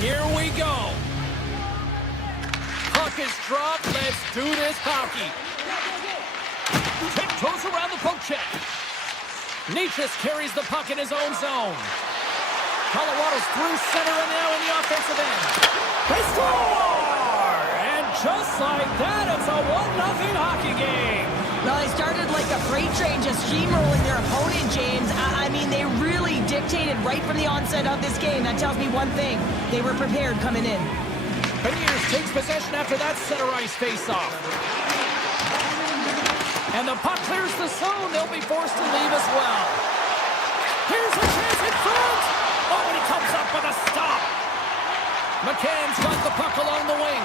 here we go. Puck is dropped. Let's do this hockey. Tiptoes around the poke check. Nietzsche carries the puck in his own zone. Colorado's through center and now in the offensive end. They score! And just like that, it's a 1-0 hockey game. Well, they started like a freight train just steamrolling their opponent, James. I mean, they really dictated right from the onset of this game. That tells me one thing. They were prepared coming in. Beniers takes possession after that center ice face-off. And the puck clears the zone. They'll be forced to leave as well. Here's a chance in front. Oh, and he comes up with a stop. McCann's got the puck along the wing.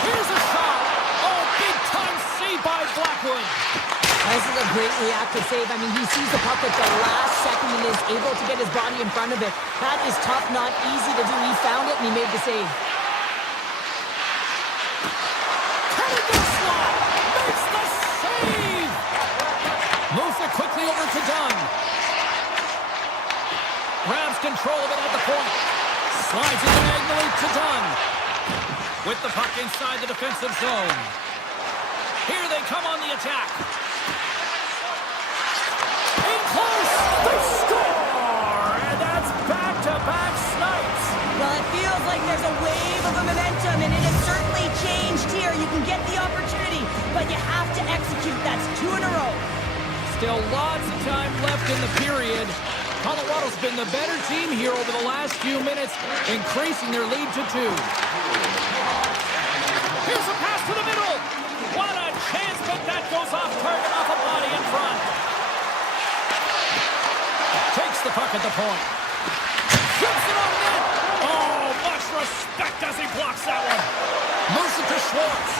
Here's a shot. Oh, big-time save by Blackwood. This is a great reactive save. I mean, he sees the puck at the last second and is able to get his body in front of it. That is tough, not easy to do. He found it and he made the save. Makes the save! Moves it quickly over to Dunn. Grabs control of it at the point. Slides it diagonally to Dunn. With the puck inside the defensive zone. Here they come on the attack. In close! They score! And that's back-to-back snipes. Well, it feels like there's a wave of momentum, and it has certainly changed here. You can get the opportunity, but you have to execute. That's 2 in a row. Still lots of time left in the period. Colorado's been the better team here over the last few minutes, increasing their lead to 2. Here's a pass to the middle. What a chance, but that goes off target off a body in front. Takes the puck at the point. Shoots it on net. Oh, much respect as he blocks that one. Moves it to Schwartz.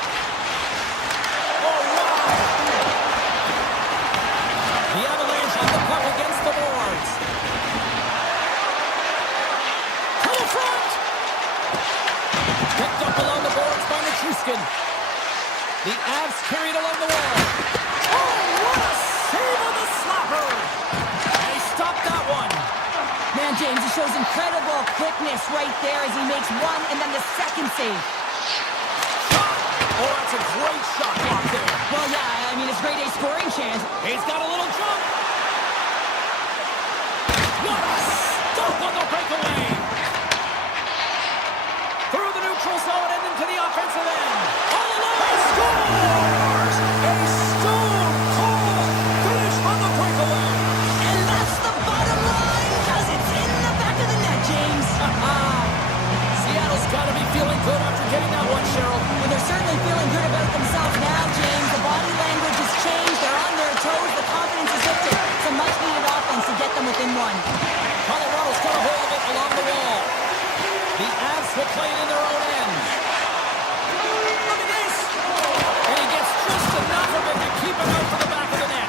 Oh, wow. The Avalanche on the puck against the boards. To the front. Picked up along the boards by Nichushkin. The Avs carried along the wall. Oh, what a save on the slapper. And he stopped that one. Man, James, he shows incredible quickness right there as he makes one and then the second save. Shot. Oh, that's a great shot block there. Well, yeah, I mean, it's grade A scoring chance. He's got a little jump. What a stop on the breakaway. Through the neutral zone and into the offensive end. All alone. He scores! A stone-cold finish on the breakaway. And that's the bottom line, because it's in the back of the net, James. Seattle's got to be feeling good after getting that one, Cheryl. Well, they're certainly feeling good about themselves now, James. The body language has changed. They're on their toes. The confidence is lifted. Some much-needed offense to get them within one. Colorado's got a hold of it along the wall. The Avs will play it in their own end. Look at this! And he gets just enough of it to keep it out for the back of the net.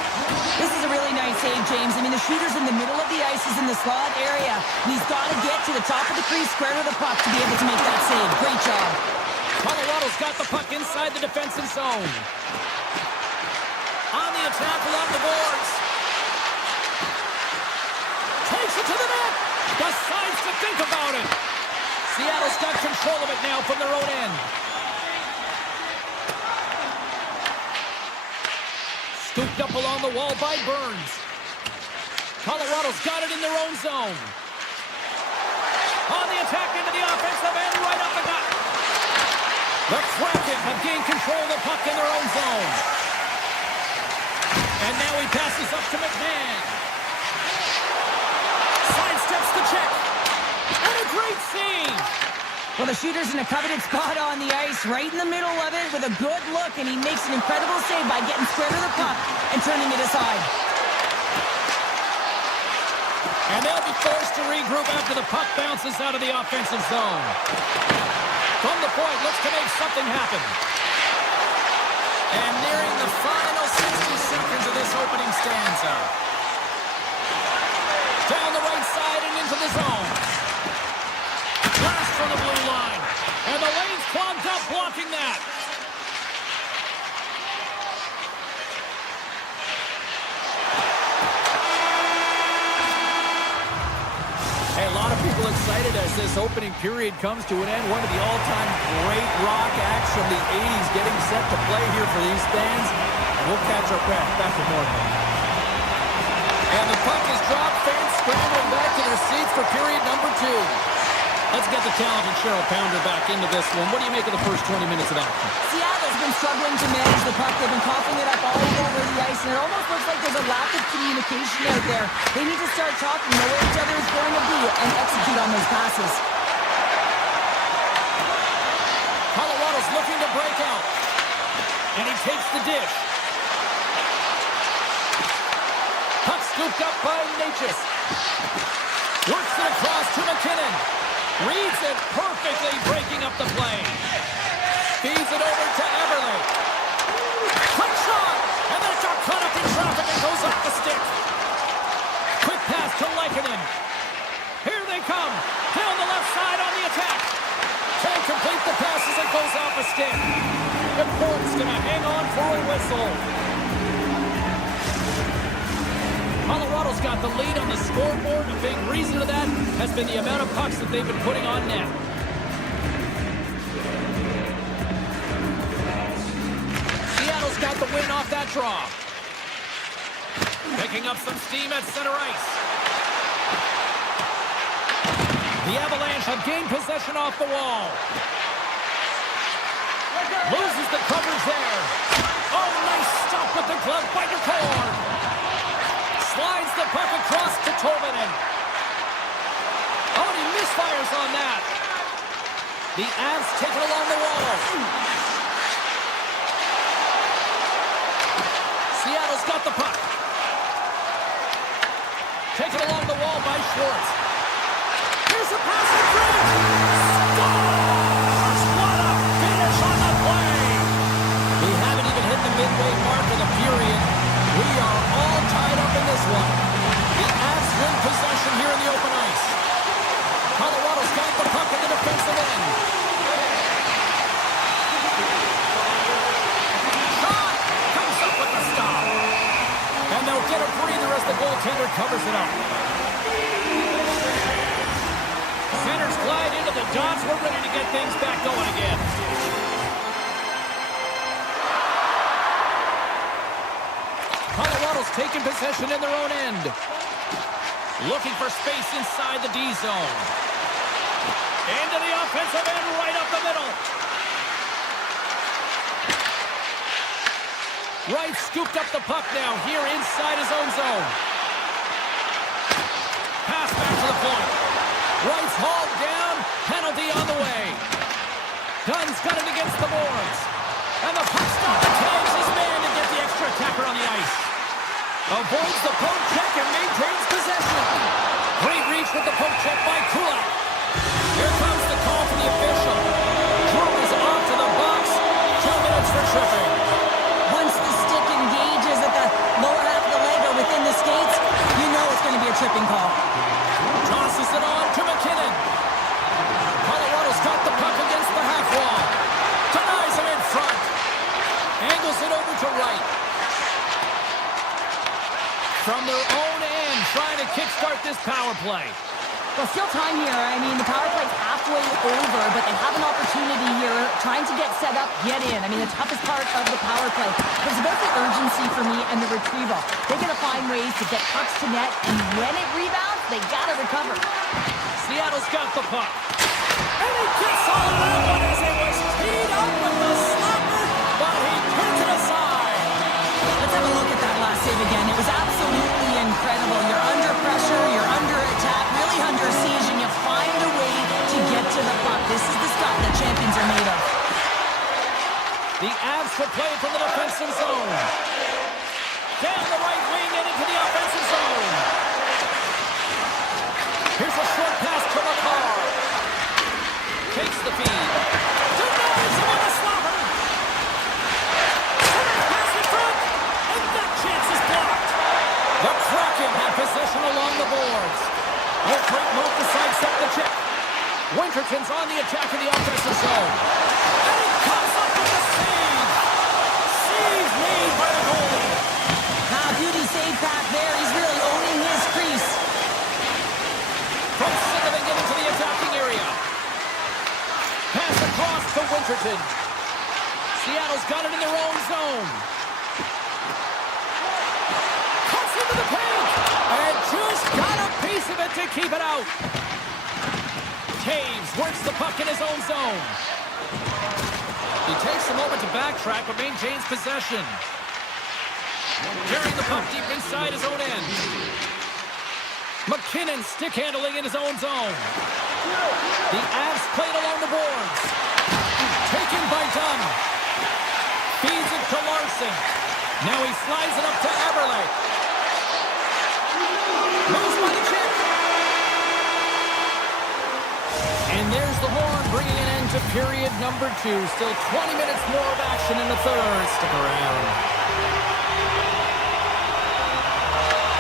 This is a really nice save, James. I mean, the shooter's in the middle of the ice. He's in the slot area. And he's got to get to the top of the crease, square to the puck to be able to make that save. Great job. Colorado's got the puck inside the defensive zone. On the attack along the boards. Takes it to the net. Decides to think about it. Seattle's got control of it now from their own end. Scooped up along the wall by Burns. Colorado's got it in their own zone. On the attack into the offensive end, right up the gut. The Kraken have gained control of the puck in their own zone. And now he passes up to McMahon. Sidesteps the check. And a great save. Well, the shooter's in a coveted spot on the ice, right in the middle of it with a good look, and he makes an incredible save by getting square to the puck and turning it aside. And they'll be forced to regroup after the puck bounces out of the offensive zone. From the point, looks to make something happen. And nearing the final 60 seconds of this opening stanza. Down the right side and into the zone. Blast from the blue line. And the lane's clogged up blocking that. Hey, lots excited as this opening period comes to an end. One of the all-time great rock acts from the 80s getting set to play here for these fans. And we'll catch our breath back for more. And the puck is dropped. Fans scrambling back to their seats for period number 2. Let's get the talented Cheryl Pounder back into this one. What do you make of the first 20 minutes of action? Seattle's been struggling to manage the puck. They've been coughing it up all over the ice, and it almost looks like there's a lack of communication out there. They need to start talking, know where each other is going to be, and execute on those passes. Colorado's looking to break out. And he takes the dish. Puck scooped up by Natchez. Works it across to McKinnon. Reads it perfectly, breaking up the play. Feeds it over to Everly. Quick shot! And then it got caught up in traffic and goes off the stick. Quick pass to Lehkonen. Here they come. Down the left side on the attack. Can't complete the pass as it goes off a stick. The Port's going to hang on for a whistle. Colorado's got the lead on the scoreboard. A big reason of that has been the amount of pucks that they've been putting on net. Seattle's got the win off that draw. Picking up some steam at center ice. The Avalanche have gained possession off the wall. Loses the coverage there. Oh, nice stop with the glove by cord. Slides the puck across to Tolvanen. Oh, and he misfires on that. The Avs take it along the wall. Seattle's got the puck. Taken along the wall by Schwartz. Here's a pass in front. Scores! What a finish on the play. We haven't even hit the midway mark of the period. We are all tied up in this one. The Avs win possession here in the open ice. Colorado's got the puck at the defensive end. Shot! Comes up with the stop. And they'll get a breather as the goaltender covers it up. Centers glide into the dots. We're ready to get things back going again. Colorado's taking possession in their own end. Looking for space inside the D zone. Into the offensive end, right up the middle. Wright scooped up the puck now here inside his own zone. Pass back to the point. Wright's hauled down. Penalty on the way. Dunn's got it against the boards. And the puck stopper tags his man to get the extra attacker on the ice. Avoids the poke check and maintains possession. Great reach with the poke check by Kulak. Here comes the call from the official. Drew is off to the box. 2 minutes for tripping. Once the stick engages at the lower half of the leg or within the skates, you know it's going to be a tripping call. Tosses it on to McKinnon. Colorado's got the puck against the half wall. Denies him in front. Angles it over to Wright. From their own end, trying to kickstart this power play. Well, still time here. I mean, the power play's halfway over, but they have an opportunity here trying to get set up, get in. I mean, the toughest part of the power play is about the urgency for me and the retrieval. They're going to find ways to get pucks to net, and when it rebounds, they got to recover. Seattle's got the puck. And he gets all of that one as it was teed up with the slapper, but he turns it aside. Let's have a look at that last save again. It was absolutely incredible. You're under pressure, you're under attack, really under siege, and you find a way to get to the puck. This is the stuff that champions are made of. The Avs will play from the defensive zone. Down the right wing and into the offensive zone. Here's a short pass to McCarr. Takes the feed. Denies him on the slapper. Pass in front. And that chance is blocked. The Kraken have possession along the boards. A great move to sidestep the check. Winterton's on the attack in the offensive zone. And he comes up with the save. Save made by the goalie. Beauty save pack there. He's really owning his crease. From Simmons getting to the attack Tampa's got it in their own zone. Cuts into the paint. And just got a piece of it to keep it out. Taves works the puck in his own zone. He takes a moment to backtrack but maintains possession. Carrying the puck deep inside his own end. McKinnon stick handling in his own zone. The Avs played along the boards. Taken by Dunn. Feeds it to Larson. Now he slides it up to Eberle. Moves by the check. And there's the horn, bringing an end to period number 2. Still 20 minutes more of action in the third. Stick around.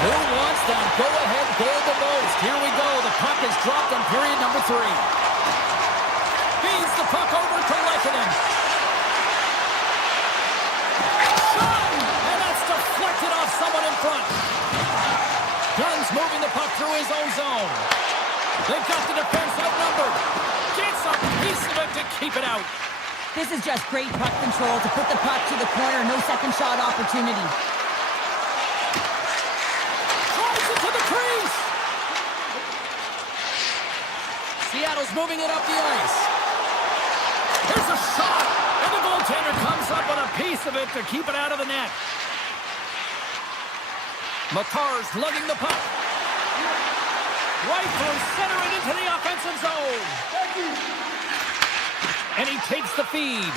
Who wants that go-ahead goal the most? Here we go. The puck is dropped on period number 3. Feeds the puck over to Lehkonen. Shot! And that's deflected off someone in front. Dunn's moving the puck through his own zone. They've got the defense outnumbered. Gets a piece of it to keep it out. This is just great puck control to put the puck to the corner. No second shot opportunity. Drives it to the crease. Seattle's moving it up the ice. There's a shot. And the goaltender comes up with a piece of it to keep it out of the net. Makar's lugging the puck. Right from center and into the offensive zone. And he takes the feed.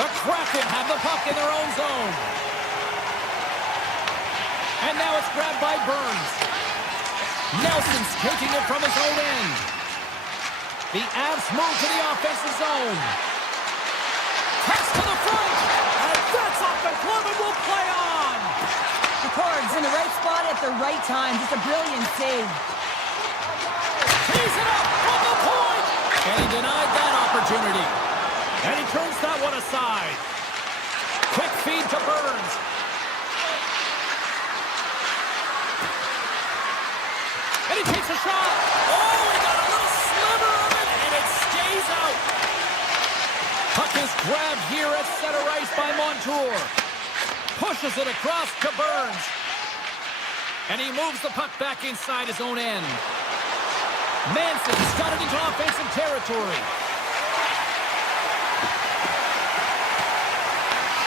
The Kraken have the puck in their own zone. And now it's grabbed by Burns. Nelson's taking it from his own end. The Avs move to the offensive zone. Pass to the front. And that's off the glove and will play on. Picard's in the right spot at the right time. Just a brilliant save. Tees it up from the point. And he denied that opportunity. And he turns that one aside. Quick feed to Burns. And he takes a shot. Oh, he got a little sliver of it, and it stays out. Puck is grabbed here at center ice by Montour. Pushes it across to Burns. And he moves the puck back inside his own end. Manson's got it into offensive territory.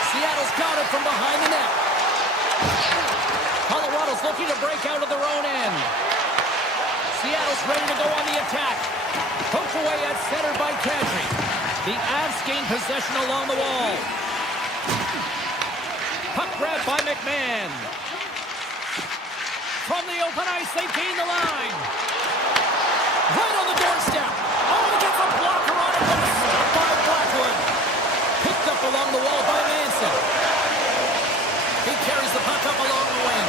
Seattle's got it from behind the net. Colorado's looking to break out of their own end. Seattle's ready to go on the attack. Poked away at center by Kadri. The Avs gain possession along the wall. Puck grabbed by McMahon. From the open ice, they gain the line. Right on the doorstep. Oh, he gets a blocker on it, but it's stopped by Blackwood. Picked up along the wall by Manson. He carries the puck up along the wing.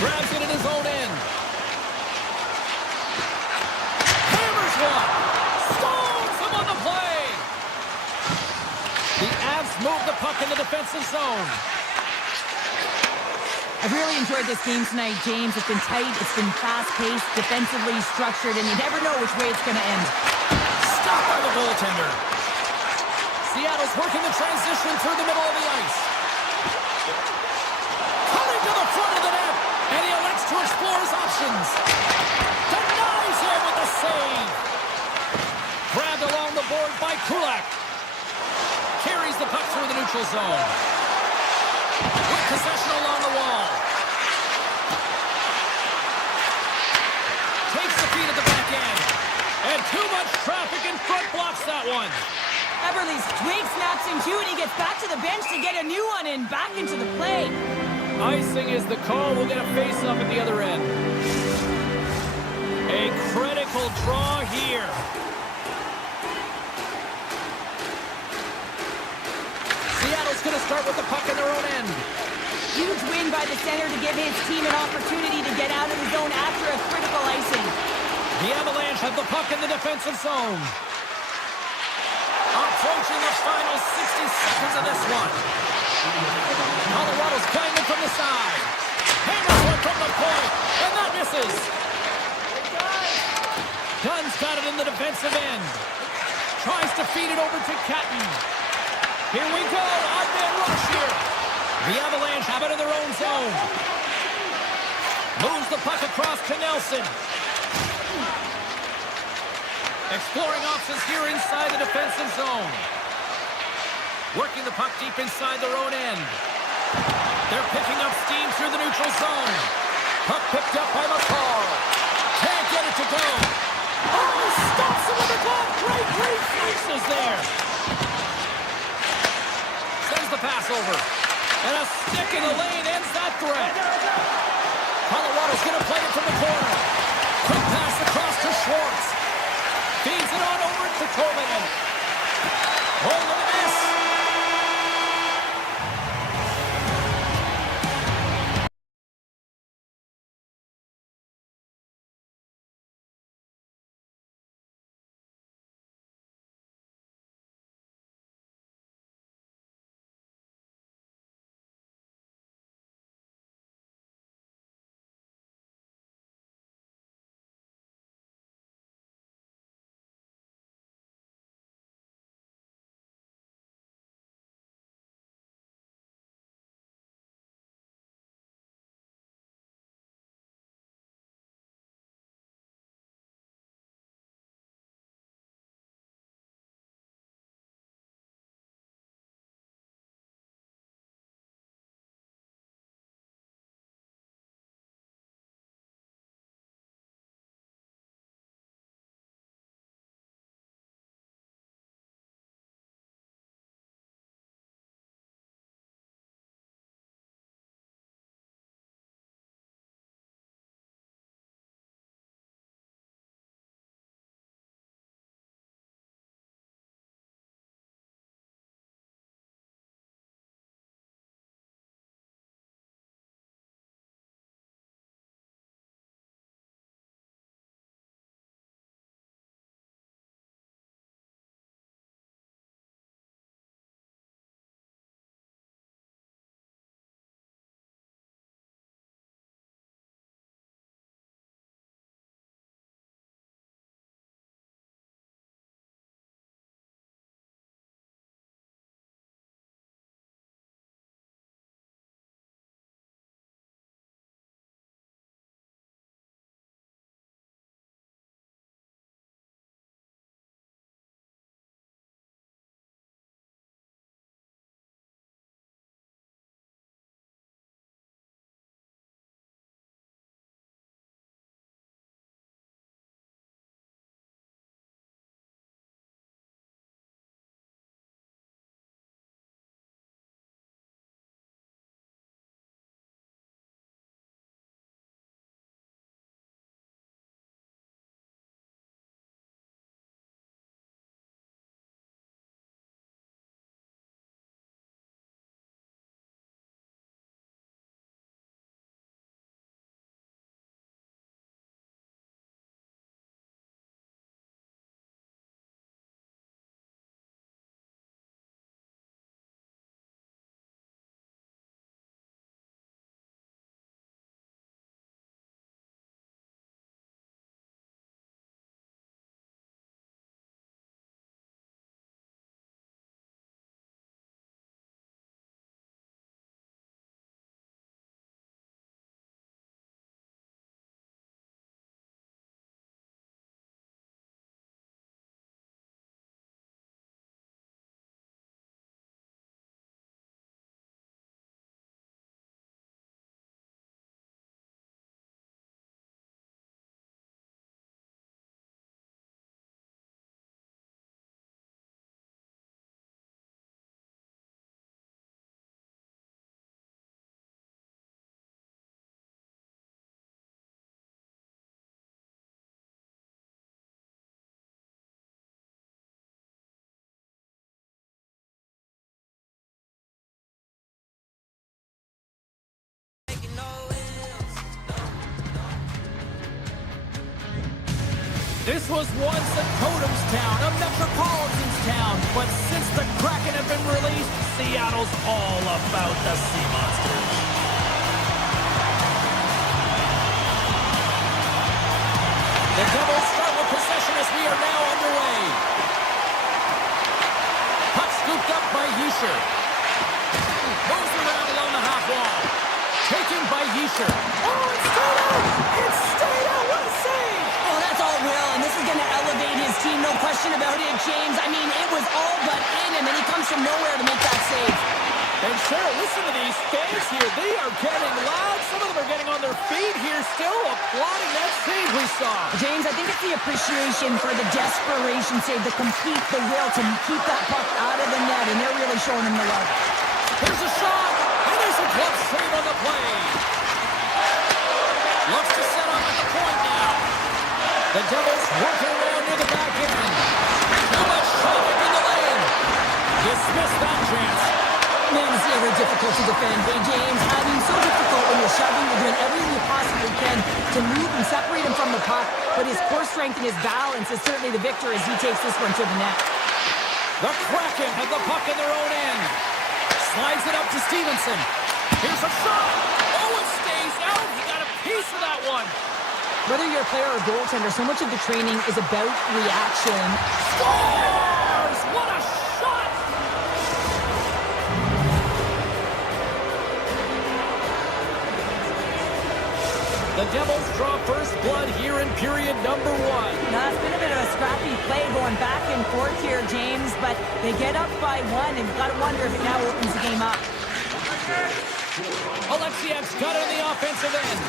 Grabs it in his own end. Hammers one. Stones him on the play. The Avs move the puck in the defensive zone. I've really enjoyed this game tonight, James. It's been tight, it's been fast-paced, defensively structured, and you never know which way it's going to end. Stopped by the goaltender. Seattle's working the transition through the middle of the ice. Coming to the front of the net, and he elects to explore his options. Denies him with the save. Grabbed along the board by Kulak. Carries the puck through the neutral zone. With possession along the wall. Takes the feed at the back end. And too much traffic in front blocks that one. Eberle's twig snaps in two, and he gets back to the bench to get a new one and back into the play. Icing is the call. We'll get a face-off at the other end. A critical draw here. Seattle's going to start with the puck in their own end. Huge win by the center to give his team an opportunity to get out of the zone after a critical icing. The Avalanche have the puck in the defensive zone. Approaching the final 60 seconds of this one. Colorado's playing it from the side. Hammers one from the point, and that misses. Dunn's got it in the defensive end. Tries to feed it over to Catton. Here we go. Odd man rush here. The Avalanche have it in their own zone. Moves the puck across to Nelson. Exploring options here inside the defensive zone. Working the puck deep inside their own end. They're picking up steam through the neutral zone. Puck picked up by McCall. Can't get it to go. Oh, stops him with a glove. Great reflexes there. Sends the pass over. And a stick in the lane ends that threat. Colorado's going to play it from the corner. Quick pass across to Schwartz. Feeds it on over to Tormanen. Oh, look at this. This was once a Totems town, a Metropolitan's town, but since the Kraken have been released, Seattle's all about the Sea Monsters. The Devils start with possession as we are now underway. Puck scooped up by Yesher. Moves around along the half wall. Taken by Yesher. Oh, it's stayed out! It's stayed out! What a save! Oh, that's all Will, and this is going to elevate his team, no question about it, James. I mean, it was all but in him, and he comes from nowhere to make that save. And Cheryl, listen to these fans here. They are getting loud. Some of them are getting on their feet here, still applauding that save we saw. James, I think it's the appreciation for the desperation save, the complete, the will to keep that puck out of the net, and they're really showing him the love. Here's a shot, and there's a glove save on the play. Looks to set up at the point now. The Devils working around near the back end. Too much traffic in the lane. Dismiss that chance. Man, it's ever difficult to defend. Hey, James, I mean, so difficult when you're shoving, you're doing everything you possibly can to move and separate him from the puck, but his core strength and his balance is certainly the victor as he takes this one to the net. The Kraken have the puck in their own end. Slides it up to Stevenson. Here's a shot. Oh, it stays out. He got a piece of that one. Whether you're a player or goaltender, so much of the training is about reaction. Scores! What a shot! The Devils draw first blood here in period number 1. Now, it's been a bit of a scrappy play going back and forth here, James, but they get up by 1, and you've got to wonder if it now opens the game up. Alexiev's got it on the offensive end.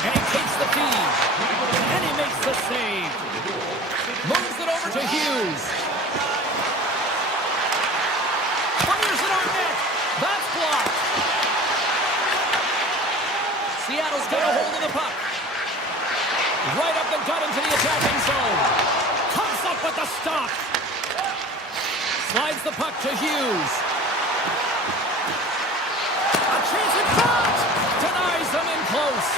And he takes the feed. And he makes the save. Moves it over to Hughes. Fires it on net. That's blocked. Seattle's got a hold of the puck. Right up the gut into the attacking zone. Comes up with the stop. Slides the puck to Hughes. A chance at front. Denies him in close.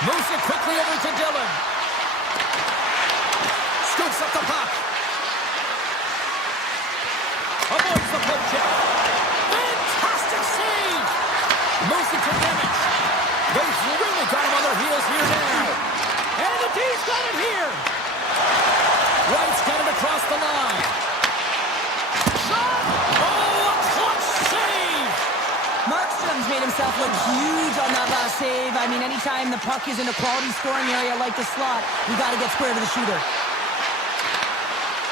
Moves it quickly over to Dillon. Scoops up the puck. Avoids the poke check. Fantastic save. Moves it to Nemec. They've really got him on their heels here now. And the D's got it here. Wright's got it across the line. Shot! Oh, a clutch save! Markstrom's made himself look huge on that last save. I mean, anytime the puck is in a quality scoring area like the slot, you got to get square to the shooter.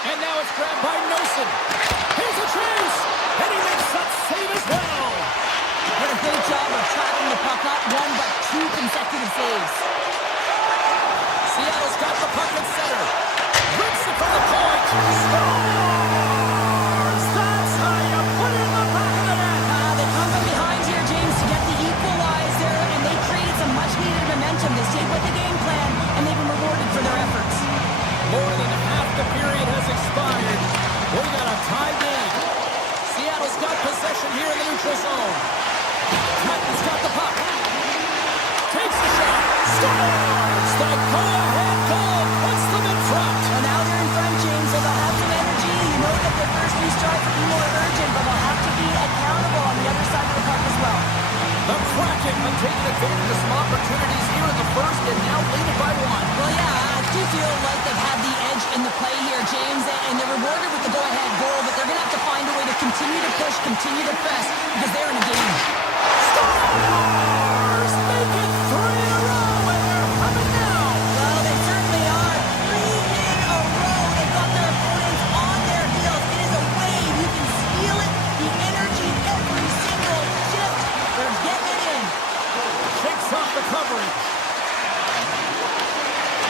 And now it's grabbed by Nosen. Here's a chance! And he makes that save as well! Did a great job of tracking the puck, not one but 2 consecutive saves. Seattle's got the puck at center. Rips it from the point. Scores! That's how you put it in the back of the net. They come from behind here, James, to get the equalizer, and they created some much-needed momentum. They stayed with the game plan, and they've been rewarded for their efforts. More than half the period has expired. We got a tie game. Seattle's got possession here in the neutral zone. Titans got the puck. Takes the shot. Scores! The go-ahead goal puts them in front. And now they're in front, James, so they'll have some energy. You know that their first few strikes will be more urgent, but they'll have to be accountable on the other side of the puck as well. The Kraken have taken advantage of some opportunities here in the first and now leading by 1. Well, yeah, I do feel like they've had the edge in the play here, James, and they're rewarded with the go-ahead goal, but they're going to have to find a way to continue to push, continue to press, because they're in a game. Stars! Make it 3 in a row, and they're coming now. Well, they certainly are. 3 in a row. They've got their opponents on their heels. It is a wave. You can feel it. The energy every single shift. They're getting it in. Shakes off the coverage.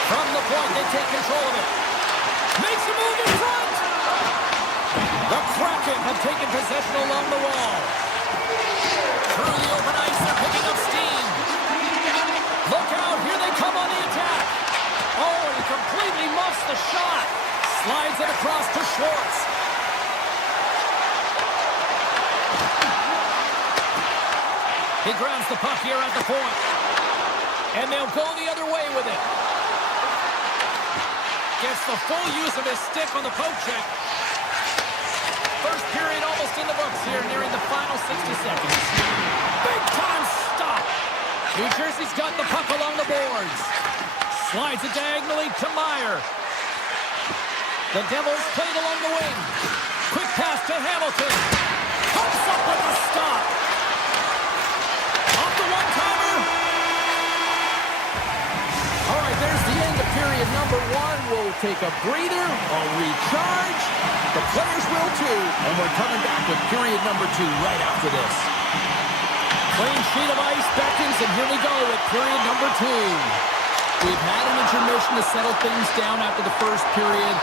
From the point, they take control of it. Makes a move in front. The Kraken have taken possession along the wall. Through the open ice, they're picking up steam. Look out, here they come on the attack. Oh, and he completely muffs the shot. Slides it across to Schwartz. He grabs the puck here at the point. And they'll go the other way with it. Gets the full use of his stick on the poke check. First period almost in the books here, nearing the final 60 seconds. Big time stop. New Jersey's got the puck along the boards. Slides it diagonally to Meyer. The Devils played along the wing. Quick pass to Hamilton. Pumps up with a stop. Off the one-timer. All right, there's the end of period number one. We'll take a breather, a recharge. The players will too. And we're coming back with period number two right after this. Clean sheet of ice beckons, and here we go with period number two. We've had an intermission to settle things down after the first period.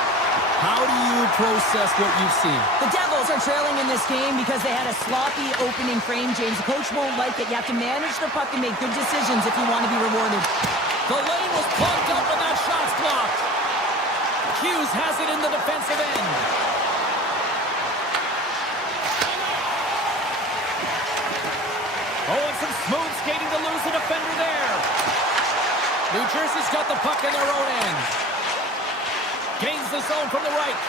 How do you process what you've seen? The Devils are trailing in this game because they had a sloppy opening frame, James. The coach won't like it. You have to manage the puck and make good decisions if you want to be rewarded. The lane was plugged up and that shot's blocked. Hughes has it in the defensive end. Oh, and some smooth skating to lose the defender there. New Jersey's got the puck in their own end. Gains the zone from the right.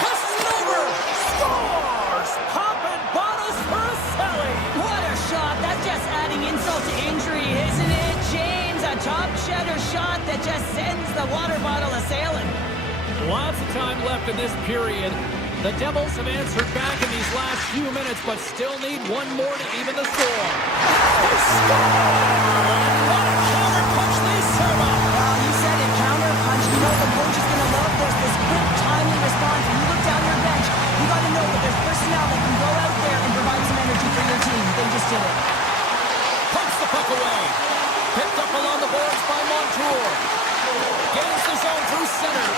Passes it over. Scores! Pop and bonus for a Selly. What a shot. That's just adding insult to injury, isn't it, James? A top cheddar shot that just sends the water bottle a-sailing. Lots of time left in this period. The Devils have answered back in these last few minutes, but still need one more to even the score. They score! What a counter punch they serve up! You said it, counter punch. You know the coach is going to love this quick, timely response. When you look down your bench, you got to know that there's personnel that can go out there and provide some energy for your team. They just did it. Pumps the puck away. Picked up along the boards by Montour. Gains the zone through center.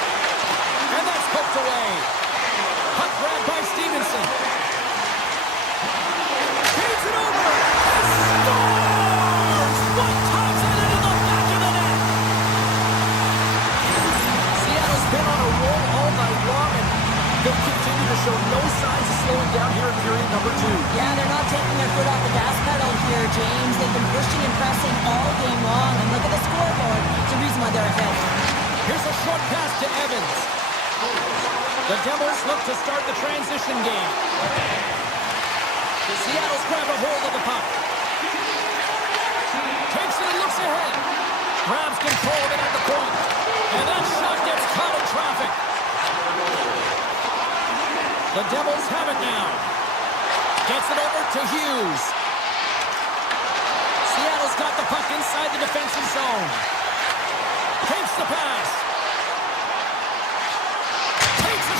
And that's poked away. Puck grabbed by Stevenson. Feeds it over. Scores! One times it into the back of the net. Seattle's been on a roll all night long, and they'll continue to show no signs of slowing down here in period number two. Yeah, they're not taking their foot off the gas pedal here, James. They've been pushing and pressing all game long. And look at the scoreboard. It's the reason why they're ahead. Here's a short pass to Evans. The Devils look to start the transition game. Seattle's grab a hold of the puck. Takes it and looks ahead. Grabs control of it at the point. And that shot gets caught in traffic. The Devils have it now. Gets it over to Hughes. Seattle's got the puck inside the defensive zone. Takes the pass.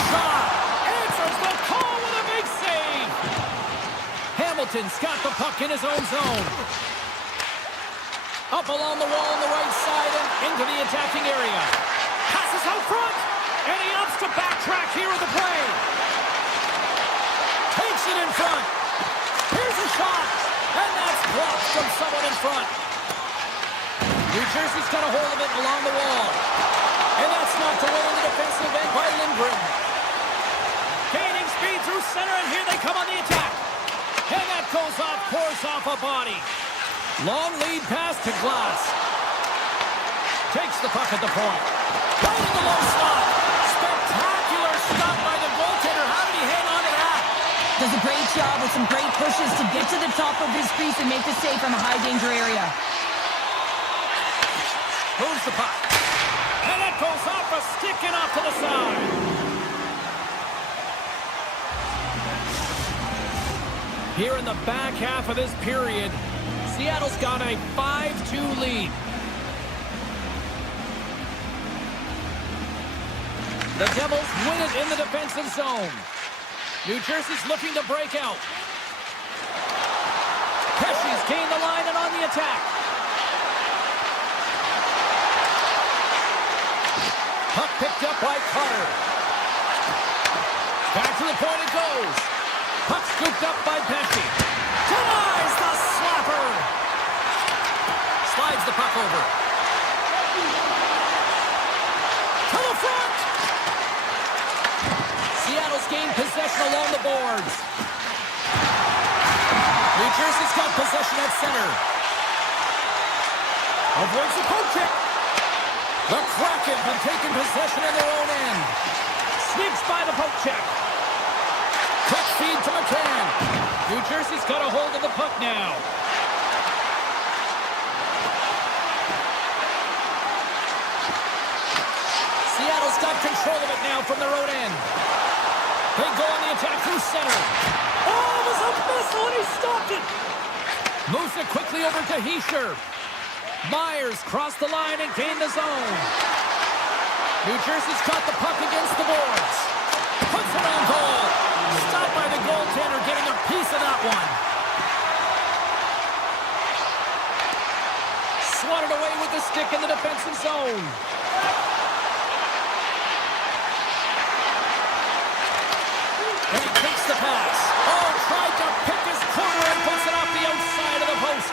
Answers the call with a big save. Hamilton's got the puck in his own zone. Up along the wall on the right side and into the attacking area. Passes out front. And he opts to backtrack here with the play. Takes it in front. Here's a shot. And that's blocked from someone in front. New Jersey's got a hold of it along the wall. And that's knocked away in the defensive end by Lindgren. Gaining speed through center, and here they come on the attack. And that goes off, pours off a body. Long lead pass to Glass. Takes the puck at the point. Right in the low slot. Spectacular stop by the goaltender. How did he hang on to that? Does a great job with some great pushes to get to the top of his crease and make the save from a high-danger area. Moves the puck. And that goes off a stick and off to the side. Here in the back half of this period, Seattle's got a 5-2 lead. The Devils win it in the defensive zone. New Jersey's looking to break out. Pesci's gained the line and on the attack. Puck picked up by Carter. Back to the point it goes. Puck scooped up by Pesci. Denies the slapper. Slides the puck over. To the front. Seattle's gained possession along the boards. New Jersey's got possession at center. Avoids the poke check. The Kraken have taken possession in their own end. Sneaks by the poke check. Quick feed to McCann. New Jersey's got a hold of the puck now. Seattle's got control of it now from their own end. They go on the attack through center. Oh, it was a missile and he stopped it. Moves it quickly over to Hischier. Myers crossed the line and gained the zone. New Jersey's got the puck against the boards. Puts it on goal. Stopped by the goaltender, getting a piece of that one. Swatted away with the stick in the defensive zone. And he takes the pass. Oh, tried to pick his corner and puts it off the outside of the post.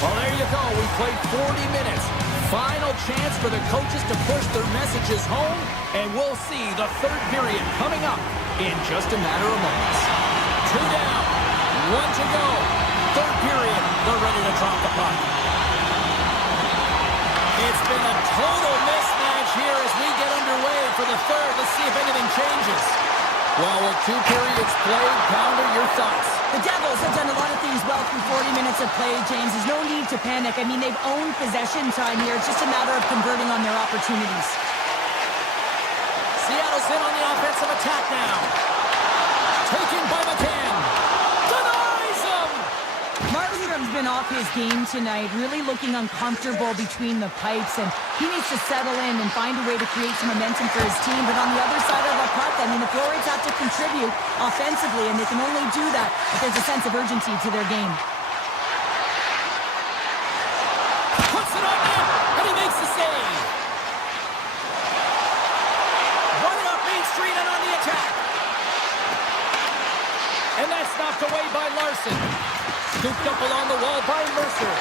Well, there you go. We played 40 minutes. Final chance for the coaches to push their messages home, and we'll see the third period coming up in just a matter of moments. 2 down, 1 to go. Third period, they're ready to drop the puck. It's been a total mismatch here as we get underway for the third. Let's see if anything changes. Well, with 2 periods played, Pounder, your thoughts? The Devils have done a lot of things well through 40 minutes of play, James. There's no need to panic. I mean, they've owned possession time here. It's just a matter of converting on their opportunities. Seattle's in on the offensive attack now. Taken by McCann. Denies him! Markstrom's been off his game tonight, really looking uncomfortable between the pipes, and he needs to settle in and find a way to create some momentum for his team. But on the other side of the puck, I mean, the forwards have to contribute offensively, and they can only do that if there's a sense of urgency to their game. Puts it on net, and he makes the save. Running up Main Street and on the attack. And that's knocked away by Larson. Scooped up along the wall by Mercer.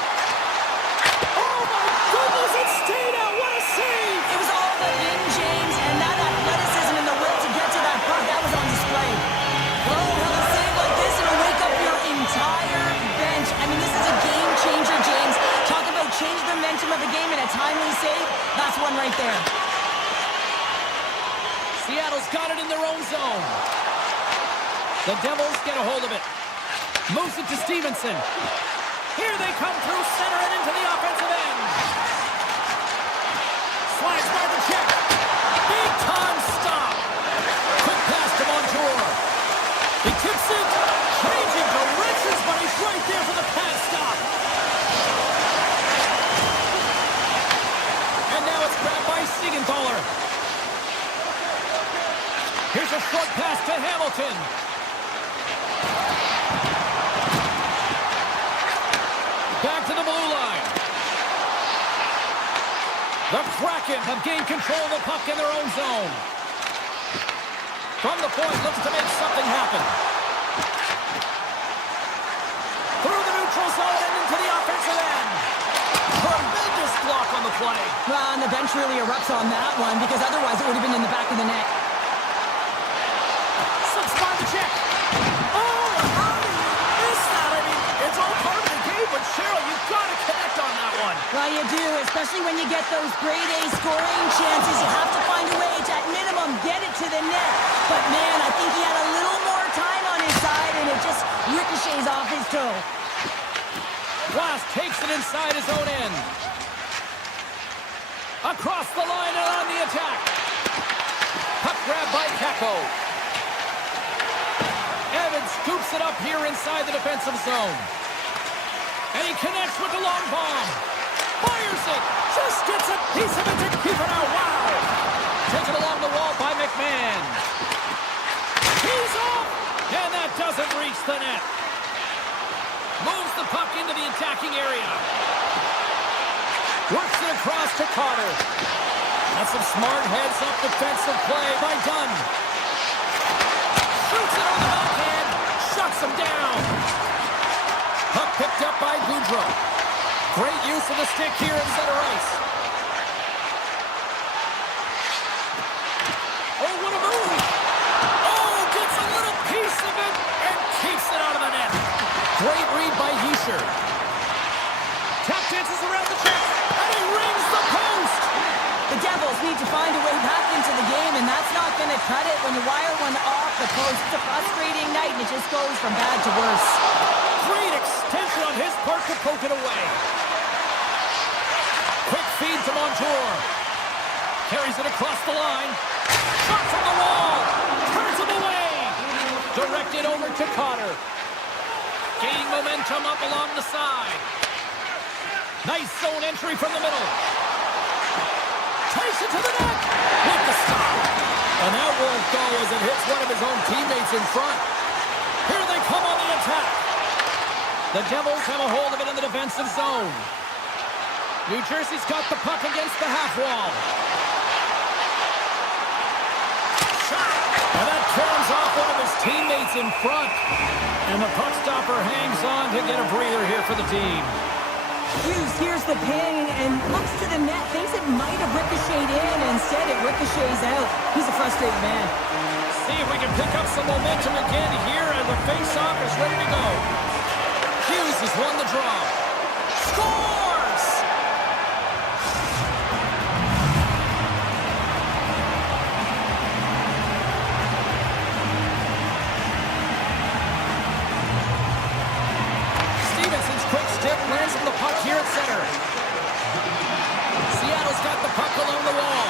Oh my goodness, it stayed out. What a save! It was all but in, James, and that athleticism and the will to get to that puck, that was on display. Oh, will a save like this, it'll wake up your entire bench. I mean, this is a game changer, James. Talk about change the momentum of the game in a timely save. That's one right there. Seattle's got it in their own zone. The Devils get a hold of it. Moves it to Stevenson. Here they come through center and into the offensive end. Slides by the check. Big time stop. Quick pass to Montour. He tips it. Changing directions, but he's right there for the pass stop. And now it's grabbed by Siegenthaler. Here's a short pass to Hamilton. Back to the blue line. The Kraken have gained control of the puck in their own zone. From the point, looks to make something happen. Through the neutral zone and into the offensive end. Tremendous block on the play. Well, and the bench really erupts on that one, because otherwise it would have been in the back of the net. Slips by the check. Oh, how did you miss that? I mean, it's all part of the game, but Cheryl, you've got to connect on that one. Well, you do, especially when you get those grade A scoring chances. You have to find a way to, at minimum, get it to the net. But, man, I think he had a little more time on his side, and it just ricochets off his toe. Glass takes it inside his own end. Across the line and on the attack. Puck grab by Kakko. Evans scoops it up here inside the defensive zone. And he connects with the long bomb. Fires it. Just gets a piece of it to keep it out. Wow. Taken along the wall by McMahon. He's off. And that doesn't reach the net. Moves the puck into the attacking area. Works it across to Carter. That's some smart heads-up defensive play by Dunn. Shoots it on the backhand. Shuts him down. Puck picked up by Goudreau. Great use of the stick here in center ice. Oh, what a move. Oh, gets a little piece of it and keeps it out of the net. Great read by Hischier. Tap dances around the check, and he rings the post. The Devils need to find a way back into the game, and that's not going to cut it when you wire one off the post. It's a frustrating night, and it just goes from bad to worse. Great extension on his part to poke it away. Quick feed to Montour. Carries it across the line. Shot from the wall. Turns him away. Directed over to Cotter. Gaining momentum up along the side. Nice zone entry from the middle. Takes it to the net. With the stop. And that won't go as it hits one of his own teammates in front. Here they come on the attack. The Devils have a hold of it in the defensive zone. New Jersey's got the puck against the half wall. Shot. And that turns off one of his teammates in front. And the puck stopper hangs on to get a breather here for the team. Hughes hears the ping and looks to the net, thinks it might have ricocheted in, and instead it ricochets out. He's a frustrated man. See if we can pick up some momentum again here, and the face-off is ready to go. Hughes has won the draw. Scores! Stevenson's quick stick lands on the puck here at center. Seattle's got the puck along the wall.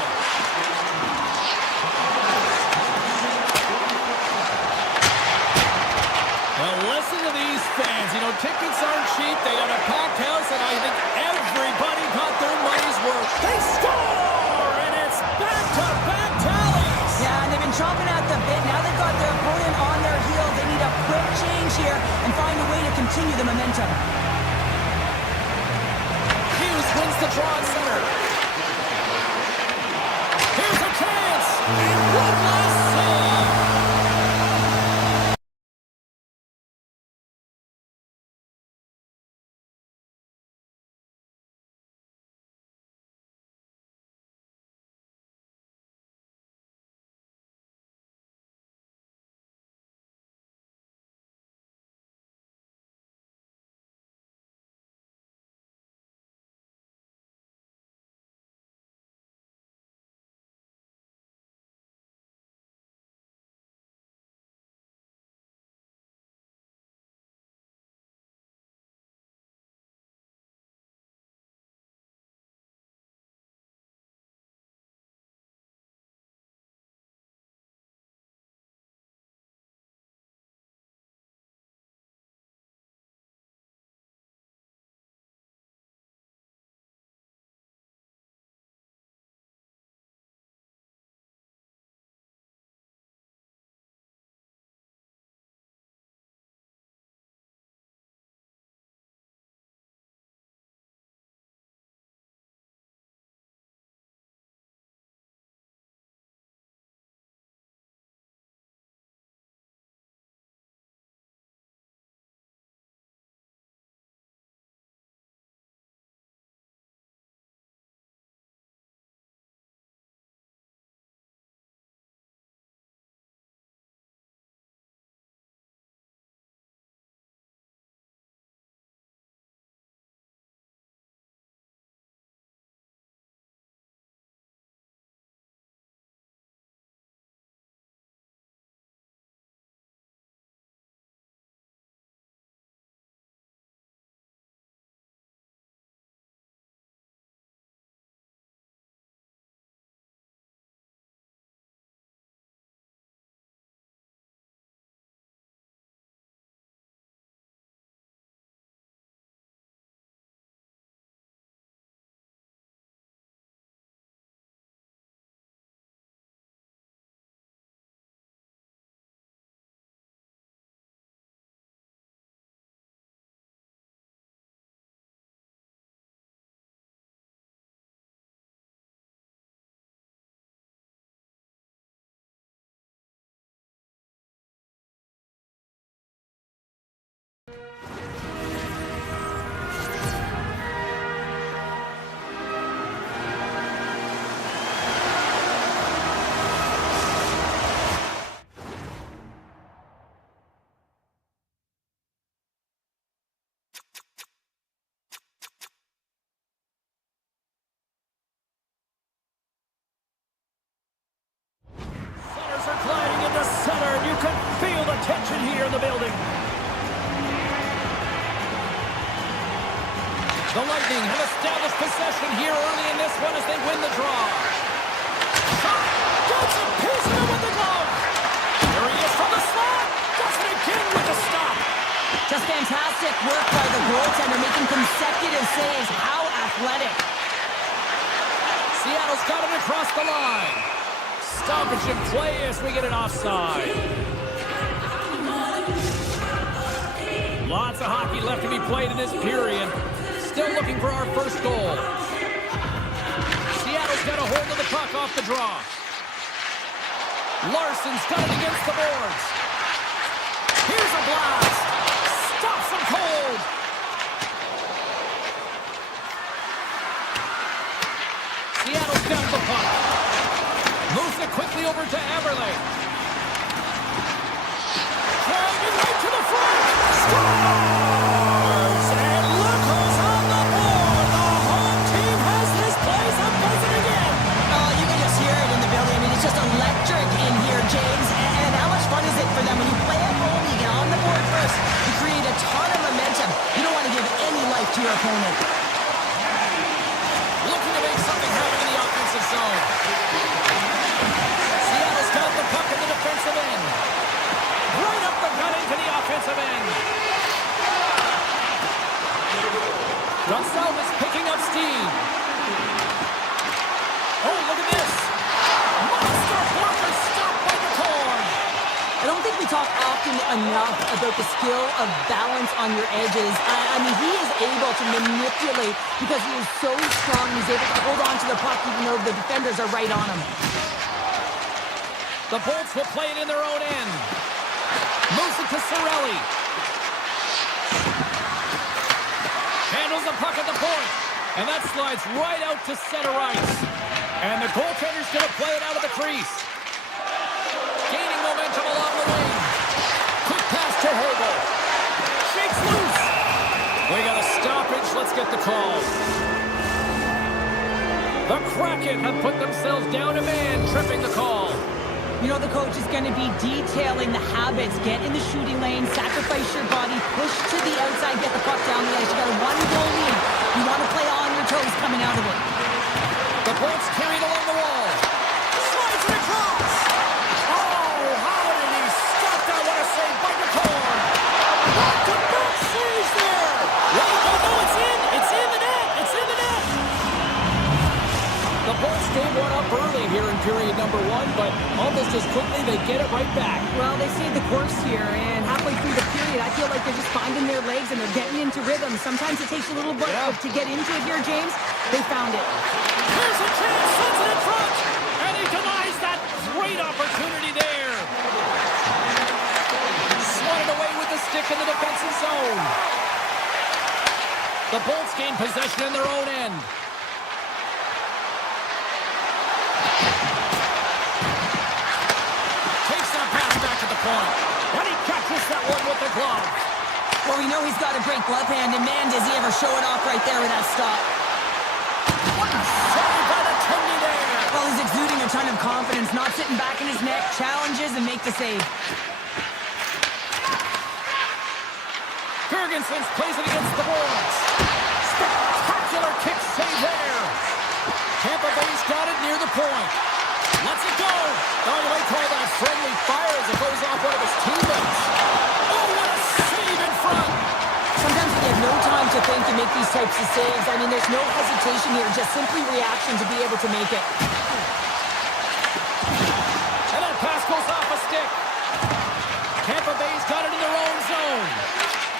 Well, listen to these fans. You know, tickets aren't cheap. They got a packed house, and I think everybody got their money's worth. They score! And it's back-to-back tallies! Yeah, and they've been chomping at the bit. Now they've got their opponent on their heels. They need a quick change here and find a way to continue the momentum. Hughes wins the draw at center. Here's a chance! And one last save! here in the building. The Lightning have established possession here early in this one as they win the draw. Classic work by the goaltender, making consecutive saves. How athletic. Seattle's got it across the line. Stoppage in play as we get an offside. Lots of hockey left to be played in this period. Still looking for our first goal. Seattle's got a hold of the puck off the draw. Larson's got it against the boards. Here's a blast. Stops him cold. Seattle's got the puck. Moves it quickly over to Everly. Driving right to the front. Scores! And look who's on the board. The home team has this place a buzzing again. Oh, you can just hear it in the building. I mean, it's just electric in here, James. And how much fun is it for them when you play at home, you get on the board first, you create a ton of momentum. You don't want to give any life to your opponent. Looking to make something happen in the offensive zone. Seattle's got the puck in the defensive end. Right up the gut into the offensive end. Gonsalves picking up steam. Oh, look at this. Monster blocker stopped by the corn. I don't think we talk often enough about the skill of balance on your edges. I mean, he is able to manipulate because he is so strong. He's able to hold on to the puck even though the defenders are right on him. The Bolts will play it in their own end. Moves it to Cirelli. Handles the puck at the point. And that slides right out to center ice. And the goaltender's going to play it out of the crease. Gaining momentum along the wing. Quick pass to Hagel. Shakes loose. We got a stoppage. Let's get the call. The Kraken have put themselves down a man, tripping the call. You know the coach is going to be detailing the habits. Get in the shooting lane, sacrifice your body, push to the outside, get the puck down the ice. You got a one-goal lead. You want to play on your toes coming out of it. The Bolts carried along the wall. Slides it across. Oh, how did he stop that? What a save by the corn. Back-to-back saves there. Wait, no, it's in. It's in the net. It's in the net. The Bolts gave one up early here in period number 1, but almost as quickly they get it right back. Well, they stayed the course here, and halfway through the period, I feel like they're just finding their legs and they're getting into rhythm. Sometimes it takes a little bit to get into it here, James. They found it. Here's a chance, sends it in front, and he denies that great opportunity there. Swatted away with the stick in the defensive zone. The Bolts gain possession in their own end. Takes that pass back to the point, and he catches that one with the glove. Well, we know he's got a great glove hand, and man, does he ever show it off right there with that stop. What a save by the Tindy there. Well, he's exuding a ton of confidence, not sitting back in his net, challenges and make the save. Ferguson plays it against the boards. Spectacular kick save there. Tampa Bay's got it near the point. Lets it go. Oh, you might call that friendly fire as it goes off one of his teammates. Oh, what a save in front. Sometimes when you have no time to think and make these types of saves, I mean, there's no hesitation here, just simply reaction to be able to make it. And that pass goes off a stick. Tampa Bay's got it in their own zone.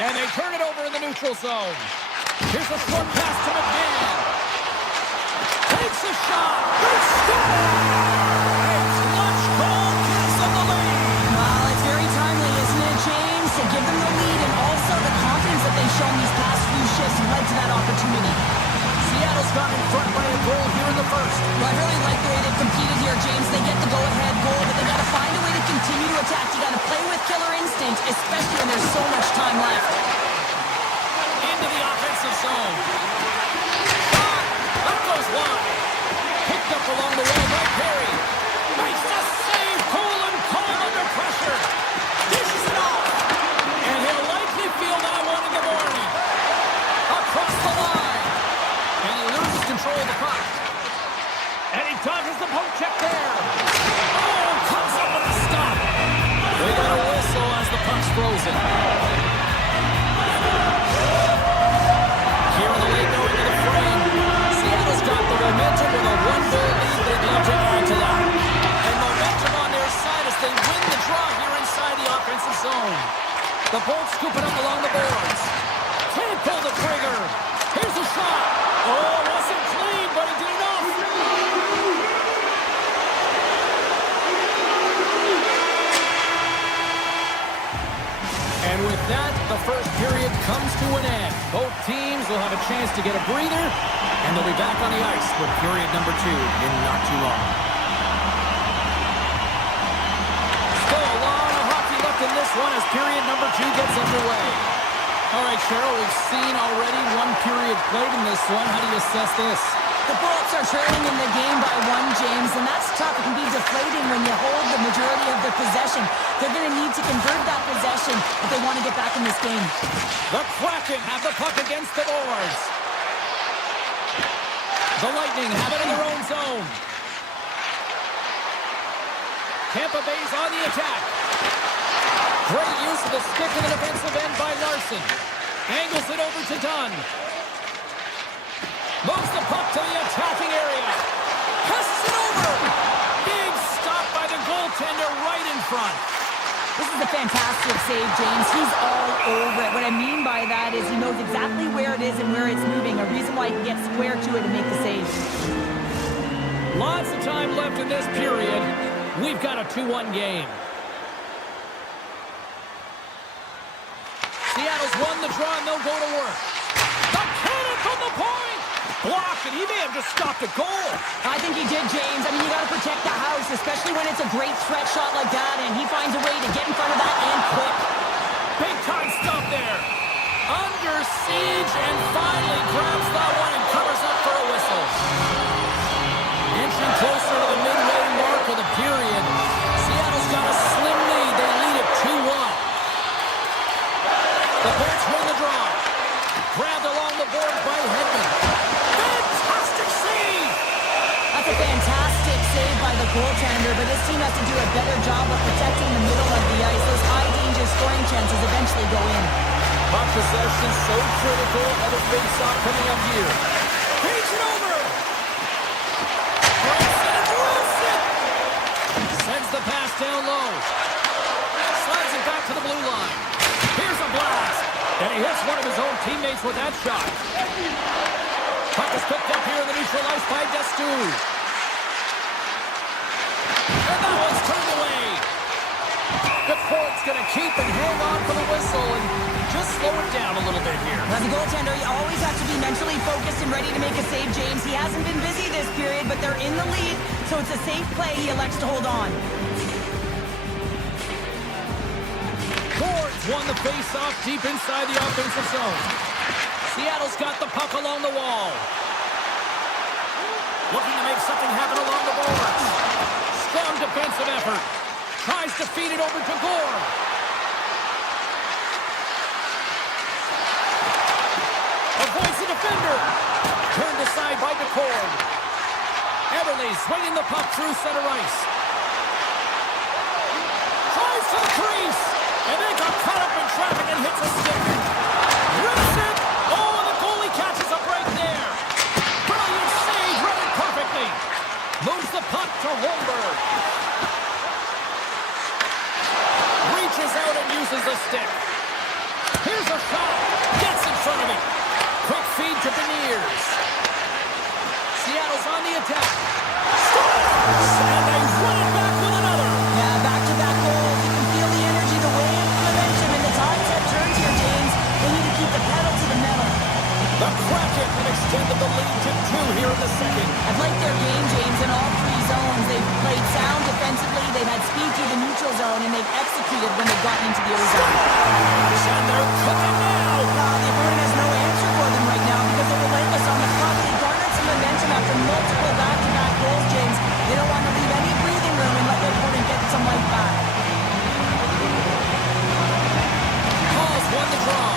And they turn it over in the neutral zone. Here's a short pass to McMahon. Takes a shot. They score! It's Lunch goal gives them the lead. Well, it's very timely, isn't it, James? To give them the lead and also the confidence that they've shown these past few shifts led to that opportunity. Seattle's got in front by a goal here in the first. Well, I really like the way they've competed here, James. They get the go-ahead goal, but they got to find a way to continue to attack. You got to play with killer instinct, especially when there's so much time left. Into the offensive zone. Shot! That goes wide. Picked up along the wall by Perry. Makes the save. Cool and calm under pressure. Dishes it off. And he'll likely feel that one in the morning. Across the line. And he loses control of the puck. And he dodges the poke check there. Oh, comes up with a stop. They got a whistle as the puck's frozen. chance to get a breather, and they'll be back on the ice with period number 2 in not too long. Still a lot of hockey left in this one as period number 2 gets underway. All right, Cheryl, we've seen already one period played in this one. How do you assess this? The Bullets are trailing in the game by 1, James, and that's tough. It can be deflating when you hold the majority of the possession. They're going to need to convert that possession if they want to get back in this game. The Kraken have the puck against the boards. The Lightning have it in their own zone. Tampa Bay's on the attack. Great use of the stick in the defensive end by Larson. Angles it over to Dunn. Moves the puck to the attacking area. Passes it over. Big stop by the goaltender right in front. This is a fantastic save, James. He's all over it. What I mean by that is he knows exactly where it is and where it's moving. A reason why he can get square to it and make the save. Lots of time left in this period. We've got a 2-1 game. Seattle's won the draw and they'll go to work. The cannon from the point! Blocked, and he may have just stopped a goal. I think he did, James. I mean, you got to protect the house, especially when it's a great threat shot like that, and he finds a way to get in front of that and quick. Big time stop there. Under siege and finally grabs that one and covers up for a whistle. Inching closer to the midway mark of the period. Seattle's got a slim lead. They lead it 2-1. The Bolts win the draw. Grabbed along the board by Hedman. Fantastic save! That's a fantastic save by the goaltender, but this team has to do a better job of protecting the middle of the ice. Those high-danger scoring chances eventually go in. Puck possession so critical. Another face-off coming up here. Page it over! Branson drills it! Sends the pass down low. Slides it back to the blue line. Here's a blast! And he hits one of his own teammates with that shot. Puck is picked up here in the neutral ice by Destu. And that one's turned away. The Colts going to keep and hang on for the whistle and just slow it down a little bit here. As a goaltender, you always have to be mentally focused and ready to make a save, James. He hasn't been busy this period, but they're in the lead, so it's a safe play. He elects to hold on. Ford's won the face-off deep inside the offensive zone. Seattle's got the puck along the wall. Looking to make something happen along the boards. Strong defensive effort. Tries to feed it over to Gore. Avoids the defender. Turned aside by DeCord. Everly swinging the puck through center ice. Tries to the crease. And then got caught up in traffic and hits a stick. Rips it. Oh, and the goalie catches a break there. Brilliant save, read it perfectly. Moves the puck to Holmberg. Reaches out and uses the stick. Here's a shot. Gets in front of him. Quick feed to Beniers. Seattle's on the attack. Scores! And they run it back with another. Yeah, back-to-back goals. You can feel the energy, the wind, the momentum, and the tides have turned here, James. They need to keep the pedal to the metal. The Kraken have extended the lead to 2 here in the second. I've liked their game, James, in all 3 zones. They've played sound defensively, they've had speed through the neutral zone, and they've executed when they've gotten into the ozone. And they're cooking now. The opponent has no answer for them right now because they're relentless on the puck. They garnered some momentum after multiple back-to-back goals, James. They don't want to leave any breathing room and let their opponent get some life back. Hall's won the draw.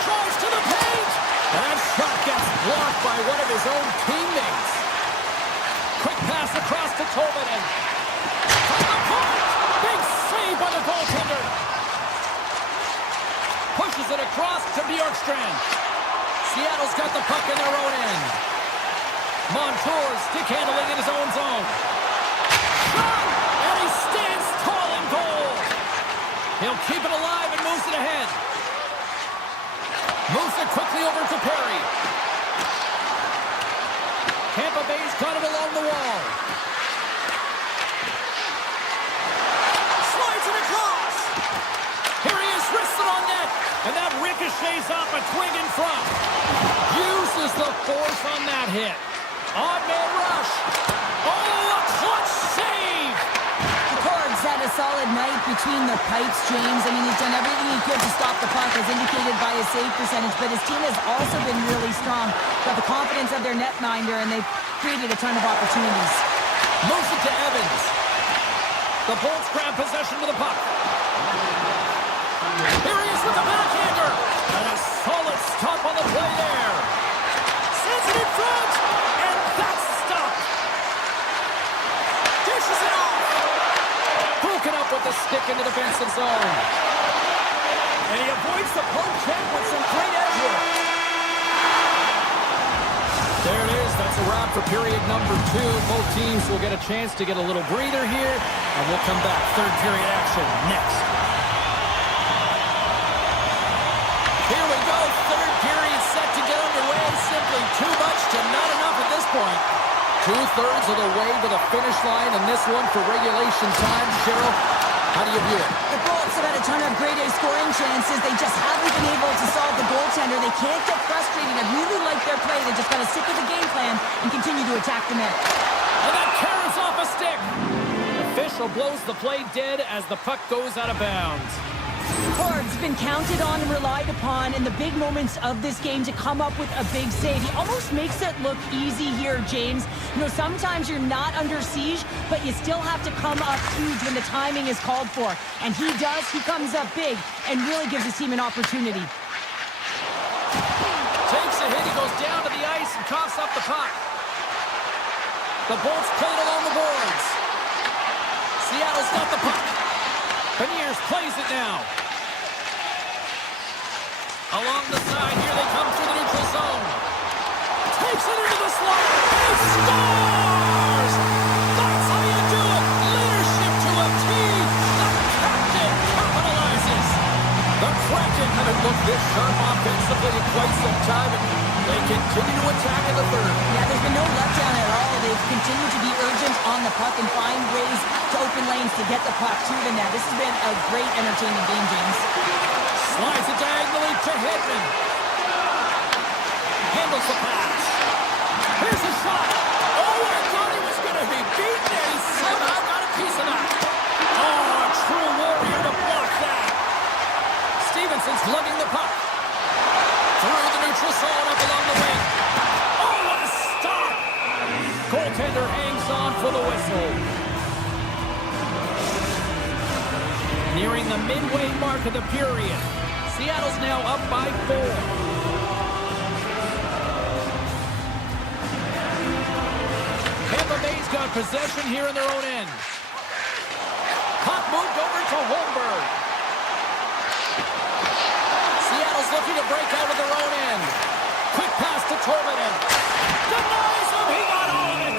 Tries to the paint. That shot gets blocked by one of his own teammates. Quick pass across to Tolvanen. From the point. Big save by the goaltender. Pushes it across to Bjorkstrand. Seattle's got the puck in their own end. Montour stick handling in his own zone. Shot! And he stands tall in goal. He'll keep it alive and moves it ahead. Moves it quickly over to Perry. Tampa Bay's got it along the wall. Slides it across. Here he is, wristed on net. Lays off a twig in front. Uses the force on that hit. Odd man rush. Oh, a clutch save! Cords had a solid night between the pipes, James. I mean, he's done everything he could to stop the puck, as indicated by his save percentage, but his team has also been really strong. Got the confidence of their netminder, and they've created a ton of opportunities. Moves it to Evans. The Bolts grab possession with the puck. Here he is with the backhander. And a solid stop on the play there. Sends it in front. And that's stopped. Dishes it off. Broken up with the stick in the defensive zone. And he avoids the poke check with some great edge work. There it is. That's a wrap for period number 2. Both teams will get a chance to get a little breather here. And we'll come back. Third period action next. Here we go. Third period set to get underway. Simply too much to not enough at this point. 2/3 of the way to the finish line in this one for regulation time. Cheryl, how do you view it? The Bolts have had a ton of grade A scoring chances. They just haven't been able to solve the goaltender. They can't get frustrated. I really like their play. They just got to stick with the game plan and continue to attack the net. And that carries off a stick. Official blows the play dead as the puck goes out of bounds. Ford's been counted on and relied upon in the big moments of this game to come up with a big save. He almost makes it look easy here, James. You know, sometimes you're not under siege, but you still have to come up huge when the timing is called for. And he does. He comes up big and really gives his team an opportunity. Takes a hit. He goes down to the ice and coughs up the puck. The Bolts played along the boards. Seattle's got the puck. Beniers plays it now. Along the side, here they come through the neutral zone. Takes it into the slot. He scores! That's how you do it. Leadership to a T. The captain capitalizes. The Kraken haven't looked this sharp offensively in quite some time, and they continue to attack in the third. Yeah, there's been no letdown at all. They've continued to be urgent on the puck and find ways to open lanes to get the puck to the net. This has been a great, entertaining game, James. Slides it diagonally to Hedman. Handles the pass. Here's a shot. Oh, I thought he was going to be beaten, and he somehow got a piece of that. Oh, a true warrior to block that. Stevenson's lugging the puck. Through the neutral zone, up along the wing. Oh, what a stop. Goaltender hangs on for the whistle. Nearing the midway mark of the period. Seattle's now up by 4. Tampa Bay's got possession here in their own end. Puck moved over to Holmberg. Seattle's looking to break out of their own end. Quick pass to Torvinen. Denies him. He got all of it.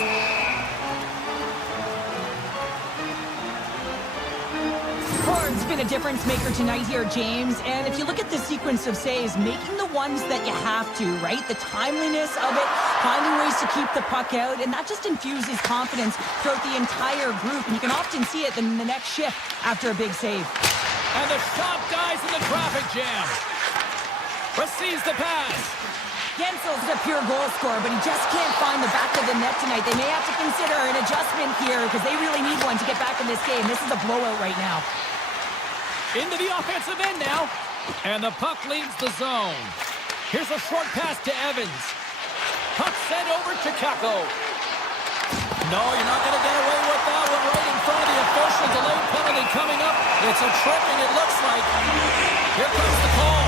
Ford's been a difference maker tonight here, James. And if you look at the sequence of saves, making the ones that you have to, right? The timeliness of it, finding ways to keep the puck out, and that just infuses confidence throughout the entire group. And you can often see it in the next shift after a big save. And the shot dies in the traffic jam. Receives the pass. Gensel's a pure goal scorer, but he just can't find the back of the net tonight. They may have to consider an adjustment here because they really need one to get back in this game. This is a blowout right now. Into the offensive end now. And the puck leaves the zone. Here's a short pass to Evans. Puck sent over to Kako. No, you're not going to get away with that one right in front of the official. Delayed penalty coming up. It's a tripping, it looks like. Here comes the call.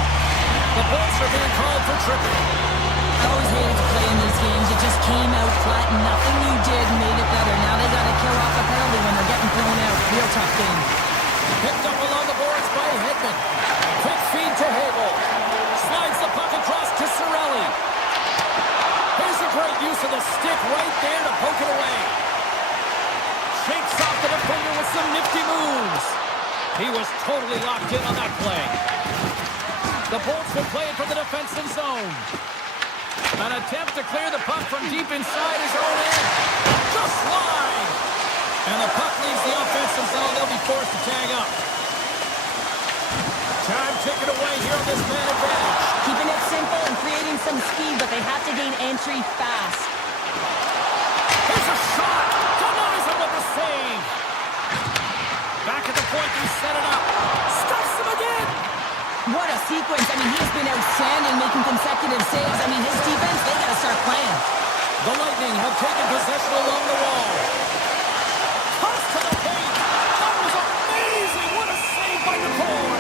The Bolts are being called for tripping. I always hated to play in these games. It just came out flat. Nothing you did made it better. Now they got to kill off a penalty when they're getting thrown out. Real tough game. Picked up along the boards by Hedman. Quick feed to Hagel. Slides the puck across to Cirelli. Here's a great use of the stick right there to poke it away. Shakes off the defender with some nifty moves. He was totally locked in on that play. The Bolts will play it from the defensive zone. An attempt to clear the puck from deep inside his own end. Just wide. And the puck leaves the offensive zone. They'll be forced to tag up. Time ticking away here on this man advantage. He gain some speed, but they have to gain entry fast. Here's a shot! Denies him with the save! Back at the point, he set it up. Stuffs him again! What a sequence. I mean, he's been outstanding, making consecutive saves. I mean, his defense, they got to start playing. The Lightning have taken possession along the wall. Toss to the paint! That was amazing! What a save by Nicole!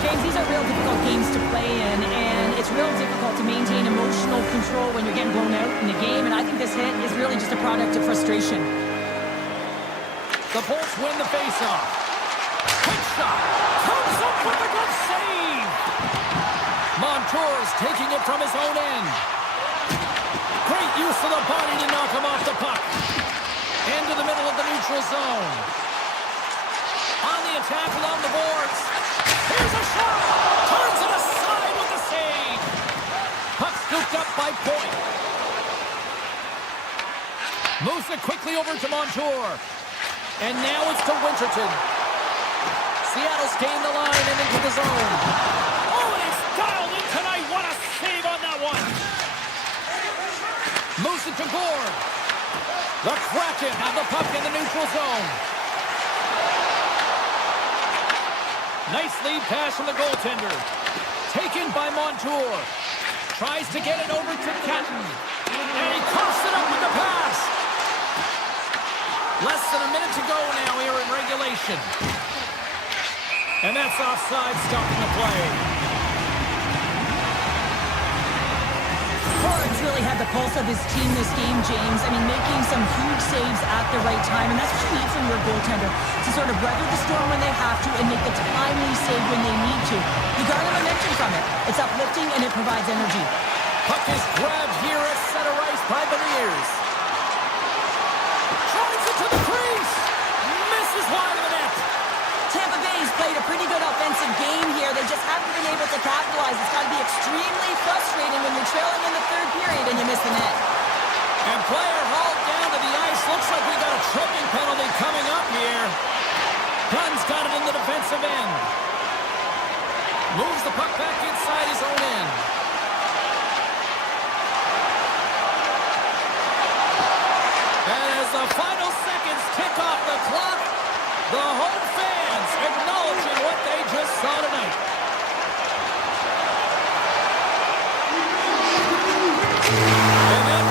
James, these are real difficult games to play in, and it's real difficult to maintain emotional control when you're getting blown out in the game, and I think this hit is really just a product of frustration. The Bolts win the faceoff. Quick shot! Comes up with a good save! Montour's taking it from his own end. Great use of the body to knock him off the puck. Into the middle of the neutral zone. On the attack along the boards. Here's a shot! Turns it aside with the save! Puck scooped up by Point. Moves it quickly over to Montour. And now it's to Winterton. Seattle's gained the line and into the zone. Oh, and he's dialed in tonight. What a save on that one. Moves it to Gord. The Kraken have the puck in the neutral zone. Nice lead pass from the goaltender. Taken by Montour. Tries to get it over to Kenton. And he coughs it up with the pass. Less than a minute to go now here in regulation. And that's offside, stopping the play. Gord's really had the pulse of his team this game, James. I mean, making some huge saves at the right time, and that's what you need from your goaltender, to sort of weather the storm when they have to and make the timely save when they need to. You garner momentum from it. It's uplifting and it provides energy. Puck is grabbed here at center ice by Beniers. Drives it to the crease. Misses wide of the net. Tampa Bay's played a pretty good offensive game here. They just haven't been able to capitalize. It's got to be extremely frustrating when you're trailing in the third period and you miss the net. And player hauled down to the ice. Looks like we got a tripping penalty coming up here. Gunn's got it in the defensive end. Moves the puck back inside his own end. And as the final seconds tick off the clock, the home fans acknowledging what they just saw tonight. And then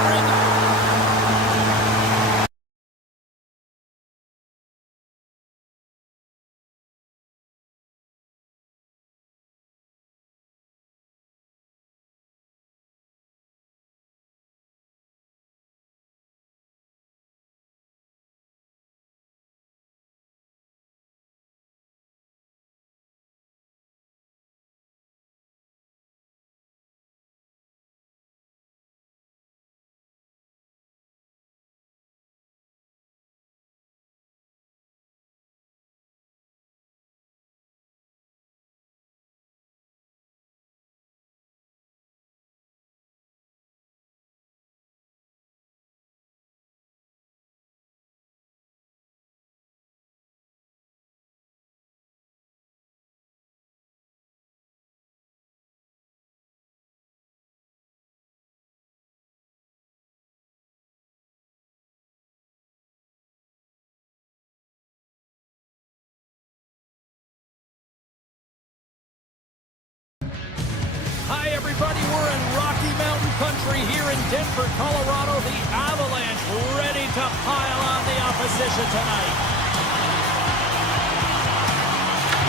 hi, everybody. We're in Rocky Mountain Country here in Denver, Colorado. The Avalanche ready to pile on the opposition tonight.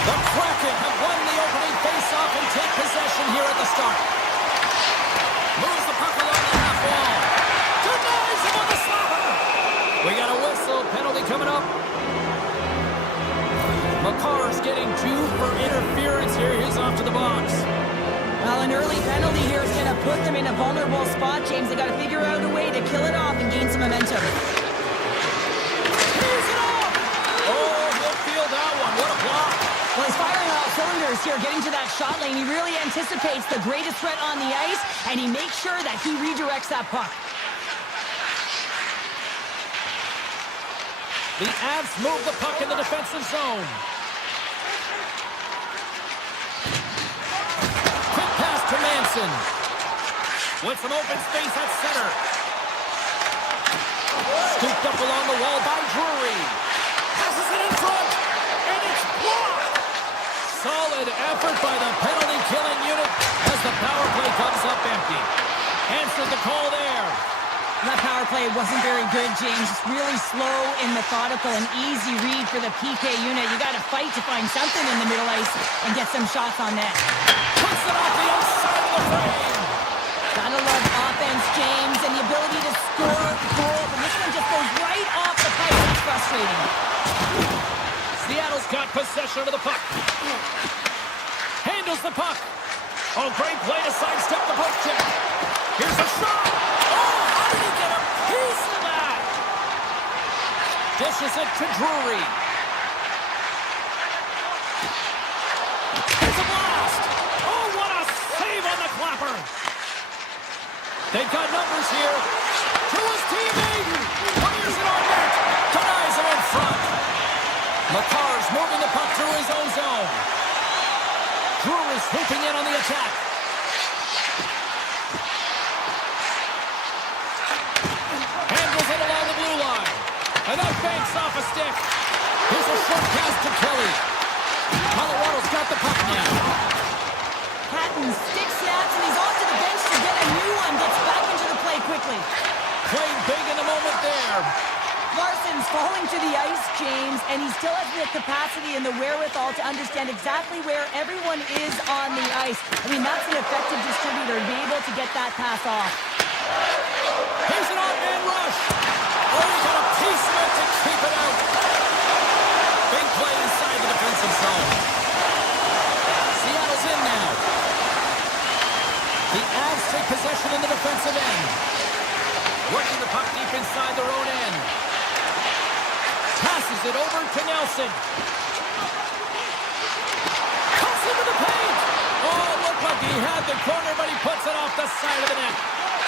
The Kraken have won the opening faceoff and take possession here at the start. Moves the puck along the half wall. Denies him on the slapper. We got a whistle. Penalty coming up. McCarr's getting due for interference here. He's off to the box. Well, an early penalty here is going to put them in a vulnerable spot, James. They got to figure out a way to kill it off and gain some momentum. Here's it off! Oh, he'll feel that one. What a block. Well, he's firing all cylinders here, getting to that shot lane. He really anticipates the greatest threat on the ice, and he makes sure that he redirects that puck. The Avs move the puck in the defensive zone. possession. With some open space at center. Scooped up along the wall by Drury. Passes it in front, and it's blocked. Solid effort by the penalty-killing unit as the power play comes up empty. Answered the call there. That power play wasn't very good, James. It's really slow and methodical, an easy read for the PK unit. You got to fight to find something in the middle ice and get some shots on net. Puts it off the outside of the frame. Gotta love offense, James, and the ability to score goals. And this one just goes right off the pipe. That's frustrating. Seattle's got possession of the puck. Handles the puck. Oh, great play to sidestep the poke check. Here's a shot. Oh, how did he get a piece of that? Dishes it to Drury. It's a blast. Oh, what a save on the clapper. They've got numbers here. To his teammate. Fires it on net. Denies him in front. McCarr's moving the puck through his own zone. Drury's swooping in on the attack. Handles it along the blue line. And that banks off a stick. Here's a short pass to Kelly. Colorado's got the puck now. Patton stick snaps, and he's off to the bench to get a new one. Gets back into the play quickly. Played big in the moment there. Larson's falling to the ice, James, and he still has the capacity and the wherewithal to understand exactly where everyone is on the ice. I mean, that's an effective distributor to be able to get that pass off. Here's an off-man rush. Oh, he got a piece of it to keep it out. Big play inside the defensive zone. Seattle's in now. The Avs take possession in the defensive end. Working the puck deep inside their own end. Passes it over to Nelson. Cuts into the paint. Oh, it looked like he had the corner, but he puts it off the side of the net.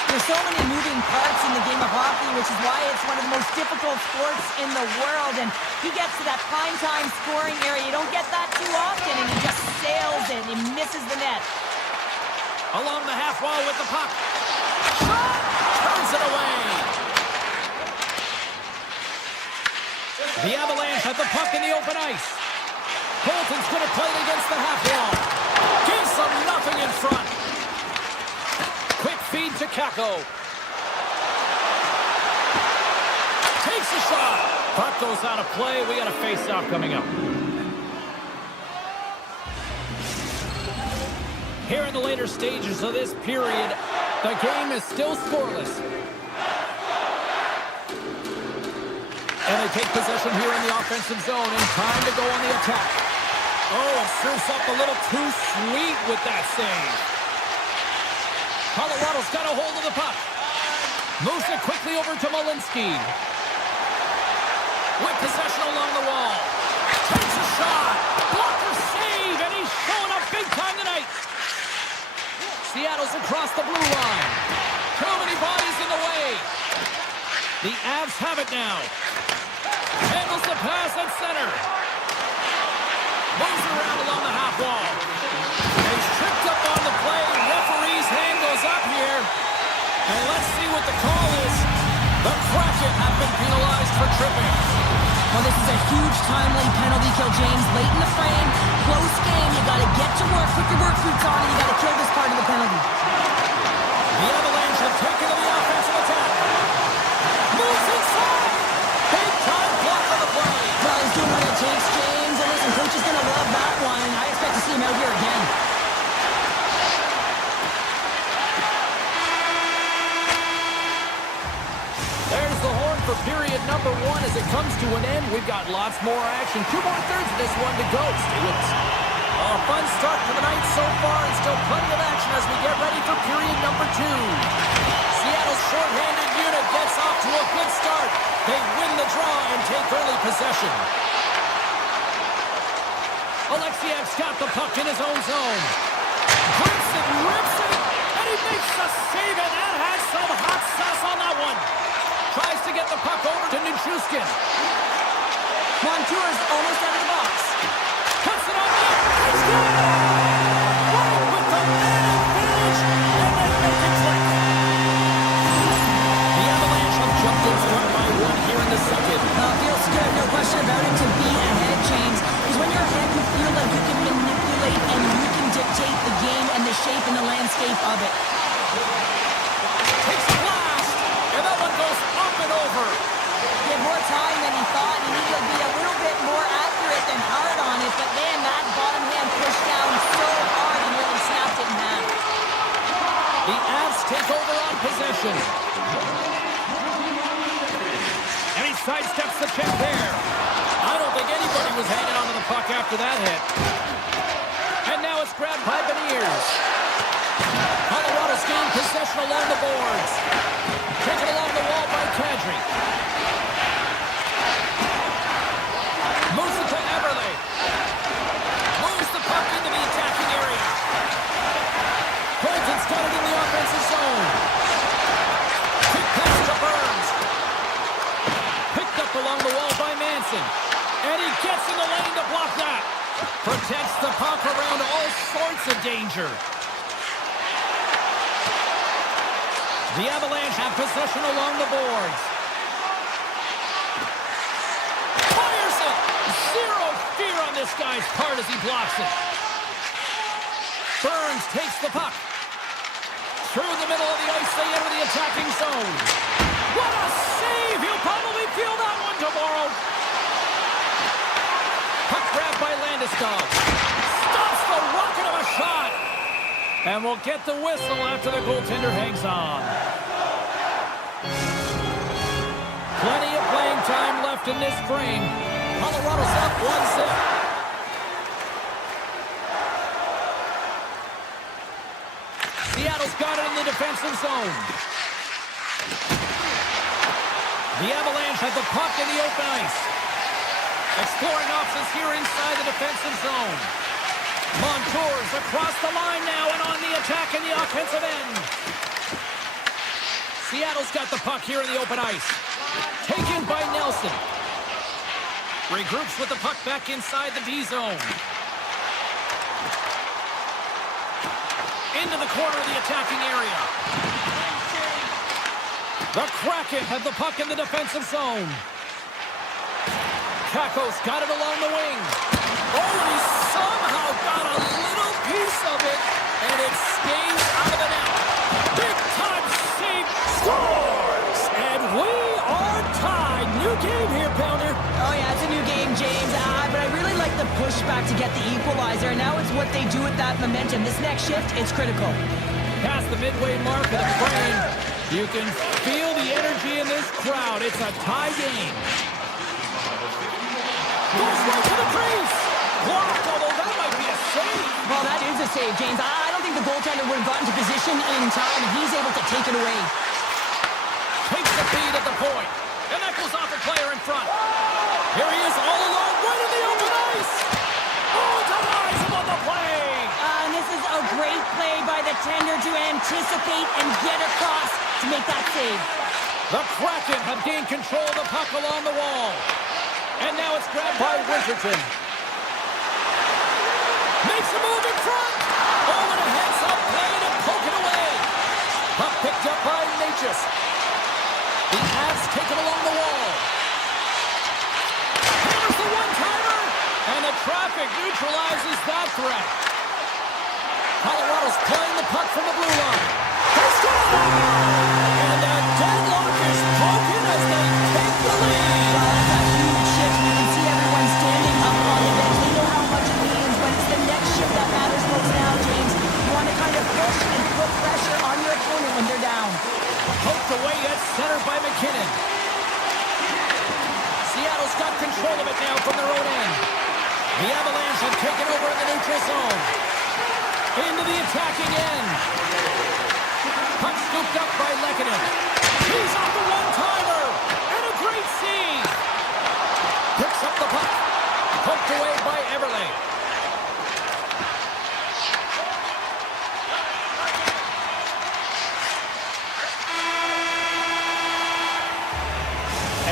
There's so many moving parts in the game of hockey, which is why it's one of the most difficult sports in the world. And he gets to that prime time scoring area. You don't get that too often, and he just sails it. He misses the net. Along the half wall with the puck. Shot! Turns it away. The Avalanche have the puck in the open ice. Colton's going to play it against the half wall. Gives them nothing in front. Quick feed to Kako. Takes a shot. Puck goes out of play. We got a face-off coming up. Here in the later stages of this period, the game is still scoreless. And they take possession here in the offensive zone and time to go on the attack. Oh, it serves up a little too sweet with that save. Colorado's got a hold of the puck. Moves it quickly over to Malinsky. With possession along the wall. Takes a shot. Blocker save, and he's showing up big time tonight. Seattle's across the blue line. Too many bodies in the way. The Avs have it now. Handles the pass at center. Moves around along the half wall. He's tripped up on the play. Referee's hand goes up here. And let's see what the call is. The Kraken have been penalized for tripping. Well, this is a huge timely penalty kill, James. Late in the frame, close game. You got to get to work, put your work boots on, and you got to kill this part of the penalty. The Avalanche have taken to the offensive attack. Moves inside. Big time block on the play. Well, he's doing what it takes, James. And listen, coach is going to love that one. I expect to see him out here again. There's the horn for period number 1 as it comes to an end. We've got lots more action. 2 more thirds of this one to go. Stay with us. A fun start to the night so far, and still plenty of action as we get ready for period number 2. Seattle's shorthanded unit gets off to a good start. They win the draw and take early possession. Alexiev's got the puck in his own zone. Grips it, rips it, and he makes the save, and that has some hot sauce on that one. Tries to get the puck over to Nichushkin. Montour's almost out of the box. Cuts it on net. He's got it! Right with the man advantage. escape of it. Takes a blast, and that one goes up and over. He had more time than he thought. He needed to be a little bit more accurate than hard on it, but man, that bottom hand pushed down so hard and nearly snapped it in half. The Avs take over on possession. And he sidesteps the check there. I don't think anybody was hanging on to the puck after that hit. And now it's grabbed by Beniers. Colorado's gained possession along the boards. Taken along the wall by Kadri. Moves it to Everly. Moves the puck into the attacking area. Colton's got it in the offensive zone. Quick pass to Burns. Picked up along the wall by Manson. And he gets in the lane to block that. Protects the puck around all sorts of danger. The Avalanche have possession along the boards. Fires it! Zero fear on this guy's part as he blocks it. Burns takes the puck. Through the middle of the ice, they enter the attacking zone. What a save! He'll probably feel that one tomorrow. Puck grabbed by Landeskog. Stops the rocket of a shot. And we'll get the whistle after the goaltender hangs on. Plenty of playing time left in this frame. Colorado's up 1-0. Seattle's got it in the defensive zone. The Avalanche have the puck in the open ice. Exploring options here inside the defensive zone. Montour's across the line now and on the attack in the offensive end. Seattle's got the puck here in the open ice. Taken by Nelson. Regroups with the puck back inside the D zone. Into the corner of the attacking area. The Kraken have the puck in the defensive zone. Kakos got it along the wing. Oh, he somehow got a little piece of it, and it stays out of the net. Big time save, scores! And we are tied. New game here, Pounder. Oh, yeah, it's a new game, James. But I really like the pushback to get the equalizer. And now it's what they do with that momentum. This next shift, it's critical. Past the midway mark of the frame, you can feel the energy in this crowd. It's a tie game. Goes right to the crease. Blocked, although that might be a save. Well, that is a save, James. I don't think the goaltender would have gotten to position in time, and he's able to take it away. Takes the feed at the point. And that goes off the player in front. Here he is all alone, right in the open ice. Oh, denies him on the play. And this is a great play by the tender to anticipate and get across to make that save. The Kraken have gained control of the puck along the wall. And now it's grabbed by Winterton. Makes a move in front. Oh, and a heads-up play to poke it away. Puck picked up by Natchez. The Avs take it along the wall. Hammers the one-timer. And the traffic neutralizes that threat. Colorado's playing the puck from the blue line. They score! And the deadlock is broken as they take the lead. That's a huge shift. You can see everyone standing up on the bench. They know how much it means when it's the next shift that matters most now, James. You want to kind of push and put pressure on your opponent when they're down. Poked away at center by McKinnon. Seattle's got control of it now from their own end. The Avalanche have taken over in the neutral zone. Into the attacking end. Puck scooped up by Lehkonen. He's off the one-timer. And a great save. Picks up the puck. Poked away by Everly.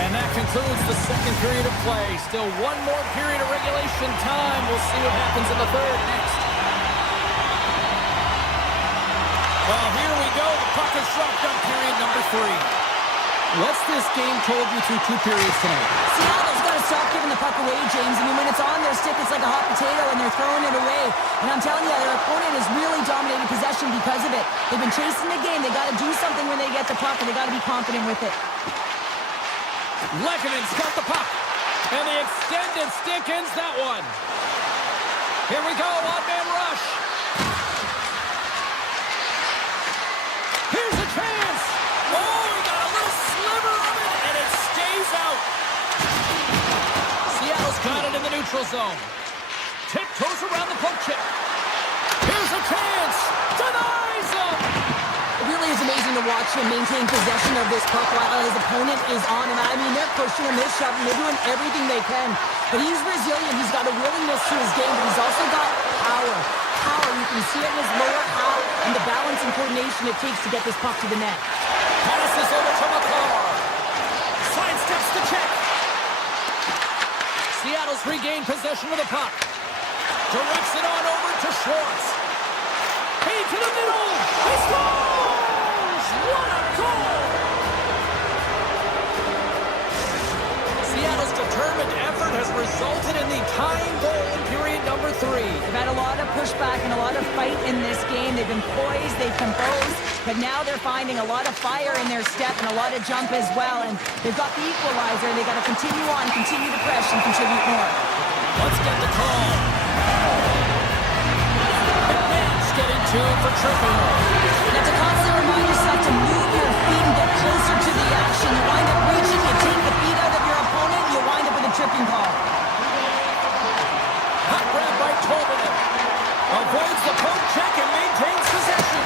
And that concludes the second period of play. Still one more period of regulation time. We'll see what happens in the third next. Well, here we go. The puck is dropped up period number 3. What's this game told you through 2 periods tonight? Seattle's got to to stop giving the puck away, James. I mean, when it's on their stick, it's like a hot potato, and they're throwing it away. And I'm telling you, their opponent is really dominating possession because of it. They've been chasing the game. They got to do something when they get the puck, and they got to be confident with it. Lekkkonen's got the puck. And the extended stick ends that one. Here we go, one-man rush. Here's a chance. Oh, he got a little sliver of it, and it stays out. Seattle's got it in the neutral zone. Tiptoes around the poke check. Here's a chance. Denies him. It really is amazing to watch him maintain possession of this puck while his opponent is on him. I mean, they're pushing him, they're shoving, they're doing everything they can. But he's resilient. He's got a willingness to his game, but he's also got power. Power, you can see it in his lower half and the balance and coordination it takes to get this puck to the net. Passes over to McCarr. Sidesteps the check. Seattle's regained possession of the puck. Directs it on over to Schwartz. Hey, to the middle. He scores! What a goal! Seattle's determined effort has resulted in the tying goal in period number 3. They've had a lot of pushback and a lot of fight in this game. They've been poised, they've composed, but now they're finding a lot of fire in their step and a lot of jump as well. And they've got the equalizer. They've got to continue on, continue to press, and contribute more. Let's get the call. McMahon's getting to for tripping. You have to constantly remind yourself to move your feet and get closer to the action. You wind up reaching, you take the feet out of your opponent, you wind up with a tripping call. Hot grab by Tolvanen. Avoids the poke check and maintains possession.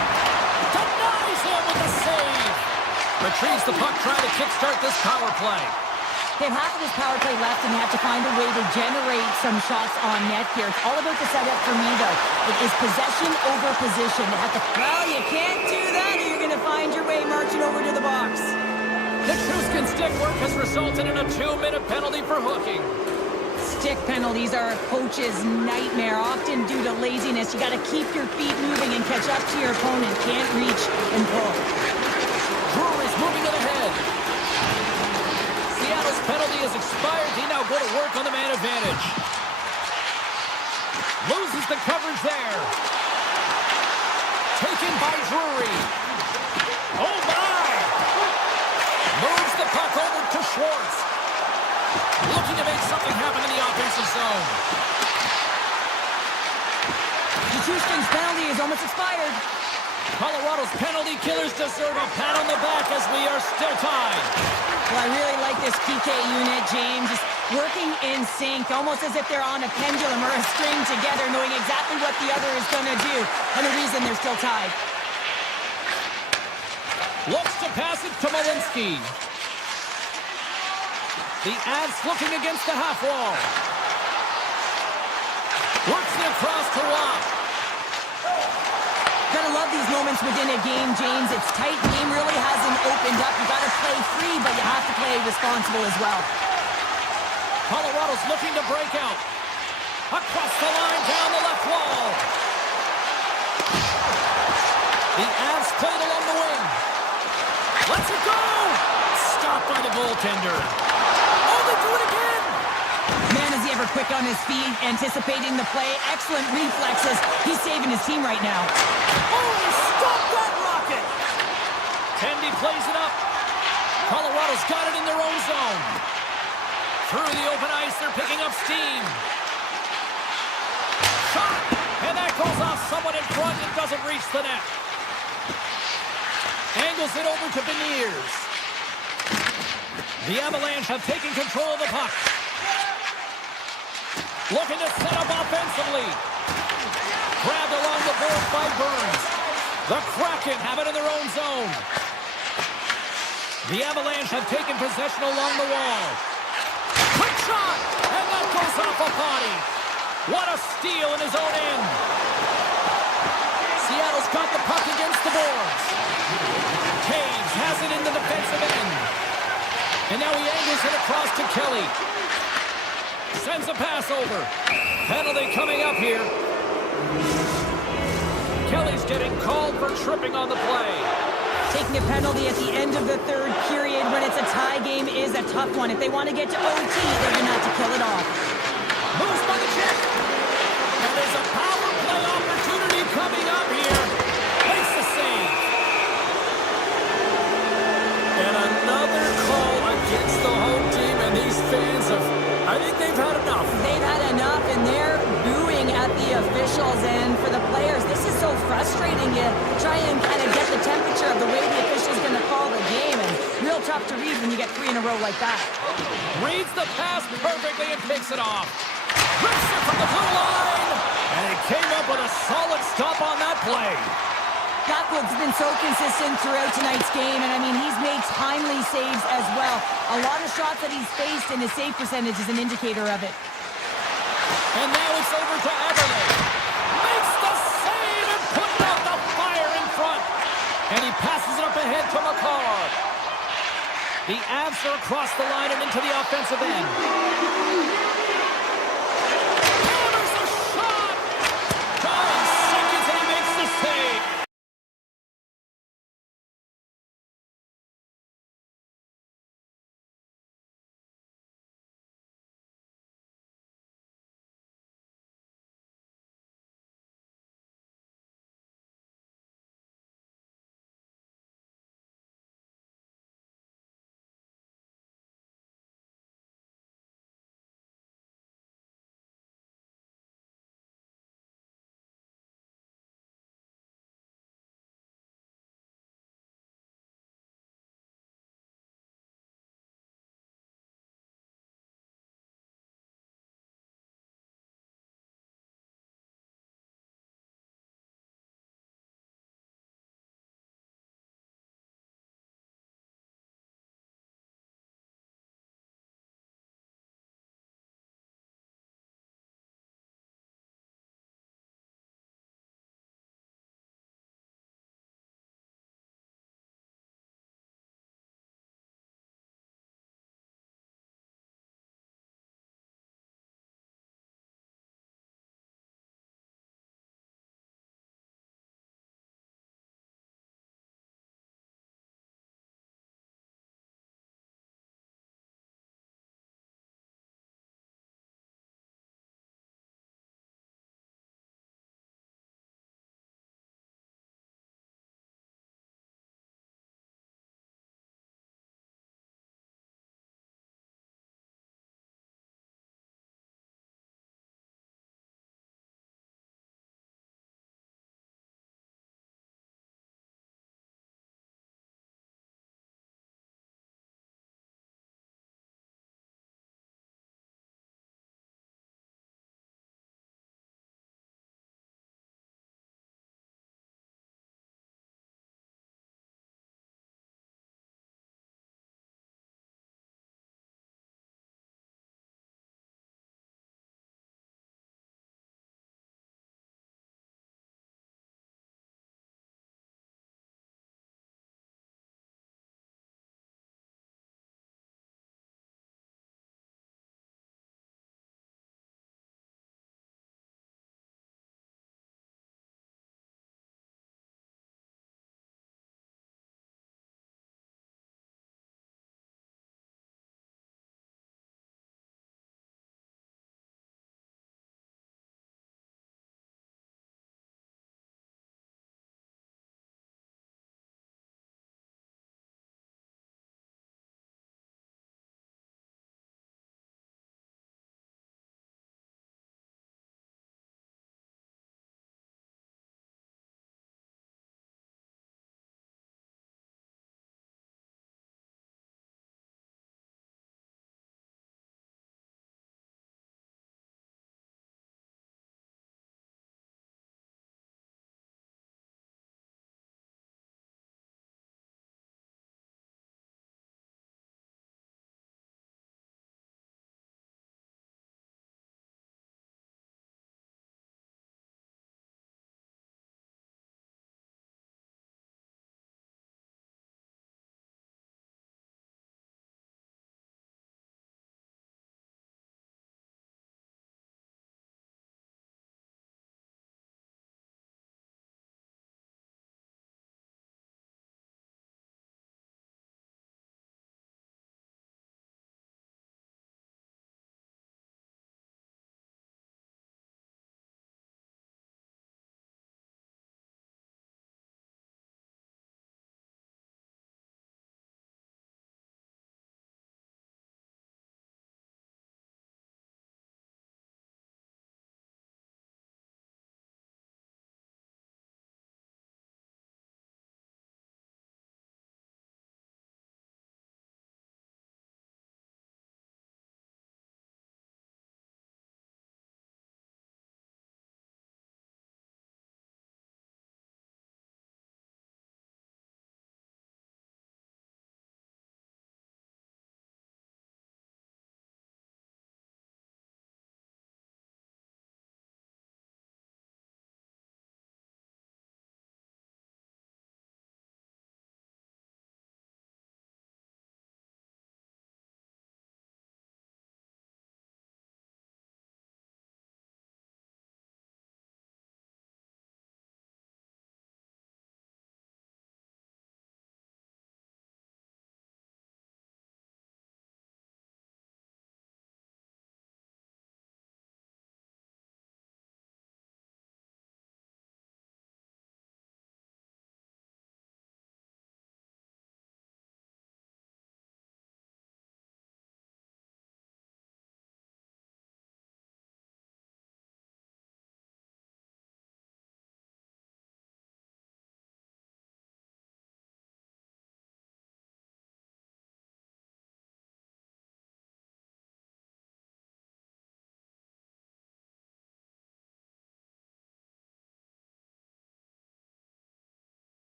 Denies him with the save. Retrieves the puck trying to kickstart this power play. They have half of this power play left, and they have to find a way to generate some shots on net here. It's all about the setup for me, though. It is possession over position. They have to, well, you can't do that, or you're going to find your way marching over to the box. The Truskin stick work has resulted in a 2-minute penalty for hooking. Stick penalties are a coach's nightmare, often due to laziness. You got to keep your feet moving and catch up to your opponent. Can't reach and pull. Drury's moving to the head. Seattle's penalty has expired. He now go to work on the man advantage. Loses the coverage there. Taken by Drury. Oh my! Moves the puck over to Schwartz. Looking to make something happen in the offensive zone. The Truskin's penalty is almost expired. Colorado's penalty killers deserve a pat on the back as we are still tied. Well, I really like this PK unit, James. Just working in sync, almost as if they're on a pendulum or a string together, knowing exactly what the other is going to do, and the reason they're still tied. Looks to pass it to Malinsky. The Avs looking against the half wall. Works it across to Watt. Gotta love these moments within a game, James. It's tight. Game really hasn't opened up. You gotta play free, but you have to play responsible as well. Colorado's looking to break out. Across the line, down the left wall. The Avs played along the wing. Let's it go! Stopped by the goaltender. Oh, they do it again! Man, is he ever quick on his feet, anticipating the play. Excellent reflexes. He's saving his team right now. Oh, he stopped that rocket! Tendy plays it up. Colorado's got it in their own zone. Through the open ice, they're picking up steam. Shot! And that goes off someone in front and doesn't reach the net. Angles it over to Beniers. The Avalanche have taken control of the puck. Looking to set up offensively. Grabbed along the boards by Burns. The Kraken have it in their own zone. The Avalanche have taken possession along the wall. Quick shot! And that goes off a body. What a steal in his own end. Seattle's got the puck against the boards. Taves has it in the defensive end. And now he angles it across to Kelly. Sends a pass over. Penalty coming up here. Kelly's getting called for tripping on the play. Taking a penalty at the end of the third period when it's a tie game is a tough one. If they want to get to OT, they're going to have to kill it off. Moves by the check. And there's a power play opportunity coming up here. Makes the save. And another call against the home team, and these fans I think they've had enough. They've had enough, and they're booing at the officials. And for the players, this is so frustrating. You try and kind of get the temperature of the way the official's going to call the game, and real tough to read when you get 3 in a row like that. Reads the pass perfectly and picks it off. Rips it from the blue line, and he came up with a solid stop on that play. Blackwood's been so consistent throughout tonight's game, and I mean, he's made timely saves as well. A lot of shots that he's faced, and his save percentage is an indicator of it. And now it's over to Everly. Makes the save and puts out the fire in front. And he passes it up ahead to McCarr. The Avs are across the line and into the offensive end.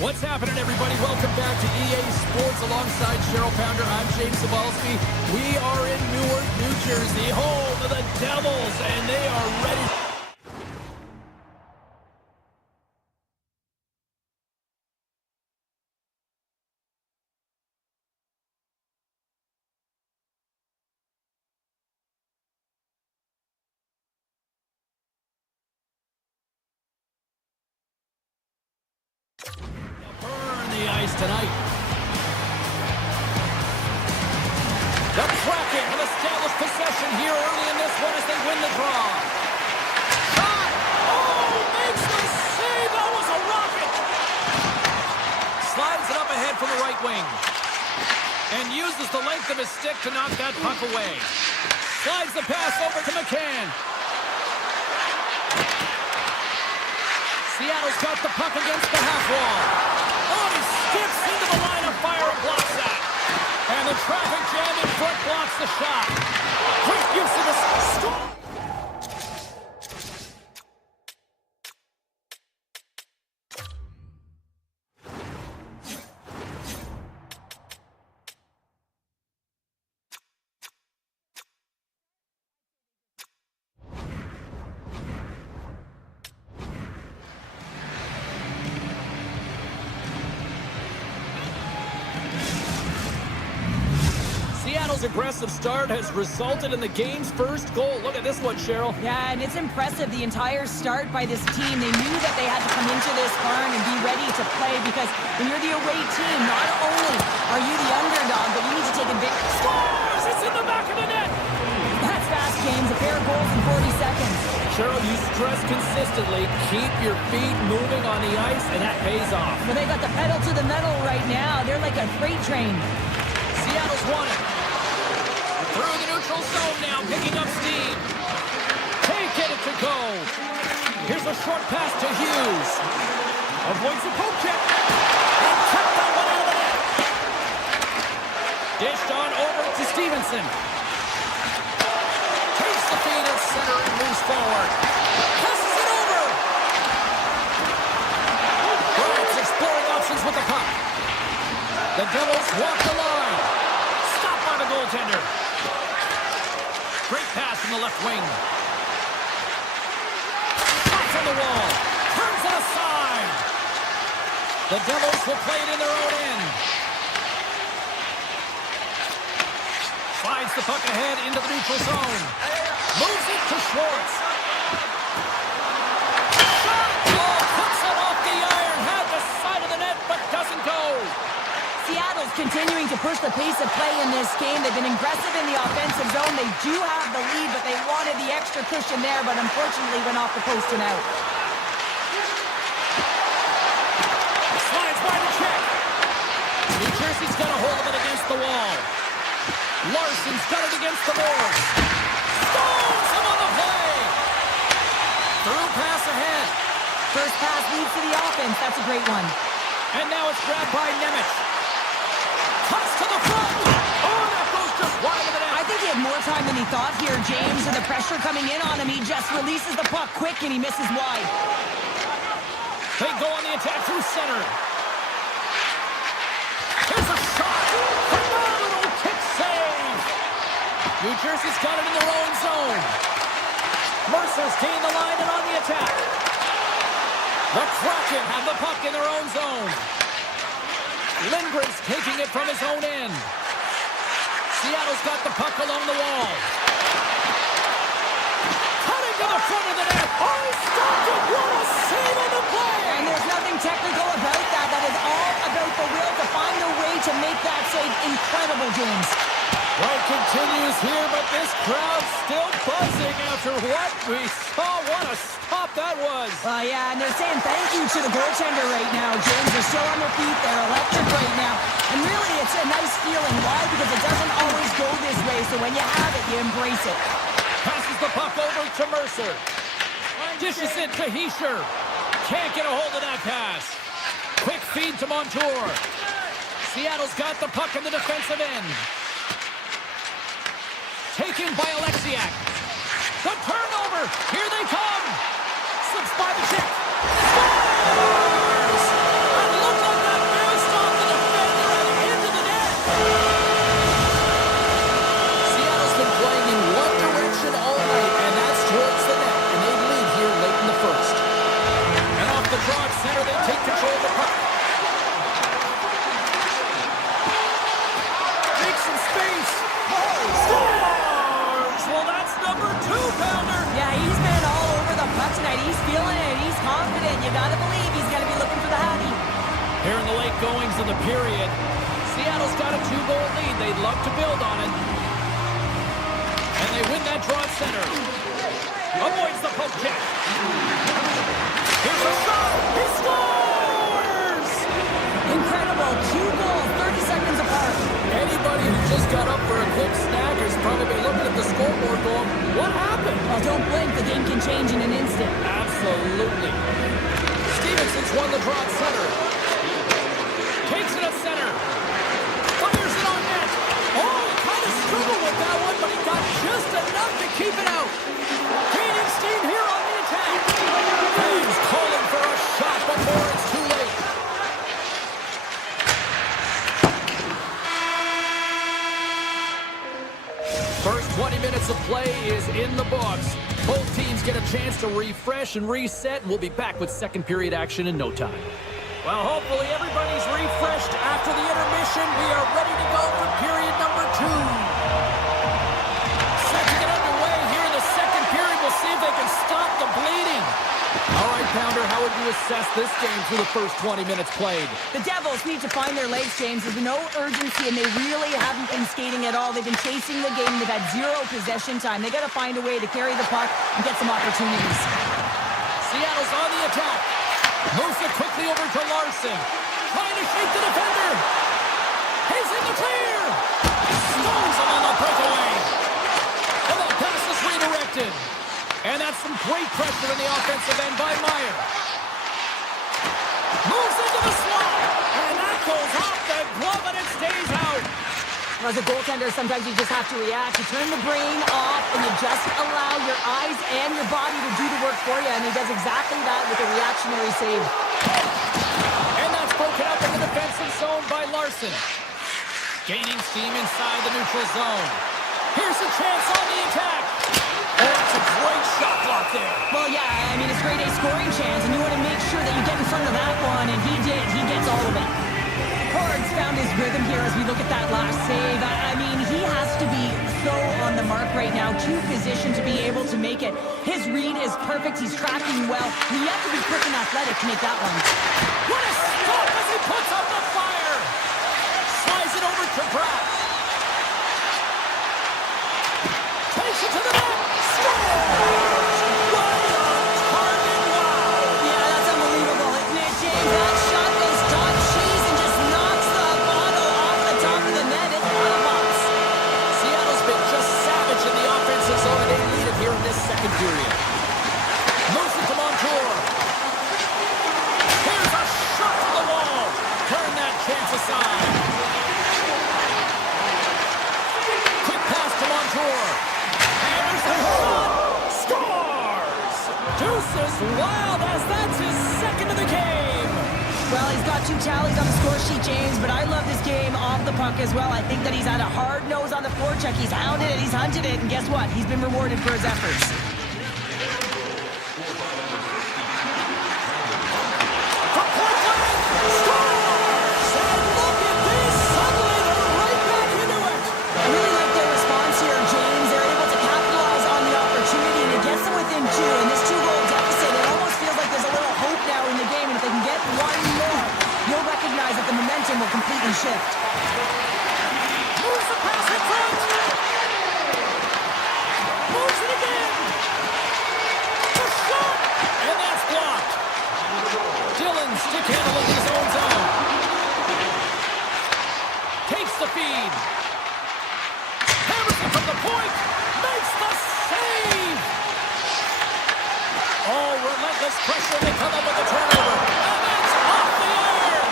What's happening, everybody? Welcome back to EA Sports alongside Cheryl Pounder. I'm James Cebulski. We are in Newark, New Jersey, home of the Devils, and they are ready. Burn the ice tonight. The Kraken have established possession here early in this one as they win the draw. Shot! Oh, makes the save! That was a rocket! Slides it up ahead from the right wing. And uses the length of his stick to knock that puck away. Slides the pass over to McCann. Seattle's got the puck against the half wall. Oh, he skips into the line of fire and blocks that. And the traffic jam in front blocks the shot. Quick use of the score. Seattle's aggressive start has resulted in the game's first goal. Look at this one, Cheryl. Yeah, and it's impressive, the entire start by this team. They knew that they had to come into this barn and be ready to play because when you're the away team, not only are you the underdog, but you need to take advantage. Scores! It's in the back of the net! That's fast, James. A pair of goals in 40 seconds. Cheryl, you stress consistently, keep your feet moving on the ice, and that pays off. Well, they got the pedal to the metal right now. They're like a freight train. Seattle's won it. Through the neutral zone now, picking up steam. Can't get it to go. Here's a short pass to Hughes. Avoids the poke check. And kept that one out of the net. Dished on over to Stevenson. Takes the feed at center and moves forward. Passes it over. Bryant's exploring options with the puck. The Devils walk the line. Stopped by the goaltender. Great pass from the left wing. Shots on the wall. Turns it aside. The Devils will play it in their own end. Slides the puck ahead into the neutral zone. Moves it to Schwartz. Shot! Oh, puts it off the iron. Had the side of the net, but doesn't go. Seattle's continuing to push the pace of play in this game. They've been aggressive in the offensive zone. They do have the lead, but they wanted the extra cushion there, but unfortunately went off the post and out. Slides by the check. New Jersey's got a hold of it against the wall. Larson's got it against the boards. Stones him on the play. Through pass ahead. First pass leads to the offense. That's a great one. And now it's grabbed by Nemec. Cuts to the front. Oh, that goes just wide of the net. I think he had more time than he thought here, James. And the pressure coming in on him, he just releases the puck quick and he misses wide. They go on the attack through center. Here's a shot. Phenomenal kick save. New Jersey's got it in their own zone. Mercer's gained the line and on the attack. The Kraken have the puck in their own zone. Lindgren's taking it from his own end. Seattle's got the puck along the wall. Cutting to the front of the net. Oh, he stopped it. What a save on the play. And there's nothing technical about that. That is all about the will to find a way to make that save. Incredible, James. Fight continues here, but this crowd's still buzzing after what we saw. What a stop that was. Yeah, and they're saying thank you to the goaltender right now, James. They're still on their feet. They're electric right now. And really, it's a nice feeling. Why? Because it doesn't always go this way. So when you have it, you embrace it. Passes the puck over to Mercer. Dishes it to Hischier. Can't get a hold of that pass. Quick feed to Montour. Seattle's got the puck in the defensive end. Taken by Alexiak. The turnover. Here they come. Slips by the check. Scores! And look like tonight. He's feeling it. He's confident. You got to believe he's going to be looking for the Hattie. Here in the late goings of the period, Seattle's got a 2-goal lead. They'd love to build on it. And they win that draw at center. Avoids the poke check. Here's a shot. He scores! Incredible. 2 goals, 30 seconds apart. Anybody who just got up for a quick snack is probably looking at the scoreboard going, what happened? Well, don't blink. The game can change in an instant. Absolutely. Stevenson's won the draw at center. Takes it at center. Fires it on net. Oh, he kind of struggled with that one, but he got just enough to keep it out. Gaining steam here on the attack. He's calling for a shot before it's too late. First 20 minutes of play is in the books. Both teams get a chance to refresh and reset, and we'll be back with second period action in no time. Well, hopefully everybody's refreshed after the intermission. We are ready to go for period number 2. Set to get underway here in the second period. We'll see if they can stop the bleeding. All right, Pounder, how would you assess this game through the first 20 minutes played? The Devils need to find their legs, James. There's no urgency, and they really haven't been skating at all. They've been chasing the game. They've had 0 possession time. They got to find a way to carry the puck and get some opportunities. Seattle's on the attack. Moves it quickly over to Larson. Trying to shake the defender. He's in the clear. Stones him on the breakaway. And the pass is redirected. And that's some great pressure in the offensive end by Meyer. Moves into the slot. And that goes off the glove and it stays out. As a goaltender, sometimes you just have to react. You turn the brain off and you just allow your eyes and your body to do the work for you. And he does exactly that with a reactionary save. And that's broken up in the defensive zone by Larson. Gaining steam inside the neutral zone. Here's a chance on the attack. Oh, that's a great shot block there. Well, yeah, I mean, it's grade A scoring chance, and you want to make sure that you get in front of that one, and he did. He gets all of it. Card's found his rhythm here as we look at that last save. I mean, he has to be so on the mark right now, to position to be able to make it. His read is perfect. He's tracking well. You have to be quick and athletic to make that one. What a stop as he puts up the fire. Slides it over to Pratt. Takes it to the net. Scores! What a target! Wow! Yeah, that's unbelievable, isn't it, James? That shot goes top cheese and just knocks the bottle off the top of the net. It's out of box. Seattle's been just savage in the offensive zone, and they lead it here in this second period. Moves it to Montour. Here's a shot to the wall. Turn that chance aside. Quick pass to Montour. And there's a shot. Scores! Deuces wild as that's his second of the game. Well, he's got 2 tallies on the score sheet, James, but I love this game off the puck as well. I think that he's had a hard nose on the forecheck. He's hounded it, he's hunted it, and guess what? He's been rewarded for his efforts. From point blank, scores! And look at this, suddenly they're right back into it. I really like their response here, James. They're able to capitalize on the opportunity, and it gets them within 2. In this 2-goal deficit, it almost feels like there's a little hope now in the game, and if they can get one more, you'll recognize that the momentum will completely shift. Moves the pass in front. Moves it again. The shot. And that's blocked. Dillon stick handling in his own zone. Takes the feed. Hammers it from the point. Makes the save. Oh, relentless pressure. They come up with a turnover. And that's off the air.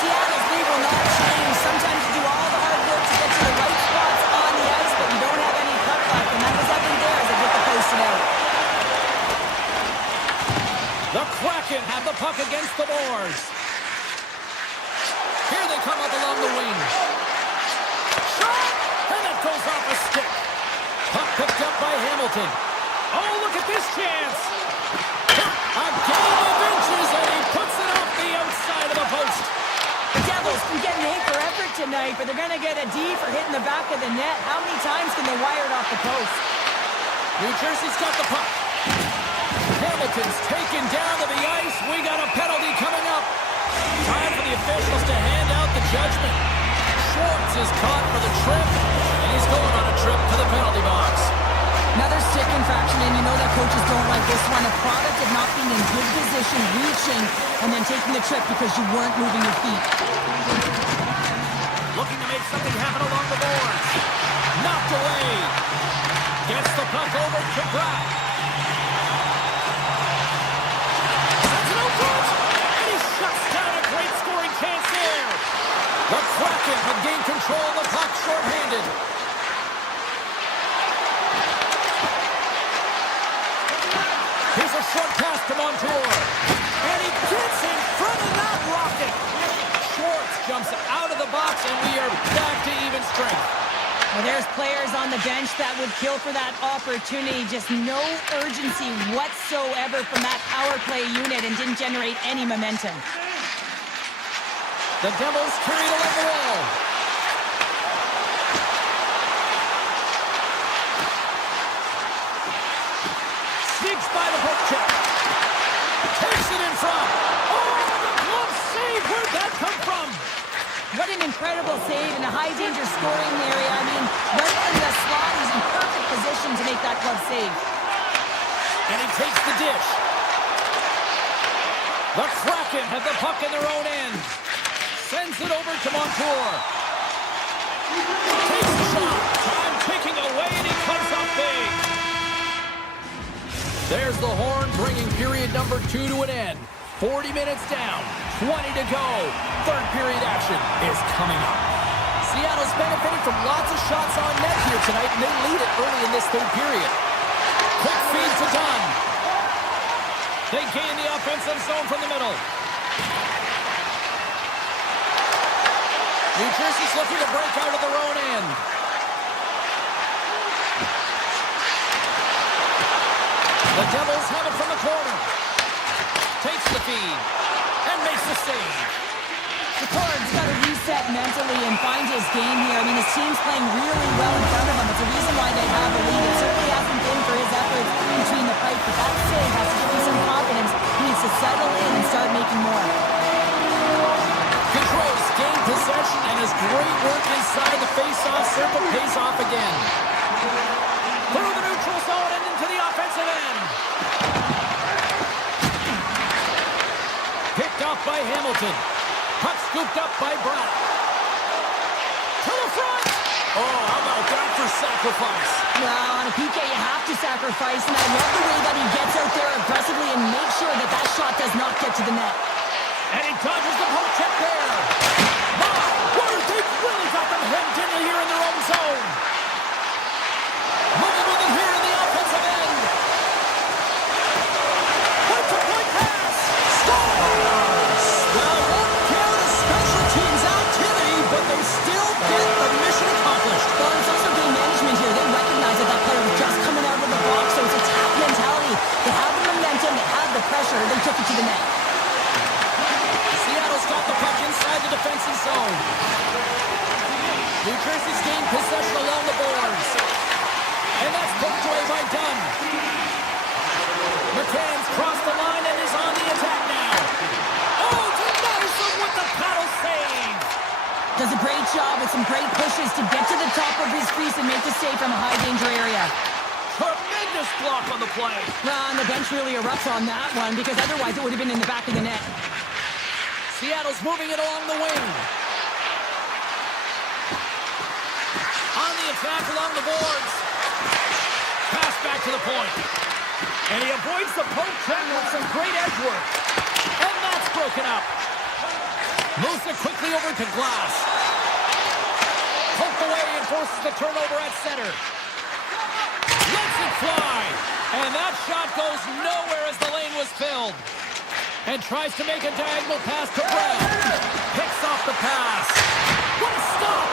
Seattle's lead will not change. Sometimes you do all the hard work to get to the right spots on the ice, but you don't have any puck luck, and that was evident there as they get the posted out. The Kraken have the puck against the boards. Here they come up along the wing. Shot! And it goes off a stick. Puck picked up by Hamilton. Oh, look at this chance. A game of inches, and he puts it off the outside of the post. The Devils can get an A for effort tonight, but they're going to get a D for hitting the back of the net. How many times can they wire it off the post? New Jersey's got the puck. Hamilton's taken down to the ice. We got a penalty coming up. Time for the officials to hand out the judgment. Schwartz is caught for the trip, and he's going on a trip to the penalty box. Another stick infraction, and you know that coaches don't like this one. A product of not being in good position, reaching, and then taking the trip because you weren't moving your feet. Looking to make something happen along the boards. Knocked away. Gets the puck over to Bratt. Sends it over. And he shuts down a great scoring chance there. The Kraken have gained control of the puck shorthanded. Here's a short pass to Montour. And he gets in front of that rocket. Schwartz jumps out of the box, and we are back to even strength. Well, there's players on the bench that would kill for that opportunity. Just no urgency whatsoever from that power play unit and didn't generate any momentum. The Devils carry it along the wall. Sneaks by the hook check. Takes it in front. Oh, the glove save. Where'd that come from? What an incredible save in a high-danger scoring area. I mean, right in the slot, he's in perfect position to make that glove save. And he takes the dish. The Kraken have the puck in their own end. Sends it over to Montour. Takes the shot. Time ticking away, and he comes up big. There's the horn, bringing period number 2 to an end. 40 minutes down, 20 to go. Third period action is coming up. Seattle's benefiting from lots of shots on net here tonight, and they lead it early in this third period. Quick feed to Dunn. They gain the offensive zone from the middle. New Jersey's looking to break out of their own end. The Devils have it from the corner. Takes the feed and makes the save. The Card's got to reset mentally and find his game here. I mean, his team's playing really well in front of him. It's a reason why they have a lead. It certainly hasn't been for his efforts between the pipe, but that save has to give him some confidence. He needs to settle in and start making more. Gaudreau's gained possession, and his great work inside the face-off circle pays off again. Through the neutral zone and into the offensive end. Picked off by Hamilton. Puck scooped up by Bratt. To the front! Oh, how about that for sacrifice? Well, on a PK, you have to sacrifice, and I love the way that he gets out there aggressively and makes sure that that shot does not get to the net. And he dodges the poke check there. My word, they've really got them hemmed in here in their own zone. Moving with it here in the offensive end. Point-to-point pass. Scores! Well, won't count a special teams activity, but they still get the mission accomplished. Well, it's also game management here. They recognize that that player was just coming out of the box, so it's a tap mentality. They have the momentum, they have the pressure, they took it to the net. Seattle's got the puck inside the defensive zone. New Jersey's gained possession along the boards. And that's poked away by Dunn. McCann's crossed the line and is on the attack now. Oh, denies him with the paddle save. Does a great job with some great pushes to get to the top of his crease and make the save from a high-danger area. Tremendous block on the play. Well, and the bench really erupts on that one because otherwise it would have been in the back of the net. Seattle's moving it along the wing. On the attack along the boards. Pass back to the point. And he avoids the poke check with some great edge work. And that's broken up. Moves it quickly over to Glass. Poked away and forces the turnover at center. Lets it fly. And that shot goes nowhere as the lane was filled. And tries to make a diagonal pass to Brown. Picks off the pass. What a stop!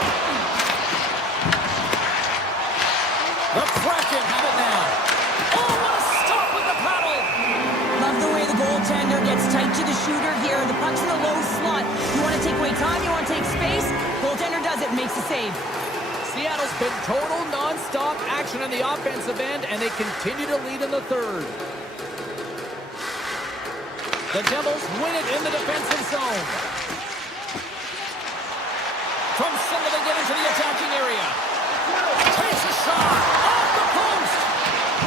The Kraken have it now. Oh, what a stop with the paddle! Love the way the goaltender gets tight to the shooter here. The puck's in a low slot. You want to take away time, you want to take space. Goaltender does it, makes the save. Seattle's been total non-stop action on the offensive end, and they continue to lead in the third. The Devils win it in the defensive zone. From center, they get into the attacking area. Takes a shot off the post.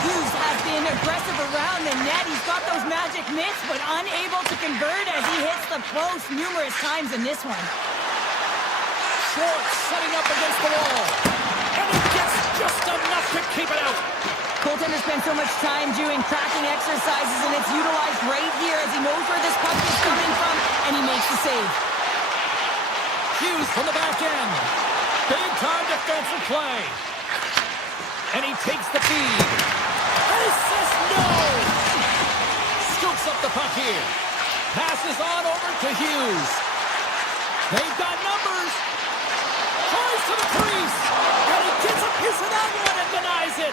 Hughes has been aggressive around the net. He's got those magic mitts, but unable to convert as he hits the post numerous times in this one. Schwartz setting up against the wall. And he gets just enough to keep it out. Goaltender spends so much time doing cracking exercises, and it's utilized right here as he knows where this puck is coming from, and he makes the save. Hughes from the back end. Big time defensive play. And he takes the feed. And he says no! Scoops up the puck here. Passes on over to Hughes. They've got numbers. Tries to the crease. And he gets a piece of that one and denies it.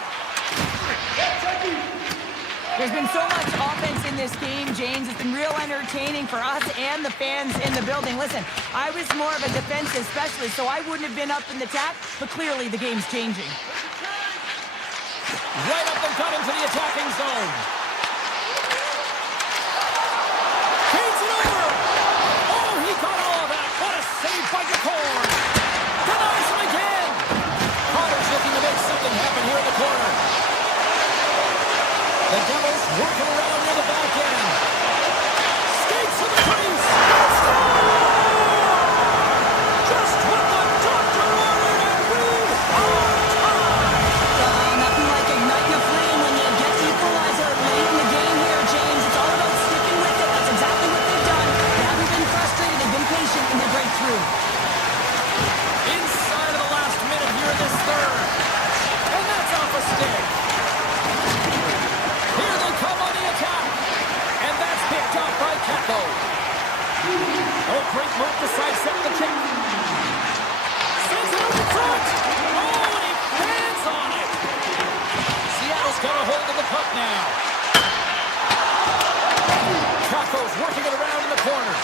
There's been so much offense in this game, James. It's been real entertaining for us and the fans in the building. Listen, I was more of a defensive specialist, so I wouldn't have been up in the attack, but clearly the game's changing. Right up and cut into the attacking zone. Feeds it over. Oh, he got all of that. What a save by Kraken. Denies him again. Carter's looking to make something happen here in the corner. The Devils working around near the back end. Skates to the crease. Just what the doctor ordered, and we are tied. Nothing like igniting a flame when you get the equalizer late in the game here, James. It's all about sticking with it. That's exactly what they've done. They haven't been frustrated. They've been patient, and they break through. Inside of the last minute here in this third. And that's off a stick. Here they come on the attack. And that's picked up by Kako. Oh, great move to sidestep the check. Sends it over front. Oh, and he fans on it. Seattle's got a hold of the puck now. Kako's working it around in the corner.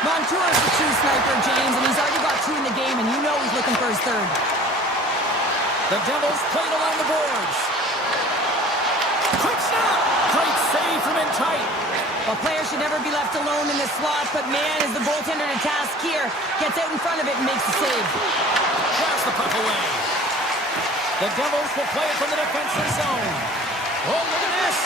Montour's the true sniper, James, and he's already got 2 in the game, and you know he's looking for his third. The Devils playing along the boards. Quick snap! Great save from in tight. A player should never be left alone in this slot, but man, is the goaltender to task here. Gets out in front of it and makes the save. Drives the puck away. The Devils will play it from the defensive zone. Oh, look at this.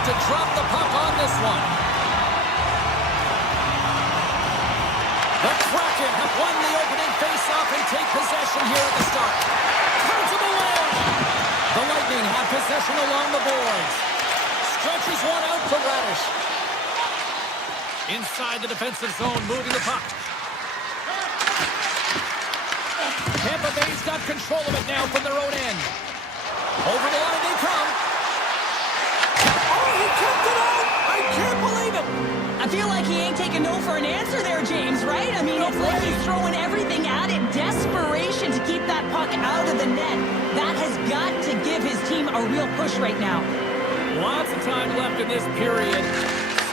have to drop the puck on this one. The Kraken have won the opening face-off and take possession here at the start. Turns him away. The Lightning have possession along the boards. Stretches one out to Radish. Inside the defensive zone, moving the puck. Tampa Bay's got control of it now from their own end. Over the line they come. Oh, he kept it out! I can't believe it! I feel like he ain't taking no for an answer there, James, right? I mean, it's like he's throwing everything at it. Desperation to keep that puck out of the net. That has got to give his team a real push right now. Lots of time left in this period.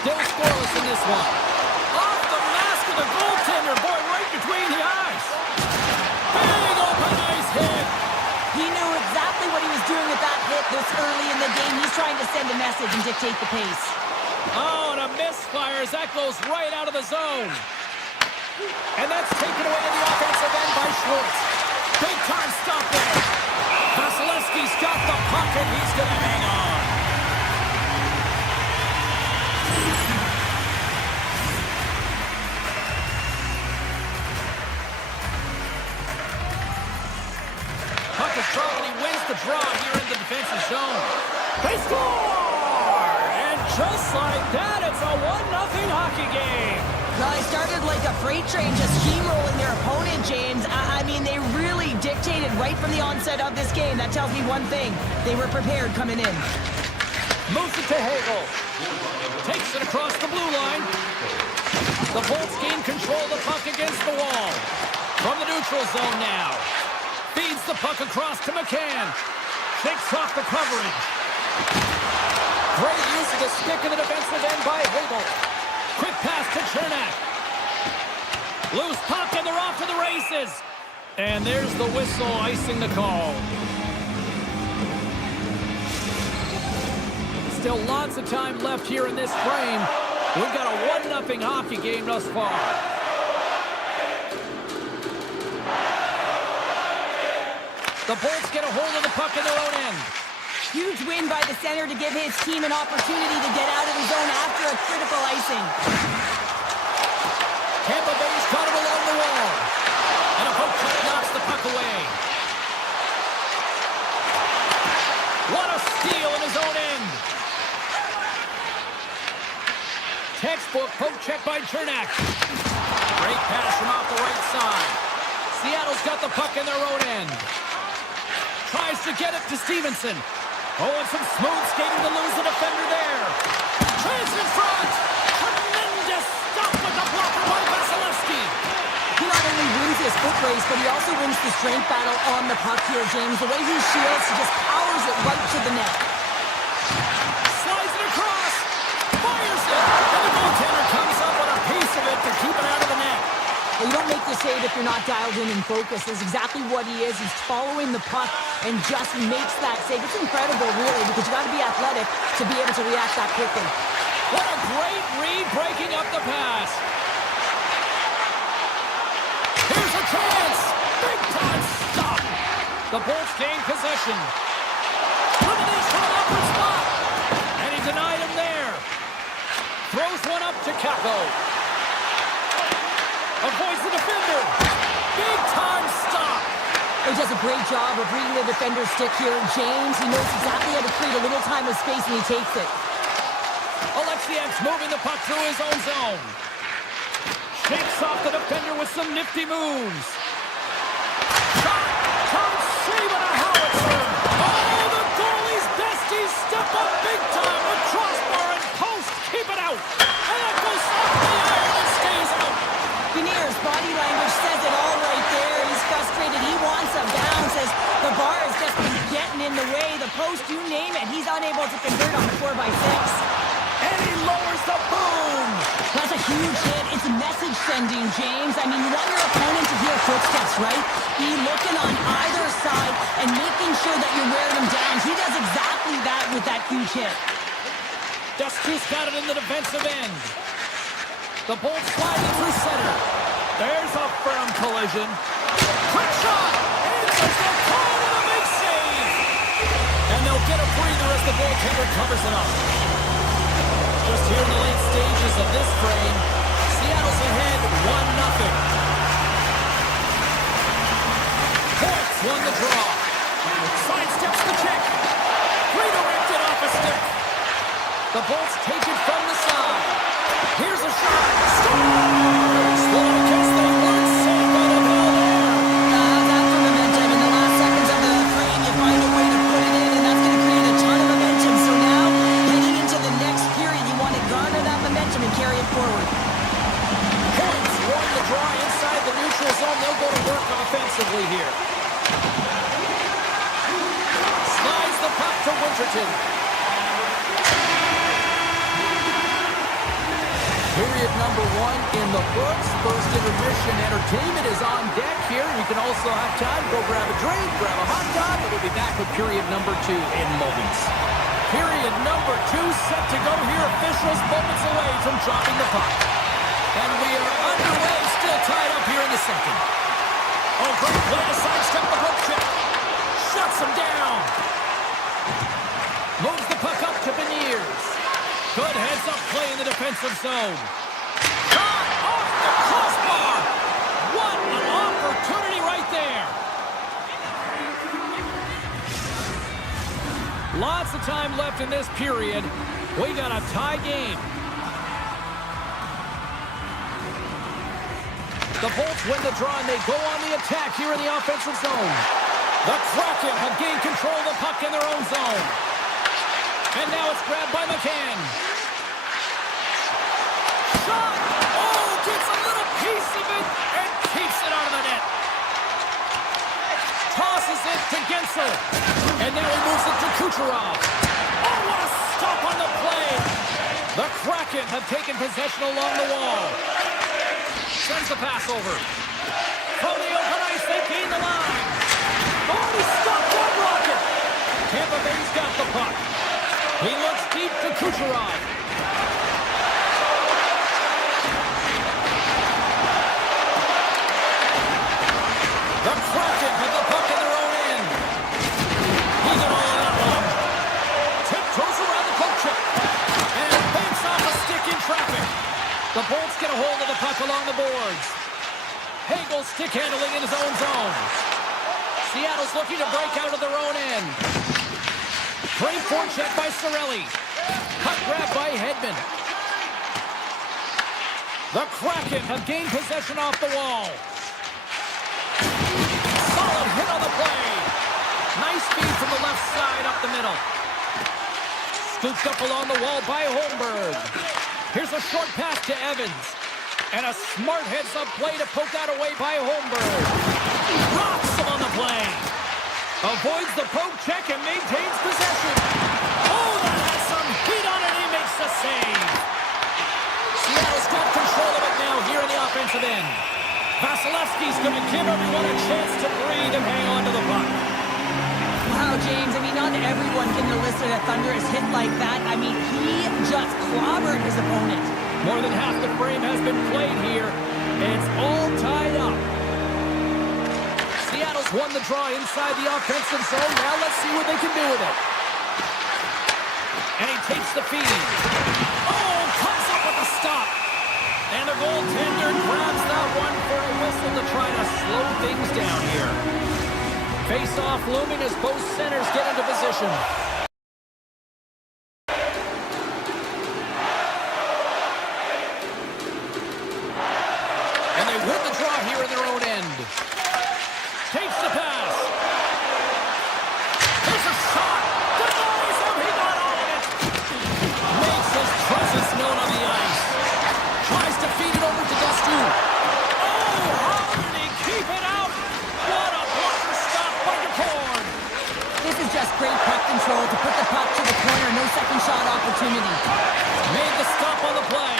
Still scoreless in this one. Off the mask of the goaltender. Boy, right between the eyes. Big open ice hit. He knew exactly what he was doing with that hit this early in the game. He's trying to send a message and dictate the pace. Oh, and a misfire as that goes right out of the zone. And that's taken away in the offensive end by Schwartz. Big time stop there. Vasilevsky's got the puck and he's going to hang on. Puck is thrown and he wins the draw here in the defensive zone. They score! And just like that, it's a 1-0 hockey game. Well, they started like a freight train just steamrolling their opponent, James. I mean, they really dictated right from the onset of this game. That tells me one thing. They were prepared coming in. Moves it to Hagel. Takes it across the blue line. The Bolts gain control of the puck against the wall. From the neutral zone now. Feeds the puck across to McCann. Shakes off the coverage. Great use of the stick in the defensive end by Hagel. Quick pass to Chernak. Loose puck and they're off to the races. And there's the whistle icing the call. Still lots of time left here in this frame. We've got a 1-0 hockey game thus far. The Bolts get a hold of the puck in their own end. Huge win by the center to give his team an opportunity to get out of his zone after a critical icing. Tampa Bay's got it along the wall. And a poke check knocks the puck away. What a steal in his own end. Textbook poke check by Chernak. Great pass from off the right side. Seattle's got the puck in their own end. Tries to get it to Stevenson. Oh, and some smooth skating to lose the defender there. Chance in front. Tremendous stop with the blocker by Vasilevsky. He not only wins his foot race, but he also wins the strength battle on the puck here, James. The way he shields, he just powers it right to the net. Slides it across. Fires it. And the goaltender comes up with a piece of it to keep it out of the net. Well, you don't make the save if you're not dialed in and focused. That's exactly what he is. He's following the puck and just makes that save. It's incredible, really, because you got to be athletic to be able to react that quickly. What a great read breaking up the pass. Here's a chance. Big time stop. The Bolts gain possession. Elimination from an upper spot. And he denied him there. Throws one up to Capo. Avoids the defender. Big time stop. He does a great job of reading the defender's stick here. James, he knows exactly how to create a little time of space, and he takes it. Alexiev's moving the puck through his own zone. Shakes off the defender with some nifty moves. Shot. Tom save and a howitzer. Oh, the goalie's besties step up big time with crossbar and post. Keep it out. And that goes off the iron and stays out. Kinnear's body language says it all right there. He's frustrated. He wants a bounce as the bar has just been getting in the way. The post, you name it. He's unable to convert on the 4x6. And he lowers the boom. That's a huge hit. It's a message sending, James. I mean, you want your opponent to hear footsteps, right? Be looking on either side and making sure that you're wearing them down. He does exactly that with that huge hit. Dusty's got it in the defensive end. The Bolts sliding through center. There's a firm collision. Quick shot! Answers the call and a big save! And they'll get a breather as the goaltender covers it up. Just here in the late stages of this frame, Seattle's ahead 1-0. Points won the draw. Sidesteps the kick. Redirected off a stick. The Bolts take it from the side. Here's a shot. Scores! Well, I guess they weren't safe by the ball there. After momentum in the last seconds of the frame, you find a way to put it in, and that's going to create a ton of momentum. So now, heading into the next period, you want to garner that momentum and carry it forward. Points won the draw inside the neutral zone. They'll go to work offensively here. Slides the puck to Winterton. Period number 1 in the books. First intermission entertainment is on deck here. You can also have time to go grab a drink, grab a hot dog, and we'll be back with period number 2 in moments. Period number 2 set to go here. Officials moments away from dropping the puck. And we are underway, still tied up here in the second. Oh, great play to sidestep the hook check. Shuts him down. Moves the puck up to Beniers. Good heads-up play in the defensive zone. Shot off the crossbar. What an opportunity right there. Lots of time left in this period. We got a tie game. The Bolts win the draw, and they go on the attack here in the offensive zone. The Kraken have gained control of the puck in their own zone. And now it's grabbed by McCann. Shot! Oh, gets a little piece of it and keeps it out of the net. Tosses it to Gensel. And now he moves it to Kucherov. Oh, what a stop on the play. The Kraken have taken possession along the wall. Sends the pass over. From the open ice, they gain the line. Oh, he stopped that rocket. Tampa Bay's got the puck. He looks deep to Kucherov. The Kraken have the puck in their own end. He's all in that one. Tiptoes around the poke check. And banks off a stick in traffic. The Bolts get a hold of the puck along the boards. Hagel stick handling in his own zone. Seattle's looking to break out of their own end. Great forecheck by Cirelli. Puck grab by Hedman. The Kraken have gained possession off the wall. Solid hit on the play. Nice feed from the left side up the middle. Scooped up along the wall by Holmberg. Here's a short pass to Evans. And a smart heads-up play to poke that away by Holmberg. Rocks him on the play. Avoids the poke check and maintains possession. Oh, that has some heat on it. He makes the save. Seattle's got control of it now here in the offensive end. Vasilevsky's going to give everyone a chance to breathe and hang on to the puck. Wow, James, I mean, not everyone can elicit a thunderous hit like that. I mean, he just clobbered his opponent. More than half the frame has been played here. It's all tied up. Seattle's won the draw inside the offensive zone. Now let's see what they can do with it. And he takes the feed. Oh, comes up with a stop. And the goaltender grabs that one for a whistle to try to slow things down here. Face-off looming as both centers get into position. And they win the draw here in their own end. Takes the pass. There's a shot. Denies him. He got all of it. Makes his presence known on the ice. Tries to feed it over to Destu. Oh, how did he keep it out? What a blocker stop by DeCorn. This is just great puck control to put the puck to the corner. No second shot opportunity. Made the stop on the play.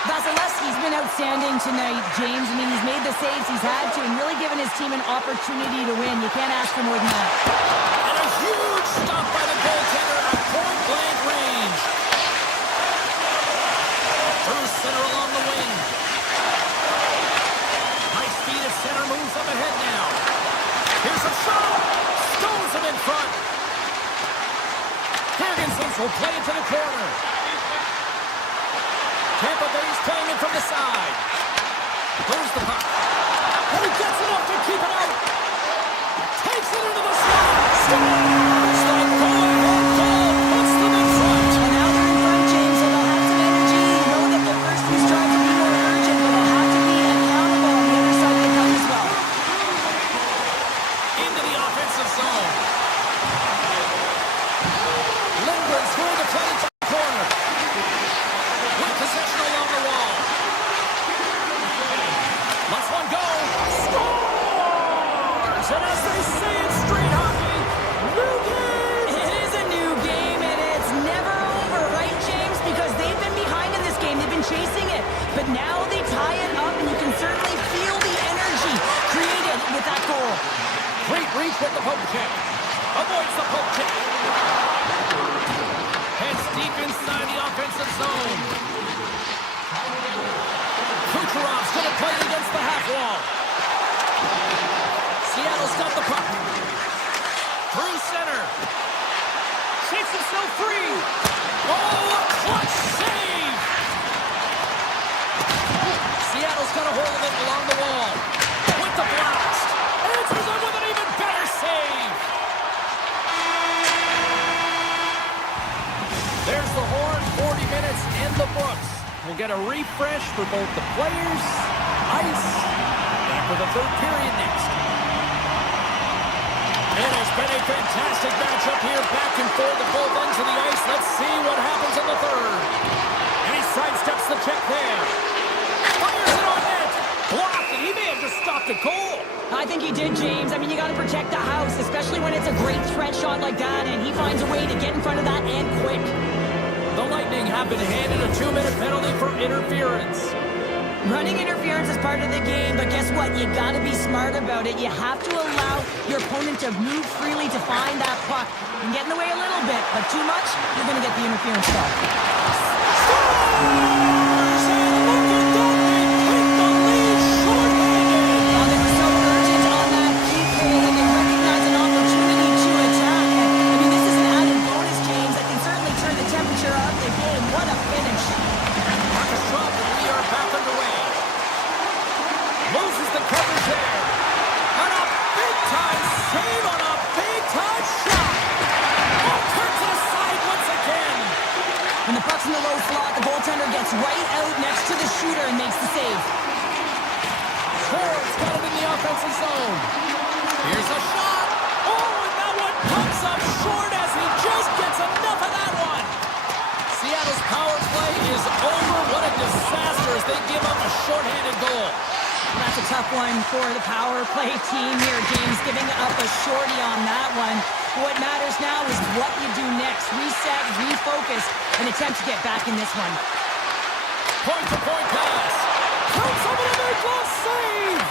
Vasilevsky's been outstanding tonight, James. I mean, he's made the saves he's had to and really given his team an opportunity to win. You can't ask for more than that. And a huge stop by the goaltender at point-blank range. Through center along the wing. Nice speed at center, moves up ahead now. Here's a shot. Stones him in front. Ferguson will play it to the corner. the side. Moves the puck. And he gets enough to keep it out. Takes it into the slot. Scores! The go-ahead goal puts them in front. And now they're in front, James, so they'll have some energy. You know that the first few strides will be more urgent, but they'll have to be accountable on the other side of the puck as well. Into the offensive zone. Lindgren through the play to the corner. With possession along the wall. Lets one go. Scores! And as they say in street hockey, new game! It is a new game, and it's never over, right, James? Because they've been behind in this game. They've been chasing it. But now they tie it up, and you can certainly feel the energy created with that goal. Great reach with the poke check. Avoids the poke check. Heads deep inside the offensive zone. Kucherov's going to play against the half wall. Seattle's got the puck. Through center. Shakes himself free. Oh, a clutch save! Seattle's got a hold of it along the wall. With the blast. Answers him with an even better save. There's the horn. 40 minutes in the books. We'll get a refresh for both the players, ice, back for the third period next. It has been a fantastic matchup here, back and forth at both ends of the ice. Let's see what happens in the third. And he sidesteps the check there. Fires it on net. Blocked, and he may have just stopped a goal. I think he did, James. I mean, you got to protect the house, especially when it's a great threat shot like that, and he finds a way to get in front of that and quick. The Lightning have been handed a 2-minute penalty for interference. Running interference is part of the game, but guess what? You got to be smart about it. You have to allow your opponent to move freely to find that puck. You can get in the way a little bit, but too much, you're going to get the interference call. Scores! And look at that, they take the lead short-handed. Oh, they were so urgent on that PK, and they recognize an opportunity to attack. I mean, this is an added bonus, James. That can certainly turn the temperature of the game. What a finish. Puck is dropped, and we are back underway. Loses the coverage there. And a big-time save on a big-time shot. Oh, turns it aside once again. When the puck's in the low slot, the goaltender gets right out next to the shooter and makes the save. Ford's got it in the offensive zone. Here's a shot. Oh, and that one comes up short as he just gets enough of that one. Seattle's power play is over. What a disaster as they give up a shorthanded goal. That's a tough one for the power play team here, James, giving up a shorty on that one. What matters now is what you do next. Reset, refocus, and attempt to get back in this one. Point-to-point pass. Comes up with a big glove save.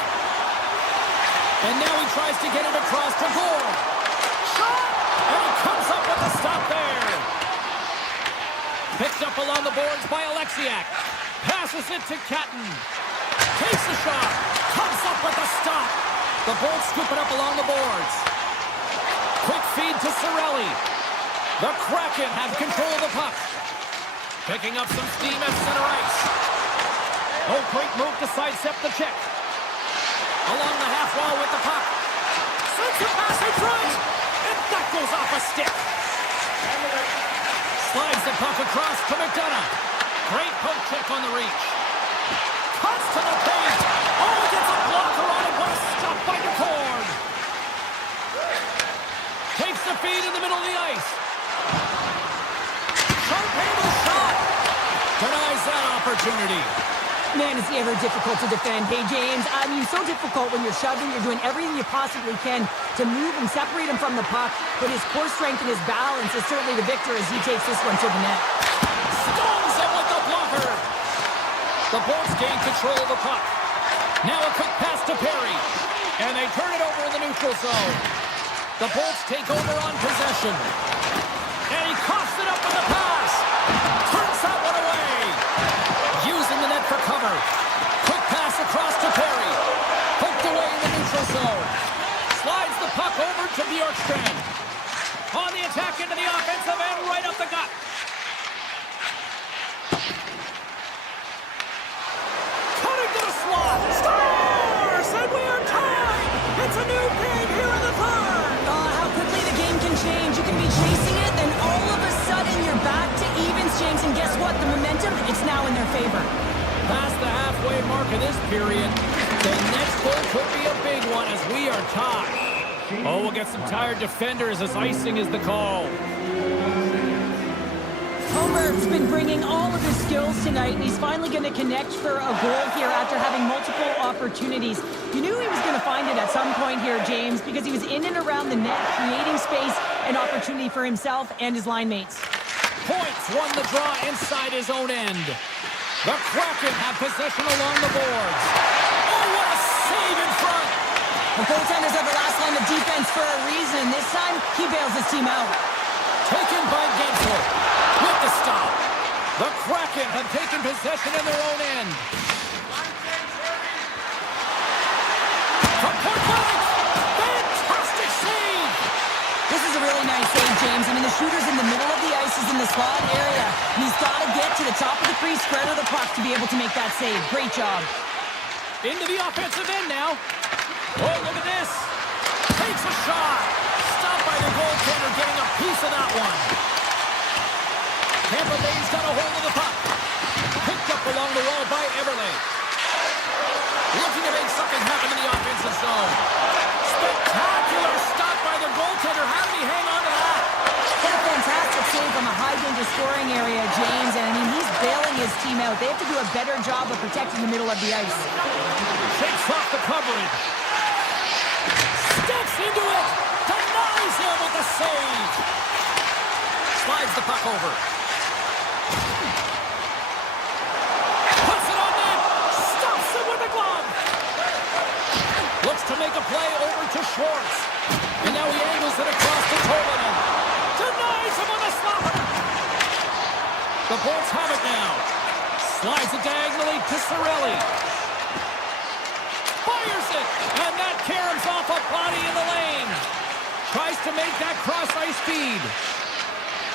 And now he tries to get it across to Gore. Shot! And he comes up with a stop there. Picked up along the boards by Alexiak. Passes it to Catton. Takes the shot. Comes up with a stop. The Bolts scoop it up along the boards. Quick feed to Cirelli. The Kraken have control of the puck. Picking up some steam at center ice. Oh, great move to sidestep the check. Along the half wall with the puck. Sends a pass in front. And that goes off a stick. Slides the puck across to McDonough. Great poke check on the reach. Cuts to the paint. Oh, gets a blocker on it. What a stop by DeCord. Takes the feed in the middle of the ice. Sharp-handed shot. Denies that opportunity. Man, it's ever difficult to defend. Hey, James, I mean, so difficult when you're shoving. You're doing everything you possibly can to move and separate him from the puck. But his core strength and his balance is certainly the victor as he takes this one to the net. Stones him with the blocker. The Bolts gain control of the puck. Now a quick pass to Perry. And they turn it over in the neutral zone. The Bolts take over on possession. And he coughs it up with the pass. Turns that one away. Using the net for cover. Quick pass across to Perry. Poked away in the neutral zone. Slides the puck over to Bjorkstrand. On the attack into the offensive end, right up the gut. a new game here in the third. Oh, how quickly the game can change. You can be chasing it, then all of a sudden you're back to evens, James. And guess what? The momentum, it's now in their favor. Past the halfway mark of this period. The next goal could be a big one as we are tied. Oh, we'll get some tired defenders as icing is the call. Holmberg's been bringing all of his skills tonight, and he's finally going to connect for a goal here after having multiple opportunities. You knew he was going to find it at some point here, James, because he was in and around the net, creating space and opportunity for himself and his line mates. Points won the draw inside his own end. The Kraken have possession along the boards. Oh, what a save in front! The goaltenders have the last line of defense for a reason. This time, he bails his team out. Taken by Gensel with the stop. The Kraken have taken possession in their own end. From point blank, fantastic save! This is a really nice save, James. I mean, the shooter's in the middle of the ice, is in the slot area. And he's got to get to the top of the crease, square to the puck to be able to make that save. Great job. Into the offensive end now. Oh, look at this. Takes a shot. Stopped by the goaltender, getting a piece of that one. Tampa Bay's got a hold of the puck. Picked up along the wall by Everly. Looking to make something happen in the offensive zone. Spectacular stop by the goaltender. How did he hang on to that? What a fantastic save from a high-danger scoring area, James. And, I mean, he's bailing his team out. They have to do a better job of protecting the middle of the ice. Shakes off the coverage. Steps into it. Denies him with the save. Slides the puck over. Puts it on net. Stops him with a glove. Looks to make a play over to Schwartz. And now he angles it across to Tolvanen. Denies him on the slapper. The Bolts have it now. Slides it diagonally to Cirelli. Fires it. And that caroms off a body in the lane. Tries to make that cross-ice feed.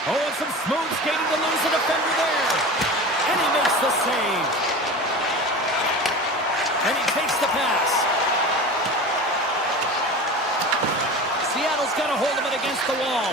Oh, and some smooth skating to lose a defender there. And he makes the save. And he takes the pass. Seattle's got a hold of it against the wall.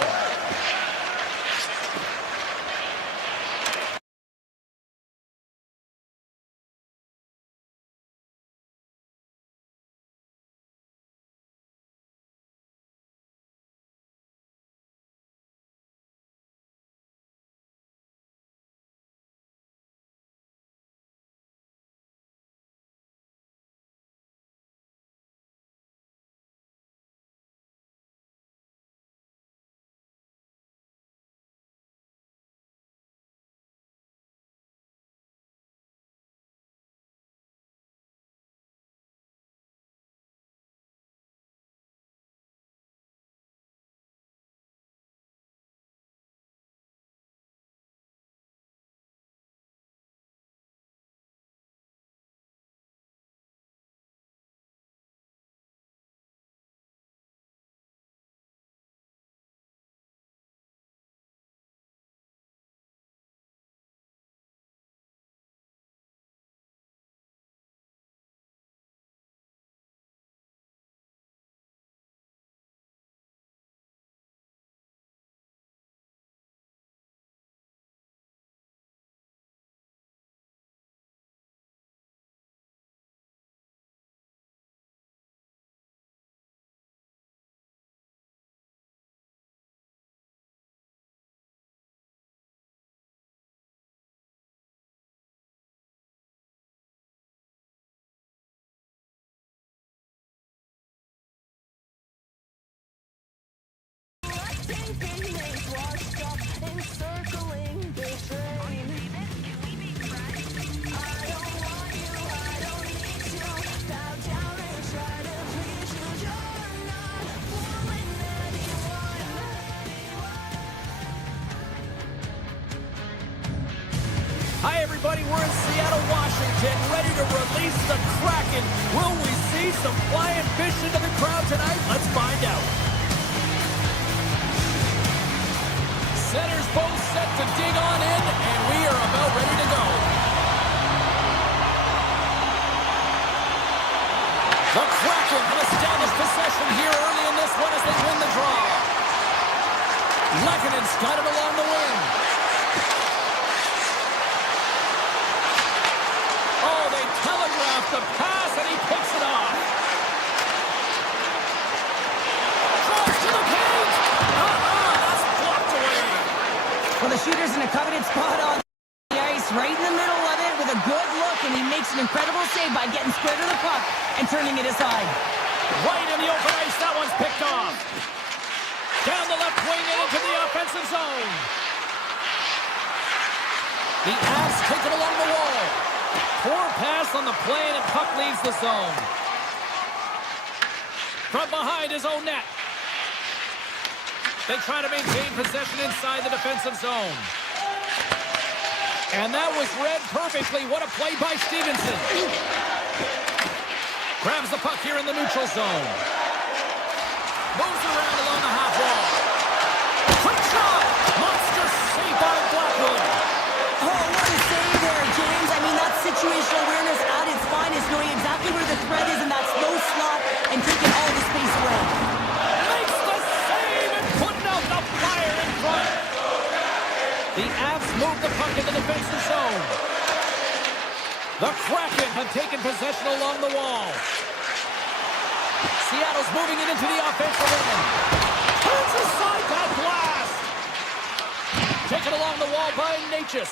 Hi, everybody. We're in Seattle, Washington, ready to release the Kraken. Will we see some flying fish into the crowd tonight? Let's find out. Centers both set to dig on in, and we are about ready to go. The Kraken have established possession Lekkinen got it along the wing. Oh, they telegraphed the pass, and he picks it off. Cross to the cage. That's blocked away. Well, the shooter's in a coveted spot on the ice, right in the middle of it with a good look, and he makes an incredible save by getting square to the puck and turning it aside. Right in the open ice, that one's picked off. Down the left wing and into the offensive zone. The Avs take it along the wall. Poor pass on the play, and puck leaves the zone. From behind his own net. They try to maintain possession inside the defensive zone. And that was read perfectly. What a play by Stevenson. Grabs the puck here in the neutral zone. Moves around along the half wall. Quick shot! Monster save by Blackwood. Oh, what a save there, James. I mean, that's situational awareness at its finest, knowing exactly where the threat is in that slow slot and taking all the space away. Makes the save and putting out the fire in front. The Avs move the puck in the defensive zone. The Kraken have taken possession along the wall. Seattle's moving it into the offensive end. Turns aside that blast. Taken along the wall by Natchez.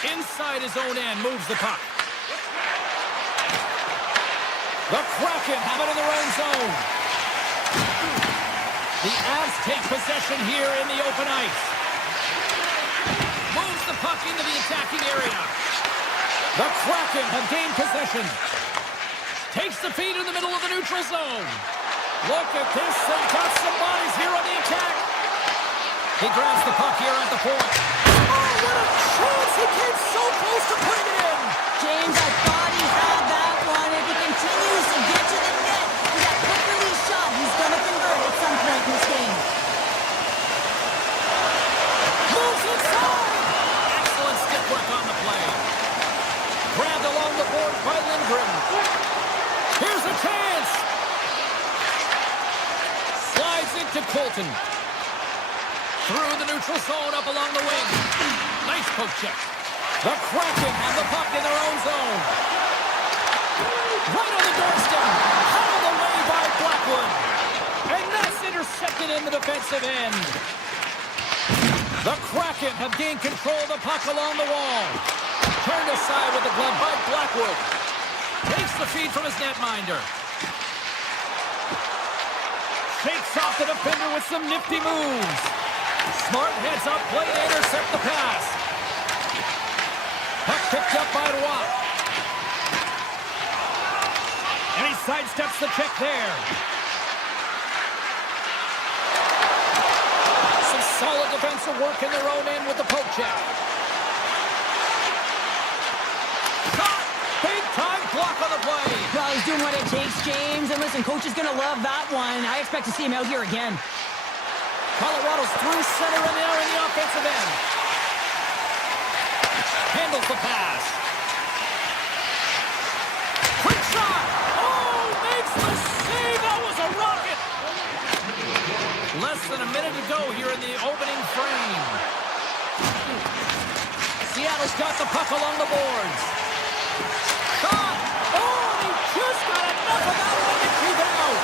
Inside his own end, moves the puck. The Kraken have it in their own zone. The Avs take possession here in the open ice. Moves the puck into the attacking area. The Kraken have gained possession. Takes the feed in the middle of the neutral zone. Look at this. They've got some bodies here on the attack. He grabs the puck here at the point. Oh, what a chance. He came so close to putting it in. James, I thought he had that one. If he continues to get to the net with that quick release shot, he's going to convert at some point in this game. Moves inside. Excellent stick work on the play. Grabbed along the board by Lindgren. Here's a chance. Slides into Colton. Through the neutral zone, up along the wing. Nice poke check. The Kraken have the puck in their own zone. Right on the doorstep. Hauled away by Blackwood. And that's intercepted in the defensive end. The Kraken have gained control of the puck along the wall. Turned aside with the glove by Blackwood. Takes the feed from his netminder. Shakes off the defender with some nifty moves. Smart heads up, play to intercept the pass. Puck picked up by Roy. And he sidesteps the check there. Some solid defensive work in their own end with the poke check. Shot! Big time block on the play. Well, he's doing what it takes, James. And listen, coach is going to love that one. I expect to see him out here again. Colorado's through center and now in the offensive end. Handles the pass. Quick shot! Oh, makes the save! That was a rocket! Less than a minute to go here in the opening frame. Seattle's got the puck along the boards. Shot! Oh, he just got enough of that one to keep it out.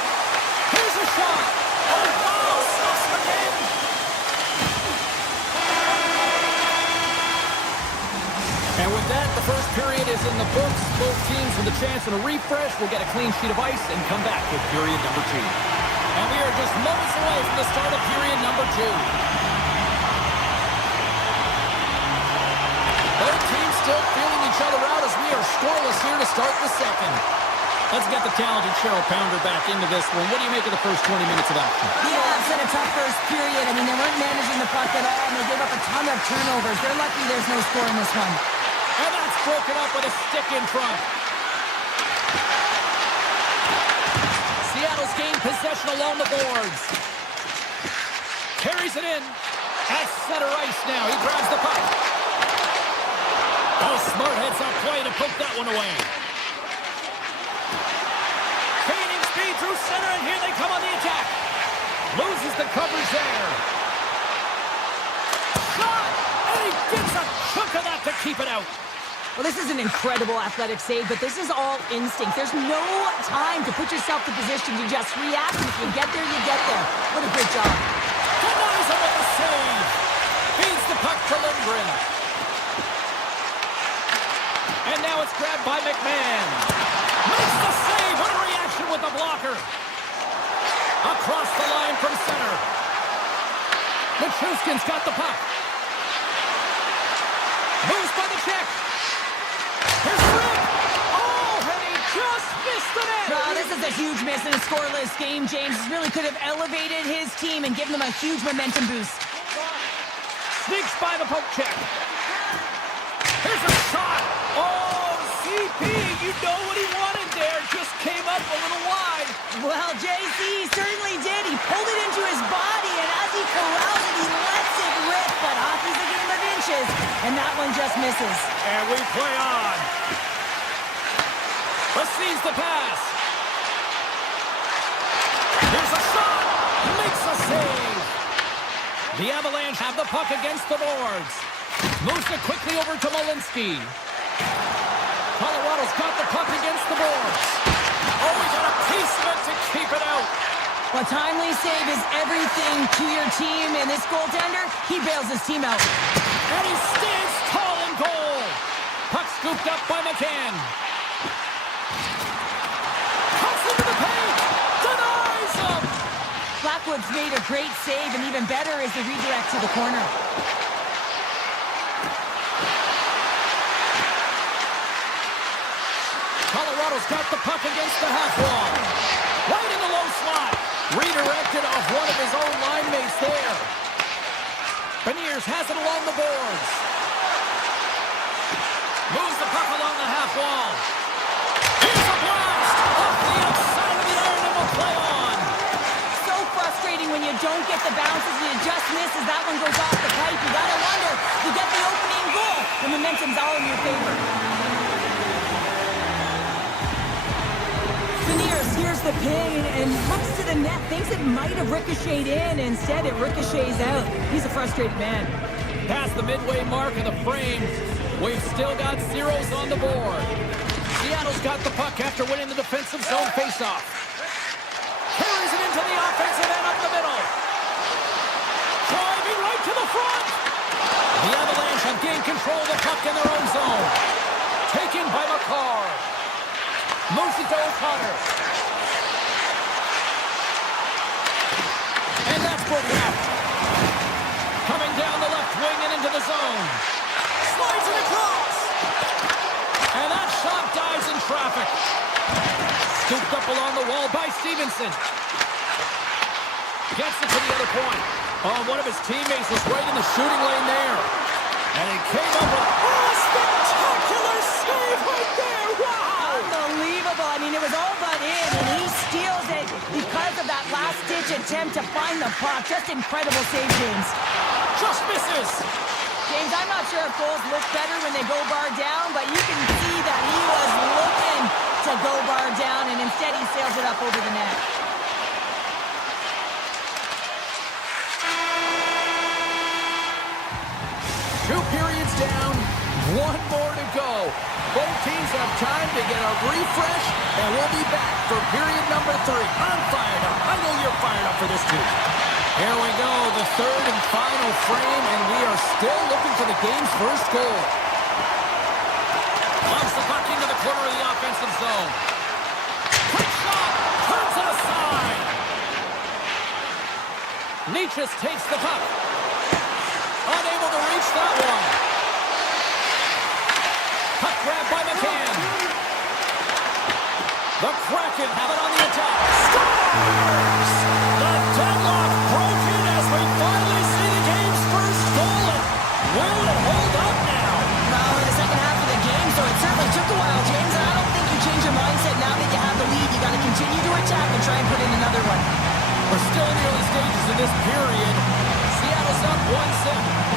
Here's a shot. Oh, wow! Stuffs again. And with that, the first period is in the books. Both teams with a chance at a refresh will get a clean sheet of ice and come back with period number 2. And we are just moments away from the start of period number 2. Both teams still feeling each other out as we are scoreless here to start the second. Let's get the talented Cheryl Pounder back into this one. What do you make of the first 20 minutes of action? Yeah, it's been a tough first period. I mean, they weren't managing the puck at all, and they gave up a ton of turnovers. They're lucky there's no score in this one. And that's broken up with a stick in front. Seattle's gained possession along the boards. Carries it in. At center ice now. He grabs the puck. Oh, smart heads up play to poke that one away. Gaining speed through center, and here they come on the attack. Loses There's the coverage there. Shot! And he gets a chunk of that to keep it out. Well, this is an incredible athletic save, but this is all instinct. There's no time to put yourself in position to just react. If you get there, you get there. What a good job. Denies him with the save. Feeds the puck to Lindgren. And now it's grabbed by McMahon. Makes the save. What a reaction with the blocker. Across the line from center. Nichushkin's got the puck. Moves by the check. Here's Frick. Oh, and he just missed the net. No, this is a huge miss in a scoreless game. James really could have elevated his team and given them a huge momentum boost. Sneaks by the poke check. Here's a shot. Oh, CP, you know what he wanted there. Just came up a little wide. Well, JC certainly did. He pulled it into his body, and as he corrals it, he lets it rip. But hockey's a game of inches, and that one just misses. And we play on. Receives the pass. Here's a shot. Makes a save. The Avalanche have the puck against the boards. Moves it quickly over to Malinsky. Colorado's got the puck against the boards. Oh, we got a piece of it to keep it out. Well, timely save is everything to your team, and this goaltender, he bails his team out. And he stands tall in goal. Puck scooped up by McCann. Cuts into the paint. Denies him. Blackwood's made a great save, and even better is the redirect to the corner. Colorado's got the puck against the half wall. Right in the low slot. Redirected off one of his own line mates there. Beniers has it along the boards. Moves the puck along the half wall. Here's a blast off the outside of the iron and will play on. So frustrating when you don't get the bounces and it just misses. That one goes off the pipe. You gotta wonder, you get the opening goal. The momentum's all in your favor. Beniers here's the ping and looks to the net. Thinks it might have ricocheted in. Instead, it ricochets out. He's a frustrated man. Past the midway mark of the frame. We've still got zeros on the board. Seattle's got the puck after winning the defensive zone faceoff. Carries it into the offensive end up the middle. Driving right to the front. The Avalanche have gained control of the puck in their own zone. Taken by McCarr. Moves it to O'Connor. And that's broken out. Coming down the left wing and into the zone. Slides it across. And that shot dives in traffic. Scooped up along the wall by Stevenson. Gets it to the other point. Oh, one of his teammates was right in the shooting lane there. And he came up with a spectacular save right there. Wow! Unbelievable. I mean, it was all but in, and he steals it because of that last-ditch attempt to find the puck. Just incredible save, James. Just misses. James, I'm not sure if goals look better when they go bar down, but you can see that he was looking to go bar down, and instead he sails it up over the net. Two periods down, one more to go. Both teams have time to get a refresh, and we'll be back for period number 3. I'm fired up. I know you're fired up for this too. Here we go, the third and final frame, and we are still looking for the game's first goal. Launch the puck into the corner of the offensive zone. Quick shot, turns it aside. Nichus takes the puck. Unable to reach that one. Puck grab by McCann. The Kraken have it on the attack. Scores! The deadlock broken as we finally see the game's first goal. Will it hold up now? Well, in the second half of the game, so it certainly took a while, James, and I don't think you change your mindset now that you have the lead. You got to continue to attack and try and put in another one. We're still in the early stages of this period. Seattle's up 1-0.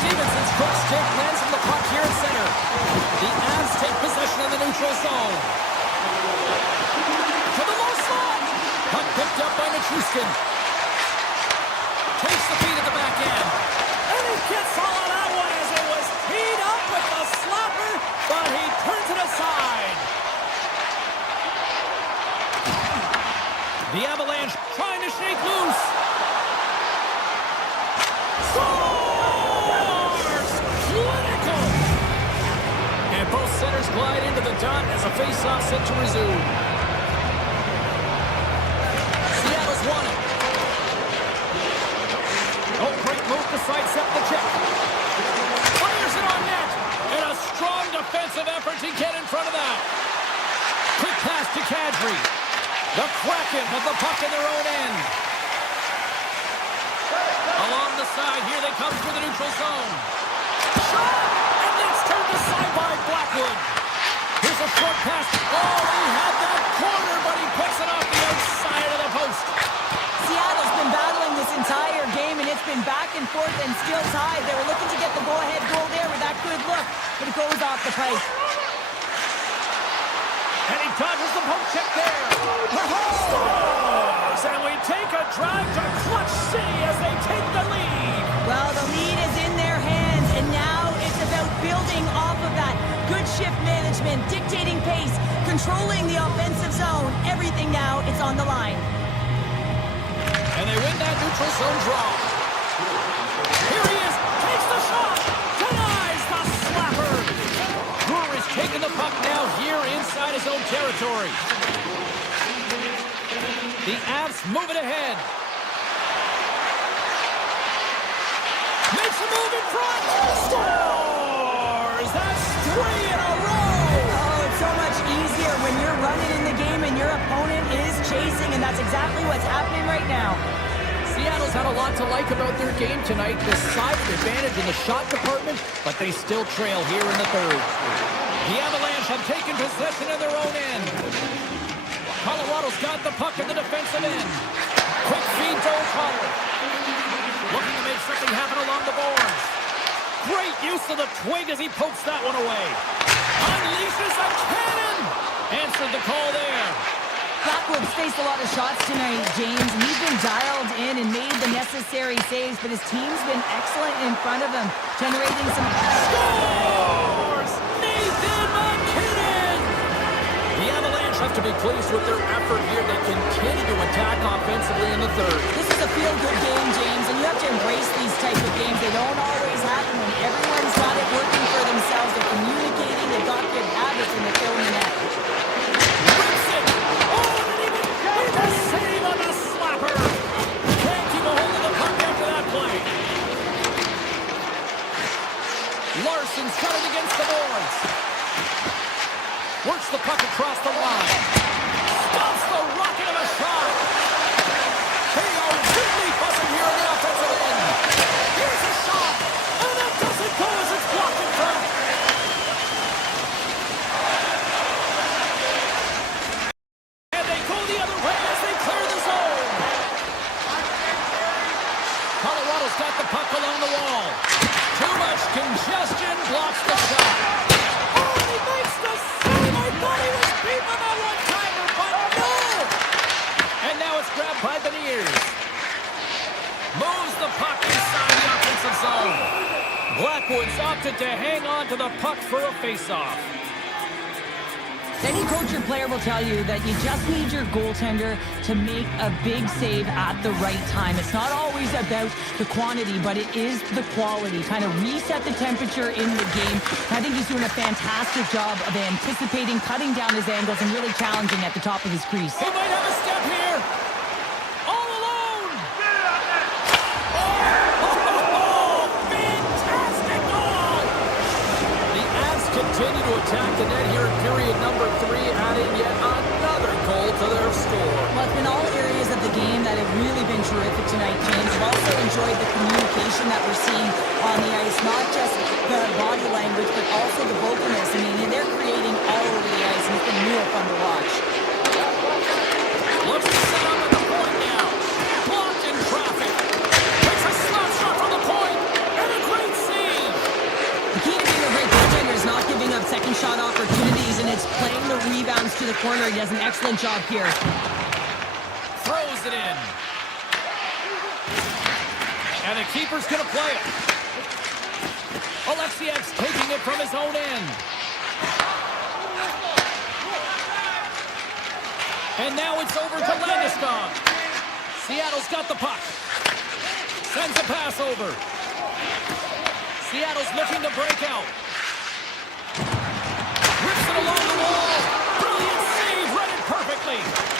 Stevenson's cross stick lands on the puck here at center. The Avs take possession of the neutral zone. To the low slot. Puck picked up by Nichushkin. Takes the feed at the back end. And he gets all of that one as it was teed up with the slapper, but he turns it aside. The Avalanche trying to shake loose. Scores! Clinical! And both centers glide into the dot as a face-off set to resume. Seattle's won it. Oh, great move to sidestep the check. Fires it on net. And a strong defensive effort to get in front of that. Quick pass to Kadri. The Kraken with the puck in their own end. Along the side, here they come through the neutral zone. Shot! And that's turned aside by Blackwood. Here's a short pass. Oh, he had that corner, but he puts it off the outside of the post. Seattle's been battling this entire game, and it's been back and forth and still tied. They were looking to get the go-ahead goal there with that good look, but it goes off the pipe. And he dodges the poke check there. Scores! And we take a drive to Clutch City as they take the lead. Well, the lead is in their hands, and now it's about building off of that. Good shift management, dictating pace, controlling the offensive zone. Everything now, it's on the line. And they win that neutral zone draw. Here he is, takes the shot, denies the slapper. Brewer is taking the puck now here inside his own territory. The Avs move it ahead. Makes a move in front. Scores! That's 3 in a row. Oh, it's so much easier when you're running in the game and your opponent is chasing, and that's exactly what's happening right now. Seattle's had a lot to like about their game tonight. Decided advantage in the shot department, but they still trail here in the third. The Avalanche have taken possession of their own end. Colorado's got the puck in the defensive end. Quick feed to O'Connor. Looking to make something happen along the boards. Great use of the twig as he pokes that one away. Unleashes a cannon. Answered the call there. Blackwood's faced a lot of shots tonight, James, and he's been dialed in and made the necessary saves, but his team's been excellent in front of him, generating some... Scores! Nathan McKinnon! The Avalanche have to be pleased with their effort here. They continue to attack offensively in the third. This is a feel-good game, James, and you have to embrace these types of games. They don't always happen when everyone's got it working for themselves. They're communicating, they've got good habits, and they're filling the net. Save on the slapper. Can't keep a hold of the puck after that play. Larson's got it against the boards. Works the puck across the line. Stops the rocket of a shot. They are really buzzing here in the offensive end. Here's a shot. And that doesn't go as it's blocked in front. Colorado's got the puck along the wall. Too much congestion blocks the shot. Oh, he makes the save. I thought he was beating him on one-timer, but no! And now it's grabbed by Beniers. Moves the puck inside the offensive zone. Blackwood's opted to hang on to the puck for a face-off. Any coach or player will tell you that you just need your goaltender to make a big save at the right time. It's not always about the quantity, but it is the quality. Kind of reset the temperature in the game. I think he's doing a fantastic job of anticipating, cutting down his angles, and really challenging at the top of his crease. He might have a step here. All alone. Oh, fantastic goal. The Avs continue to attack the net here in period number 3, adding yet another goal to their score. Well, it's been all areas of the game that have really been terrific tonight, James. I've also enjoyed the communication that we're seeing on the ice, not just the body language, but also the vocalness. I mean, they're creating all over the ice, and it's been real fun to watch. Looks to set up at the point now. Blocked in traffic. Takes a slap shot from the point, and a great save. The key to being a great goaltender is not giving up second shot opportunities, and it's playing the rebounds to the corner. He does an excellent job here. Throws it in. And the keeper's going to play it. Alexiev's taking it from his own end. And now it's over to Landeskog. Seattle's got the puck. Sends a pass over. Seattle's looking to break out. Rips it along the wall. Brilliant save. Read it perfectly.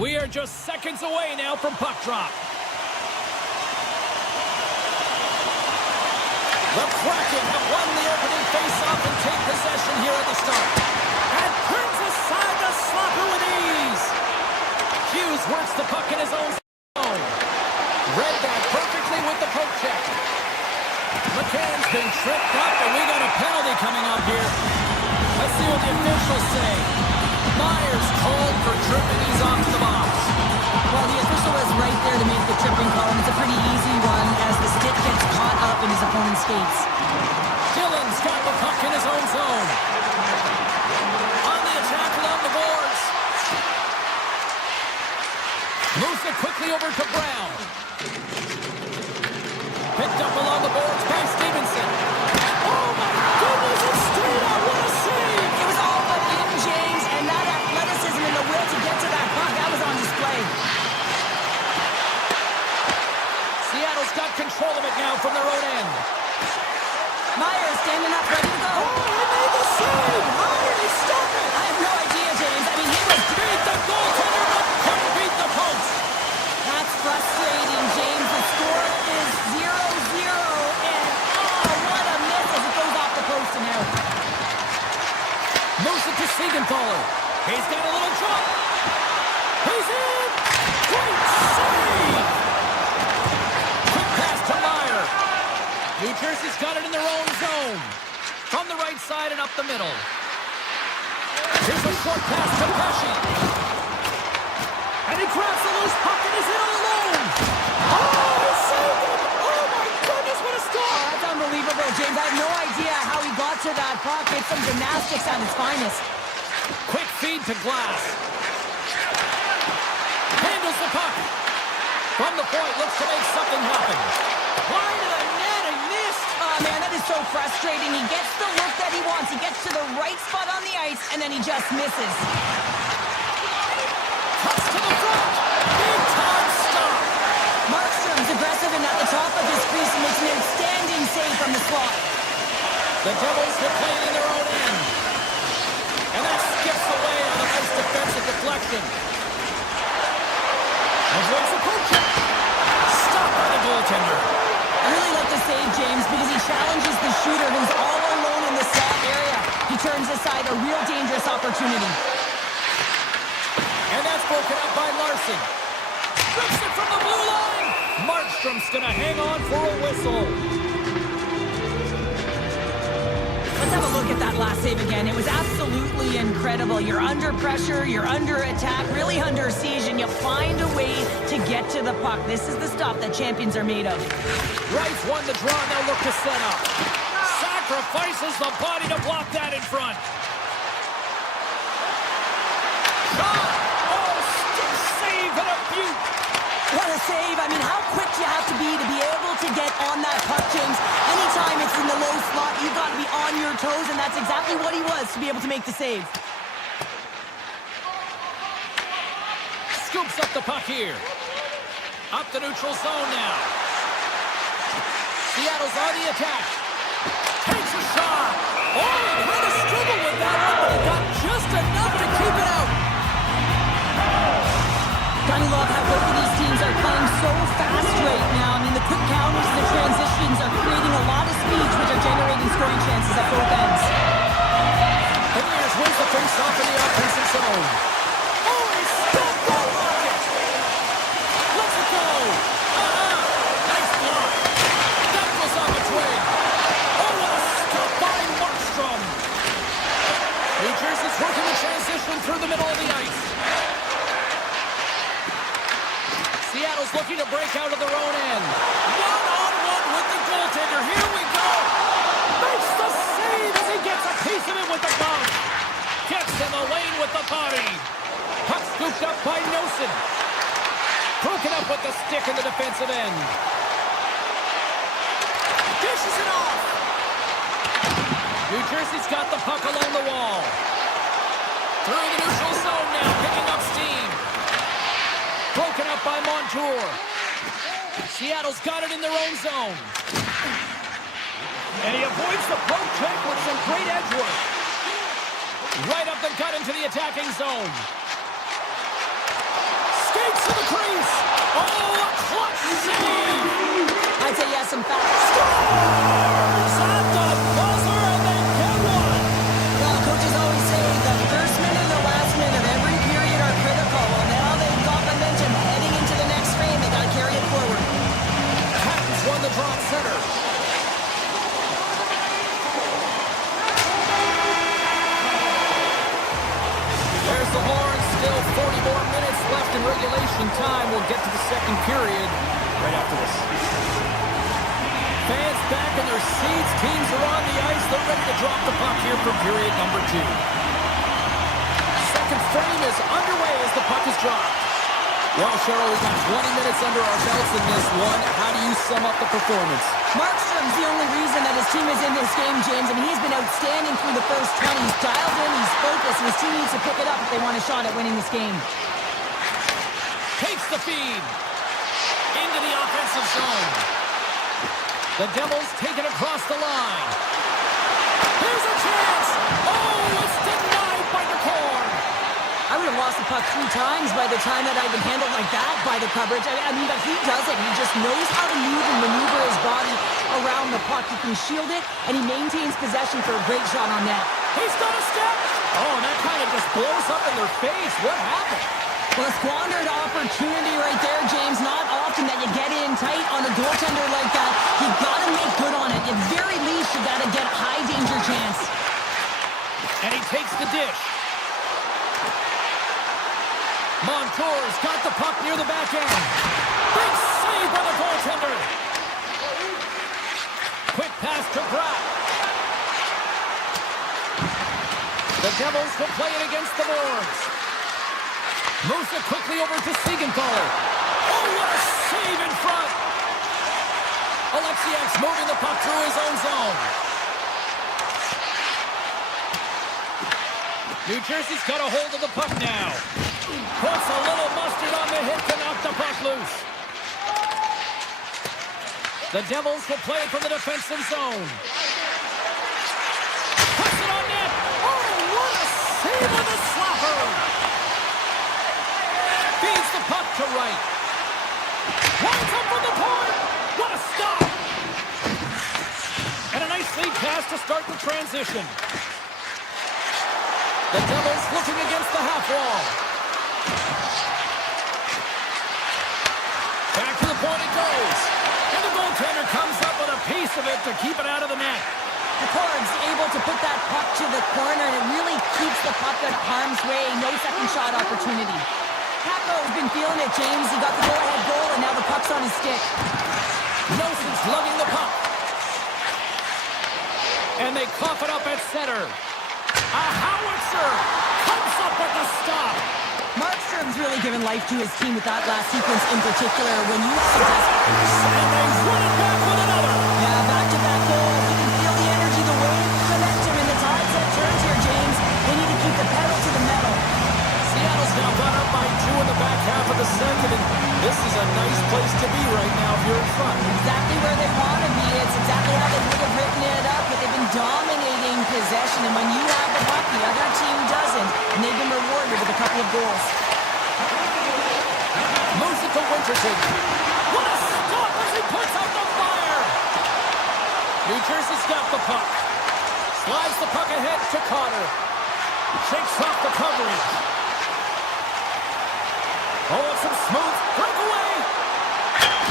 We are just seconds away now from puck drop. The Kraken have won the opening face-off and take possession here at the start. And turns aside the slapper with ease. Hughes works the puck in his own zone. Read that perfectly with the poke check. McCann's been tripped up, and we got a penalty coming up here. Let's see what the officials say. Myers called for tripping. He's off to the box. Well, the official was right there to make the tripping call, and it's a pretty easy one as the stick gets caught up in his opponent's skates. Dillon's got the puck in his own zone. On the attack along the boards. Moves it quickly over to Brown. Picked up along the boards by Stevenson. Oh my goodness, it's straight out. What a save! It was all but in, James, and that athleticism and the will to get to that puck, that was on display. Seattle's got control of it now from their own end. Myers standing up, ready to go. Oh, he made the save! How did he stop it? I have no idea, James. I mean, he was... Beat the goaltender, but couldn't beat the post. That's frustrating, James. The score is 0-0, and oh, what a miss as it goes off the post and out. Moves it to Siegenthaler. He's got a little drop. He's in! Great save! Quick pass to Meyer. New Jersey's got it in their own zone. From the right side and up the middle. Here's a short pass to Pesci. And he grabs the loose puck and is in alone. Oh, he saved it! Oh my goodness, what a stop! Oh, that's unbelievable, James. I have no idea how he got to that puck. It's some gymnastics at its finest. Quick feed to Glass. Handles the puck. From the point, looks to make something happen. Wide to the net and missed. Oh, man, that is so frustrating. He gets the look that he wants. He gets to the right spot on the ice, and then he just misses. Cuts to the front. Big time stop. Markstrom's aggressive and at the top of his crease and makes an outstanding save from the slot. The Devils are playing in their own end. And that skips away on a nice defensive deflection. Avoids the poke check. Stopped by the goaltender. I really like the save, James, because he challenges the shooter who's all alone in the slot area. He turns aside a real dangerous opportunity. And that's broken up by Larson. Rips it from the blue line. Markstrom's going to hang on for a whistle. Let's have a look at that last save again. It was absolutely incredible. You're under pressure, you're under attack, really under siege, and you find a way to get to the puck. This is the stop that champions are made of. Rice won the draw, now look to set up. Sacrifices the body to block that in front. Shot! Oh, stick save and a beaut! What a save. I mean, how quick you have to be able to get on that puck, James. Anytime it's in the low slot, you've got to be on your toes, and that's exactly what he was to be able to make the save. Scoops up the puck here. Up the neutral zone now. Seattle's on the attack. Takes a shot. Oh, he had a struggle with that one, but he got just enough to keep it out. Gotta love how both of these teams are playing so fast right now. I mean, the quick counters, the transitions are creating a lot of speeds, which are generating scoring chances at both ends. Beniers wins the face-off in the offensive zone. Oh, he stopped the rocket! Let's it go! Nice block! That was off its way! Oh, what a stop by Markstrom! New Jersey's working the transition through the middle of the ice. Seattle's looking to break out of their own end. One-on-one with the goaltender. Here we go! Makes the save as he gets a piece of it with the glove. Gets in the lane with the body. Puck scooped up by Nosen. Broken up with the stick in the defensive end. Dishes it off. New Jersey's got the puck along the wall. Through the neutral zone now, picking up steam. Broken up by Montour. Seattle's got it in their own zone. And he avoids the poke check with some great edge work. Right up the gut into the attacking zone. right to the crease. Oh, a clutch save. I'd say yes, in fact. Scores at the buzzer, and they get one. Well, coaches always say the first minute and the last minute of every period are critical. Well, now they've got momentum heading into the next frame. They got to carry it forward. Kraken's won the draw at center. There's the horn. Still 40 more minutes left in regulation time. We'll get to the second period right after this. Fans back in their seats. Teams are on the ice. They're ready to drop the puck here for period number 2. Second frame is underway as the puck is dropped. Well, Cheryl, we've got 20 minutes under our belts in this one. How do you sum up the performance? Markstrom's the only reason that his team is in this game, James. I mean, he's been outstanding through the first 20. He's dialed in, he's focused, and his team needs to pick it up if they want a shot at winning this game. Takes the feed into the offensive zone. The Devils take it across the line. Here's a chance. Oh, it's denied by the corner. I would have lost the puck 3 times by the time that I'd been handled like that by the coverage. I mean, but he does it. He just knows how to move and maneuver his body around the puck. He can shield it, and he maintains possession for a great shot on net. He's got a step. Oh, and that kind of just blows up in their face. What happened? Well, a squandered opportunity right there, James. Not often that you get in tight on a goaltender like that. You got to make good on it. At very least, you got to get a high danger chance. And he takes the dish. Montour's got the puck near the back end. Big save by the goaltender. Quick pass to Bratt. The Devils will play it against the boards. Moves it quickly over to Siegenthaler. Oh, what a save in front. Alexiak's moving the puck through his own zone. New Jersey's got a hold of the puck now. Puts a little mustard on the hit to knock the puck loose. The Devils will play it from the defensive zone. Puts it on net. Oh, what a save with a slapper. Feeds the puck to right. Winds up from the point. What a stop. And a nice lead pass to start the transition. The Devils looking against the half wall. Back to the point it goes. And the goaltender comes up with a piece of it to keep it out of the net. The Cords able to put that puck to the corner, and it really keeps the puck out of harm's way. No second shot opportunity. Kakko's been feeling it, James. He got the go-ahead goal, and now the puck's on his stick. Nelson's lugging the puck. And they cough it up at center. A howitzer comes up with the stop. Markstrom's really given life to his team with that last sequence in particular. When you have to... And they run it back with another. Yeah, back-to-back goals. You can feel the energy, the wave, the momentum, and the tide set turns here, James. They need to keep the pedal to the metal. Seattle's now gone up by 2 in the back half of the second, and this is a nice place to be right now if you're in front. Exactly where they want to be. It's exactly how they would have written it up, but they've been dominating possession, and when you have the puck, the other team doesn't, and they've been rewarded with a couple of goals. Moves it to Winterton. What a stop as he puts out the fire! New Jersey's got the puck. Slides the puck ahead to Carter. Shakes off the coverage. Oh, it's some smooth breakaway.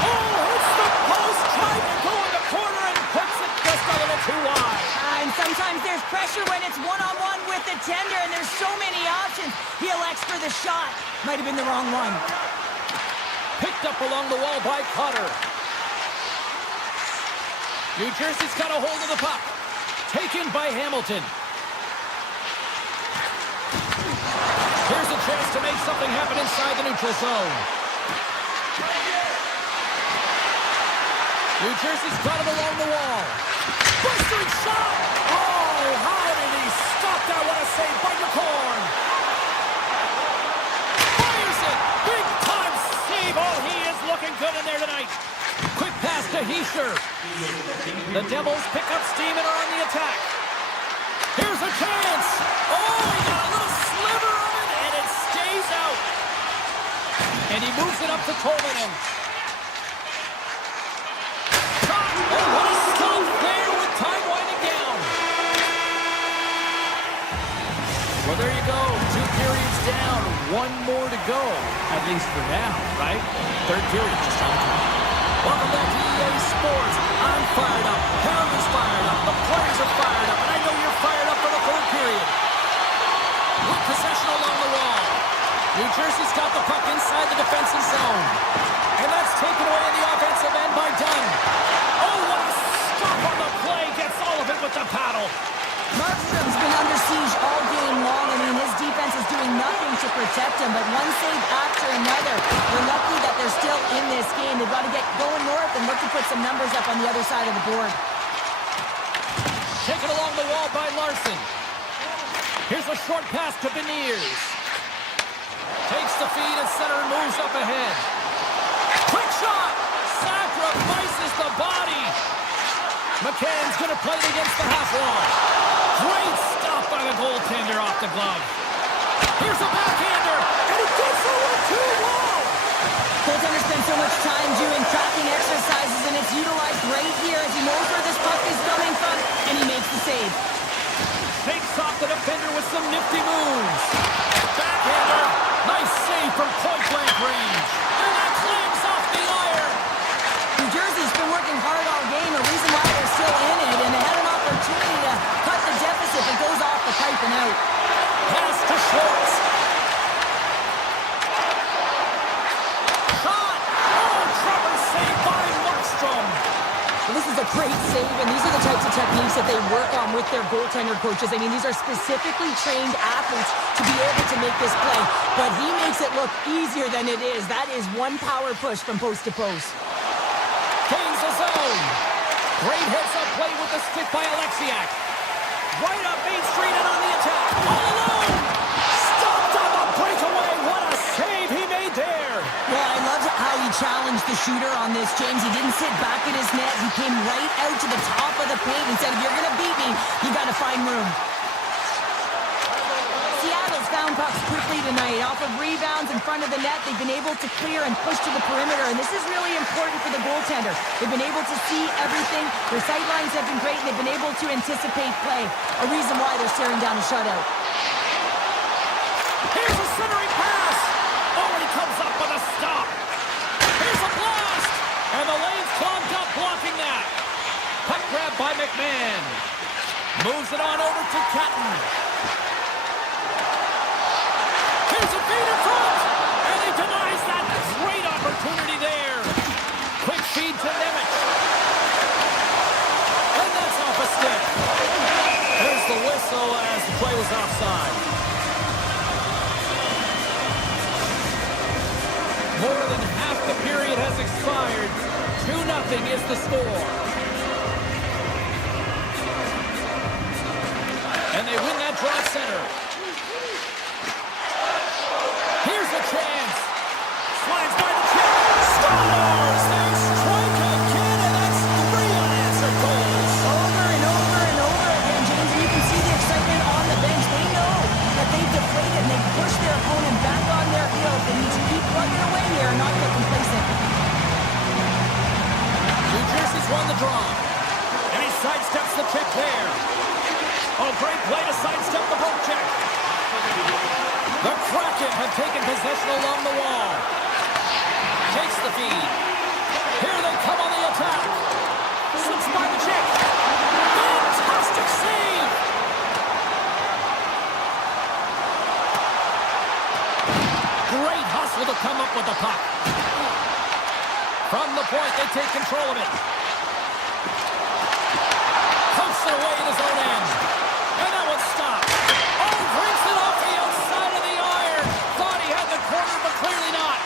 Oh, hits the post, trying to go in the corner and puts it just a little too wide. And sometimes there's pressure when it's one-on-one with the tender, and there's so many options. He elects for the shot. Might have been the wrong one. Picked up along the wall by Carter. New Jersey's got a hold of the puck. Taken by Hamilton. Here's a chance to make something happen inside the neutral zone. New Jersey's got it along the wall. Blistering shot! Oh, how did he stop that? What a save by McCorn! Fires it! Big time save! Oh, he is looking good in there tonight. Quick pass to Heischer. The Devils pick up steam and are on the attack. Here's a chance! Oh, he got a little sliver of it, and it stays out. And he moves it up to Tolvanen. Shot! Oh, what a stop there with time winding down. Well, there you go. 2 periods down. 1 more to go. At least for now, right? 3rd period just on the clock. Welcome back to EA Sports. I'm fired up. Pounders fired up. The players are fired up. And I know you're fired up for the 3rd period. With possession along the wall. New Jersey's got the puck inside the defensive zone. And that's taken away in the offensive end by Dunn. Oh, what a stop on the play. Gets all of it with the paddle. Markstrom's been under siege all game long. I mean, his defense is doing nothing to protect him, but one save after another. We're lucky that they're still in this game. They've got to get going north and look to put some numbers up on the other side of the board. Taken along the wall by Larson. Here's a short pass to Beniers. Takes the feed at center and moves up ahead. Quick shot! Sacrifices the body. McCann's going to play it against the half wall. Great stop by the goaltender off the glove. Here's a backhander, and he gets over 2-wall. Goaltender spends so much time doing tracking exercises, and it's utilized right here as he knows where this puck is coming from, and he makes the save. Shakes off the defender with some nifty moves. Backhander, nice save from point-blank range. And that claims off the iron. New Jersey's been working hard all game, a reason why they're still in it, and they had an opportunity to cut the deficit, but goes off the pipe and out. Pass to Schwartz. Shot! Oh, Trevor saved by Markstrom. Well, this is a great save, and these are the types of techniques that they work on with their goaltender coaches. I mean, these are specifically trained athletes to be able to make this play, but he makes it look easier than it is. That is one power push from post to post. Gains the zone. Great heads-up play with the stick by Alexiak. Right up Main Street and on the attack. All alone. Stopped on the breakaway. What a save he made there. Well, I loved how he challenged the shooter on this, James. He didn't sit back at his net. He came right out to the top of the paint and said, if you're going to beat me, you got to find room. Seattle's found pucks quickly tonight. Off of rebounds in front of the net, they've been able to clear and push to the perimeter, and this is really important for the goaltender. They've been able to see everything. Their sight lines have been great, and they've been able to anticipate play. A reason why they're staring down a shutout. Here's a centering pass. Oh, and he comes up with a stop. Here's a blast. And the lane's clogged up blocking that. Puck grab by McMahon. Moves it on over to Catton. Here's a feed in front. And he denies that. Great opportunity there. Quick feed to Nemec. And that's off a stick. There's the whistle as the play was offside. More than half the period has expired. 2-0 is the score. And they win that draw center. Here's a chance. Slides by the chip. Scores! They strike again, and that's 3 unanswered goals. Over and over and over again, James. And you can see the excitement on the bench. They know that they've deflated and they've pushed their opponent back on their heels. They need to keep plugging away here and not get complacent. New Jersey's won the draw. And he sidesteps the check there. Oh, great play to sidestep the poke check. The Kraken have taken possession along the wall. Takes the feed. Here they come on the attack. Slips by the check. Fantastic save. Great hustle to come up with the puck. From the point, they take control of it. Pumps it away in his own end. And that one stopped. Oh, brings it off the outside of the iron. Thought he had the corner, but clearly not.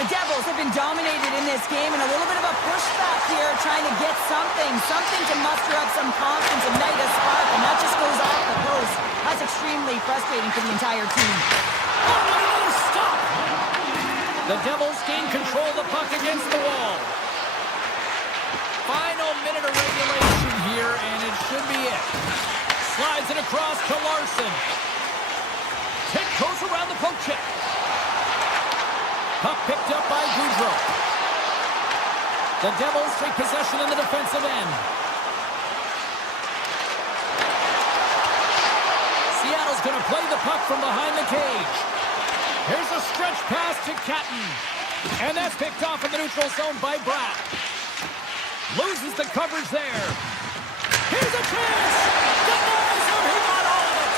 The Devils have been dominated in this game, and a little bit of a pushback here, trying to get something to muster up some confidence, ignite a spark, and that just goes off the post. That's extremely frustrating for the entire team. Oh, another stop. The Devils gain control of the puck against the wall. Final minute of regulation here, and it should be it. Slides it across to Larson. Tick goes around the poke check. Puck picked The Devils take possession in the defensive end. Seattle's going to play the puck from behind the cage. Here's a stretch pass to Catton. And that's picked off in the neutral zone by Bratt. Loses the coverage there. Here's a chance! Denies him! He got all of it!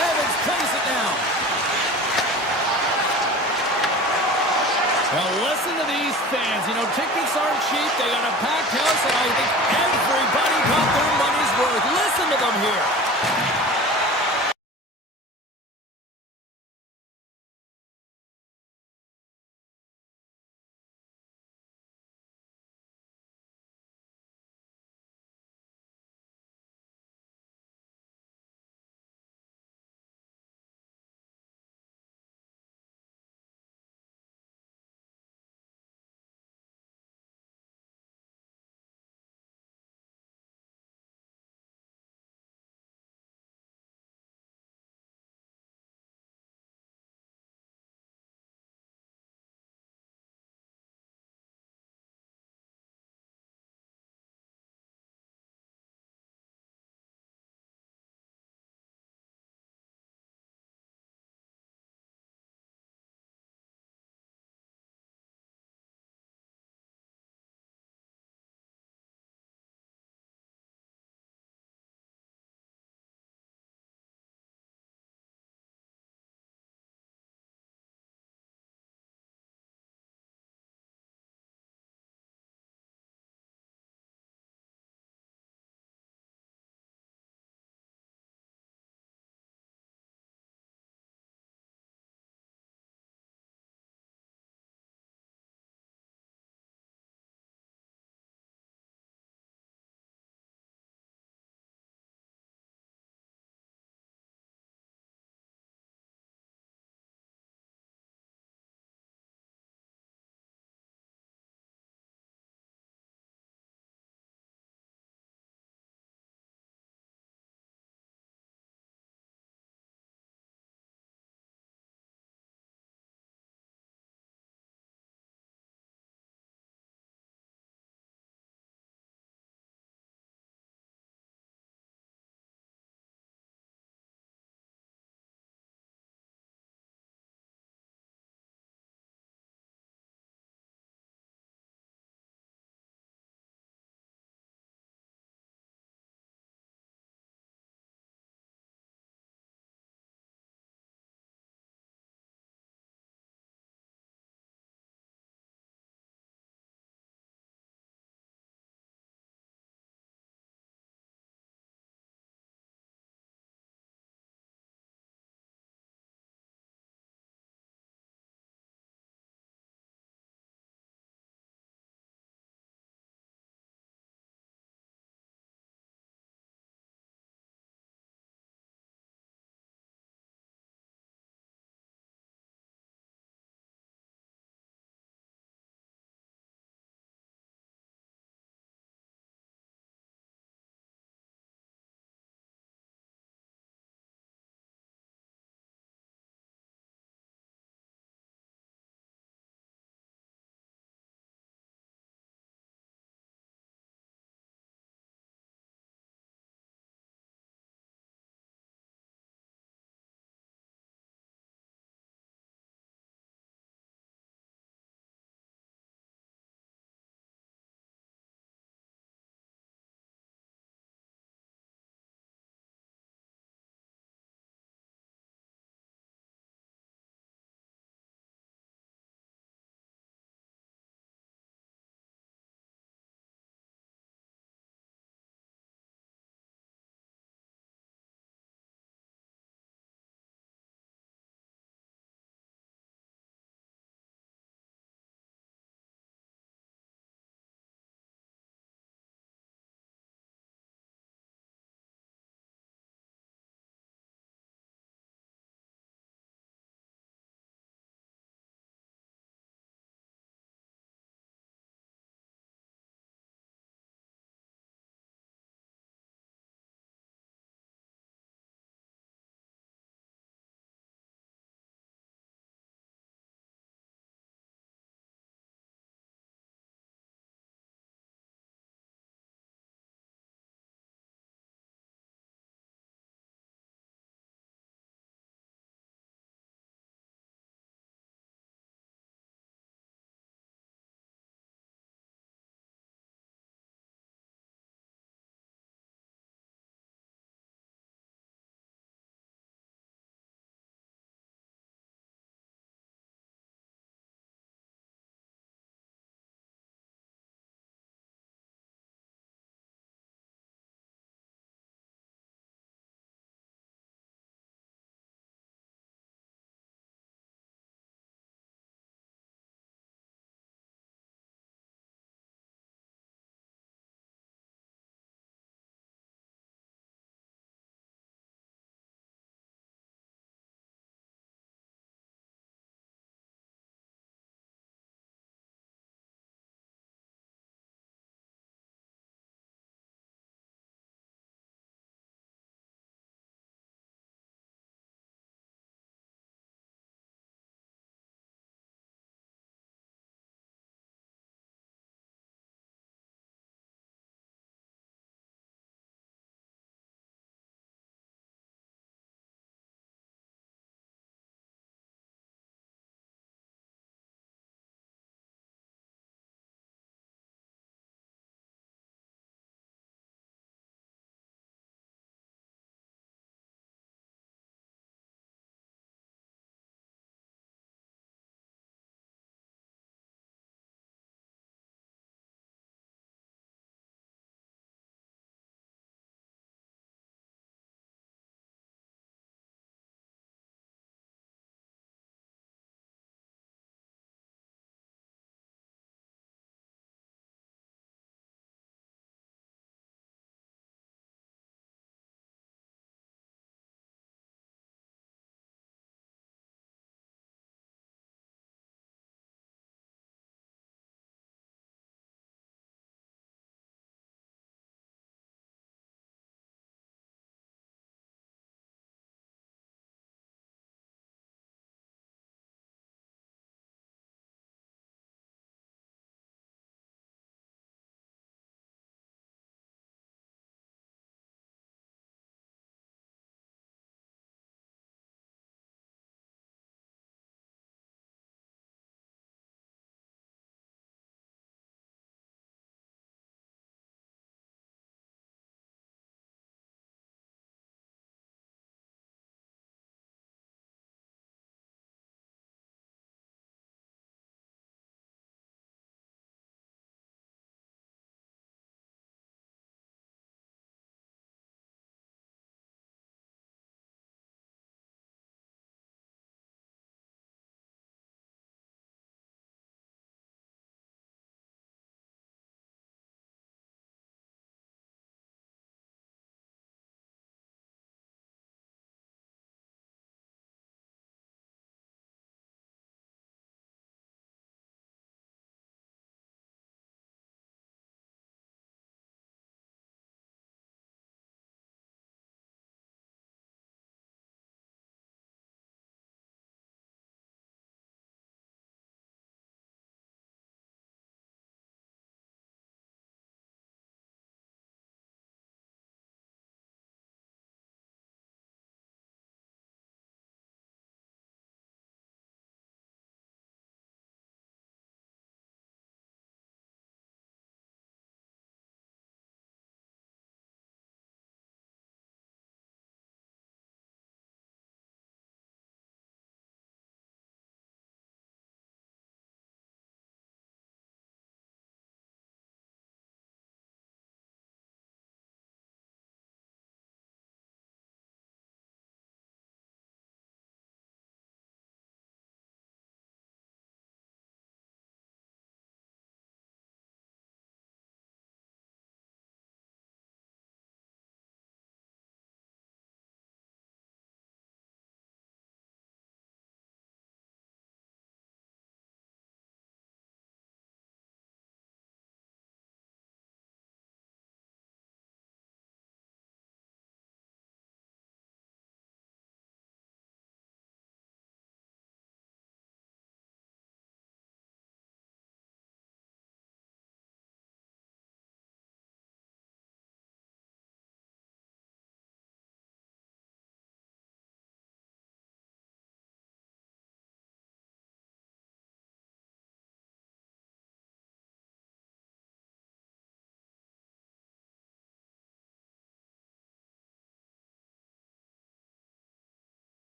Evans plays it now. Now listen to these fans. You know, tickets aren't cheap. They got a packed house, and I think everybody got their money's worth. Listen to them here.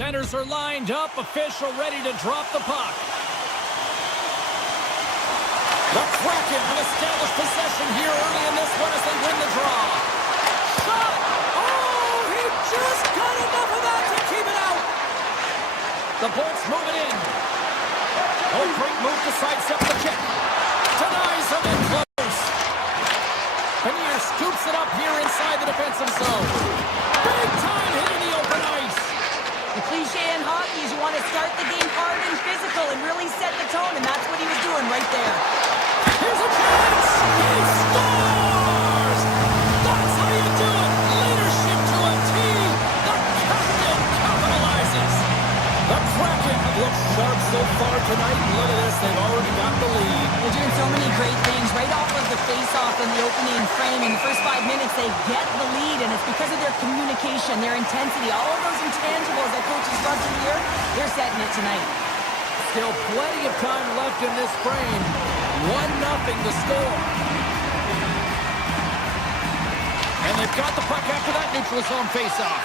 Centers are lined up. Official ready to drop the puck. The Kraken have established possession here early in this one as they win the draw. Shot! Oh, he just got enough of that to keep it out. The Bolts move it in. Oh, great move to sidestep the check. Denies him in close. Panier scoops it up here inside the defensive zone. Big time hit in the open ice. The cliche in hockey is you want to start the game hard and physical and really set the tone, and that's what he was doing right there. Here's a chance! He scores! That's how you do it! Leadership to a team! The captain capitalizes! The Kraken have looked sharp so far tonight. Look at this, they've already got the lead. They're doing so many great things right off of the face-off in the opening frame. In the first 5 minutes, they get the lead, and it's because of their communication, their intensity, all of those intangibles that coaches love to hear. They're setting it tonight. Still plenty of time left in this frame. 1-0 to score. And they've got the puck after that neutral zone faceoff.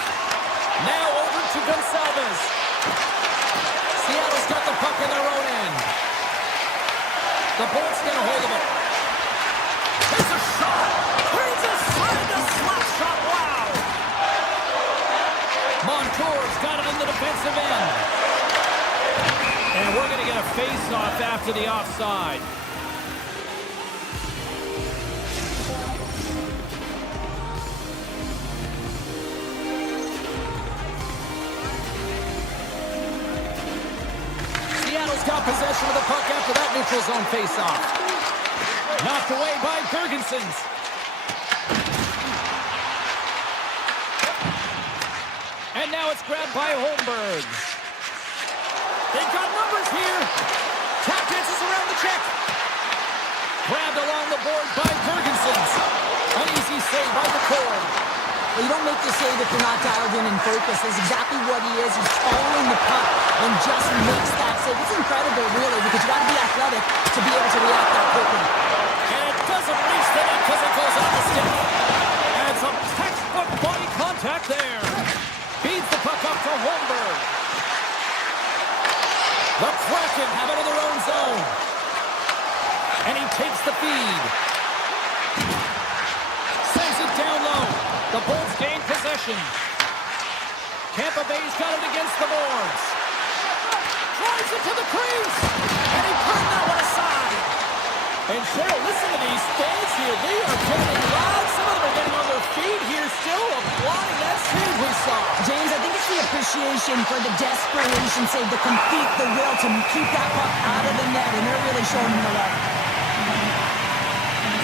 Now over to Gonçalves. Seattle's got the puck in their own end. The Bolts get a hold of it. There's a shot. Brings a side to slap shot. Wow. Montour's got it in the defensive end. And we're going to get a face-off after the offside. Seattle's got possession of the puck after that neutral zone face-off. Knocked away by Gergensons. And now it's grabbed by Holmberg. They've got numbers here. Tap dances around the check. Grabbed along the board by Gergensons. An easy save by the core. Well, you don't make the save if you're not dialed in and focused. That's exactly what he is. He's following the puck and just makes that save. It's incredible, really, because you got to be athletic to be able to react that quickly. And it doesn't reach the net because it goes off the stick. And some textbook body contact there. Feeds the puck up to Holmberg. The Kraken have it in their own zone. And he takes the feed. Sends it down low. The Bolts gain possession. Tampa Bay's got it against the boards. Drives it to the crease. And he turned that one aside. And Cheryl, listen to these fans here. They are getting loud. Some of them are getting on their feet here still, applauding that save we saw. James, I think it's the appreciation for the desperation save, the complete, the will to keep that puck out of the net, and they're really showing him the love.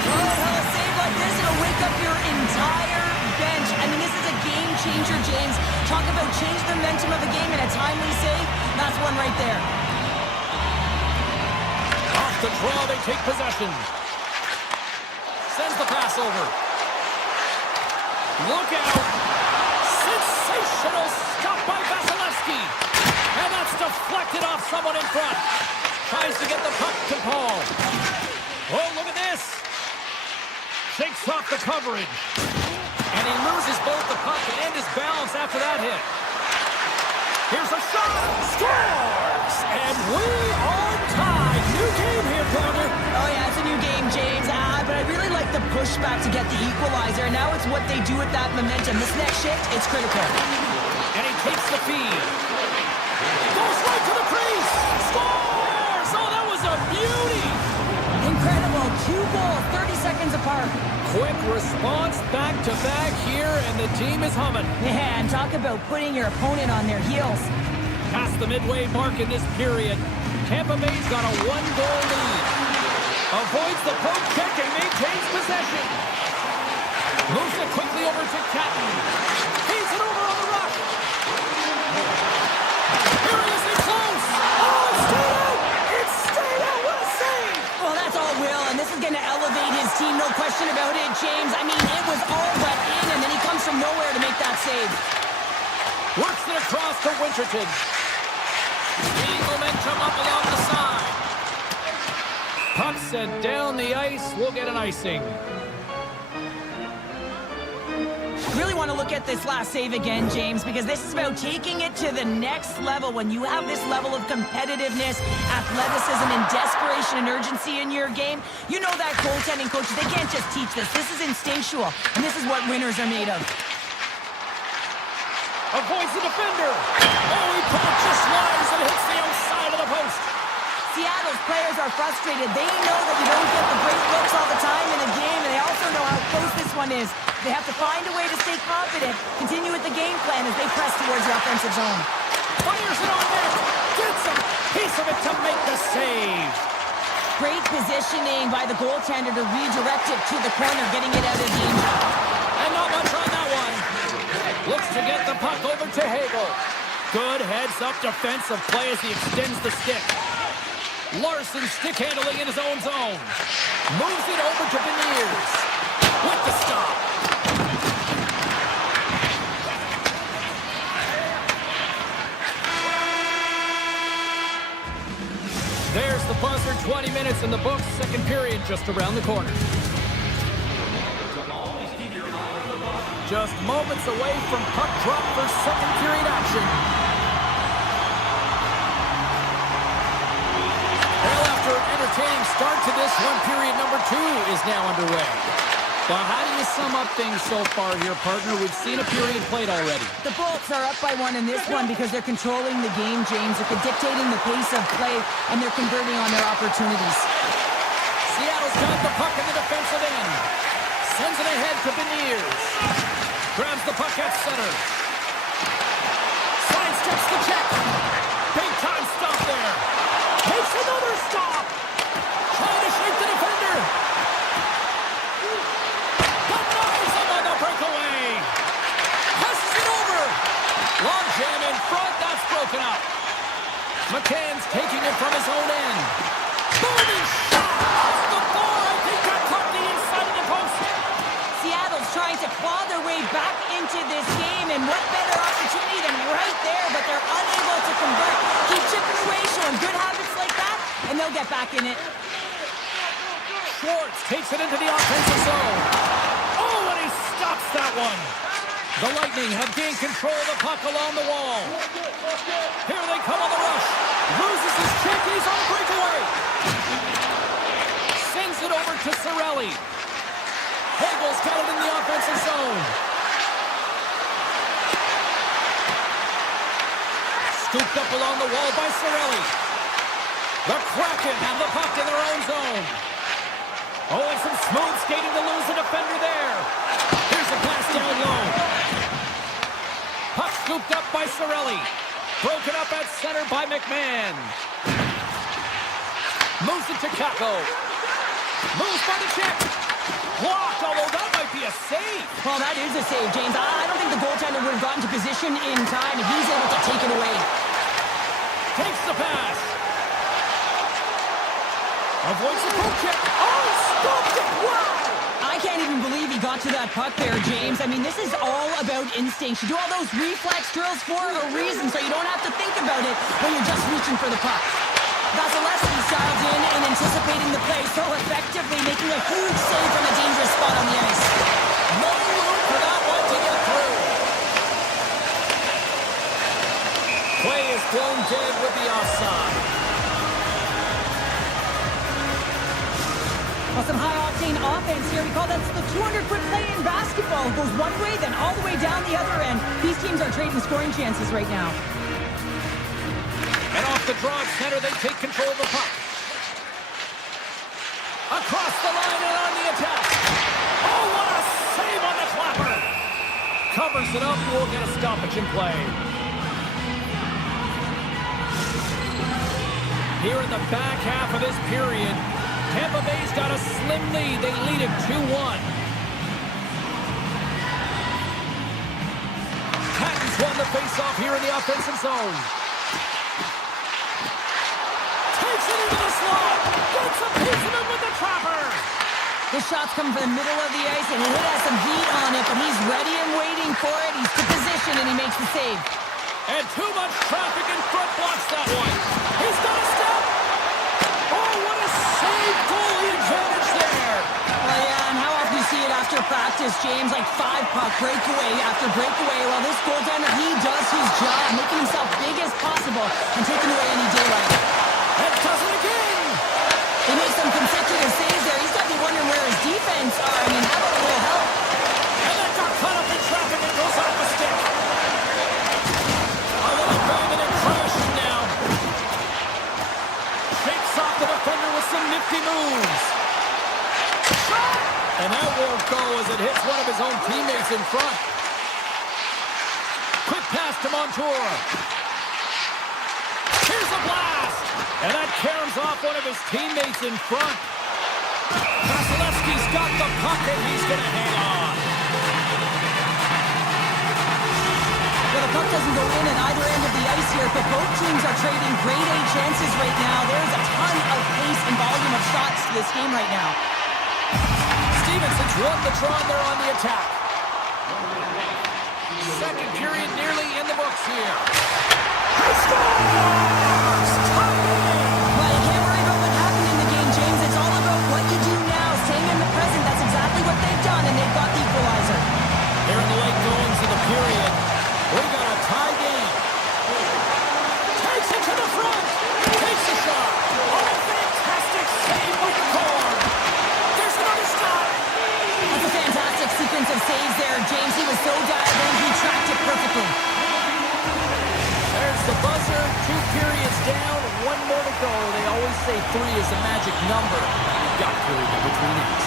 Oh, how a save like this, it'll wake up your entire bench. I mean, this is a game changer, James. Talk about change the momentum of a game in a timely save. That's one right there. Off the draw, they take possession. Sends the pass over. Look out. Sensational stop by Vasilevsky. And that's deflected off someone in front. Tries to get the puck to Paul. Oh, look at this. Shakes off the coverage. And he loses both the puck and his balance after that hit. Here's a shot. Scores! And we are tied. New game here, partner. Oh, yeah, it's a new game, James. But I really like the pushback to get the equalizer. And now it's what they do with that momentum. This next shift, it's critical. And he takes the feed. Goes right to the crease. Scores! Oh, that was a beauty. Incredible. 2 goals, 30 seconds apart. Quick response back-to-back here, and the team is humming. Yeah, and talk about putting your opponent on their heels. Past the midway mark in this period, Tampa Bay's got a 1-goal lead. Avoids the poke check and maintains possession. Moves it quickly over to Kraken. Feeds it over on the rush. Here he is in close. Oh, it stayed out. It stayed out. What a save. Well, that's all Will, and this is going to elevate his team, no question about it, James. I mean, it was all but in, and then he comes from nowhere to make that save. Works it across to Winterton. Speed momentum up along the side. Puck sent down the ice. We'll get an icing. Really want to look at this last save again, James, because this is about taking it to the next level. When you have this level of competitiveness, athleticism, and desperation and urgency in your game, you know that goaltending coaches, they can't just teach this. This is instinctual, and this is what winners are made of. Avoids the defender. Oh, he just lines and hits the outside of the post. Seattle's players are frustrated. They know that you don't get the great looks all the time in a game, and they also know how close this one is. They have to find a way to stay confident, continue with the game plan as they press towards the offensive zone. Fires it on net. Gets a piece of it to make the save. Great positioning by the goaltender to redirect it to the corner, getting it out of danger. And not much on that one. Looks to get the puck over to Hagel. Good heads-up defensive play as he extends the stick. Larson stick handling in his own zone. Moves it over to Beniers. With the stop. There's the buzzer. 20 minutes in the books. Second period just around the corner. Just moments away from puck drop for second period action. Well, after an entertaining start to this one, period number 2 is now underway. Well, how do you sum up things so far here, partner? We've seen a period played already. The Bolts are up by 1 in this one because they're controlling the game, James. They're dictating the pace of play, and they're converting on their opportunities. Seattle's got the puck in the defensive end. Sends it ahead to Beniers. Grabs the puck at center. Sidesteps the check. Big time stop there. Takes another stop. Trying to shake the defender. Denies him on the breakaway. Passes it over. Long jam in front. That's broken up. McCann's taking it from his own end. Booming shot. Off the bar. I think that caught the inside of the post. Seattle's trying to claw their way back into this game, and what better opportunity than right there, but they're unable to convert. Keep chipping away, showing good habits like that, and they'll get back in it. Schwartz takes it into the offensive zone. Oh, and he stops that one. The Lightning have gained control of the puck along the wall. Here they come on the rush. Loses his check, and he's on a breakaway. Sends it over to Cirelli. Hagel's got it in the offensive zone. Scooped up along the wall by Cirelli. The Kraken have the puck in their own zone. Oh, and some smooth skating to lose the defender there. Here's a pass down low. Puck scooped up by Cirelli. Broken up at center by McMahon. Moves it to Kako. Moves by the check. Blocked, although that might be a save. Well, that is a save, James. I don't think the goaltender would have gotten to position in time, and he's able to take it away. Takes the pass. Avoids the poke check. Oh, stopped it. Wow. I can't even believe he got to that puck there, James. I mean, this is all about instinct. You do all those reflex drills for a reason, so you don't have to think about it when you're just reaching for the puck. Vasilevsky's dialed in and anticipating the play so effectively, making a huge save from a dangerous spot on the ice. No room for that one to get through. Play is blown dead with the offside. Well, some high-octane offense here. We call that the 200-foot play in basketball. It goes one way, then all the way down the other end. These teams are trading scoring chances right now. And off the draw at center, they take control of the puck. Across the line and on the attack. Oh, what a save on the clapper. Covers it up, we'll get a stoppage in play. Here in the back half of this period, Tampa Bay's got a slim lead. They lead it 2-1. Patton's won the faceoff here in the offensive zone. Takes it into the slot. Gets a piece of it with the trapper. This shot's coming from the middle of the ice, and he has some heat on it, but he's ready and waiting for it. He's to position, and he makes the save. And too much traffic in front blocks that one. He's got a step. Oh, what a save. Goalie advantage there. Well, yeah, and how often you see it after practice, James, like 5-puck breakaway after breakaway. Well, this goaltender, he does his job, making himself big as possible and taking away any daylight. And does it again! He made some consecutive saves there. He's got to be wondering where his defense are. I mean, how about a little help? And that got caught up in traffic and goes off the stick. A little banging and crashing now. Shakes off the defender with some nifty moves. Shot! And that won't go as it hits one of his own teammates in front. Quick pass to Montour. Here's a blast! And that caroms off one of his teammates in front. Vasilevsky's got the puck and he's going to hang on. Well, the puck doesn't go in at either end of the ice here, but both teams are trading grade A chances right now. There's a ton of pace and volume of shots to this game right now. Stevenson's won the draw and they're on the attack. Second period nearly in the books here. He scores! Well, you can't worry about what happened in the game, James. It's all about what you do now, staying in the present. That's exactly what they've done, and they've got the equalizer. Here in the late goings of the period, we got a tie game. Takes it to the front. Takes a shot. Oh, fantastic save by the core. There's another stop. That's a fantastic sequence of saves there, James. He was so dialed in, he tracked it perfectly. There's the buzzer. 2 periods down. 1 more to go. They always say 3 is a magic number. You've got period in between innings.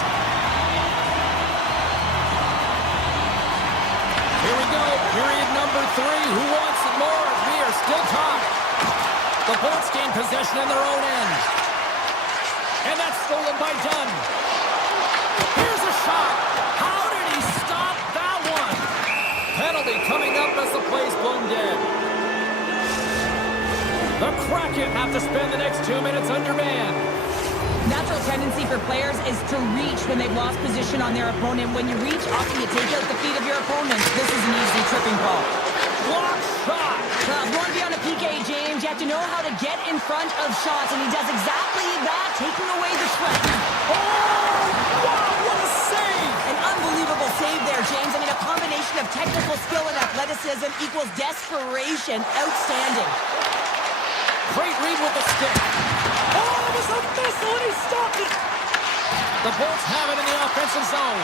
Here we go. Period number 3. Who wants it more? We are still tied. The Bolts gain possession in their own end. And that's stolen by Dunn. Here's a shot. How did he stop that one? Penalty coming up as the play's blown dead. The Kraken have to spend the next 2 minutes undermanned. Natural tendency for players is to reach when they've lost position on their opponent. When you reach, often you take out the feet of your opponent. This is an easy tripping call. Block shot. Well, if you want to be on a PK, James, you have to know how to get in front of shots, and he does exactly that, taking away the threat. Oh, wow, what a save. An unbelievable save there, James. I mean, a combination of technical skill and athleticism equals desperation. Outstanding. Great read with the stick. Oh, it was a missile and he stopped it. The Bolts have it in the offensive zone.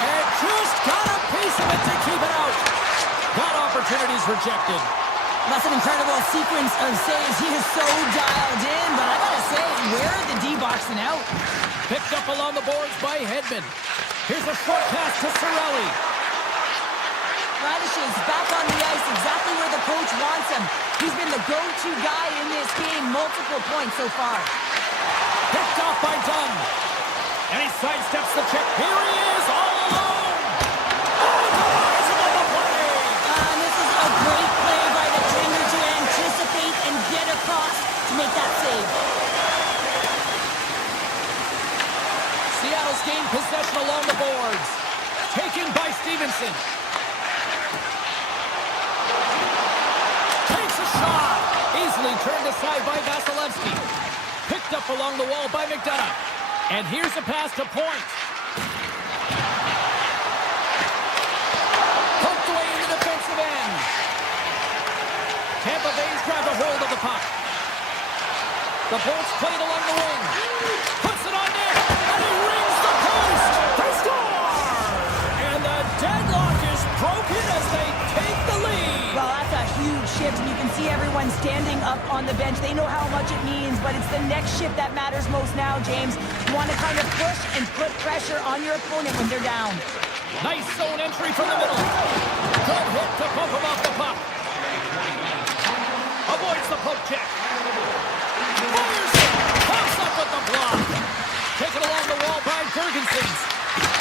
And just got a piece of it to keep it out. That opportunity's rejected. That's an incredible sequence of saves. He is so dialed in, but I gotta say, where are the D-boxing out? Picked up along the boards by Hedman. Here's a short pass to Cirelli. Radish is back on the ice, exactly where the coach wants him. He's been the go-to guy in this game, multiple points so far. Picked off by Dunn. And he sidesteps the check. Here he is, all alone. Oh, it's another play. This is a great play by the defender to anticipate and get across to make that save. Seattle's gained possession along the boards. Taken by Stevenson. Shot! Easily turned aside by Vasilevsky. Picked up along the wall by McDonough. And here's a pass to Point. Poked away in the defensive end. Tampa Bay's grabbed a hold of the puck. The Bolts played along the wing. Puts it on net. And he rings the post. They score! And the deadlock is broken as they take the lead. Well, that's a huge shift, and you can see everyone standing up on the bench. They know how much it means, but it's the next shift that matters most now, James. You want to kind of push and put pressure on your opponent when they're down. Nice zone entry from the middle. Good hit to bump him off the puck. Avoids the poke check. Fires it. Pops up with the block. Taken along the wall by Ferguson's.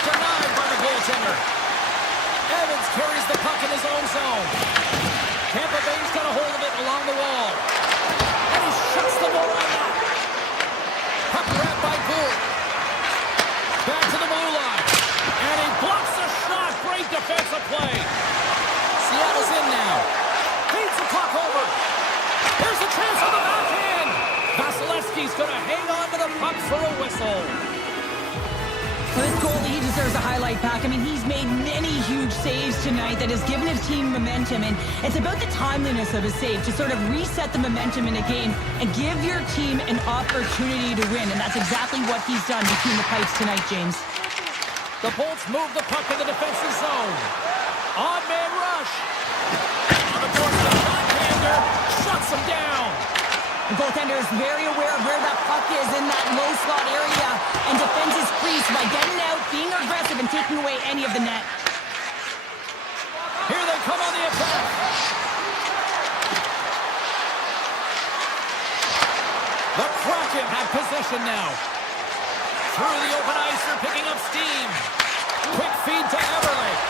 Denied by the goaltender. Evans carries the puck in his own zone. Tampa Bay's got a hold of it along the wall. And he shuts the ball on that. Puck grabbed by Gould. Back to the blue line. And he blocks a shot. Great defensive play. Seattle's in now. Feeds the puck over. There's a chance on the backhand. Vasilevsky's going to hang on to the puck for a whistle. Well, this goalie, he deserves a highlight pack. I mean, he's made many huge saves tonight that has given his team momentum, and it's about the timeliness of his save to sort of reset the momentum in a game and give your team an opportunity to win, and that's exactly what he's done between the pipes tonight, James. The Bolts move the puck in the defensive zone. On-man rush. On the force of the backhander, shuts him down. The goaltender is very aware of where that puck is in that low slot area and defends his crease by getting out, being aggressive, and taking away any of the net. Here they come on the attack. The Kraken have possession now. Through the open ice, they're picking up steam. Quick feed to Avalanche.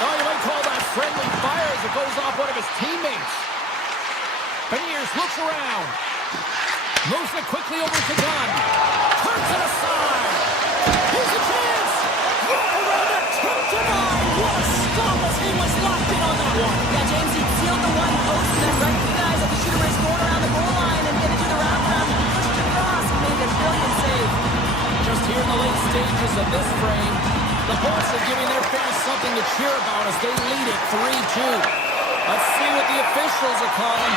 Oh, you might call that friendly fire as it goes off one of his teammates. Beniers looks around. Moves it quickly over to Gunn. Turns it aside. Here's a chance. Right around it. Tipped denied. What a stop as he was locked in on that one. Yeah, James, he sealed the one post and then recognized that the shooter was going around the goal line and going to do the wraparound. He pushed it across and made a brilliant save. Just here in the late stages of this frame, the Bolts are giving their fans something to cheer about as they lead it 3-2. Let's see what the officials are calling.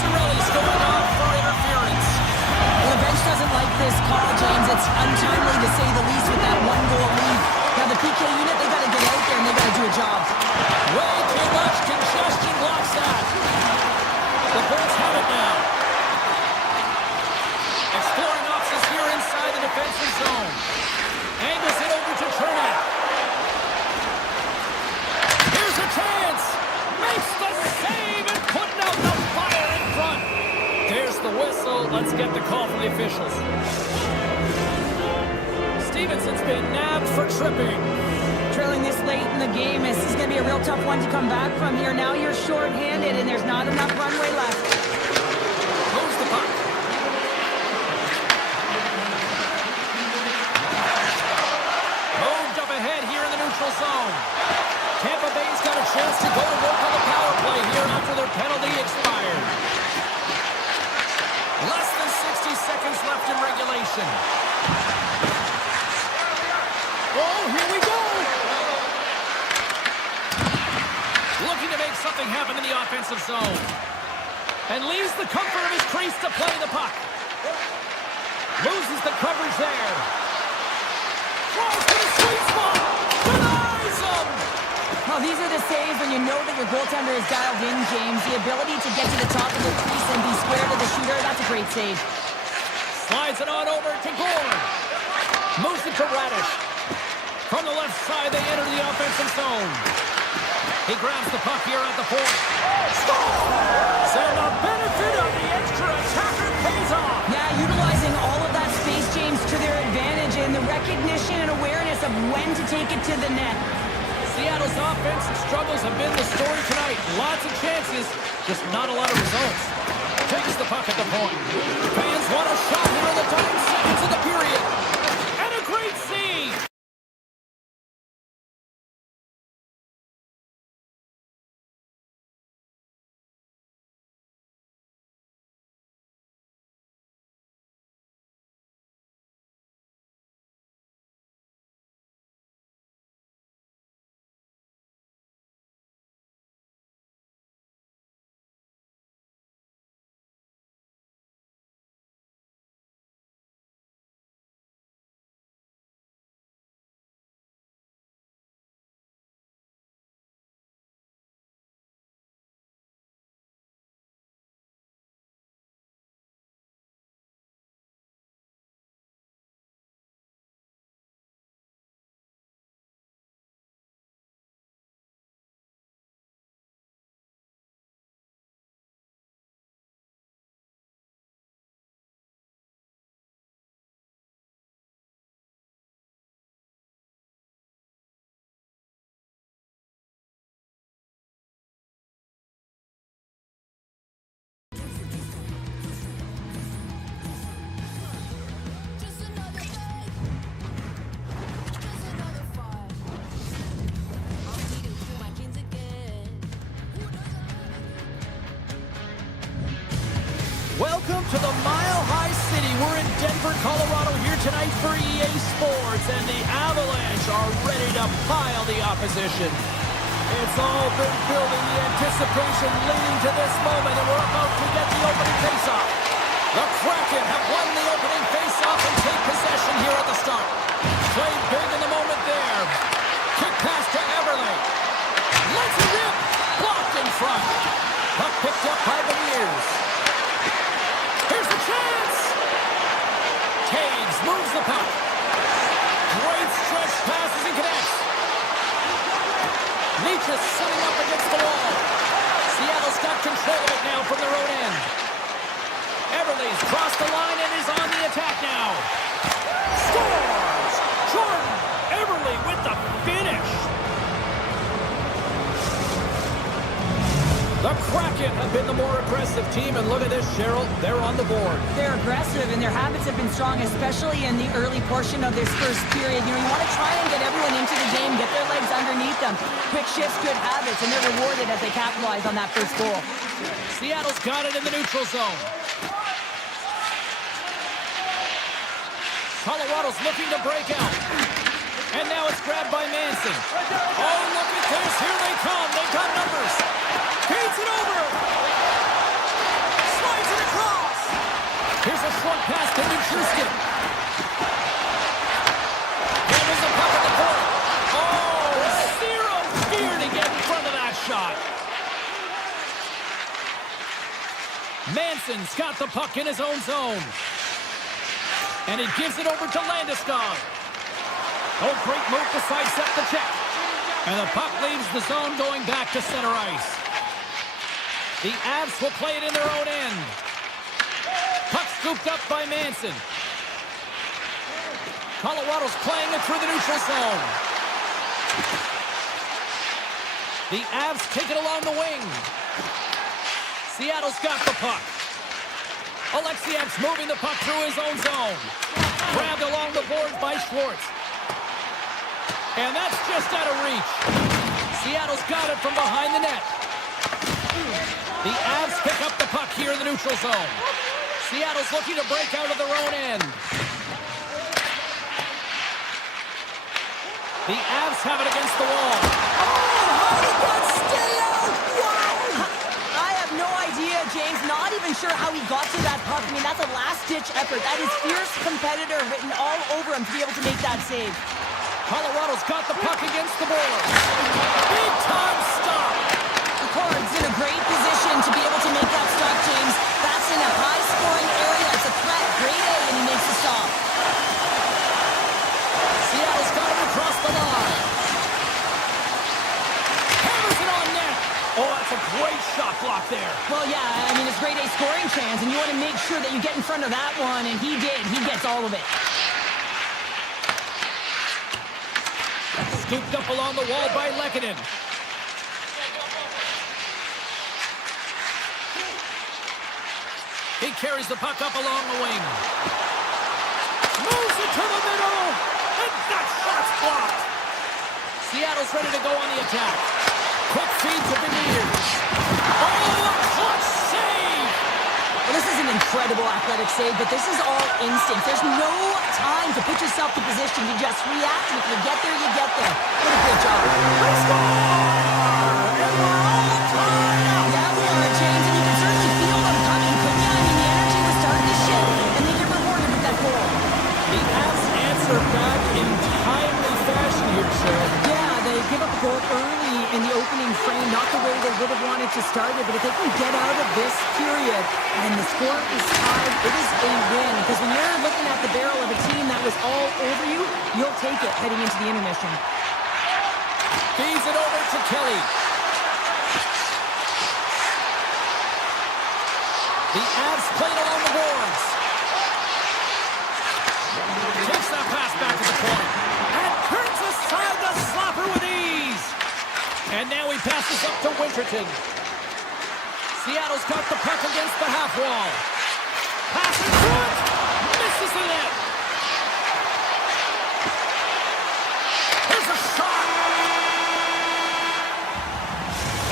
Cirelli's going off for interference. Well, the bench doesn't like this call, James. It's untimely to say the least with that one-goal lead. Now, the PK unit, they got to get out there and they got to do a job. Way too much congestion blocks that. The Bolts have it now. Exploring options here inside the defensive zone. Angles it over to Chernak. Here's a chance. Makes the save and putting out the fire in front. There's the whistle. Let's get the call from the officials. Stevenson's been nabbed for tripping. Trailing this late in the game, this is going to be a real tough one to come back from here. Now you're short-handed and there's not enough runway left. Moves the puck. Moved up ahead here in the neutral zone. Tampa Bay's got a chance to go to work on the power play here after their penalty expired. Less than 60 seconds left in regulation. Oh, here we go. Looking to make something happen in the offensive zone. And leaves the comfort of his crease to play the puck. Loses the coverage there. Tries to the sweet spot. Denies him. Well, these are the saves when you know that your goaltender is dialed in, James. The ability to get to the top of the crease and be square to the shooter, that's a great save. Slides it on over to Gore. Moves it to Radish. From the left side, they enter the offensive zone. He grabs the puck here at the point. Scores! And the benefit of the extra attacker pays off. Yeah, utilizing all of that space, James, to their advantage and the recognition and awareness of when to take it to the net. Seattle's offensive struggles have been the story tonight. Lots of chances, just not a lot of results. Takes the puck at the point. Fans want a shot here in the dying seconds of the period. And a great save. Welcome to the Mile High City. We're in Denver, Colorado here tonight for EA Sports, and the Avalanche are ready to pile the opposition. It's all been building, the anticipation leading to this moment, and we're about to get the opening faceoff. The Kraken have won the opening faceoff and take possession here at the start. Played big in the moment there. Kick pass to Everly. Let's it rip. Blocked in front. Puck picked up by the Bears. Here's the chance. Caves moves the puck. Great stretch passes and connects. Nietzsche's setting up against the wall. Seattle's got control of it now from their own end. Everly's crossed the line and is on the attack now. Scores! Jordan Everly with the finish. The Kraken have been the more aggressive team, and look at this, Cheryl. They're on the board. They're aggressive, and their habits have been strong, especially in the early portion of this first period. You want to try and get everyone into the game, get their legs underneath them. Quick shifts, good habits, and they're rewarded as they capitalize on that first goal. Seattle's got it in the neutral zone. Colorado's looking to break out. And now it's grabbed by Manson. Oh, look at this. Here they come. They've got numbers. Feeds it over. Slides it across. Here's a short pass to Nichushkin. Handles the puck at the point. Oh, zero fear to get in front of that shot. Manson's got the puck in his own zone. And he gives it over to Landeskog. Oh, great move to sidestep the check. And the puck leaves the zone going back to center ice. The Avs will play it in their own end. Puck scooped up by Manson. Colorado's playing it through the neutral zone. The Avs take it along the wing. Seattle's got the puck. Alexiev's moving the puck through his own zone. Grabbed along the boards by Schwartz. And that's just out of reach. Seattle's got it from behind the net. The Avs pick up the puck here in the neutral zone. Seattle's looking to break out of their own end. The Avs have it against the wall. Oh, how did that stay out? Wow! I have no idea, James. Not even sure how he got to that puck. I mean, that's a last-ditch effort. That is fierce competitor written all over him to be able to make that save. Colorado's got the puck against the board. Big-time stop. Cards in a great position to be able to make that stop, James. That's in a high-scoring area. It's a threat. Great A, and he makes the stop. Seattle's got it across the line. Hammers it on net. Oh, that's a great shot block there. Well, yeah, I mean, it's great A scoring chance, and you want to make sure that you get in front of that one, and he did. He gets all of it. Scooped up along the wall by Lehkonen. He carries the puck up along the wing. Moves it to the middle. And that shot's blocked. Seattle's ready to go on the attack. Quick feed to Beniers. Oh, a clutch save. Well, this is an incredible athletic save, but this is all instinct. There's no time to put yourself to position. You just react, and if you get there, you get there. What a good job. They score! And we're all tied up. Yeah, we are, James, and you can certainly feel them coming, couldn't you? I mean, the energy was starting to shift, and they get rewarded with that goal. The Avs answer back in timely fashion here, Cheryl. Yeah, they give up a goal early in the opening frame, not the way they would have wanted to start it, but if they can get out of this period and the score is tied, it is a win, because when you're looking at the barrel of a team that was all over you, you'll take it heading into the intermission. Feeds it over to Kelly. The Avs played along the boards. Takes that pass back to the point. And turns aside the slapper with ease. And now he passes up to Winterton. Seattle's got the puck against the half wall. Pass in front. Misses the net. Here's a shot.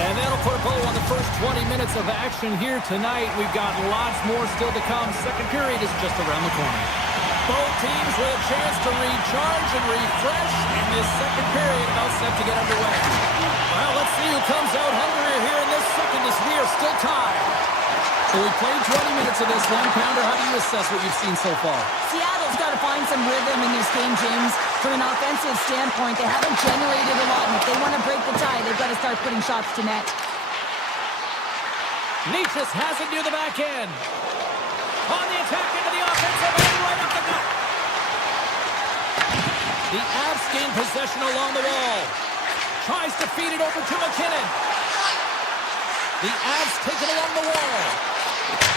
And that'll put a bow on the first 20 minutes of action here tonight. We've got lots more still to come. Second period is just around the corner. Both teams with a chance to recharge and refresh, and this second period about set to get underway. Well, let's see who comes out hungrier here in this second as we are still tied. So we played 20 minutes of this one-pounder. How do you assess what you've seen so far? Seattle's got to find some rhythm in this game, James. From an offensive standpoint, they haven't generated a lot, and if they want to break the tie, they've got to start putting shots to net. Nietzsche has it near the back end. On the attack into the offensive end, right up the gut. The Avs gain possession along the wall. Tries to feed it over to McKinnon. The Avs take it along the wall.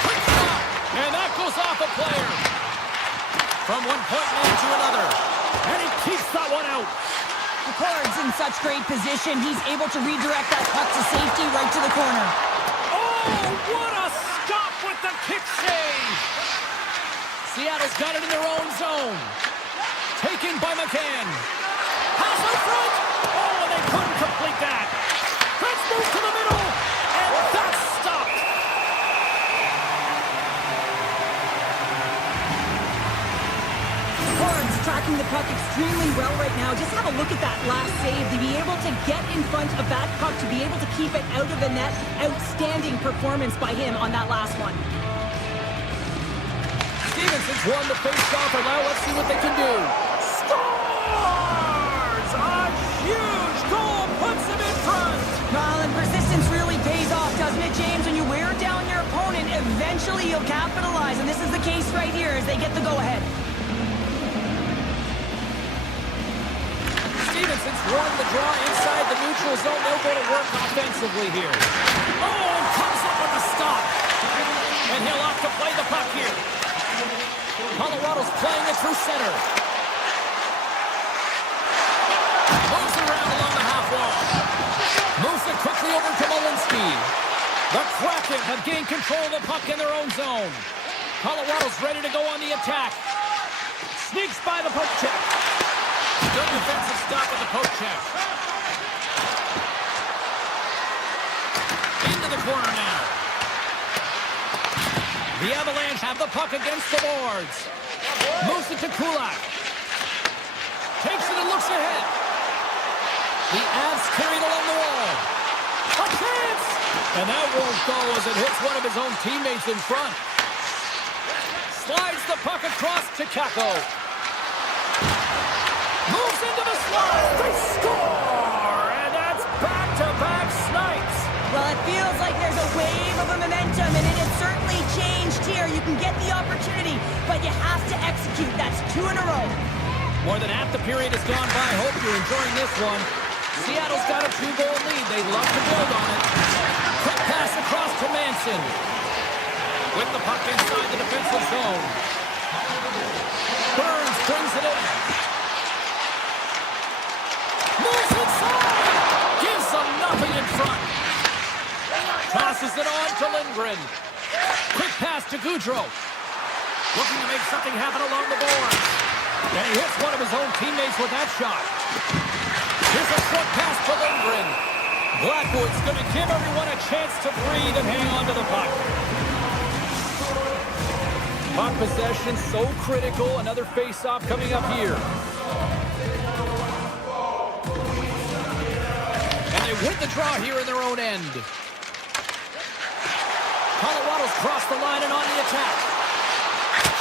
Quick shot, and that goes off a player. From one point man to another. And he keeps that one out. McCord's in such great position. He's able to redirect that puck to safety right to the corner. Oh, what a stop with the kick save. Seattle's got it in their own zone. Taken by McCann. Pass out front. Oh, and they couldn't complete that. Let's move to the middle. And that's stopped. McCord's tracking the puck extremely well right now. Just have a look at that last save. To be able to get in front of that puck, to be able to keep it out of the net. Outstanding performance by him on that last one. Stevenson's won the face-off, and now let's see what they can do. Scores! A huge goal puts them in front. Well, and persistence really pays off, doesn't it, James? When you wear down your opponent, eventually you'll capitalize, and this is the case right here as they get the go-ahead. Stevenson's won the draw inside the neutral zone. They'll go to work offensively here. Oh, and comes up with a stop. And he'll have to play the puck here. Colorado's playing it through center. Moves around along the half wall. Moves it quickly over to Malinsky. The Kraken have gained control of the puck in their own zone. Colorado's ready to go on the attack. Sneaks by the poke check. Good defensive stop with the poke check. Into the corner now. The Avalanche have the puck against the boards. Moves it to Kulak. Takes it and looks ahead. The Avs carried along the wall. A chance! And that won't go as it hits one of his own teammates in front. Slides the puck across to Kako. Moves into the slot. They score! And that's back-to-back snipes. Well, it feels like there's a wave of momentum, and it has certainly changed here. You can get the opportunity, but you have to execute. That's 2 in a row. More than half the period has gone by. Hope you're enjoying this one. Seattle's got a 2-goal lead. They love to build on it. Quick pass across to Manson. With the puck inside the defensive zone. Burns brings it in. Moves inside. Gives them nothing in front. Tosses it on to Lindgren. Quick pass to Goudreau. Looking to make something happen along the boards. And he hits one of his own teammates with that shot. Here's a short pass to Lindgren. Blackwood's going to give everyone a chance to breathe and hang on to the puck. Puck possession so critical. Another face-off coming up here. And they win the draw here in their own end. Colorado's crossed the line and on the attack.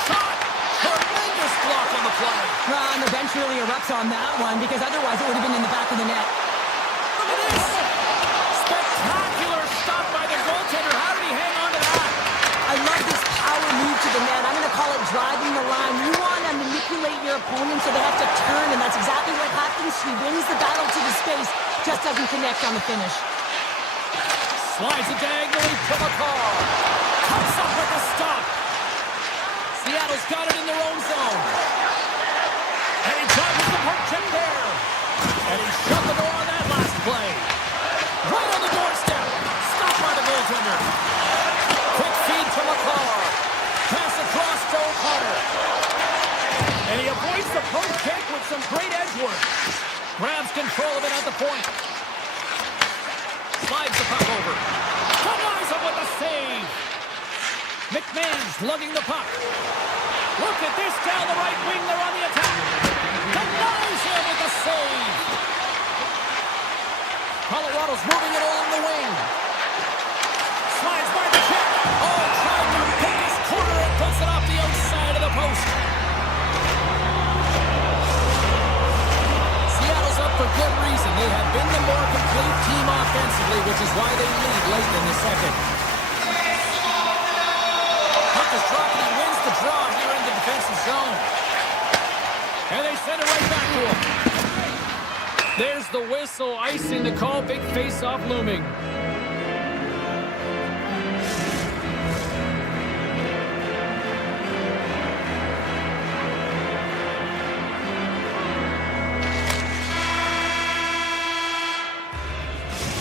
Shot! Tremendous block on the play. Well, and the bench really erupts on that one, because otherwise it would have been in the back of the net. Look at this! Spectacular stop by the goaltender. How did he hang on to that? I love this power move to the net. I'm going to call it driving the line. You want to manipulate your opponent so they have to turn, and that's exactly what happens. He wins the battle to the space, just doesn't connect on the finish. Slides it diagonally to McCall. Comes up with a stop. Seattle's got it in their own zone. And he drives the poke check there. And he shut the door on that last play. Right on the doorstep. Stopped by the goaltender. Quick feed to McCall. Pass across to O'Connor. And he avoids the poke check with some great edge work. Grabs control of it at the point. Slides the puck over. Lindgren with the save. McMahon's lugging the puck. Look at this down the right wing. They're on the attack. Denies him with the save. Colorado's moving it along the wing. Slides by the check. Oh, trying to pick his corner and puts it off the outside of the post. Seattle's up for good reason. They have been the more complete team offensively, which is why they lead late in the second. Puck is dropped and he wins the draw here in the defensive zone. And they send it right back to him. There's the whistle, icing the call, big face-off looming.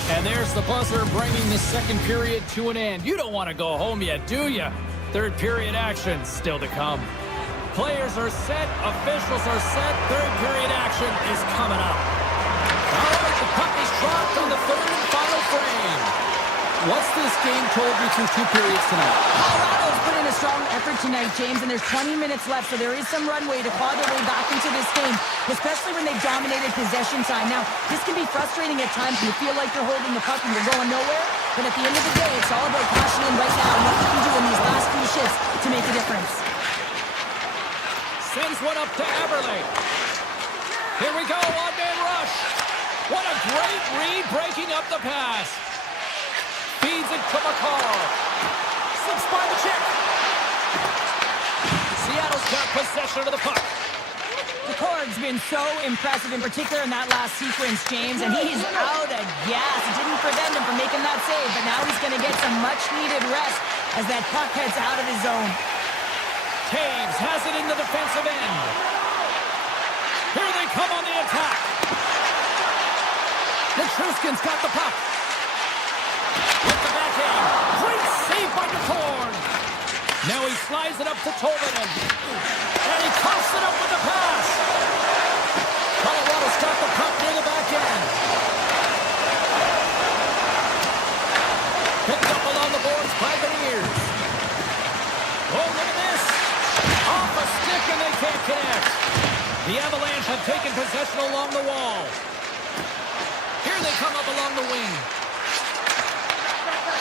And there's the buzzer bringing the second period to an end. You don't want to go home yet, do you? Third period action still to come. Players are set, officials are set, third period action is coming up. All right, the puck is dropped on the third and final frame. What's this game told you through two periods tonight? Colorado's put in a strong effort tonight, James, and there's 20 minutes left, so there is some runway to claw their way back into this game, especially when they've dominated possession time. Now, this can be frustrating at times. You feel like you're holding the puck and you're going nowhere, but at the end of the day, it's all about cashing in right now and what you can do in these last few shifts to make a difference. Sends one up to Eberle. Here we go, one-man rush. What a great read, breaking up the pass. Feeds it to McCall. Slips by the check. Seattle's got possession of the puck. McCord's been so impressive, in particular in that last sequence, James, and he's out of gas. It didn't prevent him from making that save, but now he's going to get some much-needed rest as that puck heads out of his zone. Taves has it in the defensive end. Here they come on the attack. Nichushkin's got the puck. With the backhand. Great save by McCord. Now he slides it up to Tolvanen. And he coughs it up with the pass. Colorado's got the puck near the back end. Picked up along the boards by Beniers. Oh, look at this. Off a stick and they can't connect. The Avalanche have taken possession along the wall. Here they come up along the wing.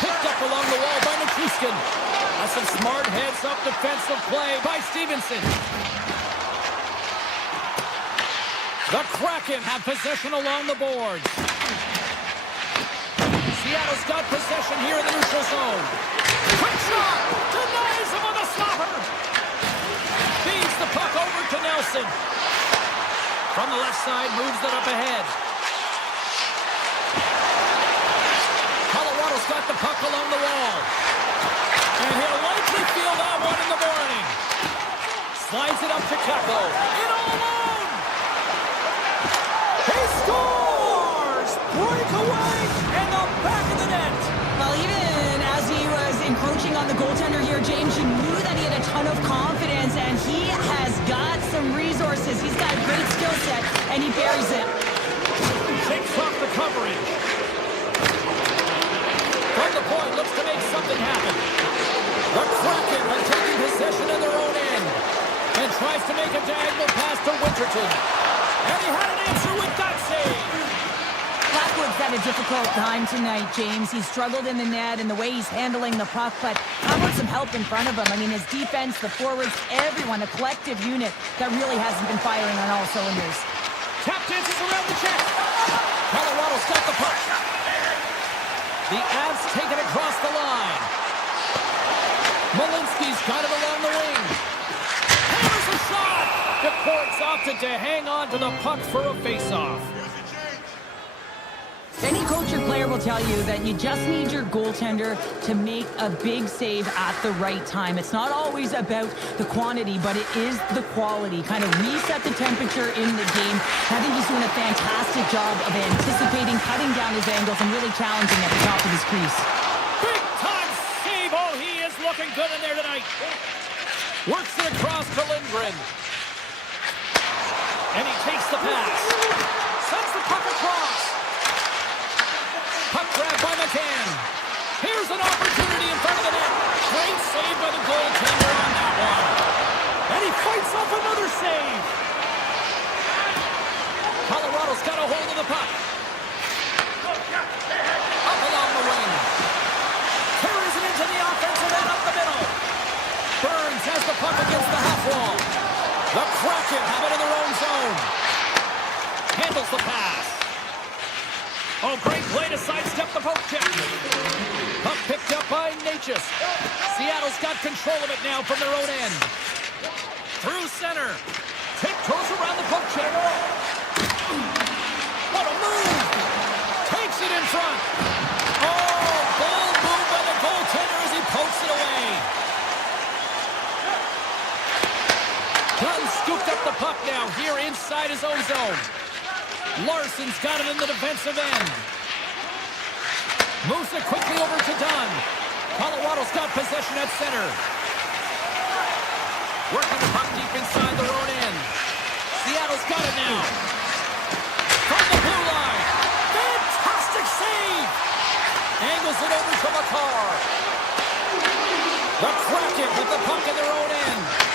Picked up along the wall by Nichushkin. That's some smart heads-up defensive play by Stevenson. The Kraken have possession along the boards. Seattle's got possession here in the neutral zone. Quick shot! Denies him on the stopper! Feeds the puck over to Nelson. From the left side, moves it up ahead. Colorado's got the puck along the wall. And he'll likely feel that one in the morning. Slides it up to Keppo. In all alone! He scores! Breakaway in the back of the net! Well, even as he was encroaching on the goaltender here, James, you knew that he had a ton of confidence, and he has got some resources. He's got a great skill set, and he buries it. Takes off the coverage. From the point, looks to make something happen. The Kraken are taking possession of their own end and tries to make a diagonal pass to Winterton. And he had an answer with that save. Blackwood's had a difficult time tonight, James. He's struggled in the net and the way he's handling the puck, but how about some help in front of him? I mean, his defense, the forwards, everyone, a collective unit that really hasn't been firing on all cylinders. Tap dances around the check. Colorado's got the puck. The Avs take it across the line. Malinsky's got it along the wing. Hammers a shot. DePort's opted to hang on to the puck for a face-off. Any coach or player will tell you that you just need your goaltender to make a big save at the right time. It's not always about the quantity, but it is the quality. Kind of reset the temperature in the game. I think he's doing a fantastic job of anticipating, cutting down his angles, and really challenging at the top of his crease. Big time save. Oh, he is looking good in there tonight. Works it across to Lindgren. And he takes the pass. Sends the puck across. Puck grab by McCann. Here's an opportunity the puck. Up along the wing. Carries it into the offensive end up the middle. Burns has the puck against the half wall. The Kraken have it in their own zone. Handles the pass. Oh, great play to sidestep the poke check. Puck picked up by Natchez. Seattle's got control of it now from their own end. Through center. Tiptoes around the poke check. What a move! Takes it in front. Oh, bold move by the goaltender as he pokes it away. Dunn scooped up the puck now here inside his own zone. Larson's got it in the defensive end. Moves it quickly over to Dunn. Colorado's got possession at center. Working the puck deep inside their own end. Seattle's got it now. From the blue line. Fantastic save! Angles it over to McCarr. The Kraken with the puck in their own end.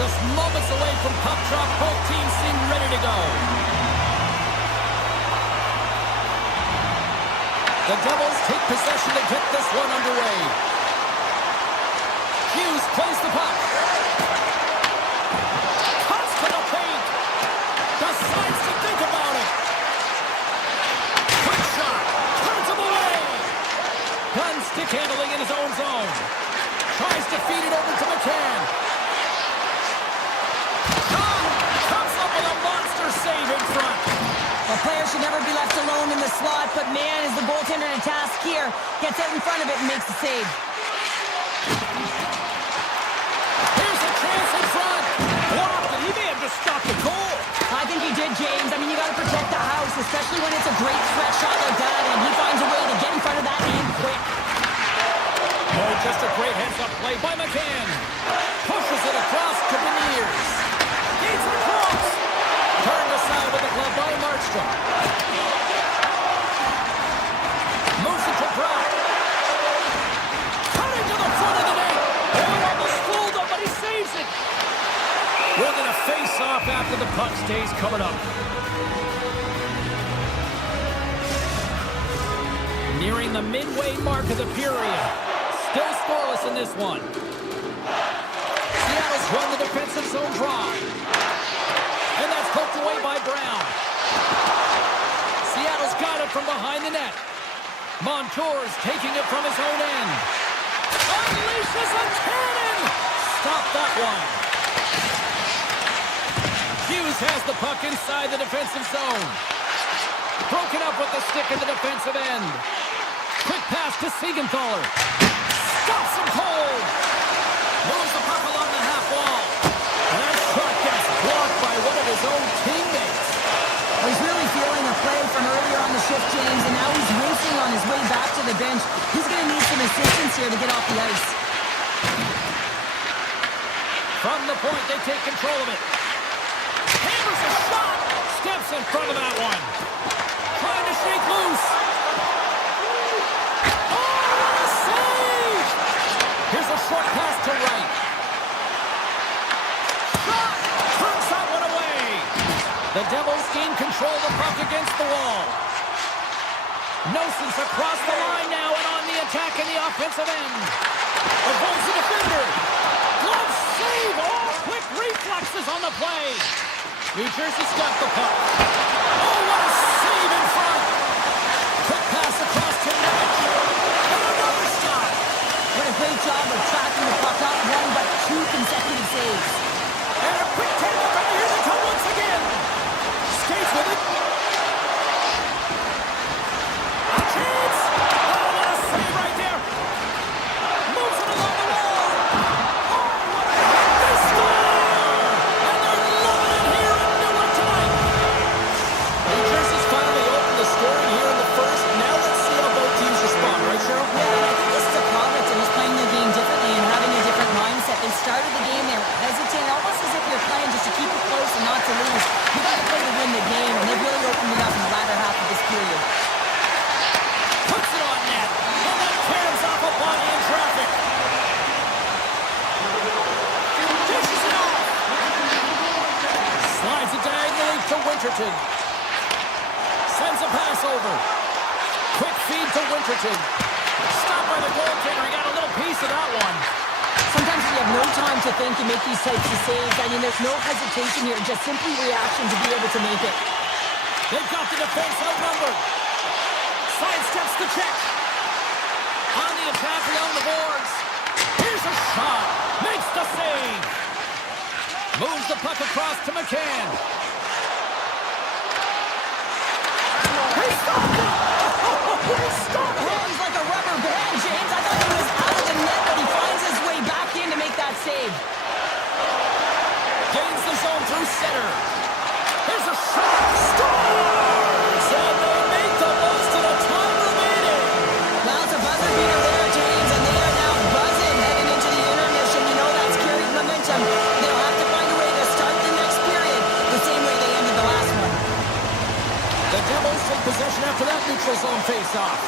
Just moments away from puck drop, both teams seem ready to go. The Devils take possession to get this one underway. Hughes plays the puck. Cuts to the paint. Decides to think about it. Quick shot. Turns him away. Gunn stick handling in his own zone. Tries to feed it over to McCann. Comes up with a monster save in front. A player should never be left alone in the slot, but man, is the goaltender in a task here. Gets out in front of it and makes the save. Here's a chance in front. Blocked it. He may have just stopped the goal. I think he did, James. I mean, you got to protect the house, especially when it's a great threat shot like that, and he finds a way to get in front of that and quick. Oh, just a great heads-up play by McCann. Pushes it across to Beniers. Gates it across. Turned aside with the glove by Markstrom. Moves it to Brock. Cutting to the front of the net. Oh, almost fooled him, but he saves it. We're going to face off after the puck stays coming up. Nearing the midway mark of the period. Still scoreless in this one. Seattle's run the defensive zone draw. And that's poked away by Brown. Seattle's got it from behind the net. Montour's taking it from his own end. Unleashes a cannon! Stop that one. Hughes has the puck inside the defensive zone. Broken up with the stick in the defensive end. Quick pass to Siegenthaler. Stops him cold. Moves the puck along the half wall. And that shot gets blocked by one of his own teammates. Well, he's really feeling a play from earlier on the shift, James, and now he's racing on his way back to the bench. He's going to need some assistance here to get off the ice. From the point, they take control of it. Hammers a shot. Steps in front of that one. Trying to shake loose. Oh, a save! Here's a short pass to right. Shot! Turns that one away. The Devils gain control of the puck against the wall. Noson's across the line now and on the attack in the offensive end. Avoids the defender. Glove save! Oh, quick reflexes on the play. New Jersey's got the puck. Oh, what a save in front. Quick pass across to Nemec. And another stop. What a great job of tracking the puck, not one but two consecutive saves. And a quick take-up, and here they come once again. Skates with it. A chance. Oh, what a save right there. Moves it along the wall. Oh, what a hit. They score. And they're loving it here in Newark tonight. New Jersey's finally opened the scoring here in the first. Now let's see how both teams respond, right, Cheryl? Yeah, and I think this is a product of just playing the game differently and having a different mindset. They started the game, they were hesitant, almost as if you're playing just to keep it close and not to lose. You got to play to win the game, and they've really opened it up in the latter half of this period. Puts it on net. And then tears off a body in traffic. Dishes it off. Slides it diagonally to Winterton. Sends a pass over. Quick feed to Winterton. Stopped by the goaltender. He got a little piece of that one. Sometimes you have no time to think and make these types of saves. I mean, there's no hesitation here, just simply reaction to be able to make it. They've got the defense outnumbered. Sidesteps the check. On the attack along the boards. Here's a shot. Makes the save. Moves the puck across to McCann. He stopped it. He stopped it. He's like a rubber band, James. I thought he was out of the net, but he finds his way back in to make that save. Gains the zone through center. Here's a shot. Scores! And they make the most of the time remaining. Well, it's a buzzer beater there, James, and they are now buzzing heading into the intermission. You know that's carried momentum. They'll have to find a way to start the next period the same way they ended the last one. The Devils take possession after that neutral zone face-off.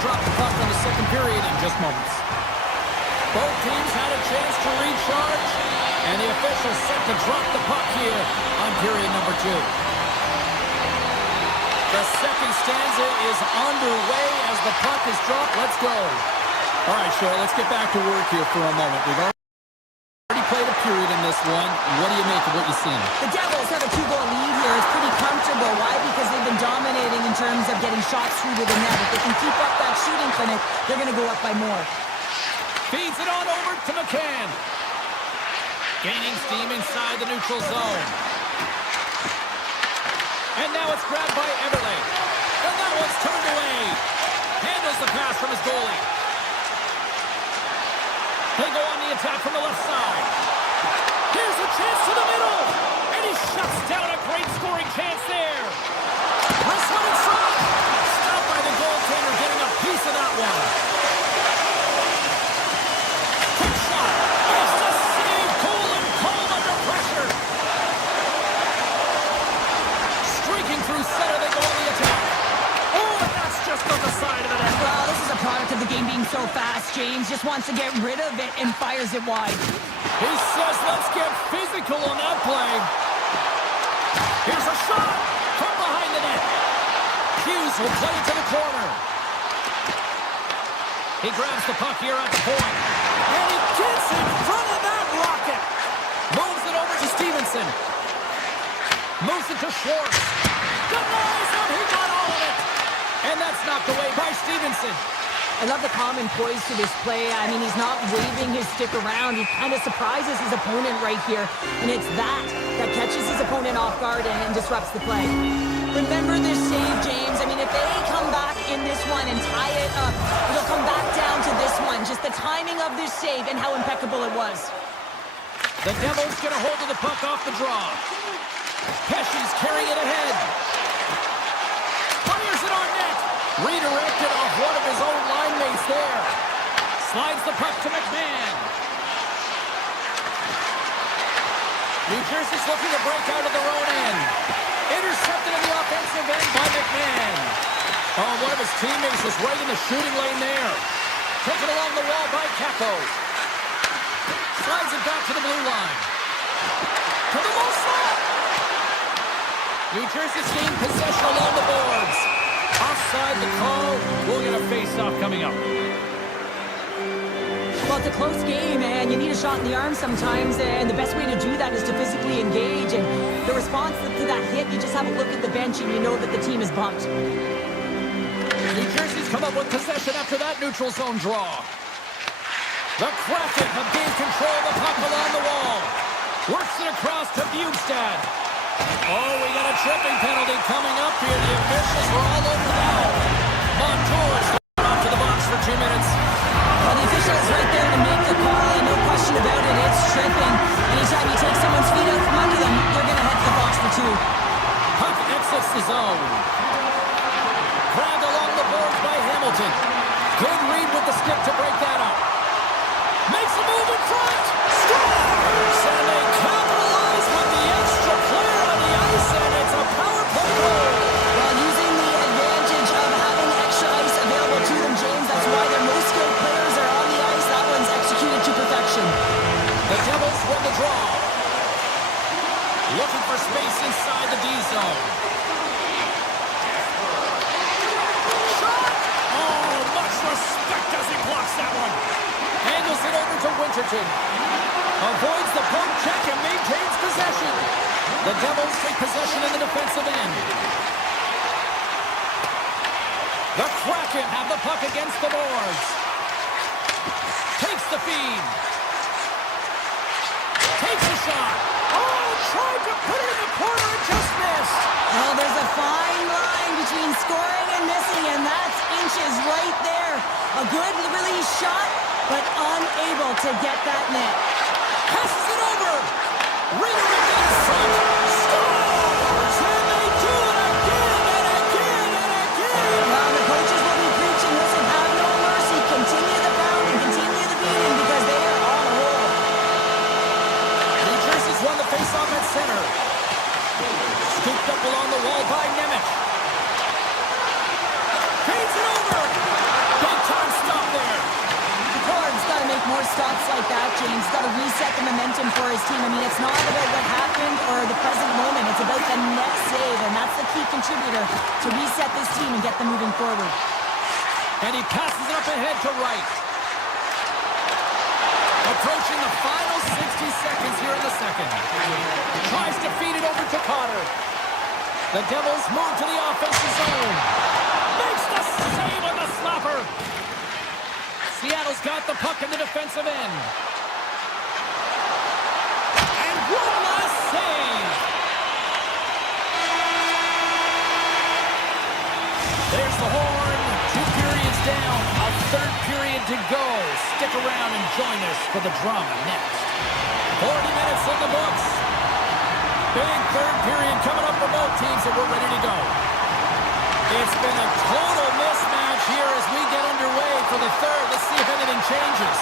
drop the puck in the second period in just moments. Both teams had a chance to recharge, and the officials set to drop the puck here on period number 2. The second stanza is underway as the puck is dropped. Let's go. All right, Cheryl, let's get back to work here for a moment. We've already played a period in this one. What do you make of what you've seen? The Devils have a 2-goal lead here. It's pretty comfortable. Why? Because they've been dominating in terms of getting shots through to the net. If they can keep up that shooting clinic, they're going to go up by more. Feeds it on over to McCann. Gaining steam inside the neutral zone. And now it's grabbed by Everly. And that one's turned away. Handles the pass from his goalie. They go on the attack from the left side. Here's a chance to the middle. And he shuts down a great scoring chance there. Press one in front. Stopped by the goaltender, getting a piece of that one. Quick shot. It's the save. Cool and calm under pressure. Streaking through center, they go on the attack. Oh, and that's just on the side of the net. Well, this is a product of the game being so fast. James just wants to get rid of it and fires it wide. He says, let's get physical on that play. Here's a shot from behind the net. Hughes will play it to the corner. He grabs the puck here at the point. And he gets in front of that rocket. Moves it over to Stevenson. Moves it to Schwartz. Denies him. He got all of it. And that's knocked away by Stevenson. I love the calm and poise to this play. I mean, he's not waving his stick around. He kind of surprises his opponent right here. And it's that catches his opponent off guard and disrupts the play. Remember this save, James. I mean, if they come back in this one and tie it up, it'll come back down to this one. Just the timing of this save and how impeccable it was. The Devils get a hold of the puck off the draw. Pesci's carrying it ahead. Fires it on net. Redirected off one of his own line mates there. Slides the puck to McMahon. New Jersey's looking to break out of their own end. Intercepted in the offensive end by McMahon. Oh, one of his teammates is right in the shooting lane there. Taken along the wall by Capo. Slides it back to the blue line. To the low slot. New Jersey's gained possession along the boards. Offside the call. We'll get a face-off coming up. Well, it's a close game, and you need a shot in the arm sometimes, and the best way to do that is to physically engage. And the response to that hit, you just have a look at the bench, and you know that the team is bumped. New Jersey's come up with possession after that neutral zone draw. The Kraken have gained control of the puck along the wall. Works it across to Bukestad. Oh, we got a tripping penalty coming up here. The officials were all over now. Montour's off to the box for 2 minutes. Well, the official's right there to make the call, and no question about it, it's tripping. Anytime you take someone's feet out from under them, they're going to head to the box for 2. Puck exits the zone. Grabbed along the boards by Hamilton. Good read with the stick to break that up. Makes a move in front. Scores! And they capitalize with the extra player on the ice, and it's a power play goal. Well, using the advantage of having extra ice available to them, James, that's why their most skilled players are on the ice. That one's executed to perfection. The Devils win the draw. Looking for space inside the D zone. Shot! Oh, much respect as he blocks that one. Handles it over to Winterton. Avoids the poke check and maintains possession. The Devils take possession in the defensive end. The Kraken have the puck against the boards. Takes the feed. Takes a shot. Oh, tried to put it in the corner and just missed. Well, there's a fine line between scoring and missing, and that's inches right there. A good release shot, but unable to get that net. Passes it over. Redirected in front. Scores! And they do it again and again and again. Well, the coaches will be preaching, listen, have no mercy. Continue the pounding, continue the beating, because they are on a roll. New Jersey's won the faceoff at center. Scooped up along the wall by Nemec. Feeds it over. like that, James, he's got to reset the momentum for his team. I mean, it's not about what happened or the present moment. It's about the next save, and that's the key contributor to reset this team and get them moving forward. And he passes it up ahead to right. Approaching the final 60 seconds here in the second. Tries to feed it over to Cotter. The Devils move to the offensive zone. Makes the save on the slapper. Seattle's got the puck in the defensive end. And one last save. There's the horn. 2 periods down. A third period to go. Stick around and join us for the drama next. 40 minutes in the books. Big third period coming up for both teams, and we're ready to go. It's been a total mismatch here as we get underway for the third. Let's see if anything changes.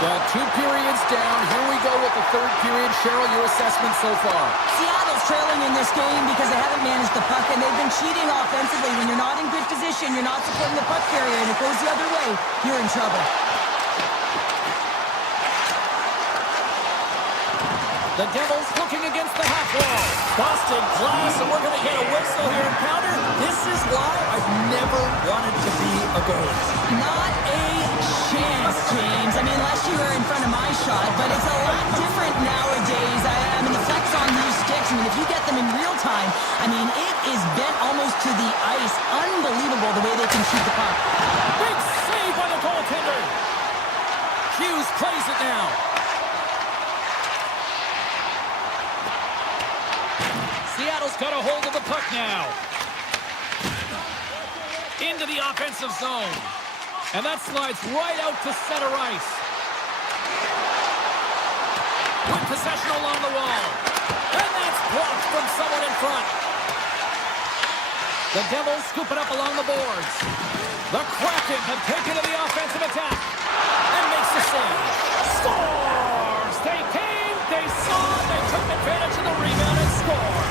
Got 2 periods down. Here we go with the third period. Cheryl, your assessment so far? Seattle's trailing in this game because they haven't managed the puck, and they've been cheating offensively. When you're not in good position, you're not supporting the puck carrier, and it goes the other way, you're in trouble. The Devils looking against the half wall. Busted glass, and we're going to get a whistle here in counter. This is why I've never wanted to be a goalie. Not a chance, James. I mean, unless you were in front of my shot, but it's a lot different nowadays. I mean, the flex on these sticks, I mean, if you get them in real time, I mean, it is bent almost to the ice. Unbelievable the way they can shoot the puck. Big save by the goaltender. Hughes plays it now. Seattle's got a hold of the puck now. Into the offensive zone. And that slides right out to center ice. With possession along the wall. And that's blocked from someone in front. The Devils scoop it up along the boards. The Kraken have taken to the offensive attack. And makes the save. Scores! They came, they saw, they took advantage of the rebound and scored.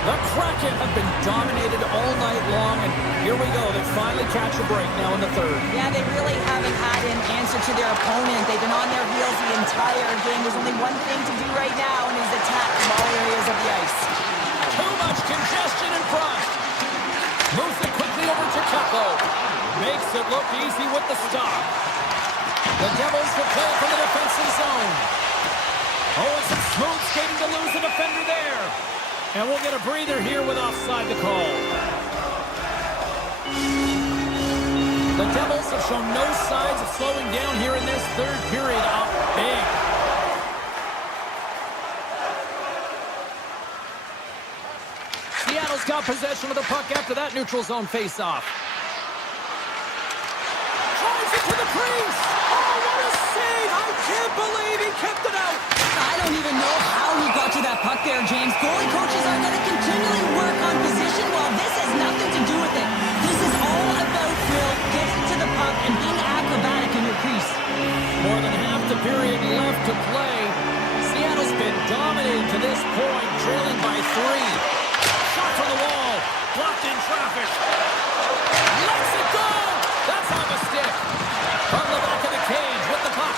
The Kraken have been dominated all night long, and here we go. They finally catch a break now in the third. Yeah, they really haven't had an answer to their opponent. They've been on their heels the entire game. There's only one thing to do right now, and is attack from all areas of the ice. Too much congestion in front. Moves it quickly over to Capo. Makes it look easy with the stop. The Devils will play from the defensive zone. Oh, it's some smooth skating to lose a defender there. And we'll get a breather here with offside the call. The Devils have shown no signs of slowing down here in this third period. Up big. Seattle's got possession of the puck after that neutral zone faceoff. Drives it to the crease. Oh, what a save! I can't believe he kept it out. I don't even know how he got to that puck there, James. Goalie coaches are going to continually work on position. Well, this has nothing to do with it. This is all about, Will, getting to the puck and being acrobatic in your crease. More than half the period left to play. Seattle's been dominated to this point, trailing by 3. Shot from the wall. Blocked in traffic. Lets it go. That's on the stick. From the back of the cage with the puck.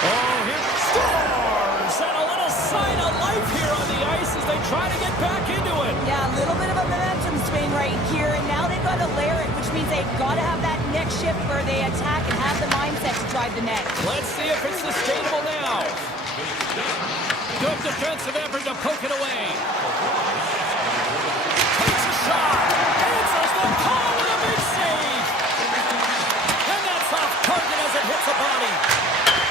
Oh, here scores! And a little sign of life here on the ice as they try to get back into it. Yeah, a little bit of a momentum swing right here, and now they've got to layer it, which means they've got to have that next shift where they attack and have the mindset to drive the net. Let's see if it's sustainable now. Good defensive effort to poke it away. Takes a shot. Answers the call with a big save. And that's off target as it hits a body.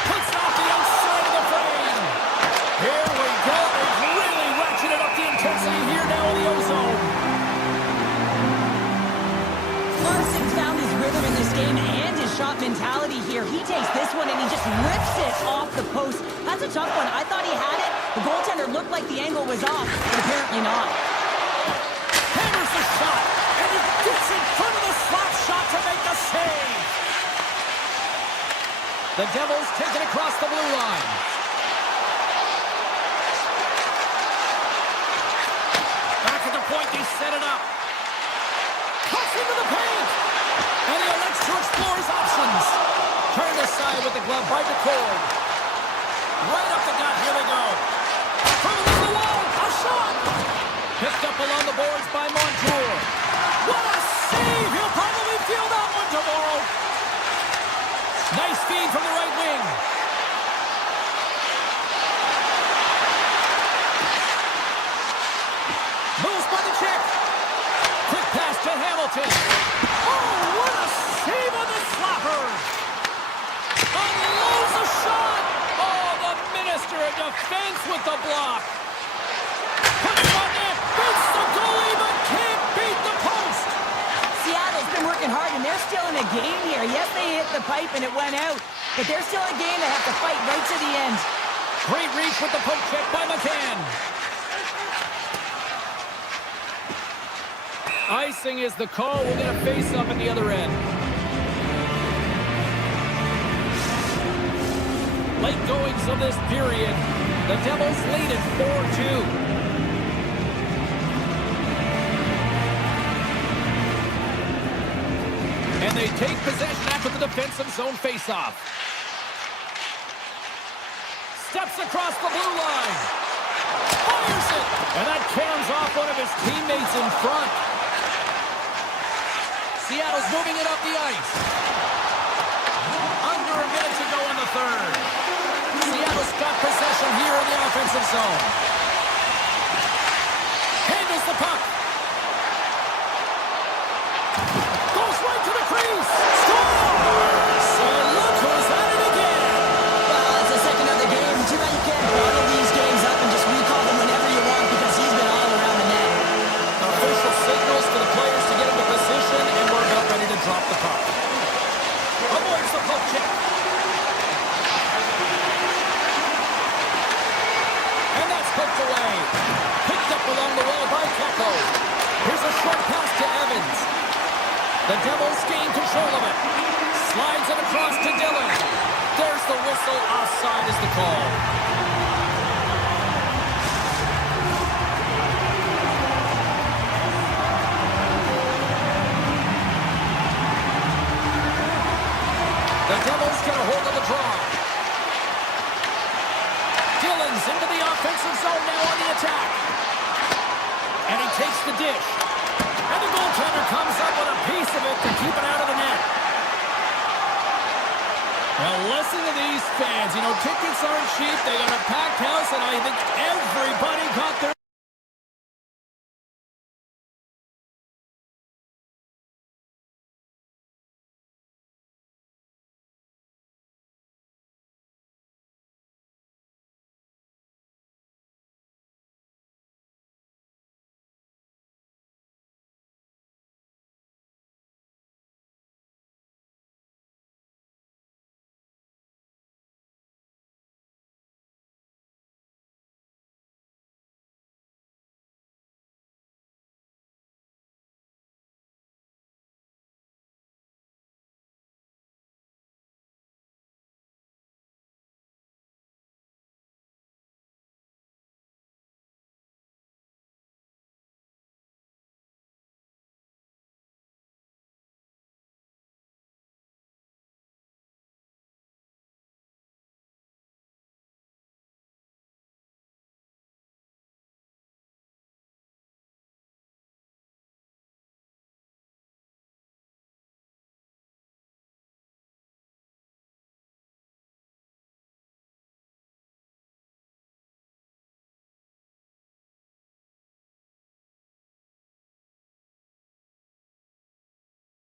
Puts off the outside of the frame. Here we go. They've really ratcheted up the intensity here now in the ozone. Larson's found his rhythm in this game and his shot mentality here. He takes this one and he just rips it off the post. That's a tough one. I thought he had it. The goaltender looked like the angle was off, but apparently not. Hammers the shot, and he gets in front of the slap shot to make the save. The Devils take it across the blue line. Back at the point, they set it up. Cuts into the paint. And he elects to explore his options. Turned aside with the glove by McCord. Right up the gut. Here they go. From the wall. A shot. Picked up along the boards by Montour. What a save. He'll probably feel that one tomorrow. Nice feed from the right wing. Moves by the check. Quick pass to Hamilton. Oh, what a save on the slapper. Unloads a shot. Oh, the Minister of Defense with the block. Puts it on net. Beats the goalie, but can't beat the post. Seattle's been working hard, and they're still in a game here. Yes, they hit the pipe, and it went out. But they're still in a game. They have to fight right to the end. Great reach with the poke check by McCann. Icing is the call. We'll get a face-up at the other end. Late goings of this period. The Devils lead at 4-2. And they take possession after the defensive zone face-off. Steps across the blue line. Fires it. And that cams off one of his teammates in front. Seattle's moving it up the ice. Under a minute to go in the third. Seattle's got possession here in the offensive zone. Handles the puck. Goes right to the crease. Scores! And look who's at it again. Well, it's the second of the game. Too bad you can't bottle these games up and just recall them whenever you want because he's been all around the net. Official signals for the players to get into position, and we're about ready to drop the puck. Avoids the poke check. And that's hooked away. Picked up along the wall by Keko. Here's a short pass to Evans. The Devils gain control of it. Slides it across to Dillon. There's the whistle. Offside is the call. The Devils get a hold of the draw. Dillon's into the offensive zone now on the attack. And he takes the dish. And the goaltender comes up with a piece of it to keep it out of the net. Now listen to these fans. You know, tickets aren't cheap. They got a packed house, and I think everybody got their...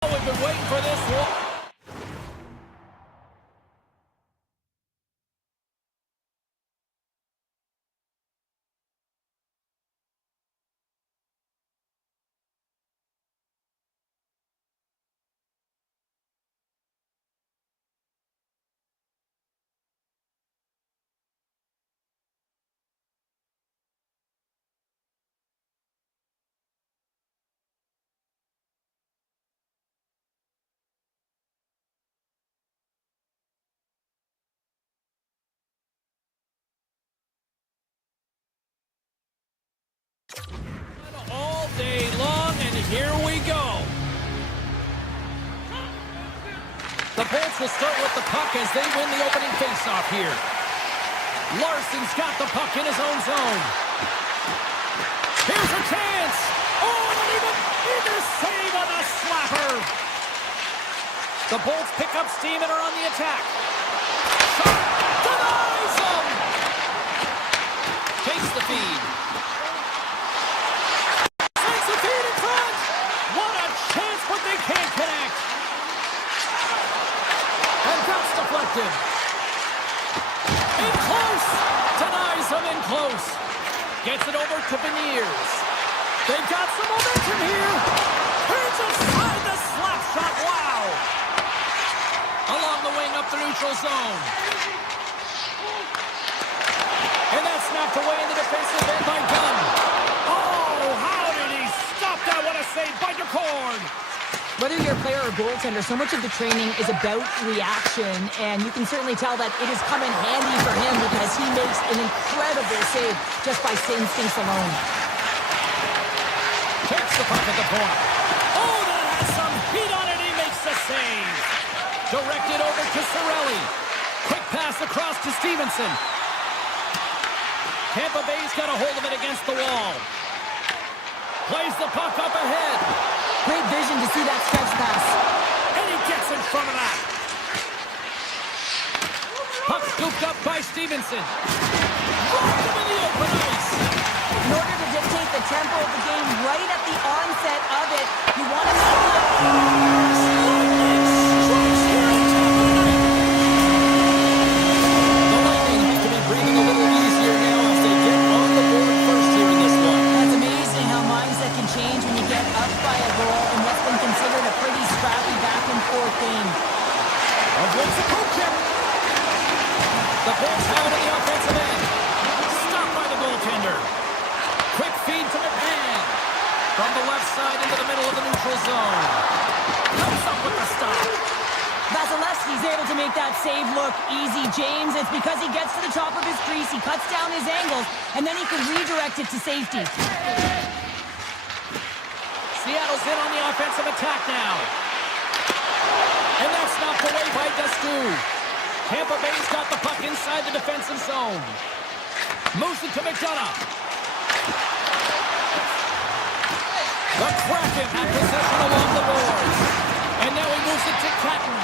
We've been waiting for this one. All day long, and here we go. The Bolts will start with the puck as they win the opening faceoff here. Larson's got the puck in his own zone. Here's a chance. Oh, and an even save on the slapper. The Bolts pick up steam and are on the attack. Shot denies them. Takes the feed. Takes the feed in front. What a chance, but they can't connect. And that's deflected. In close. Denies them in close. Gets it over to Beniers. They've got some momentum here. Turns aside the slap shot. Wow. Along the wing up the neutral zone. And that's knocked away in the defensive end by Gunn. Oh, how did he stop that? What a save by DeCord. Whether you're a player or goaltender, so much of the training is about reaction, and you can certainly tell that it has come in handy for him because he makes an incredible save just by instincts alone. Takes the puck at the point. Oh, that has some heat on it. He makes the save. Directed over to Cirelli. Quick pass across to Stevenson. Tampa Bay's got a hold of it against the wall. Plays the puck up ahead. Great vision to see that stretch pass. And he gets in front of that. Puck scooped up by Stevenson. Rocked him in the open ice. In order to dictate the tempo of the game right at the onset of it, you want to make it. The Lightning have to be breathing a little easier now as they get on the board first here in this one. That's amazing how mindset can change when you get up by a goal in what's been considered a pretty scrappy back-and-forth game. Avoids the poke check. The Bolts have it in the offensive end. Stopped by the goaltender. Quick feed to McMahon. From the left side into the middle of the neutral zone. Comes up with the stop. Vasilevsky's able to make that save look easy, James. It's because he gets to the top of his crease, he cuts down his angles, and then he can redirect it to safety. Seattle's in on the offensive attack now. And that's knocked away by Dasku. Tampa Bay's got the puck inside the defensive zone. Moves it to McDonough. The Kraken in possession along the boards. And now he moves it to Kraken.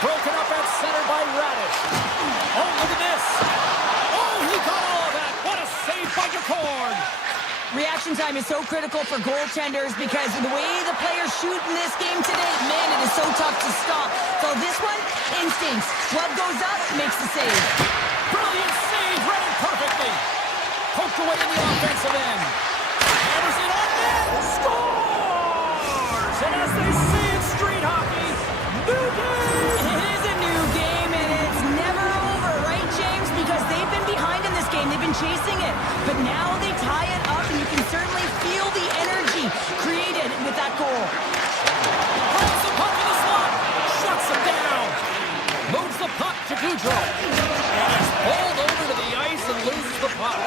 Broken up at center by Radish. Oh, look at this. Oh, he got all of that. What a save by DeCord. Reaction time is so critical for goaltenders because the way the players shoot in this game today, man, it is so tough to stop. So this one, instincts. Glove goes up, makes the save. Brilliant save, read it perfectly. Poked away in the offensive end. Hammers it on net. Scores! And as they say in street hockey, new game! It is a new game, and it's never over, right, James? Because they've been behind in this game. They've been chasing it. But now they tie it up, and you can certainly feel the energy created with that goal. Grabs the puck in the slot. Shuts him down. Moves the puck to Goudreau. And is pulled over to the ice and loses the puck.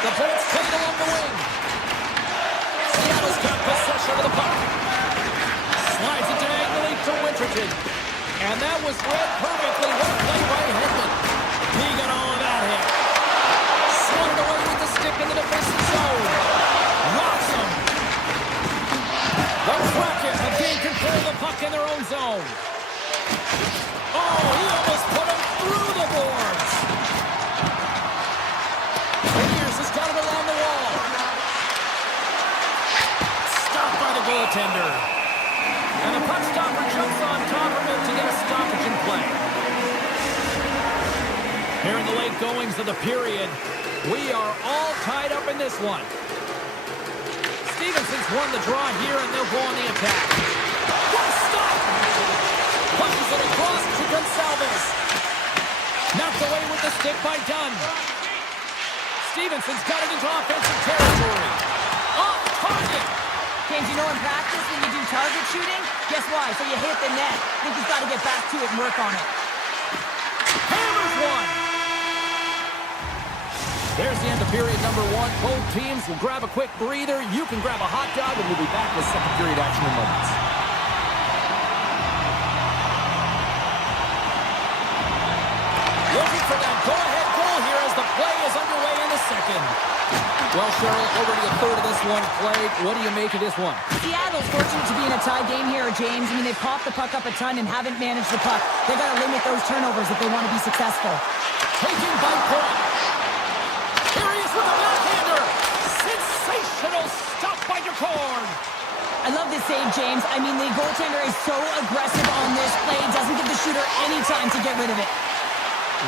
The Bolts take it along the wing. Seattle's got possession of the puck. Slides it diagonally to Winterton. And that was read perfectly. What a play by Hedman. He got all of that hit. Swatted away with the stick in the defensive zone. Rocks him. The Kraken have gained control of the puck in their own zone. Oh, he almost put him through the boards. Beniers has got it along the wall. Stopped by the goaltender. And the puck stopper jumps on top of it to get a stoppage in play. Here in the late goings of the period, we are all tied up in this one. Stevenson's won the draw here, and they'll go on the attack. What a stop! Punches it across to Gonsalves. Knocked away with the stick by Dunn. Stevenson's got it into offensive territory. Off target! James, you know in practice when you do target shooting, guess why? So you hit the net. I think he's got to get back to it and work on it. Hammers one! There's the end of period number one. Both teams will grab a quick breather. You can grab a hot dog, and we'll be back with second period action in moments. Looking for that go-ahead goal play is underway in the second. Well, Cheryl, already a third of this one played. What do you make of this one? Seattle's fortunate to be in a tie game here, James. I mean, they've popped the puck up a ton and haven't managed the puck. They've got to limit those turnovers if they want to be successful. Taking by point. Here he is with a backhander. Sensational stop by Kraken. I love this save, James. I mean, the goaltender is so aggressive on this play. Doesn't give the shooter any time to get rid of it.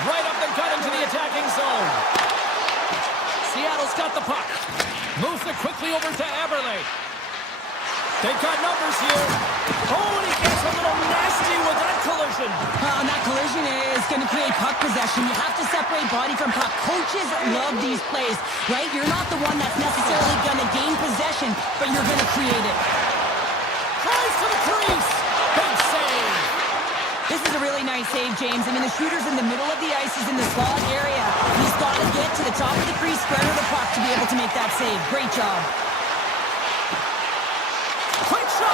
Right up the gut into the attacking zone. Seattle's got the puck. Moves it quickly over to Avalanche. They've got numbers here. Oh, and he gets a little nasty with that collision. And that collision is going to create puck possession. You have to separate body from puck. Coaches love these plays, right? You're not the one that's necessarily going to gain possession, but you're going to create it. Tries to the crease. Big save. This is a really nice save, James. I mean, the shooter's in the middle of the ice. He's in the slot area. He's got to get to the top of the crease, spread of the puck to be able to make that save. Great job. Quick shot.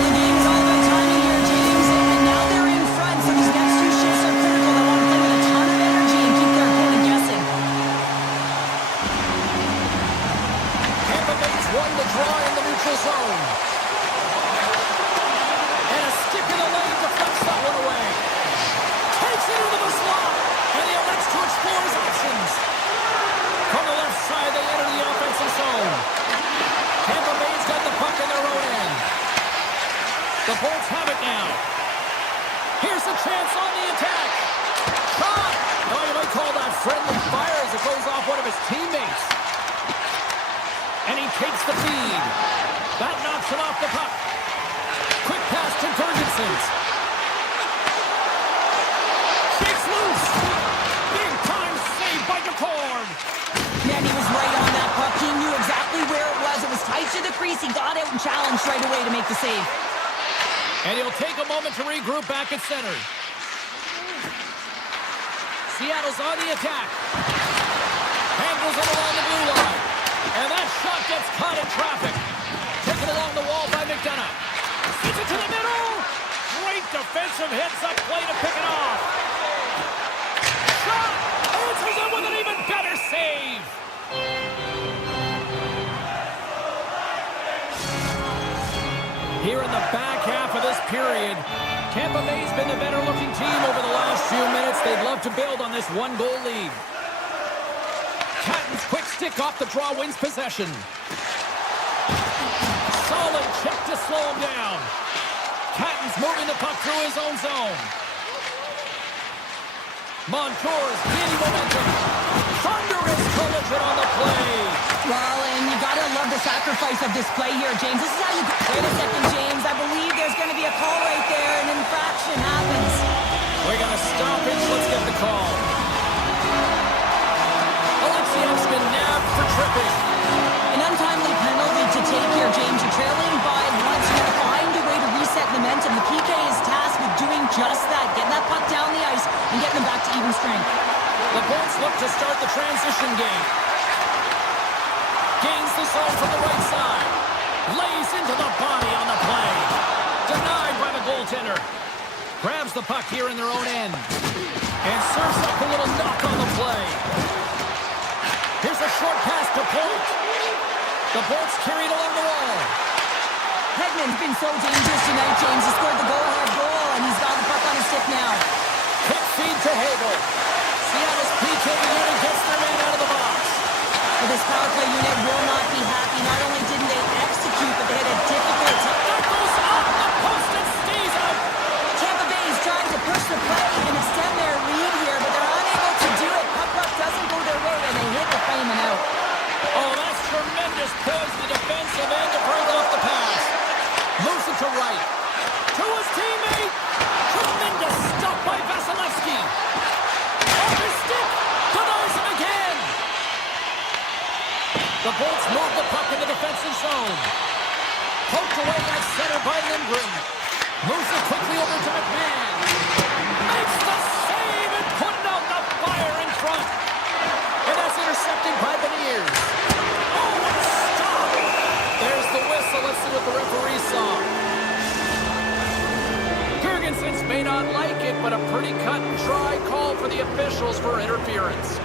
The game's all about timing here, James. And now they're in front, so these next two shifts are critical. They want to play with a ton of energy and keep their opponent guessing. Tampa Bay's won the draw in the neutral zone. And a stick in the lane deflects that one away. Takes it into the slot. And he elects to explore his options. From the left side, they enter the offensive zone. Tampa Bay's got the puck in their own end. The Bolts have it now. Here's a chance on the attack. Shot! Oh, you might call that friendly fire as it goes off one of his teammates. And he takes the feed. That knocks him off the puck. Quick pass to Ferguson's. Shakes loose. Big time save by Kraken. Man, he was right on that puck. He knew exactly where it was. It was tight to the crease. He got out and challenged right away to make the save. And he'll take a moment to regroup back at center. Seattle's on the attack. Handles it along the blue line. And that shot gets caught in traffic. Taken along the wall by McDonough. Sends it to the middle. Great defensive heads-up play to pick it off. Shot! Answers it with an even better save. Here in the back half of this period, Tampa Bay's been the better-looking team over the last few minutes. They'd love to build on this one-goal lead. Catton's quick stick off the draw wins possession. Solid check to slow him down. Catton's moving the puck through his own zone. Montour's gaining momentum. Thunderous collision on the play. Well, and you gotta love the sacrifice of this play here, James. This is how you... Wait a second, James. I believe there's going to be a call right there. An infraction happens. We got a stoppage. Let's get the call. Alexiev's been nabbed for tripping. An untimely penalty to take here, James. You're trailing by once. You gotta find a way to reset momentum. The PK is tasked with doing just that. Getting that puck down the ice and getting them back to even strength. The Bolts look to start the transition game. Gains the zone from the right side. Lays into the body on the play. Denied by the goaltender. Grabs the puck here in their own end. And serves up a little knock on the play. Here's a short pass to Point. The Bolts carried along the wall. Hedman's been so dangerous tonight, James. He scored the go-ahead goal, and he's got the puck on his stick now. Quick feed to Hagel. Seattle's PK unit gets their man out of the box. Well, this power play unit will not be happy. Not only didn't they execute, but they had a difficult time. That goes off the post and stays out. Tampa Bay is trying to push the play and extend their lead here, but they're unable to do it. Puck doesn't go their way, and they hit the frame and out. Oh, that's tremendous poise to the defensive end to break off the pass. Moves it to right. To his teammate. Tremendous stop by Vasilevsky. Off his stick. Denies him again. The Bolts move the puck in the defensive zone. Poked away at center by Lindgren. Moves it quickly over to McMahon. Makes the save and putting out the fire in front. And that's intercepted by Beniers. Oh, what a stop! There's the whistle. Let's see what the referee saw. Gergensen's may not like it, but a pretty cut and dry call for the officials for interference.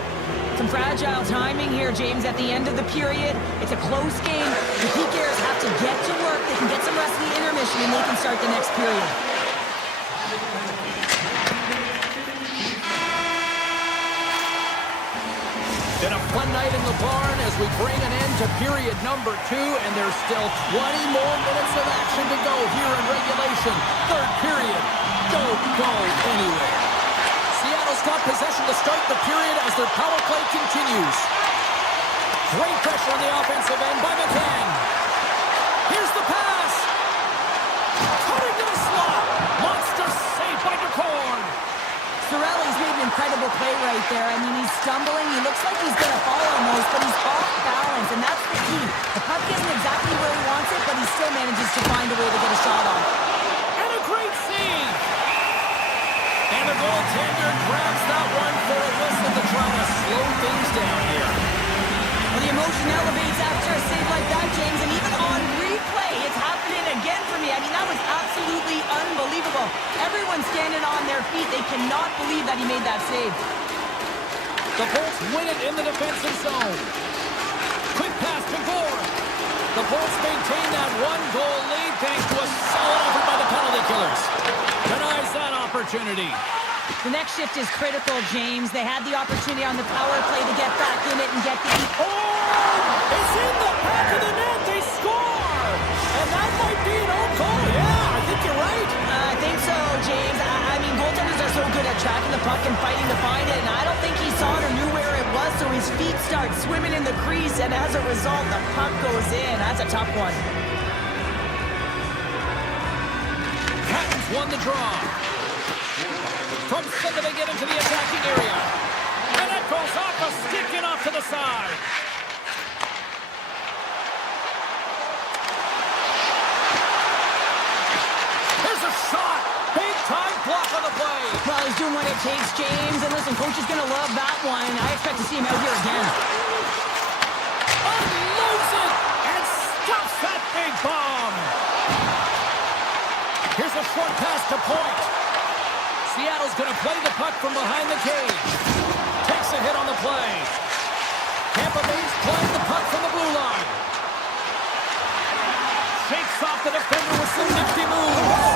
Some fragile timing here, James, at the end of the period. It's a close game. The PKers have to get to work. They can get some rest in the intermission, and they can start the next period. Been a fun night in the barn as we bring an end to period number 2, and there's still 20 more minutes of action to go here in regulation. Third period. Don't go anywhere. Seattle's got possession to start the period as their power play continues. Great pressure on the offensive end by McCann. Here's the pass. Cutting to the slot. Monster save by DeCorn. Sorelli's made an incredible play right there. I mean, he's stumbling. He looks like he's going to fall almost, but he's off balance, and that's the key. The puck isn't exactly where he wants it, but he still manages to find a way to get a shot off. And a great save. And the goaltender grabs that one for a whistle to try to slow things down here. Well, the emotion elevates after a save like that, James, and even on replay, it's happening again for me. I mean, that was absolutely unbelievable. Everyone's standing on their feet. They cannot believe that he made that save. The Bolts win it in the defensive zone. Quick pass to Gore. The Bolts maintain that one-goal lead thanks to a solid effort by the penalty killers. Denies that opportunity. The next shift is critical, James. They had the opportunity on the power play to get back in it and get the... It's in the back of the net. They score. And that might be an own goal. Yeah, I think you're right. I think so, James. I mean, goaltenders are so good at tracking the puck and fighting to find it, and I don't think he saw it or knew where it was, so his feet start swimming in the crease, and as a result, the puck goes in. That's a tough one. Kraken's won the draw. From center they get into the attacking area. And that goes off a stick and off to the side. There's a shot. Big time block on the play. Well, he's doing what it takes, James. And listen, coach is going to love that one. I expect to see him out here again. Unloads it and stuffs that big bomb. Here's a short pass to Point. Seattle's going to play the puck from behind the cage. Takes a hit on the play. Tampa Bay's playing the puck from the blue line. Shakes off the defender with some nifty moves.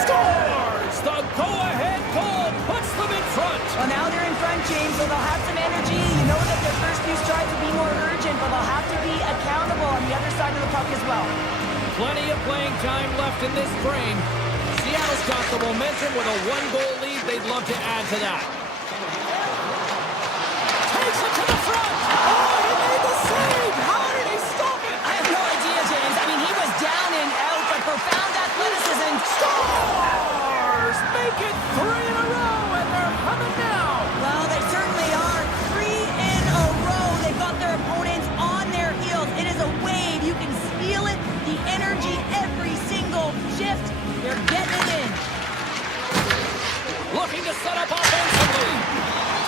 Scores! The go-ahead goal puts them in front. Well, now they're in front, James, so they'll have some energy. You know that their first few strides will be more urgent, but they'll have to be accountable on the other side of the puck as well. Plenty of playing time left in this frame. Seattle's got the momentum with a one-goal lead. They'd love to add to that. Takes it to the front. Oh, he made the save. How did he stop it? I have no idea, James. I mean, he was down and out, but profound athleticism. Scores! Make it 3 in a row, and they're coming now. Well, they certainly are. 3 in a row. They've got their opponents on their heels. It is a wave. You can feel it. The energy every single shift. They're getting it in. Looking to set up offensively.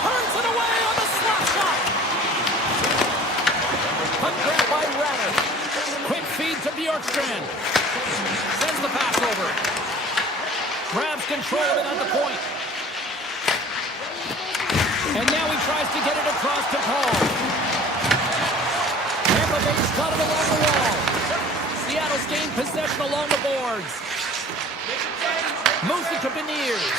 Turns it away on the slap shot. Puck grab by Ratter. Quick feed to Bjorkstrand. Sends the pass over. Grabs control of it at the point. And now he tries to get it across to Paul. Tampa Bay's got it along the wall. Seattle's gained possession along the boards. Moves it to Beniers.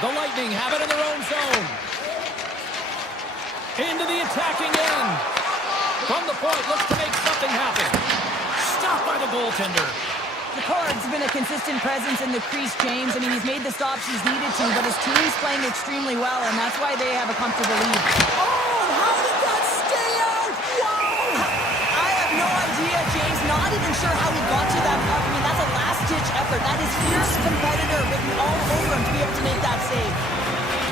The Lightning have it in their own zone. Into the attacking end. From the point, looks to make something happen. Stopped by the goaltender. McCord's been a consistent presence in the crease, James. I mean, he's made the stops he's needed to, but his team's playing extremely well, and that's why they have a comfortable lead. Oh, how did that stay out? Wow! I have no idea, James. Not even sure how he got to that puck. I mean, that's a last-ditch effort. That is fierce competitor written all over him to be able to make that save.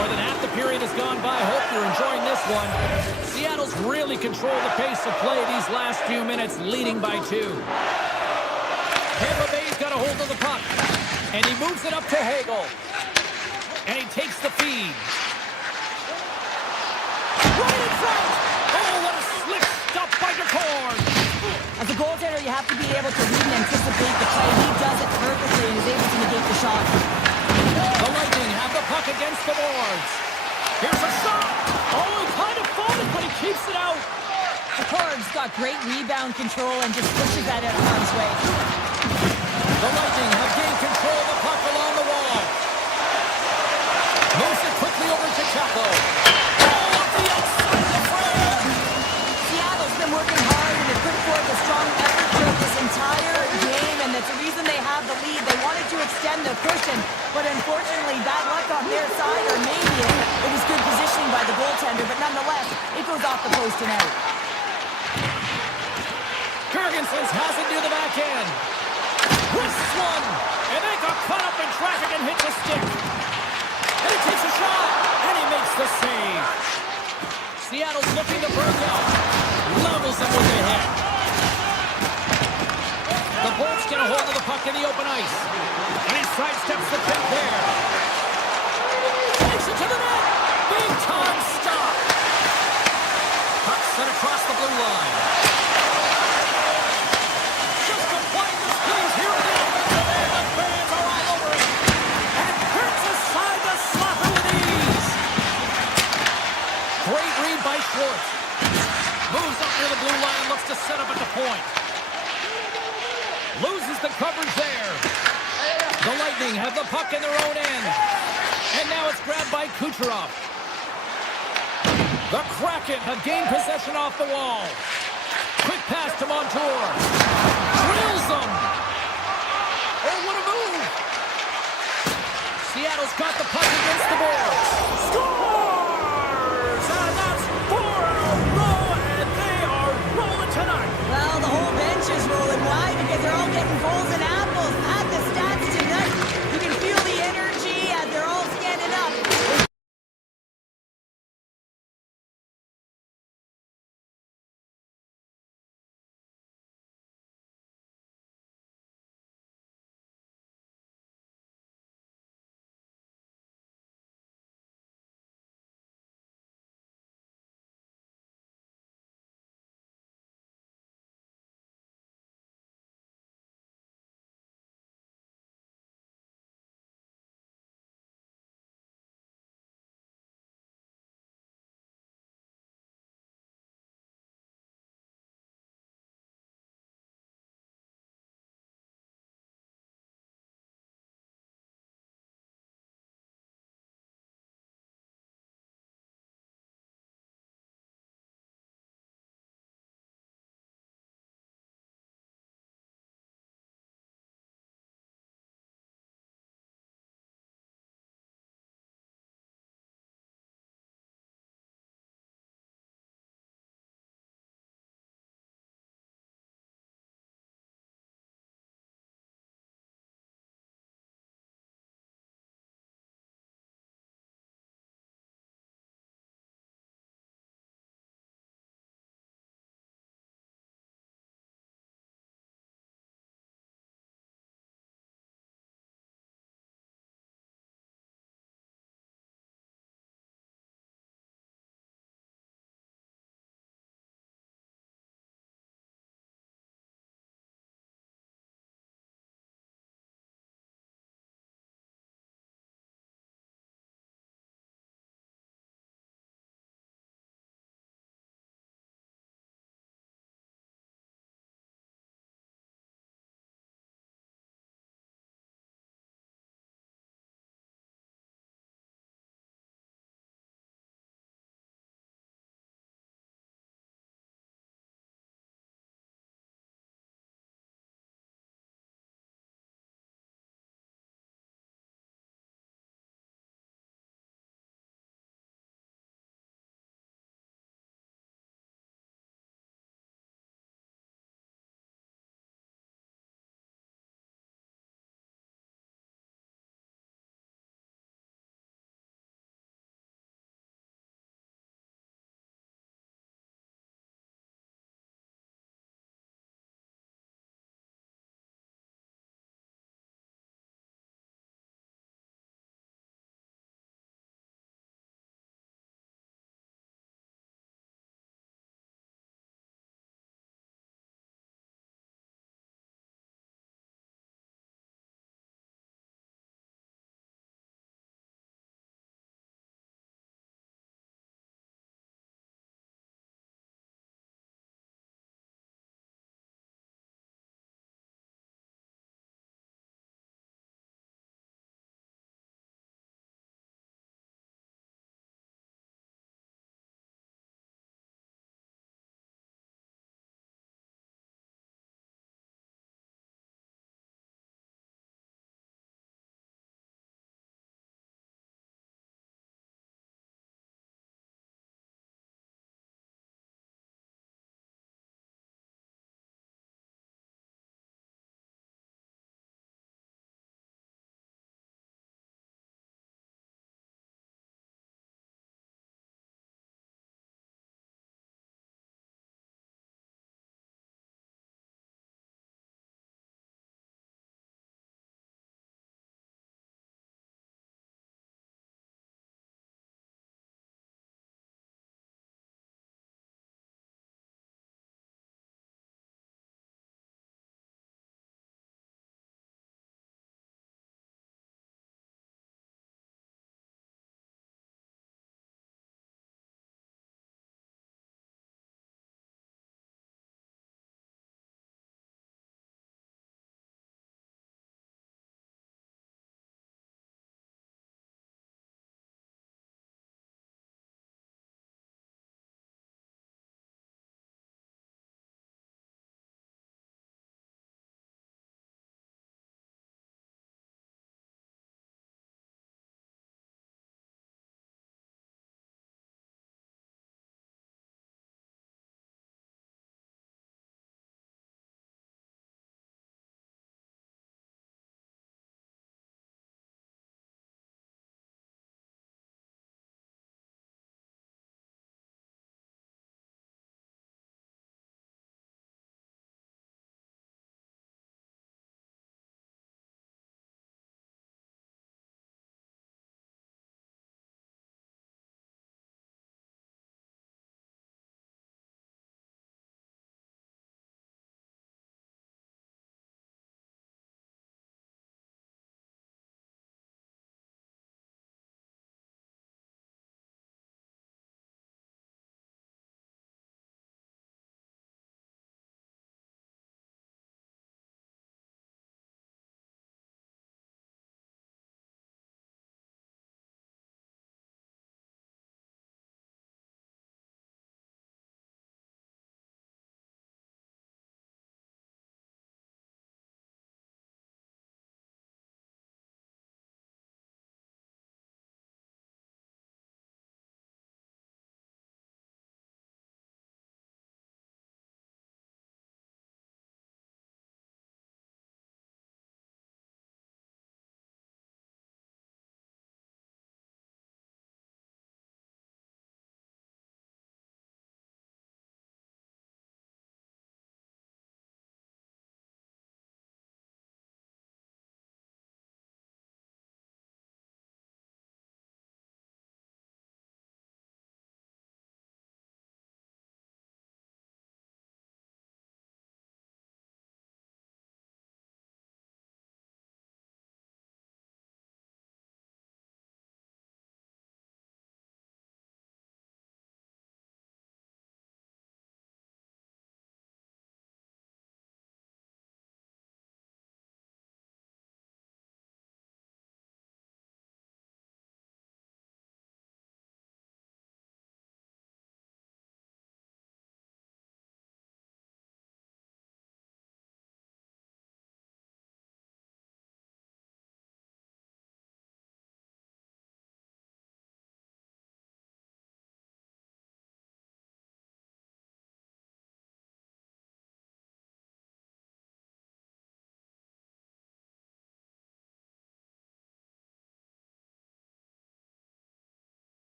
More than half the period has gone by. Hope you're enjoying this one. Seattle's really controlled the pace of play these last few minutes, leading by 2. Tampa Bay's got a hold of the puck. And he moves it up to Hagel. And he takes the feed. Right in front! Oh, what a slick stop by DeCorn! As a goaltender, you have have to be able to read and anticipate the play. He does it perfectly and is able to negate the shot. The Lightning have the puck against the boards. Here's a shot. Oh, he kind of folded, but he keeps it out. Picard's got great rebound control and just pushes that out of harm's way. The Lightning have gained control of the puck along the wall. Moves it quickly over to Chaco. Oh, off the outside of the frame. Seattle's been working hard and they've put forth a strong effort throughout this entire game, and that's the reason they have the lead. They wanted to extend the cushion, but unfortunately bad luck on their side, or maybe it was good positioning by the goaltender, but nonetheless, it goes off the post and out. Jurgensen's has it near the back end. Wrists one, and they got caught up in traffic and hits a stick. And he takes a shot, and he makes the save. Seattle's looking to break out. Levels them with a hit. The Bolts get a hold of the puck in the open ice. And he sidesteps the check there. Takes it to the net. Big time stop. Puck sent across the blue line. Just applying the skills here in the offensive end. The fans are all over it. And Kurtz aside the slapper with ease. Great read by Schwartz. Moves up near the blue line, looks to set up at the point. Loses the coverage there. The Lightning have the puck in their own end. And now it's grabbed by Kucherov. The Kraken have gained possession off the wall. Quick pass to Montour. Drills them. Oh, what a move. Seattle's got the puck against the boards. Scores! And that's 4 in a row, and they are rolling tonight. Well, the whole bench is rolling wide because they're all getting goals and apples. At the stats tonight, you can feel the energy as they're all standing up.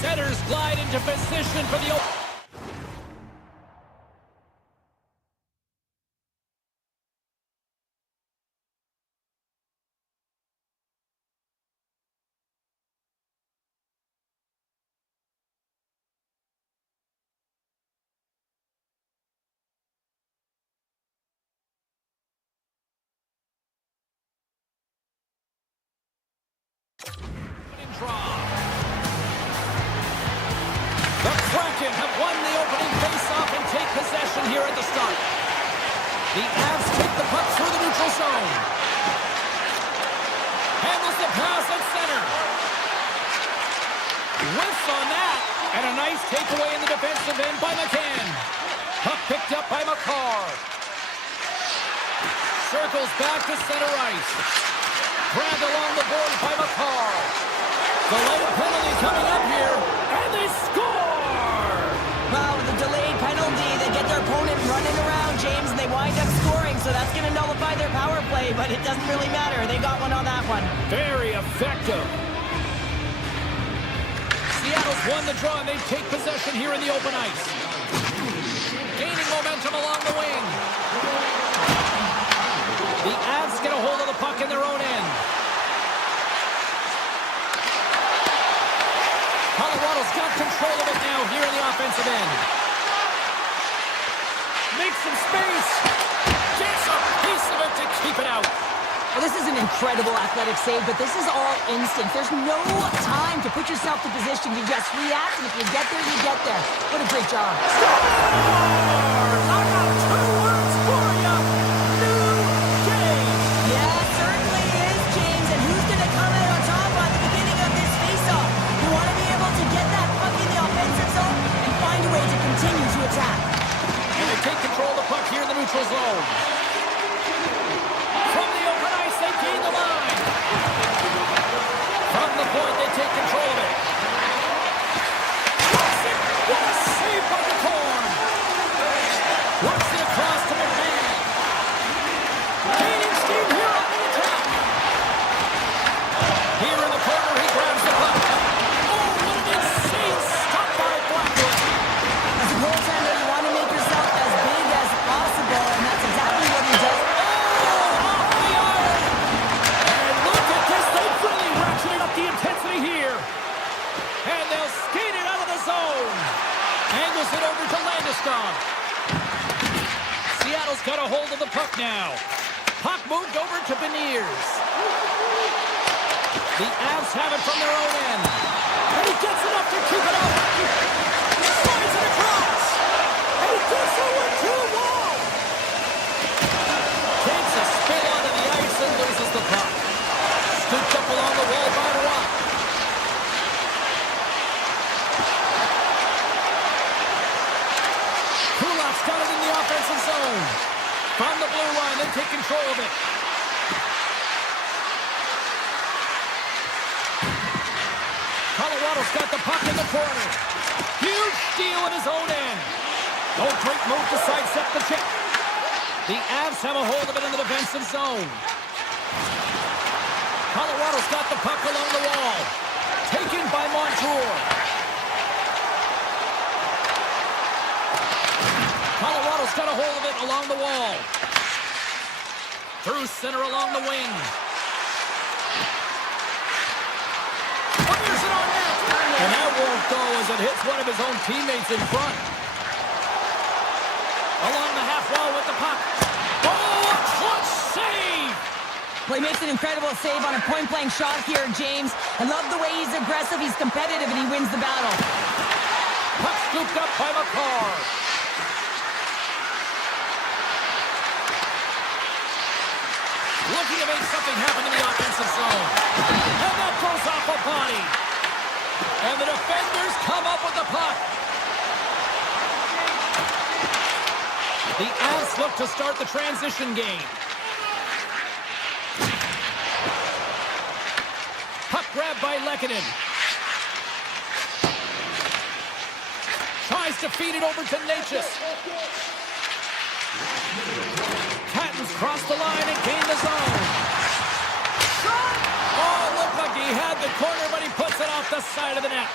Centers glide into position for the opening draw. The Kraken have won the opening face-off and take possession here at the start. The Avs take the puck through the neutral zone. Handles the pass at center. Whiffs on that. And a nice takeaway in the defensive end by McCann. Puck picked up by McCarr. Circles back to center ice. Grabbed along the board by McCarr. Delayed penalty coming up here. And they score! Wow, with a delayed penalty, they get their opponent running around, James, and they wind up scoring, so that's going to nullify their power play, but it doesn't really matter. They got one on that one. Very effective. Seattle's won the draw, and they take possession here in the open ice. Gaining momentum along the wing. The Avs get a hold of the puck in their own end. Colorado's got control of it now here in the offensive end. Makes some space. Gets a piece of it to keep it out. Well, this is an incredible athletic save, but this is all instinct. There's no time to put yourself to position. You just react, and if you get there, you get there. What a great job. Scores! I got two words for you. New game. Yeah, it certainly is, James. And who's going to come out on top at the beginning of this face-off? You want to be able to get that puck in the offensive zone and find a way to continue to attack. And they take control of the puck here in the neutral zone. From the open ice, they gain the line. From the point, they take control of it. What's it? What a save by the corn. Works it across to McMahon. Gaining steam here on the attack. Here in the corner, he grabs the puck. Oh, what an insane stop by Blackwood. As a goaltender, you want to make yourself as big as possible, and that's exactly what he does. The intensity here. And they'll skate it out of the zone. Angles it over to Landeskog. Seattle's got a hold of the puck now. Puck moved over to Beniers. The Avs have it from their own end. And he gets enough to keep it up. Slides it across. And he gets over to the wall. Takes a spin onto the ice and loses the puck. Scooped up along the wall by the rock. Kulak's got it in the offensive zone. From the blue line, they take control of it. Colorado's got the puck in the corner. Huge steal at his own end. No great move to sidestep the check. The Avs have a hold of it in the defensive zone. Colorado's got the puck along the wall. Taken by Montour. Colorado's got a hold of it along the wall. Through center along the wing. Fires it on net. And that won't go as it hits one of his own teammates in front. Along the half wall with the puck. Oh, a clutch save! Well, he makes an incredible save on a point-blank shot here, James. I love the way he's aggressive, he's competitive, and he wins the battle. Puck scooped up by McCarr. Looking to make something happen in the offensive zone. And that goes off a body. And the defenders come up with the puck. The Avs look to start the transition game. Puck grabbed by Lehkonen. Tries to feed it over to Necas. Patton's crossed the line and gained the zone. Shot! Oh, looked like he had the corner, but he puts it off the side of the net.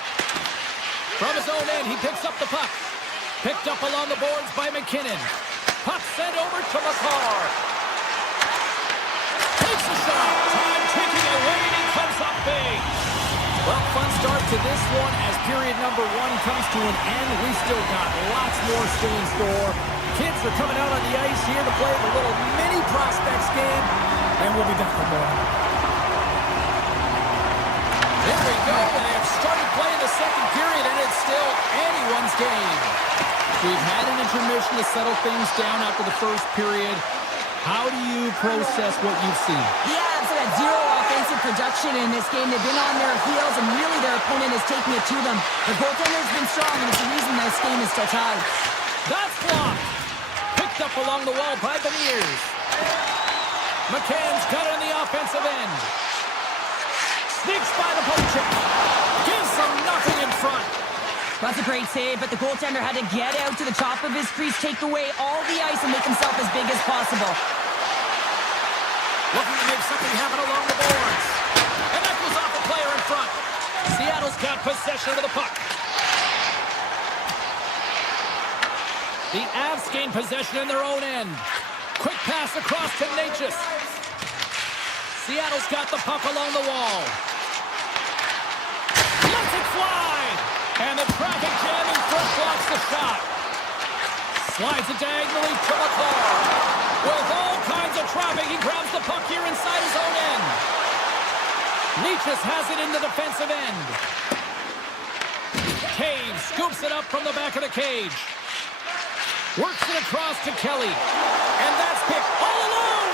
From his own end, he picks up the puck. Picked up along the boards by McKinnon. Puck sent over to McCarr. Takes a shot. Time ticking away, and he comes up big. Well, fun start to this one as period number 1 comes to an end. We've still got lots more still in store. Kids are coming out on the ice here to play the little mini prospects game, and we'll be back for more. There we go, and they have started playing the second period, and it's still anyone's game. We've had an intermission to settle things down after the first period. How do you process what you've seen? The Avs have had zero offensive production in this game. They've been on their heels, and really their opponent is taking it to them. The goaltender's been strong, and it's the reason this game is still tied. That's blocked. Picked up along the wall by Beniers. McCann's got it on the offensive end. Sneaks by the poke check. Gives them nothing in front. That's a great save, but the goaltender had to get out to the top of his crease, take away all the ice, and make himself as big as possible. Looking to make something happen along the boards. And that goes off a player in front. Seattle's got possession of the puck. The Avs gain possession in their own end. Quick pass across to Natchez. Seattle's got the puck along the wall. Lets it fly! And the traffic jam in front blocks the shot. Slides it diagonally to McCarr. With all kinds of traffic, he grabs the puck here inside his own end. Natchez has it in the defensive end. Cave scoops it up from the back of the cage. Works it across to Kelly. And that's picked all alone.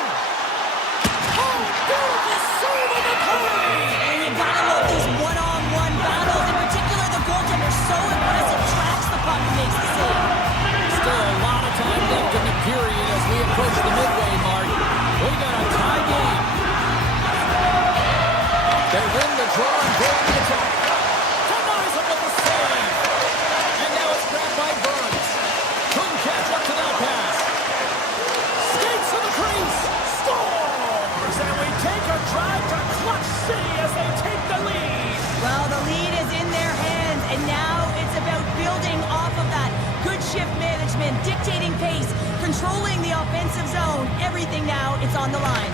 Oh, beautiful save of the play! And you gotta love these one-on-one battles. In particular, the goaltender so impressive, tracks the puck and makes the save. Still a lot of time left in the period as we approach the midway mark. We got a tie game. They win the draw and go on the attack. Denies him with the save. And now it's grabbed by Burns. Couldn't catch up to that pass. Skates to the crease. Scores! And we take a drive to Clutch City as they take the lead. Well, the lead is in their hands, and now it's about building off of that. Good shift management, dictating pace, controlling the offensive zone. Everything now, it's on the line.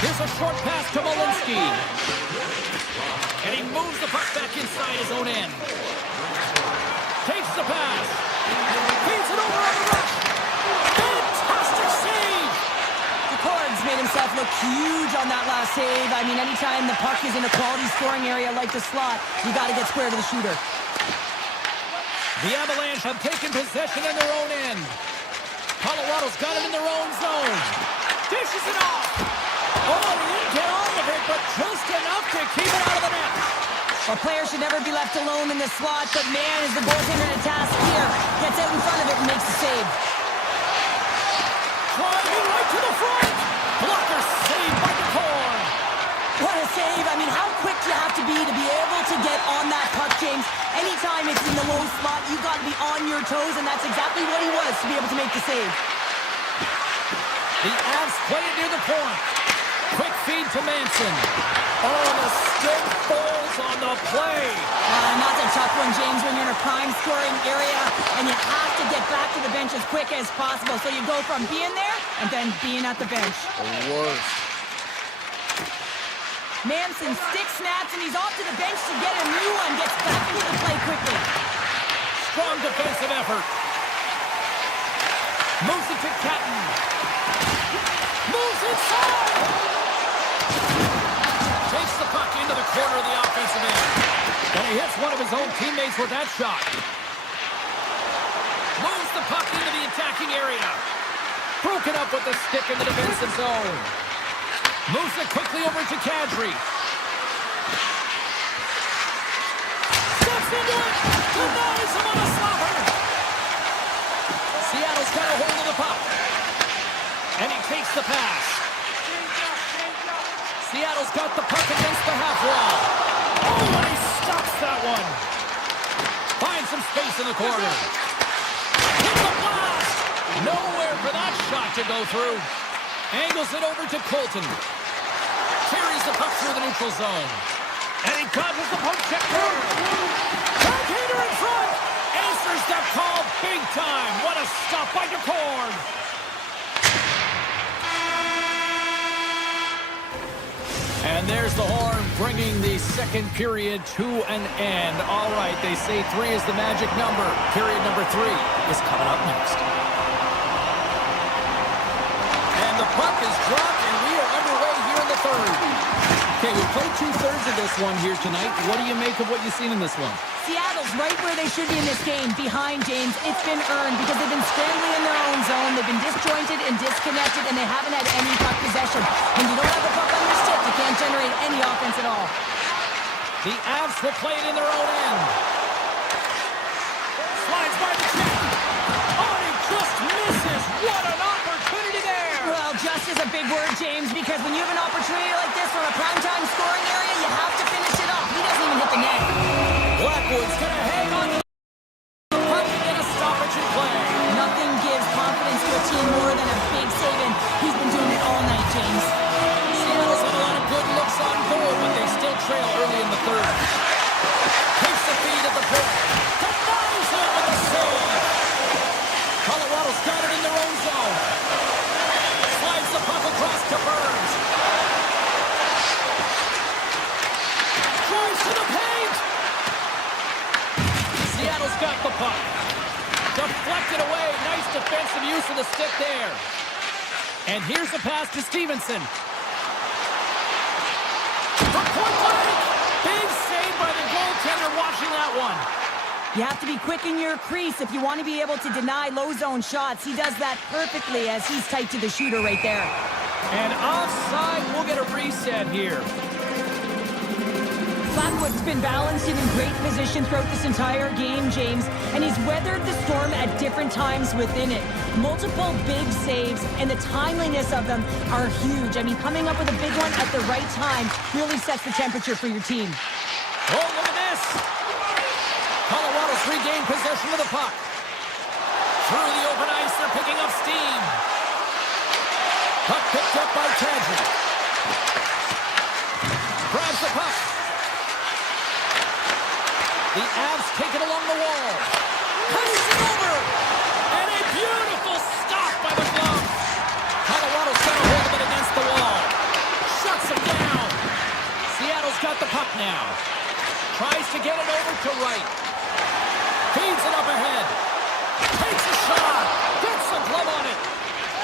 Here's a short pass to Malinsky. And he moves the puck back inside his own end. Takes the pass. Feeds it over on the rush. Fantastic save! Cords made himself look huge on that last save. I mean, anytime the puck is in a quality scoring area like the slot, you got to get square to the shooter. The Avalanche have taken possession in their own end. Colorado's got it in their own zone. Dishes it off. Oh, he didn't get all of it, but just enough to keep it out of the net. A player should never be left alone in the slot, but man, is the goaltender to task here. Gets out in front of it and makes the save. Driving right to the front. Blocker saved by the core. What a save. I mean, how quick do you have to be able to get on that puck, James? Anytime it's in the low slot, you've got to be on your toes, and that's exactly what he was to be able to make the save. The Avs play it near the point. Quick feed to Manson. Oh, the stick falls on the play. And that's a tough one, James, when you're in a prime scoring area, and you have to get back to the bench as quick as possible. So you go from being there and then being at the bench. The worst. Manson stick snaps, and he's off to the bench to get a new one. Gets back into the play quickly. Strong defensive effort. Moves it to Catton. Moves inside. Takes the puck into the corner of the offensive end. And he hits one of his own teammates with that shot. Moves the puck into the attacking area. Broken up with the stick in the defensive zone. Moves it quickly over to Kadri. Steps into it. Denies him on a slapper. Seattle's got a hold of the puck. And he takes the pass. Seattle's got the puck against the half wall. Oh, and he stops that one. Finds some space in the corner. Hit the blast. Nowhere for that shot to go through. Angles it over to Colton. Carries the puck through the neutral zone. And he causes the poke check through. Kraken in front. stop by Decord. And there's the horn, bringing the second period to an end. All right, they say 3 is the magic number. Period number 3 is coming up next. And the puck is dropped, and we are underway here in the third. Okay, we played 2/3 of this one here tonight. What do you make of what you've seen in this one? Seattle's right where they should be in this game, behind James. It's been earned because they've been scrambling in their own zone. They've been disjointed and disconnected, and they haven't had any puck possession. When you don't have the puck on your stick, you can't generate any offense at all. The Avs will play it in their own end. Slides by the check. Oh, he just misses. What an opportunity there. Well, just is a big word, James, because when you have an opportunity like this from a primetime scoring area, you have to finish it off. He doesn't even hit the net. Blackwood's going to hang on to the puck and get a stoppage in play. Nothing gives confidence to a team more than a big save, and he's been doing it all night, James. Seattle's had a lot of good looks on goal, but they still trail early in the third. Takes the feed at the point. Defines it with a save. Colorado's got it in their own zone. Slides the puck across to Burns. Drives to the paint. Seattle's got the puck. Deflected away. Nice defensive use of the stick there. And here's the pass to Stevenson. From point blank. Big save by the goaltender watching that one. You have to be quick in your crease if you want to be able to deny low zone shots. He does that perfectly as he's tight to the shooter right there. And offside, we'll get a reset here. Blackwood's been balanced and in great position throughout this entire game, James, and he's weathered the storm at different times within it. Multiple big saves, and the timeliness of them are huge. I mean, coming up with a big one at the right time really sets the temperature for your team. Oh, look at this. Colorado's regained possession of the puck. Through the open ice, they're picking up steam. Puck picked up by Kadri. Grabs the puck. The Avs take it along the wall. Pushes it over. And a beautiful stop by the glove. Colorado's got a hold of it against the wall. Shuts him down. Seattle's got the puck now. Tries to get it over to right. Feeds it up ahead. Takes a shot. Gets a glove on it.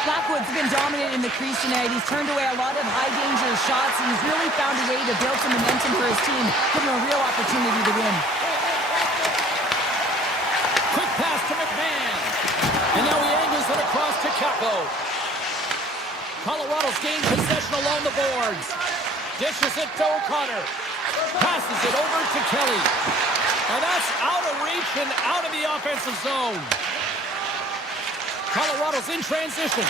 Blackwood's been dominant in the crease tonight. He's turned away a lot of high-danger shots, and he's really found a way to build some momentum for his team, giving him a real opportunity to win. Quick pass to McMahon. And now he angles it across to Capo. Colorado's gained possession along the boards. Dishes it to O'Connor. Passes it over to Kelly. And that's out of reach and out of the offensive zone. Colorado's in transition.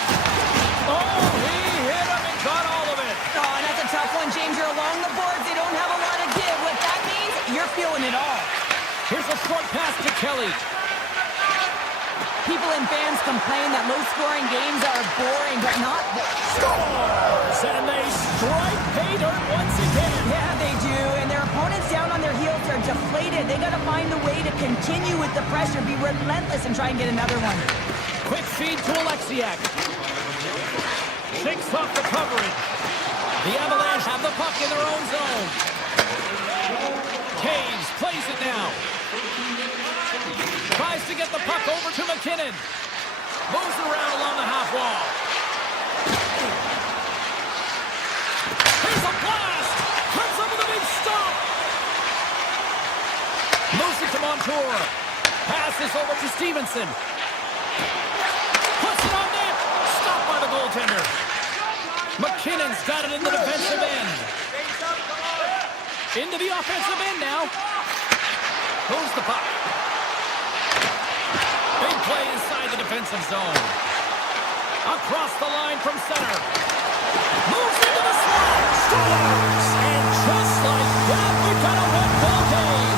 Oh, he hit him and got all of it. Oh, and that's a tough one, James. You're along the boards. They don't have a lot of give. What that means, you're feeling it all. Here's a short pass to Kelly. People and fans complain that low-scoring games are boring, but not... Scores! And they strike pay dirt once again. Yeah, they do. And their opponents down on their heels are deflated. They got to find a way to continue with the pressure, be relentless, and try and get another one. Quick feed to Alexiak. Shakes off the coverage. The Avalanche have the puck in their own zone. Caves plays it now. Tries to get the puck over to McKinnon. Moves around along the half wall. Here's a blast. Comes up with a big stop. Moves it to Montour. Passes over to Stevenson. Puts it on net. Stopped by the goaltender. McKinnon's got it in the defensive end. Into the offensive end now. Moves the puck. Big play inside the defensive zone. Across the line from center. Moves into the slot. Scores! And just like that, we've got a one-goal game.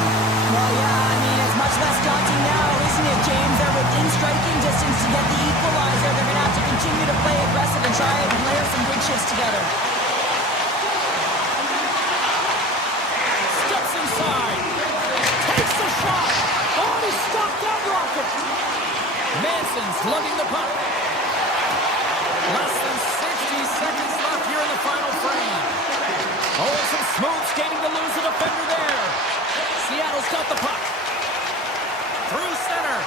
Well, yeah, I mean, it's much less daunting now, isn't it, James? They're within striking distance to get the equalizer. They're going to have to continue to play aggressive and try and layer some big shifts together. Steps inside. Takes the shot. Oh, he stopped that rocket. Manson's Slugging the puck. Less than 60 seconds left here in the final frame. Oh, some smooth skating to lose the defender there. Seattle's got the puck. Through center.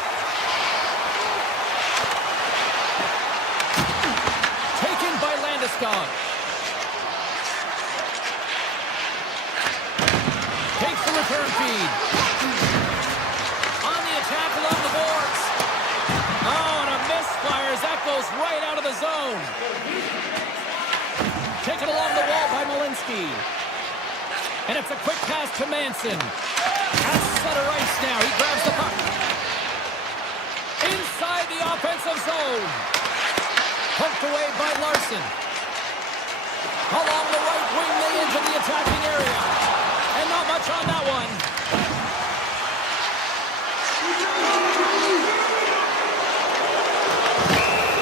Taken by Landeskog. Takes the return feed. On the attack along the boards. Oh, and a misfires. That goes right out of the zone. Taken along the wall by Malinsky. And it's a quick pass to Manson. At center ice now. He grabs the puck. Inside the offensive zone. Poked away by Larson. Along the right wing, they into the attacking area. And not much on that one.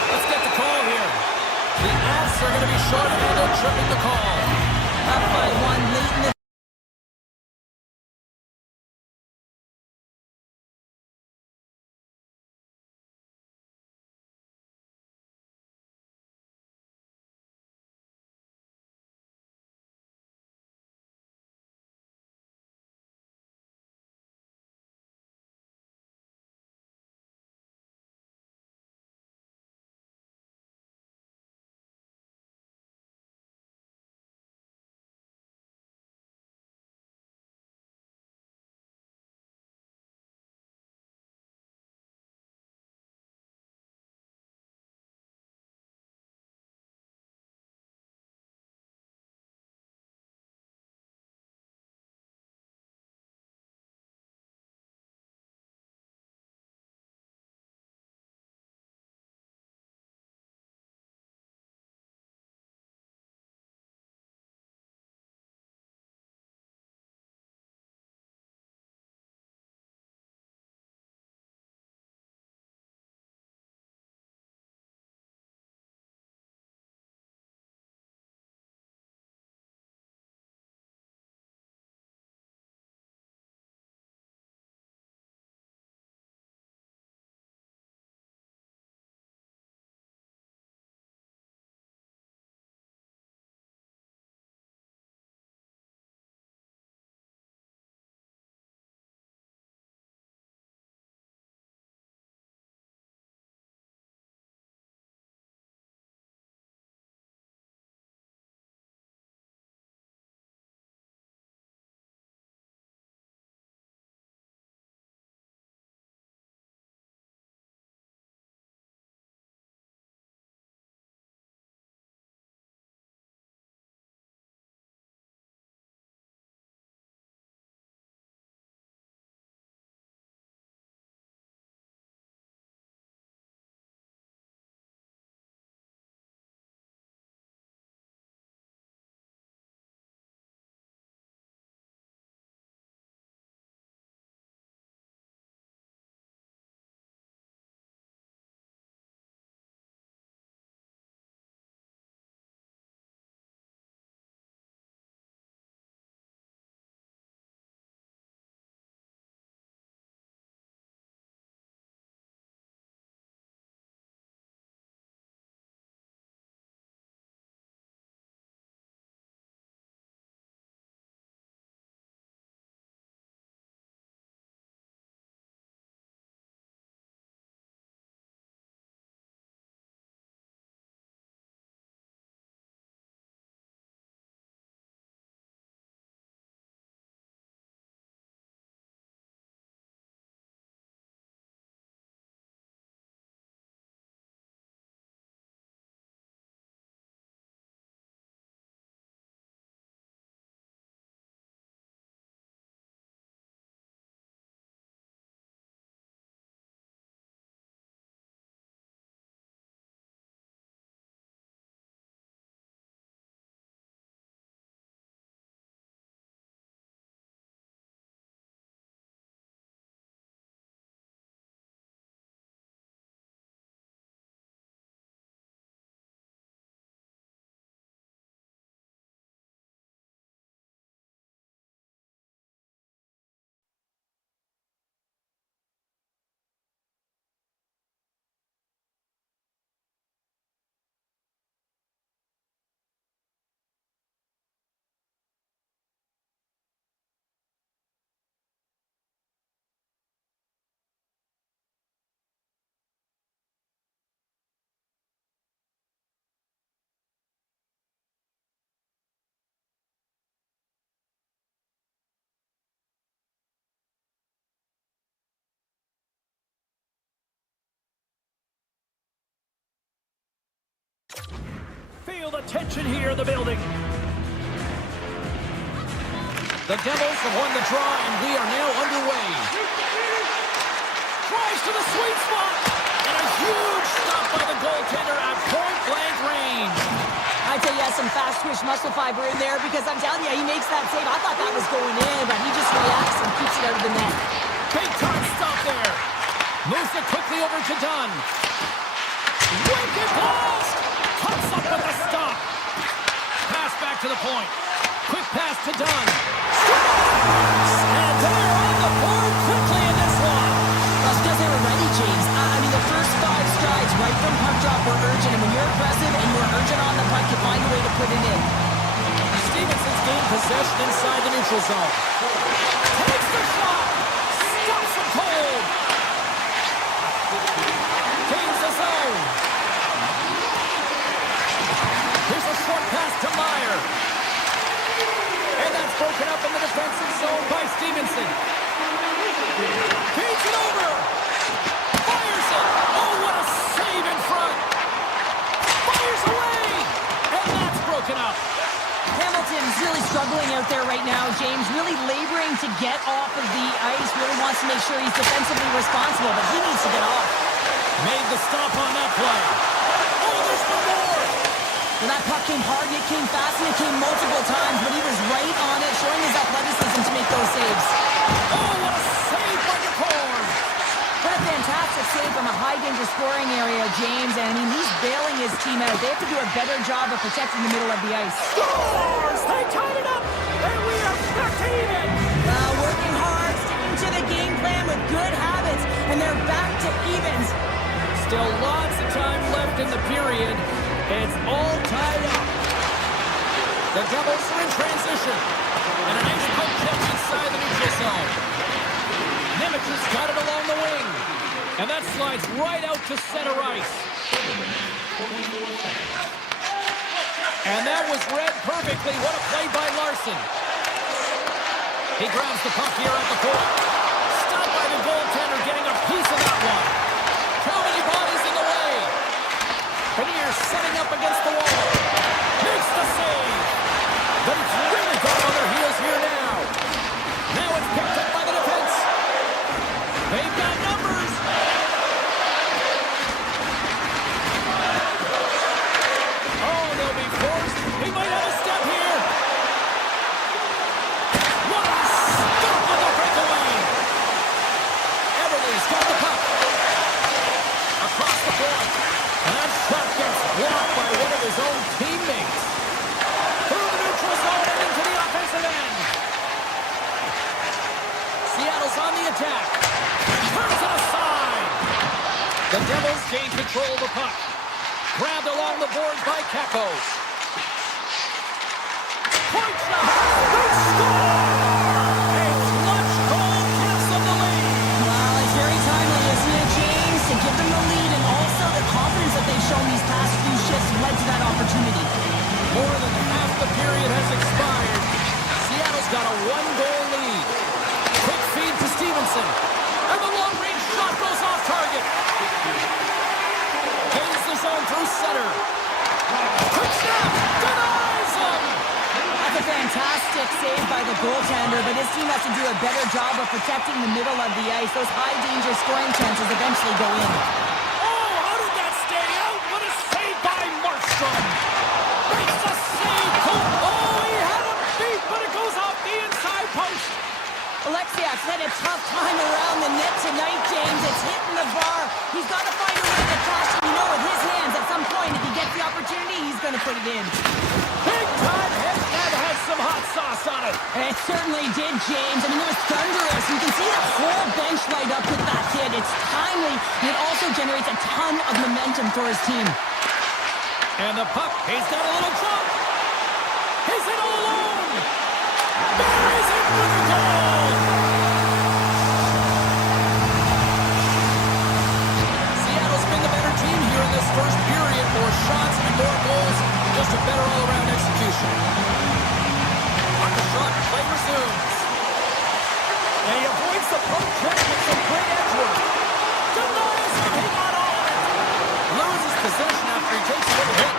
Let's get the call here. The Avs are going to be short-handed, tripping the call. Up by one late in the Feel the tension here in the building. The Devils have won the draw, and we are now underway. Drives to the sweet spot, and a huge stop by the goaltender at point-blank range. I tell you, some fast twitch muscle fiber in there because I'm telling you, he makes that save. I thought that was going in, but he just reacts and keeps it out of the net. Big time stop there. Moves it quickly over to Dunn. Wicked blast! Pops up with the stop. Pass back to the point. Quick pass to Dunn. And they're on the board quickly in this one. That's because they were ready, James. I mean, the first 5 strides right from puck drop were urgent, and when you're aggressive and you're urgent on the puck, you find a way to put it in. Stevenson's gained possession inside the neutral zone. Takes the shot. Stops him cold. Gains the zone. Here's a short pass to Meyer. And that's broken up in the defensive zone by Stevenson. Feeds it over. Fires it. Oh, what a save in front. Fires away. And that's broken up. Hamilton's really struggling out there right now, James. Really laboring to get off of the ice. Really wants to make sure he's defensively responsible, but he needs to get off. Made the stop on that play. Oh, there's one more. Well, that puck came hard, and it came fast, and it came multiple times, but he was right on it, showing his athleticism to make those saves. Oh, what a save by Kraken. What a fantastic save from a high-danger scoring area, James. And, I mean, he's bailing his team out. They have to do a better job of protecting the middle of the ice. Scores! They tied it up, and we are back to even. Working hard, sticking to the game plan with good habits, and they're back to evens. Still lots of time left in the period. It's all tied up. The Devils are in transition. And a nice poke check inside the neutral zone. Nemec has got it along the wing. And that slides right out to center ice. And that was read perfectly. What a play by Larson. He grabs the puck here at the point. Stopped by the goaltender, getting a piece of that one. Too many bodies in the way. Benier setting up against the wall. Makes the save. But it's really gone on their heels here now. Now it's picked up by the defense. They've got numbers. Oh, they'll be forced. He might have a step here. What a stop on the breakaway. Everly's got the puck. Across the point. And that shot gets blocked by one of his own teammates. Through the neutral zone and into the offensive end. Seattle's on the attack. Turns it aside. The Devils gain control of the puck. Grabbed along the boards by Kakko. Point shot. They score! A clutch goal gives them the lead. Well, it's very timely, isn't it, James, to give them the lead, and also the confidence that they've shown these past few shifts led to that opportunity. More than half the period has expired. Seattle's got a 1-goal lead. Quick feed to Stevenson. And the long-range shot goes off target. Gains the zone through center. Quick snap. Denies him. That's a fantastic save by the goaltender, but his team has to do a better job of protecting the middle of the ice. Those high-danger scoring chances eventually go in. Oh, how did that stay out? What a save by Markstrom. Makes the save. Oh, he had him beat, but it goes off the inside post. Alexiak's had a tough time around the net tonight, James. It's hitting the bar. He's got to find a way to cash it. You know, with his hands, at some point, if he gets the opportunity, he's going to put it in. Big time hit that has some hot sauce on it. It certainly did, James. I mean, it was thunderous. You can see the whole bench light up with that hit. It's timely, and it also generates a ton of momentum for his team. And the puck, he's got a little jump. He's in all alone. Buries it for the goal. Seattle's been the better team here in this first period. More shots and more goals. Just a better all-around execution. On the shot, play resumes. And he avoids the poke check with some great edge work. Denies it, he got all of it. Loses possession after he takes a little hit.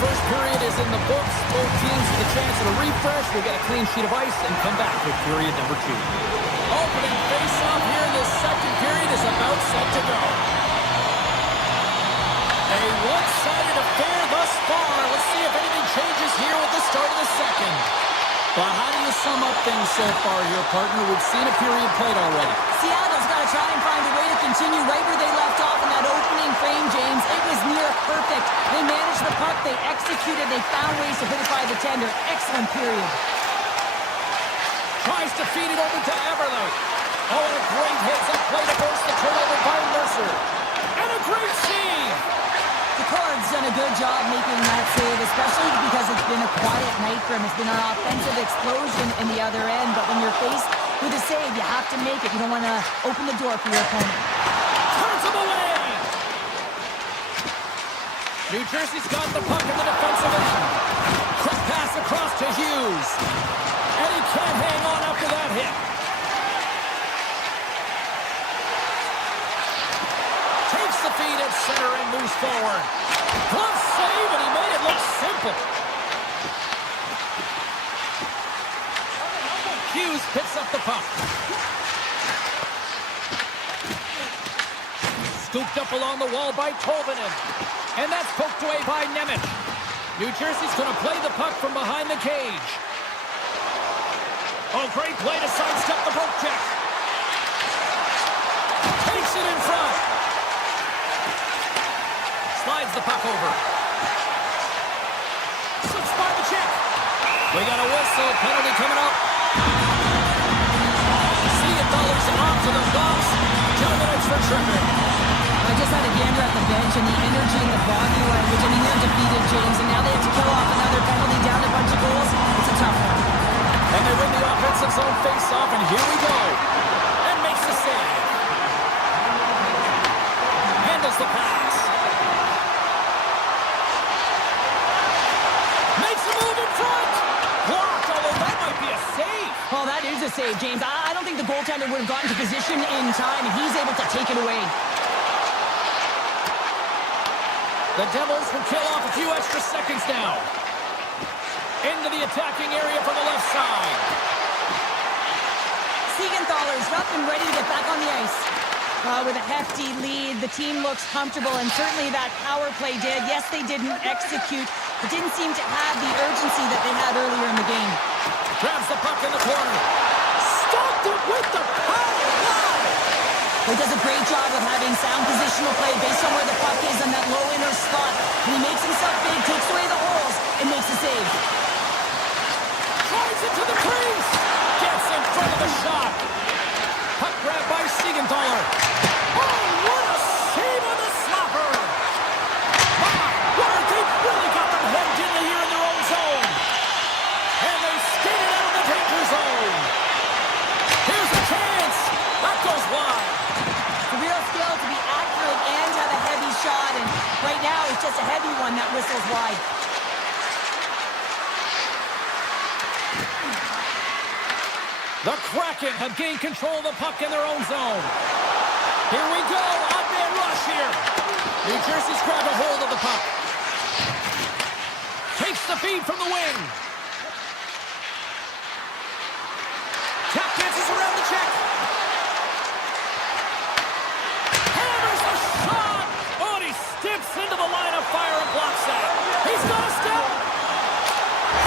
first period is in the books. Both teams with a chance at a refresh. We'll get a clean sheet of ice and come back with period number 2. Opening face-off here in this second period is about set to go. A one-sided affair thus far. Let's see if anything changes here with the start of the second. But how do you sum up things so far here, partner? We've seen a period played already. Seattle's got to try and find a way to continue right where they left off in that opening frame, James. It was near perfect. They managed the puck. They executed. They found ways to put it by the tender. Excellent period. Tries to feed it over to Everly. Oh, and a great hits-up play to force the turnover by Mercer. And a great save. Picard's done a good job making that save, especially because it's been a quiet night for him. It's been an offensive explosion in the other end, but when you're faced with a save, you have to make it. You don't want to open the door for your opponent. Turns him away. New Jersey's got the puck in the defensive end. Quick pass across to Hughes. And he can't hang on after that hit. Takes the feed at center and moves forward. Glove save, and he made it look simple. Hughes picks up the puck. Scooped up along the wall by Tolvanen. And that's poked away by Nemec. New Jersey's going to play the puck from behind the cage. Oh, great play to sidestep the poke check. Takes it in front. Slides the puck over. Slips by the check. We got a whistle. Penalty coming up. Siegenthaler's off to the box. 2 minutes for tripping. I just had a gander at the bench, and the energy and the body language. I mean, they're defeated, James, and now they have to kill off another penalty, down a bunch of goals. It's a tough one. And they win the offensive zone face-off, and here we go. And makes the save. Handles the pass. Makes a move in front. Blocked, although that might be a save. Well, that is a save, James. I don't think the goaltender would have gotten to position in time, and he's able to take it away. The Devils will kill off a few extra seconds now. Into the attacking area from the left side. Siegenthaler's up and ready to get back on the ice. With a hefty lead, the team looks comfortable, and certainly that power play did. Yes, they didn't execute. It didn't seem to have the urgency that they had earlier in the game. Grabs the puck in the corner. Stopped it with the power. Wow! He does a great job of having sound positional play based on where the puck is in that low inner spot. And he makes himself big, takes away the holes, and makes a save. Drives it to the crease. Gets in front of the shot. Puck grab by Siegenthaler. Oh, what a save on the slapper. My word, they've really got them hemmed in here in their own zone. And they skated out of the danger zone. Here's a chance. That goes wide. It's a real skill to be accurate and have a heavy shot. And right now, it's just a heavy one that whistles wide. The Kraken have gained control of the puck in their own zone. Here we go. Up man rush here. New Jersey's grabbed a hold of the puck. Takes the feed from the wing. Tap dances around the check. Hammers a shot. Oh, and he steps into the line of fire and blocks that. He's got a step.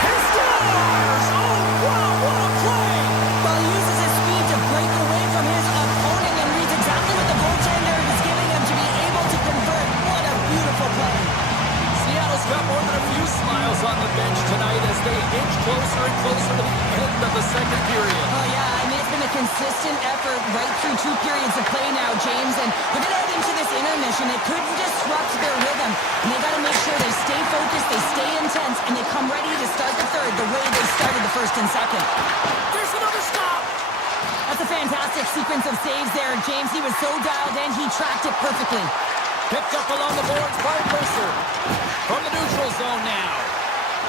He scores. Oh, wow, what a play. Well, he uses his speed to break away from his opponent and reads exactly what the goaltender is giving him to be able to convert. What a beautiful play. Seattle's got more than a few smiles on the bench tonight as they inch closer and closer to the end of the second period. Oh, yeah, I mean, it's been a consistent effort right through 2 periods of play now, James, and if it head into this intermission, it could disrupt their rhythm, and they got to make sure they stay focused, they stay intense, and they come ready to start the third the way they started the first and second. There's another stop. That's a fantastic sequence of saves there, James. He was so dialed in, he tracked it perfectly. Picked up along the boards by Mercer. From the neutral zone now.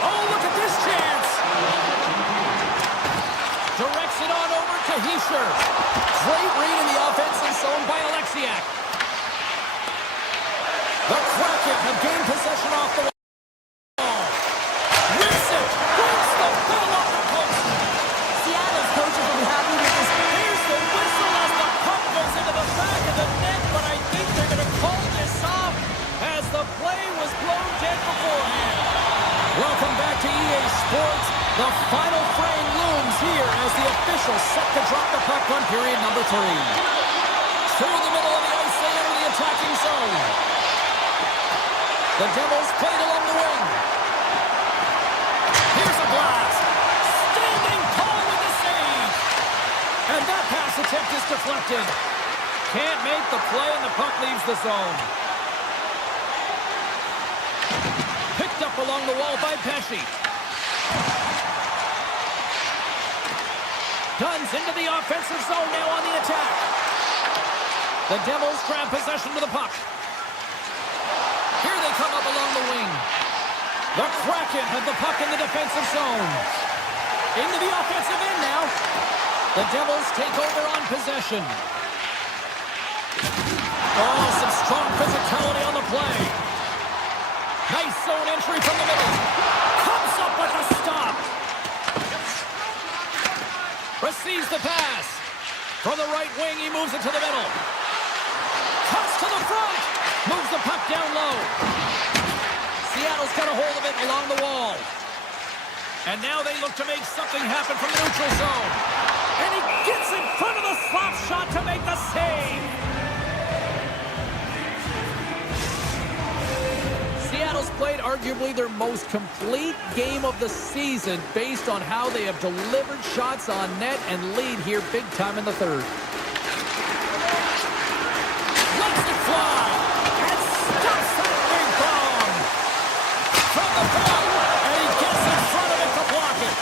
Oh, look at this chance. Directs it on over to Hischier. Great read in the offensive zone by Alexiak. The Kraken have gained possession off the wall. Sports, the final frame looms here as the officials set to drop the puck on period number 3. Through the middle of the ice, they enter the attacking zone. The Devils played along the wing. Here's a blast. Standing tall with the save. And that pass attempt is deflected. Can't make the play, and the puck leaves the zone. Picked up along the wall by Pesce. Dunn's into the offensive zone now on the attack. The Devils grab possession of the puck. Here they come up along the wing. The Kraken have the puck in the defensive zone. Into the offensive end now. The Devils take over on possession. Oh, some strong physicality on the play. Nice zone entry from the middle. Comes up with a stop. Receives the pass. From the right wing, he moves it to the middle. Cuts to the front. Moves the puck down low. Seattle's got a hold of it along the wall. And now they look to make something happen from the neutral zone. And he gets in front of the slap shot to make the save. Seattle's played arguably their most complete game of the season based on how they have delivered shots on net and lead here big time in the third. Lets it fly and stops that big bomb. From the point, and he gets in front of it to block it.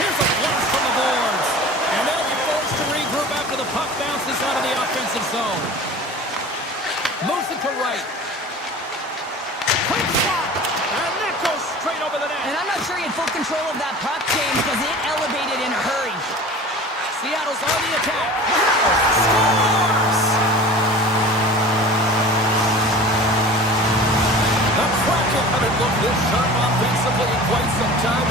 Here's a blast from the boards. And they'll be forced to regroup after the puck bounces out of the offensive zone. Moves it to right. Straight over the net. And I'm not sure he had full control of that puck, James, because it elevated in a hurry. Seattle's on the attack. Scores! The Kraken haven't looked this sharp offensively in quite some time.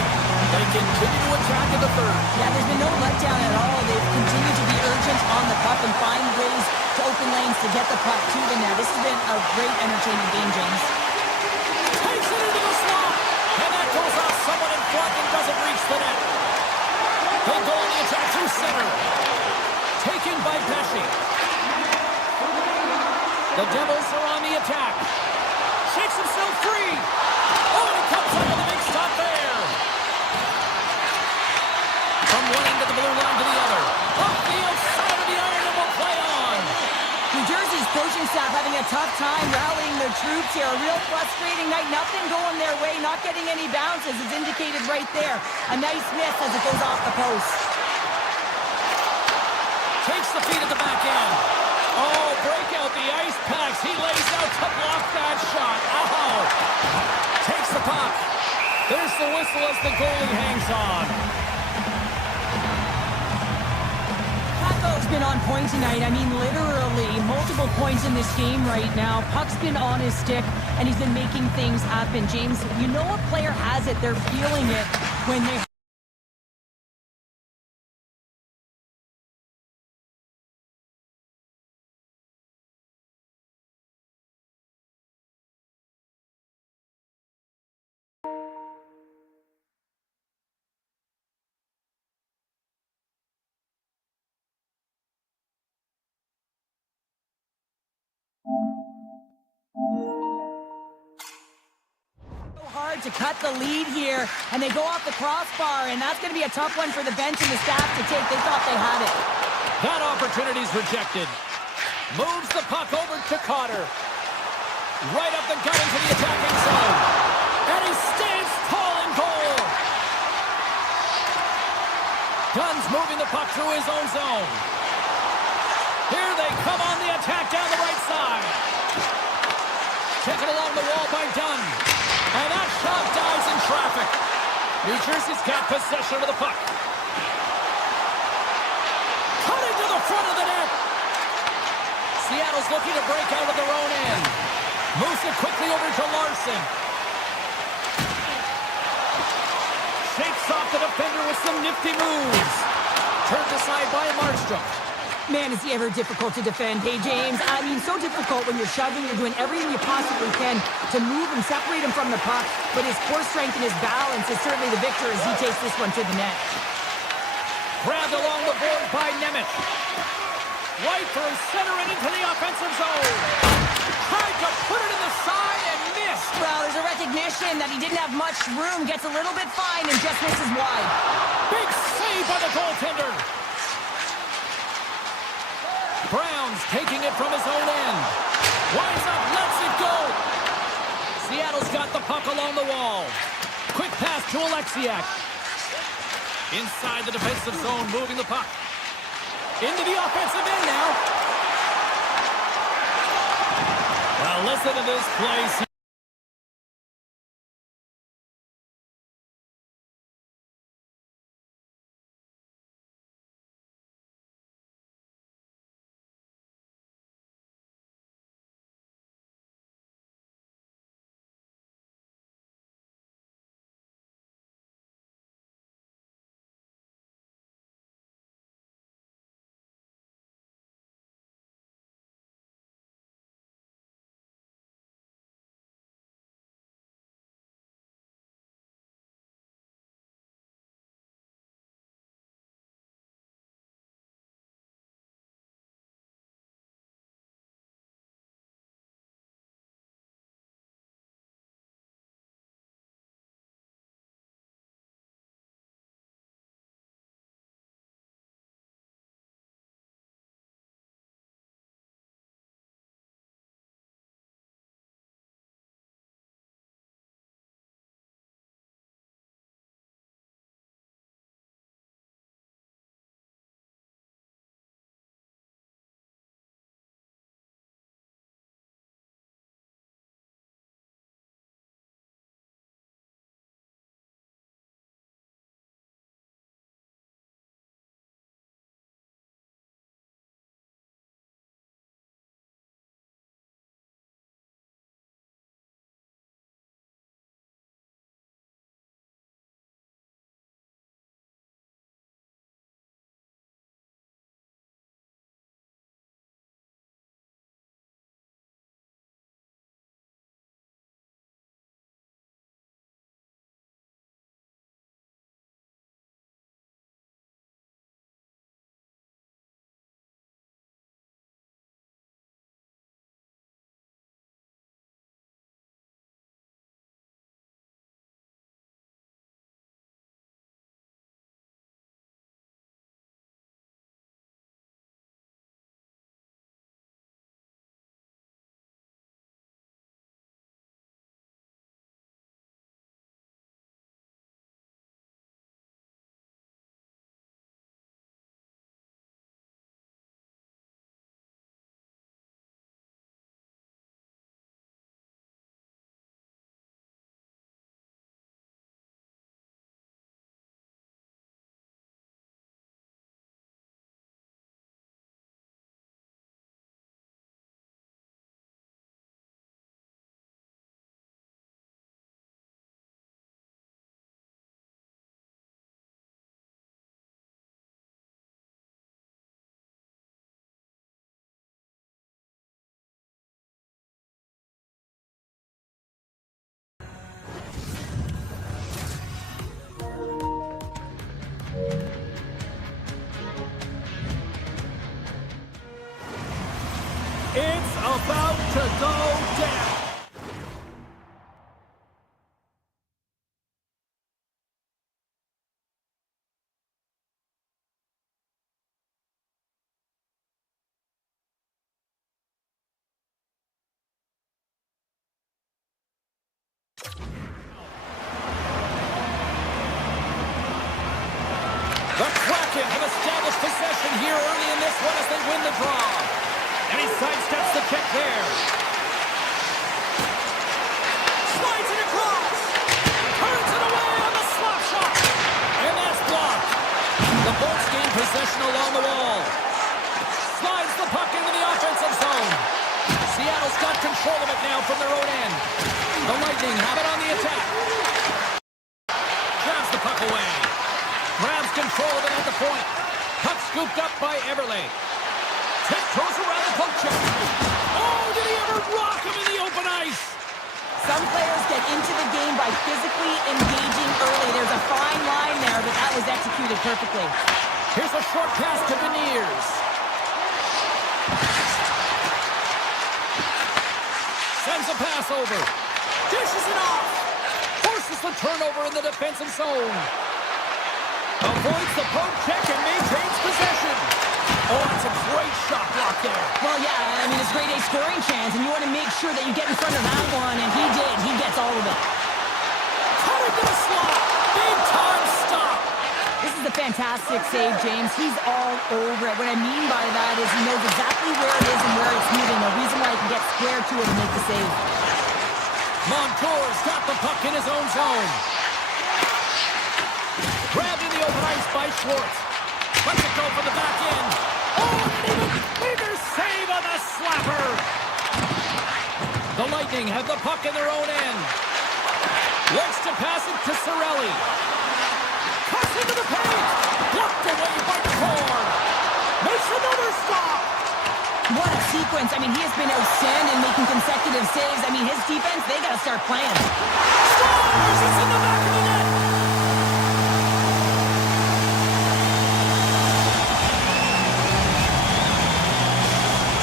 They continue to attack in the third. Yeah, there's been no letdown at all. They've continued to be urgent on the puck and find ways to open lanes to get the puck to the net. This has been a great, entertaining game, James. Takes it into the slot. And that goes off someone in front and doesn't reach the net. They go on the attack through center. Taken by Pesce. The Devils are on the attack. Shakes himself free. Oh, and he comes up with a big stop there. From one end of the blue line to the other. Off the outside of the iron and will play on. New Jersey's coaching staff having a tough time rallying their troops here. A real frustrating night. Nothing going their way. Not getting any bounces. It's indicated right there. A nice miss as it goes off the post. Takes the feed at the back end. Oh, break out the ice packs. He lays out to block that shot. Oh! Takes the puck. There's the whistle as the goalie hangs on. Paco's been on point tonight. I mean, literally multiple points in this game right now. Puck's been on his stick, and he's been making things happen. James, you know a player has it. They're feeling it when they... hard to cut the lead here, and they go off the crossbar, and that's going to be a tough one for the bench and the staff to take. They thought they had it. That opportunity's rejected. Moves the puck over to Cotter. Right up the gut into the attacking zone. And he stands tall in goal. Dunn's moving the puck through his own zone. Here they come on the attack down the right side. Taken along the wall by Dunn. And that shot dies in traffic. New Jersey's got possession of the puck. Cutting to the front of the net. Seattle's looking to break out of their own end. Moves it quickly over to Larson. Shakes off the defender with some nifty moves. Turned aside by Markstrom. Man, is he ever difficult to defend. Hey, James, I mean, so difficult when you're shoving, you're doing everything you possibly can to move and separate him from the puck, but his core strength and his balance is certainly the victor as he takes this one to the net. Grabbed along the board by Nemeth. Right through center and into the offensive zone. Tried to put it in the side and missed. Well, there's a recognition that he didn't have much room, gets a little bit fine and just misses wide. Big save by the goaltender. Brown's taking it from his own end. Winds up, lets it go. Seattle's got the puck along the wall. Quick pass to Alexiak. Inside the defensive zone, moving the puck. Into the offensive end now. Well, listen to this play. It's about to go down. The Kraken have established possession here early in this one as they win the draw. And he sidesteps the check there. Slides it across. Turns it away on the slap shot. And that's blocked. The Bolts gain possession along the wall. Slides the puck into the offensive zone. Seattle's got control of it now from their own end. The Lightning have it on the attack. Grabs the puck away. Grabs control of it at the point. Puck scooped up by Everly. Throws around the poke check. Oh, did he ever rock him in the open ice? Some players get into the game by physically engaging early. There's a fine line there, but that was executed perfectly. Here's a short pass to Beniers. Sends a pass over. Dishes it off. Forces the turnover in the defensive zone. Avoids the poke check and maintains possession. Oh, that's a great shot block there. Well, yeah, I mean, it's grade A scoring chance, and you want to make sure that you get in front of that one, and he did. He gets all of it. Cut into the slot. Big time stop. This is a fantastic save, James. He's all over it. What I mean by that is he knows exactly where it is and where it's moving. No reason why he can get square to it and make the save. Montour's got the puck in his own zone. Grabbed in the open ice by Schwartz. Lets it go for the back end. Oh, and an even bigger save on the slapper. The Lightning have the puck in their own end. Looks to pass it to Cirelli. Cuts into the paint. Blocked away by Cord. Makes another stop. What a sequence. I mean, he has been outstanding making consecutive saves. I mean, his defense, they got to start playing. Scores! It's in the back of the net.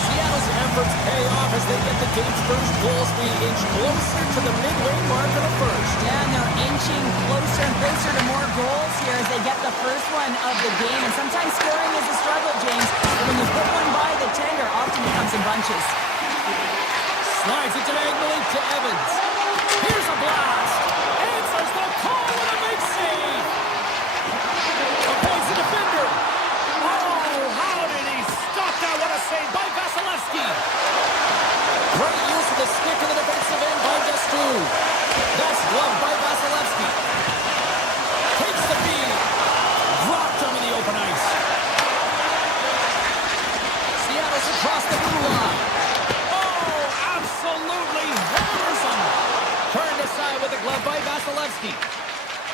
Seattle's efforts pay off as they get the game's first goals being inched closer to the midway mark of the first. Yeah, and they're inching closer and closer to more goals here as they get the first one of the game. And sometimes scoring is a struggle, James. But when you put one by the tender, often it comes in bunches. Slides it diagonally to Evans. Here's a blast. Answers the call with a big save. Avoids the defender. Oh, how did he stop that? What a save by Vasilevsky. Great use of the stick in the defensive end by Destu. That's gloved by Vasilevsky. Takes the feed. Dropped him in the open ice. Seattle's across the blue line. Oh, absolutely hammers him. Turned aside with a glove by Vasilevsky.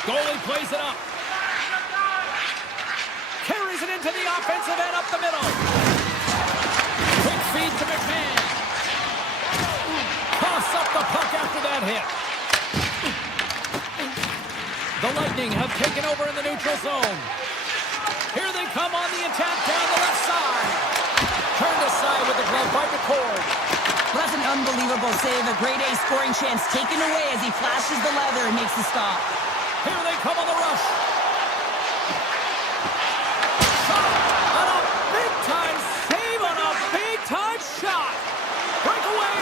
Goalie plays it up. Carries it into the offensive end up the middle. Quick feed to McMahon. Coughs up the puck after that hit. The Lightning have taken over in the neutral zone. Here they come on the attack down the left side. Turned aside with the glove by McCord. Well, that's an unbelievable save. A grade A scoring chance taken away as he flashes the leather and makes the stop. Here they come on the rush. Shot on a big-time save on a big-time shot. Breakaway.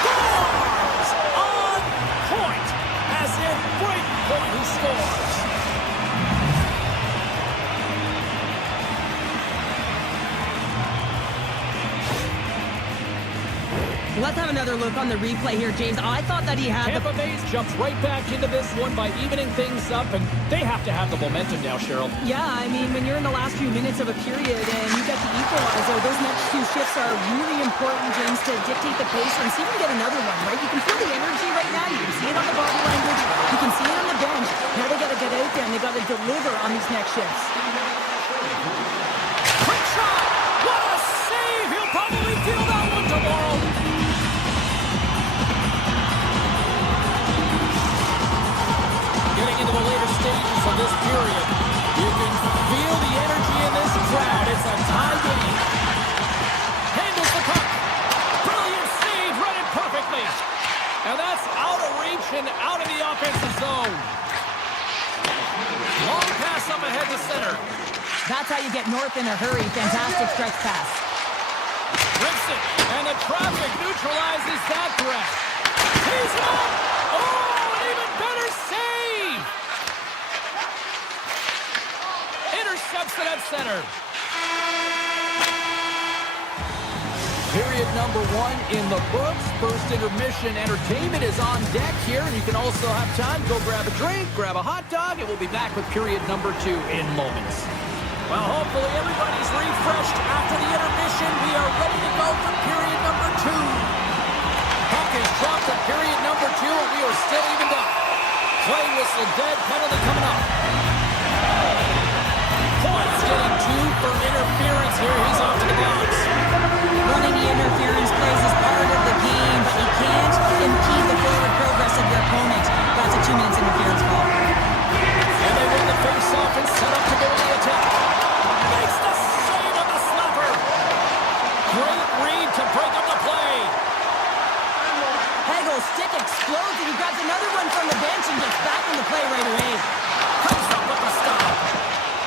Scores! On point. As in break point, he scores. Let's have another look on the replay here, James. I thought that he had Tampa Bay's jumps right back into this one by evening things up, and they have to have the momentum now, Cheryl. Yeah, I mean, when you're in the last few minutes of a period and you get the equalizer, those next two shifts are really important, James, to dictate the pace and see if we can get another one, right? You can feel the energy right now. You can see it on the body language. You can see it on the bench. Now they got to get out there and they got to deliver on these next shifts. Quick shot! What a save! He'll probably feel that one tomorrow. Getting into the later stages of this period, you can feel the energy in this crowd. It's a tie game. Handles the puck. Brilliant save, read it perfectly. And that's out of reach and out of the offensive zone. Long pass up ahead to center. That's how you get north in a hurry. Fantastic stretch pass. Rips it, and the traffic neutralizes that threat. Tees it up. Oh, an even better save. Intercepts it at center. Period number one in the books. First intermission entertainment is on deck here. And you can also have time to go grab a drink, grab a hot dog, and we'll be back with period number two in moments. Well, hopefully everybody's refreshed after the intermission. We are ready to go for period number two. Puck is dropped at period number two, and we are still evened up. Play whistle dead, penalty coming up. Points getting 2 for interference here. He's off to the box. Running the interference plays is part of the game, but you can't impede the forward progress of your opponent. That's a 2 minutes interference call. And they win the face-off and set up to go on the attack. Makes the save on the slapper. Great read to break up the play. Hegel's stick explodes, and he grabs another one from the bench and gets back in the play right away. Comes up with the stop.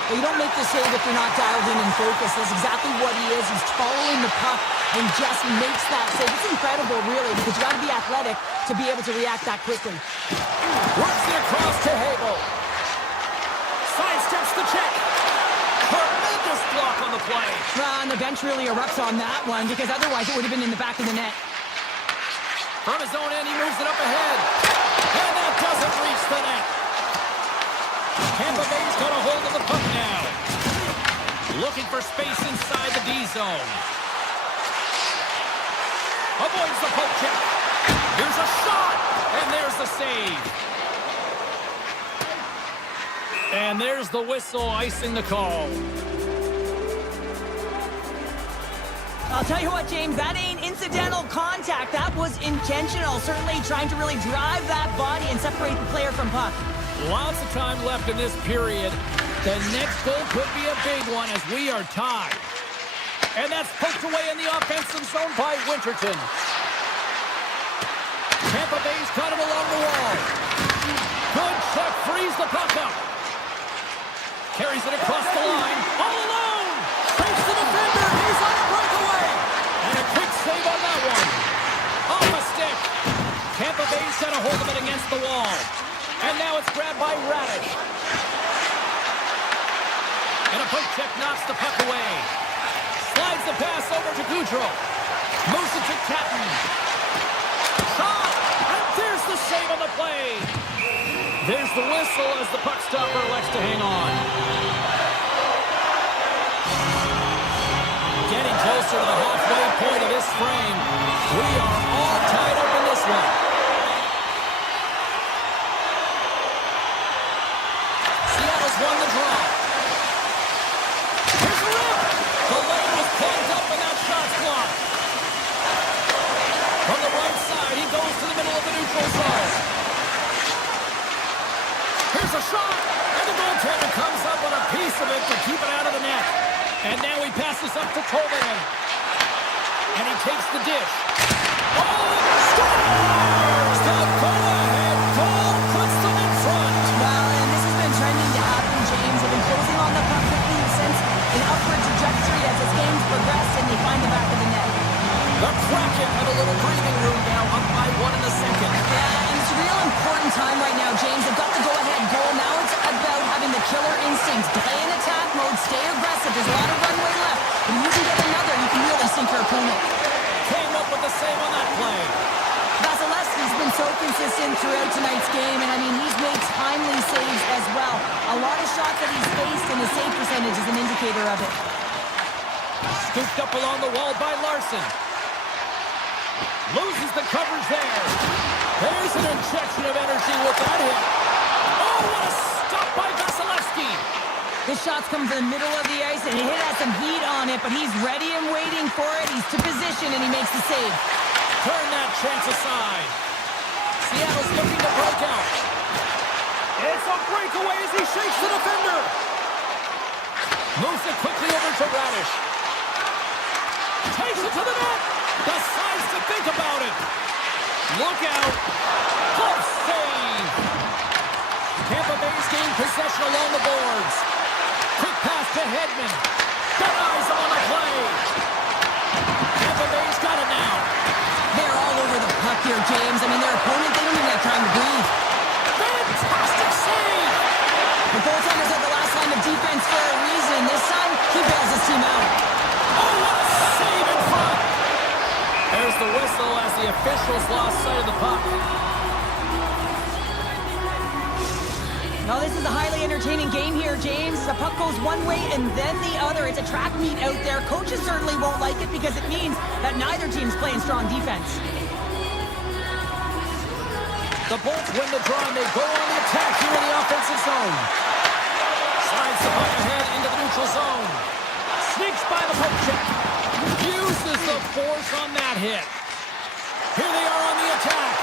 Well, you don't make the save if you're not dialed in and focused. That's exactly what he is. He's following the puck and just makes that save. It's incredible, really, because you got to be athletic to be able to react that quickly. Works it across to Hagel. Sidesteps the check. Tremendous block on the play. And the bench really erupts on that one, because otherwise it would have been in the back of the net. From his own end, he moves it up ahead. And that doesn't reach the net. Tampa Bay's got a hold of the puck now. Looking for space inside the D zone. Avoids the poke check. Here's a shot. And there's the save. And there's the whistle icing the call. I'll tell you what, James, that ain't incidental contact. That was intentional. Certainly trying to really drive that body and separate the player from puck. Lots of time left in this period. The next goal could be a big one as we are tied. And that's poked away in the offensive zone by Winterton. Tampa Bay's got it along the wall. Good check, frees the puck up. Carries it across the line. All alone! Saves the defender. He's on a breakaway. And a quick save on that one. Off a stick. Tampa Bay's got a hold of it against the wall. And now it's grabbed by Radish. And a poke check knocks the puck away. Slides the pass over to Goudreau. Moves it to Catton. Shot! And there's the save on the play. There's the whistle as the puck stopper elects to hang on. Getting closer to the halfway point of this frame. We are all tied up in this one. Seattle's won the draw. Here's a rip. The lane was plugged up and that shot's blocked. From the right side, he goes to the middle of the neutral zone. Here's a shot, and the goaltender comes up with a piece of it to keep it out of the net. And now he passes up to Tolvanen. And he takes the dish. Oh, scores! The go-ahead goal puts them in front. Well, and this has been trending to happen, James. They've been closing on the puck quickly since an upward trajectory as this game's progressed, and they find the back of the net. The Kraken have a little breathing room now, up by 1 in the second. Yeah, and it's a real important time right now, James. They've got the go-ahead goal. Now it's about having the killer instincts. Play in attack mode, stay aggressive. There's a lot of runway left. If you can get another, you can really sink your opponent. Came up with the save on that play. Vasilevsky's been so consistent throughout tonight's game, and I mean, he's made timely saves as well. A lot of shots that he's faced, and his save percentage is an indicator of it. Scooped up along the wall by Larson. Loses the coverage there. There's an injection of energy with that hit. Oh, what a stop by Vasilevsky. This shot's come from the middle of the ice, and it has some heat on it, but he's ready and waiting for it. He's to position, and he makes the save. Turn that chance aside. Seattle's looking to break out. It's a breakaway as he shakes the defender. Moves it quickly over to Radish. Takes it to the net. Decides to think about it. Look out. Glove save. Tampa Bay's gained possession along the boards. Quick pass to Hedman. Got eyes on the play. Tampa Bay's got it now. They're all over the puck here, James. I mean, their opponent, they don't even have time to breathe. Fantastic save. The goaltender's at the last line of defense for a reason. This time, he bails his team out. Oh, what a save in front. There's the whistle as the officials lost sight of the puck. Now, this is a highly entertaining game here, James. The puck goes one way and then the other. It's a track meet out there. Coaches certainly won't like it because it means that neither team's playing strong defense. The Bolts win the draw and they go on the attack here in the offensive zone. Slides the puck ahead into the neutral zone. Sneaks by the poke check. Uses the force on that hit. Here they are on the attack.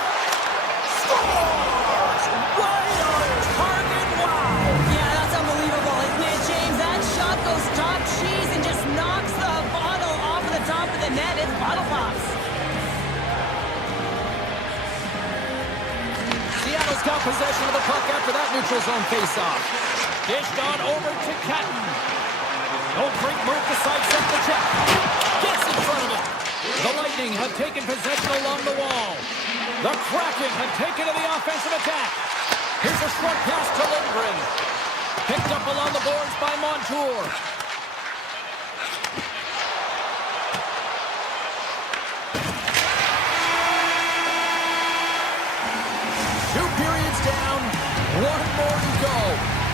Scores! Right on target. Wow! Yeah, that's unbelievable, isn't it, James? That shot goes top cheese and just knocks the bottle off of the top of the net. It's bottle pops. Seattle's got possession of the puck after that neutral zone faceoff. Dished on over to Kraken. No great move to sidestep the check. Gets in front of it. The Lightning have taken possession along the wall. The Kraken have taken to the offensive attack. Here's a short pass to Lindgren. Picked up along the boards by Montour. Two periods down, one more to go.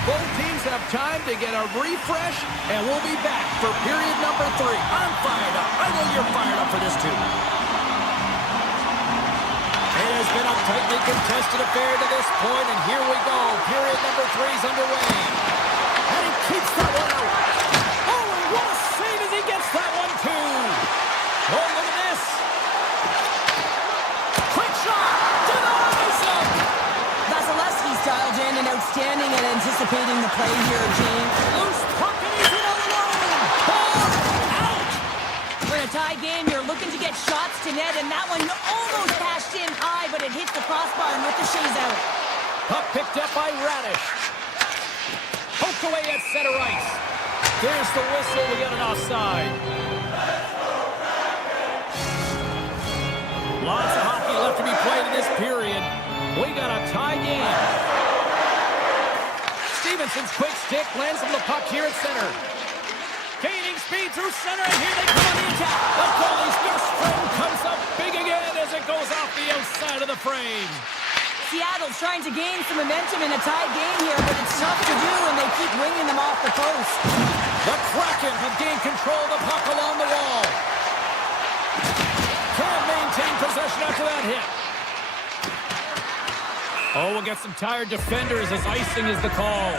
Both teams have time to get a refresh, and we'll be back for period number 3. I'm fired up. I know you're fired up for this too. It has been a tightly contested affair to this point, and here we go. Period number 3 is underway. And he keeps that one out. Oh, and what a save as he gets that one too. Oh, look at this. Quick shot. Denies him. Vasilevsky's dialed in and outstanding at anticipating the play here, James. Loose puck and he's in all alone. Ball out. For a tie game, you're looking to get shots to net, and that one almost cashed in high, but it hits the crossbar and ricochets out. Puck picked up by Radish. Poked away at center ice. There's the whistle. We got an offside. Lots of hockey left to be played in this period. We got a tie game. Stevenson's quick stick lands on the puck here at center. Gaining speed through center, and here they come on the attack. The goalie's best friend comes up big again as it goes off the outside of the frame. Seattle's trying to gain some momentum in a tied game here, but it's tough to do, and they keep winging them off the post. The Kraken have gained control of the puck along the wall. Can't maintain possession after that hit. Oh, we'll get some tired defenders as icing is the call.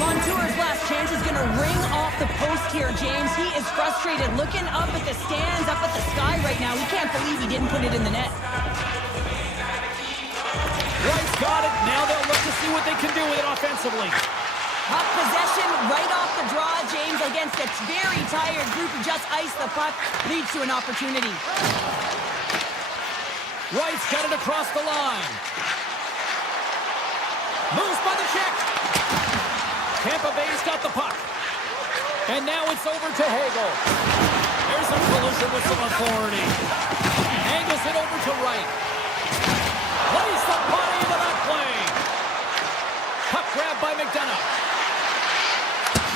Montour's last chance is going to ring off the post here, James. He is frustrated, looking up at the stands, up at the sky right now. He can't believe he didn't put it in the net. Wright's got it. Now they'll look to see what they can do with it offensively. Puck possession right off the draw, James, against a very tired group who just iced the puck, leads to an opportunity. Wright's got it across the line. Moves by the check. Tampa Bay's got the puck. And now it's over to Hagel. There's a collision with some authority. Angles it over to Wright. Lays the body into that play. Puck grab by McDonough.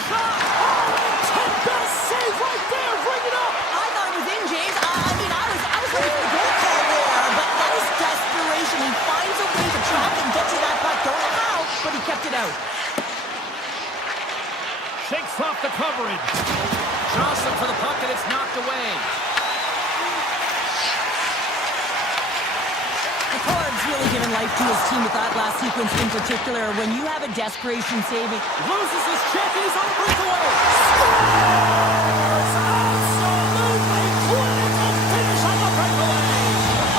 Shot! Oh, best save right there. Bring it up. I thought it was in, James. I was ready for the goal call there, but that is desperation. He finds a way to track and get to that puck. Don't know how, but he kept it out. Shakes off the coverage. Johnson for the puck, and it's knocked away. The Cards really given life to his team with that last sequence in particular. When you have a desperation saving, Loses his check, and he's on a breakaway. Scores! Absolutely clinical finish on the breakaway.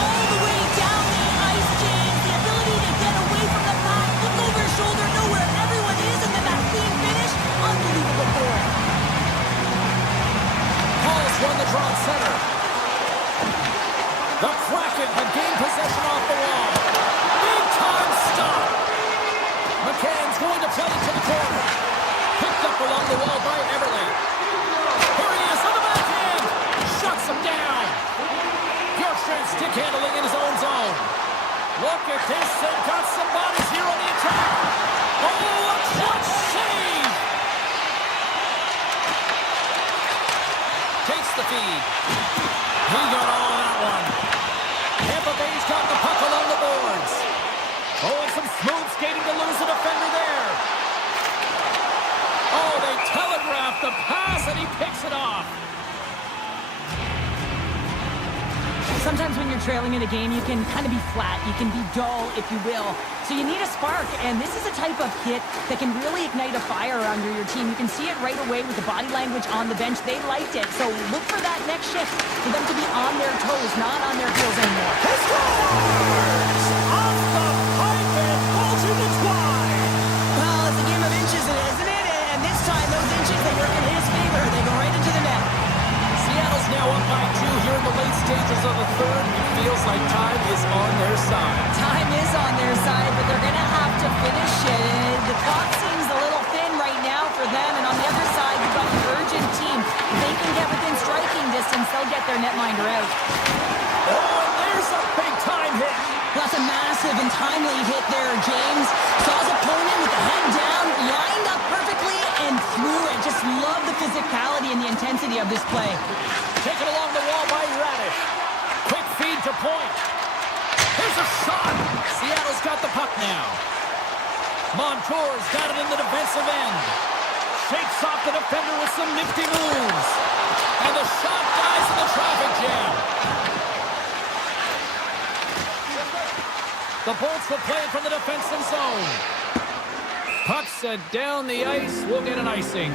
all the way down the ice, James, the ability to get away from the puck, look over his shoulder, know where everyone is, and then that clean finish, unbelievable goal. Paul's won the draw at center. The Kraken have gained possession off the wall. Big time stop. McCann's going to play it to the corner. Picked up along the wall by Everly. Here he is on the backhand. Shuts him down. Bjorkstrand stick handling in his own zone. Look at this. They've got some bodies here on the attack. Oh, a clutch save. Takes the feed. He got all that one. Tampa Bay's got the puck along the boards. Oh, and some smooth skating to lose a defender there. Oh, they telegraphed the pass, and he picks it off. Sometimes when you're trailing in a game, you can kind of be flat. You can be dull, if you will. So you need a spark, and this is a type of hit that can really ignite a fire under your team. You can see it right away with the body language on the bench. They liked it. So look for that next shift for them to be on their toes, not on their heels anymore. He scores! Off the pipe and pulls it to twine. Well, it's a game of inches, isn't it? And this time, those inches, they work in his favor. They go right into the net. Seattle's now up by 2 here in the late stages of the third. It feels like time is on their side. Time is on their side, but they're going to have to finish it. The clock seems a little thin right now for them, and on the other side, you've got the urgent team. If they can get within striking distance, they'll get their netminder out. Oh, and there's a big-time hit. That's a massive and timely hit there, James. Saw his opponent with the head down, lined up perfectly, and threw it. Just love the physicality and the intensity of this play. Taken along the wall by Radish. Quick feed to point. Here's a shot. Seattle's got the puck now. Montour's got it in the defensive end. Shakes off the defender with some nifty moves. And the shot dies in the traffic jam. The Bolts will play it from the defensive zone. Puck set down the ice. We'll get an icing.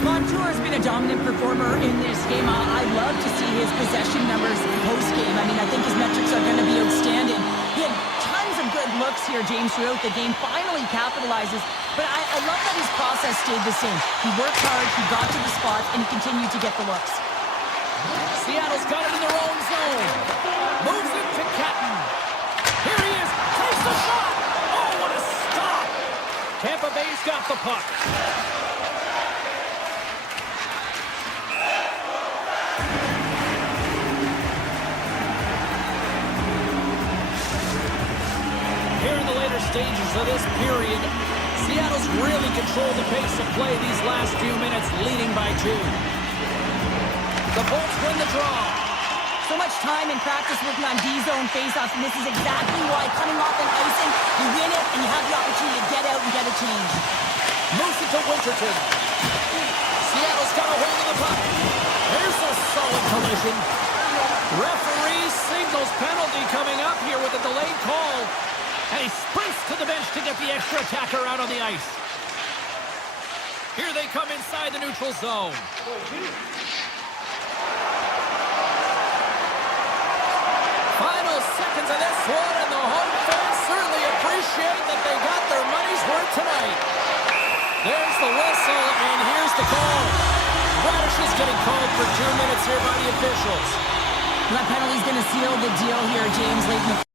Montour has been a dominant performer in this game. I love to see his possession numbers post-game. I mean, I think his metrics are going to be outstanding. He had tons of good looks here, James, throughout the game. Finally capitalizes. But I love that his process stayed the same. He worked hard, he got to the spots, and he continued to get the looks. Seattle's got it in their own zone. Moves it to Catton. Here he is. Takes the shot. Oh, what a stop. Tampa Bay's got the puck. Here in the later stages of this period, Seattle's really controlled the pace of play these last few minutes, leading by 2. The Bolts win the draw. So much time and practice working on D-zone faceoffs, and this is exactly why coming off an icing, you win it, and you have the opportunity to get out and get a change. Moves it to Winterton. Seattle's got a hold of the puck. There's a solid collision. Referee signals penalty coming up here with a delayed call. And he sprints to the bench to get the extra attacker out on the ice. Here they come inside the neutral zone. Final seconds of this one, and the home fans certainly appreciate that they got their money's worth tonight. There's the whistle, and here's the call. Radish is getting called for 2 minutes here by the officials. That penalty's going to seal the deal here, James, late in the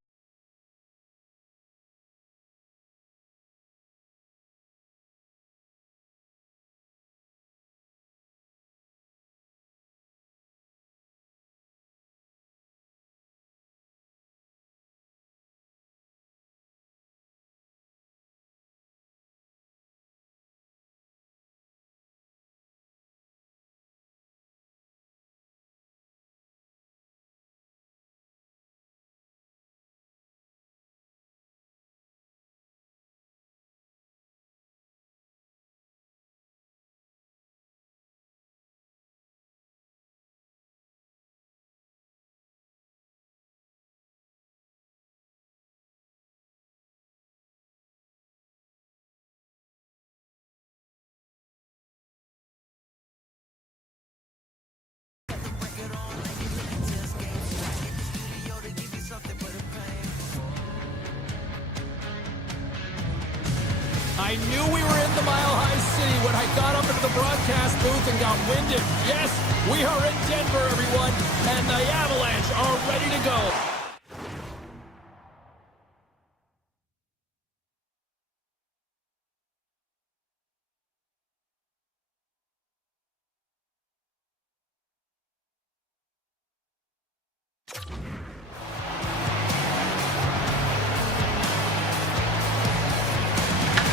I knew we were in the Mile High City when I got up into the broadcast booth and got winded. Yes, we are in Denver, everyone, and the Avalanche are ready to go.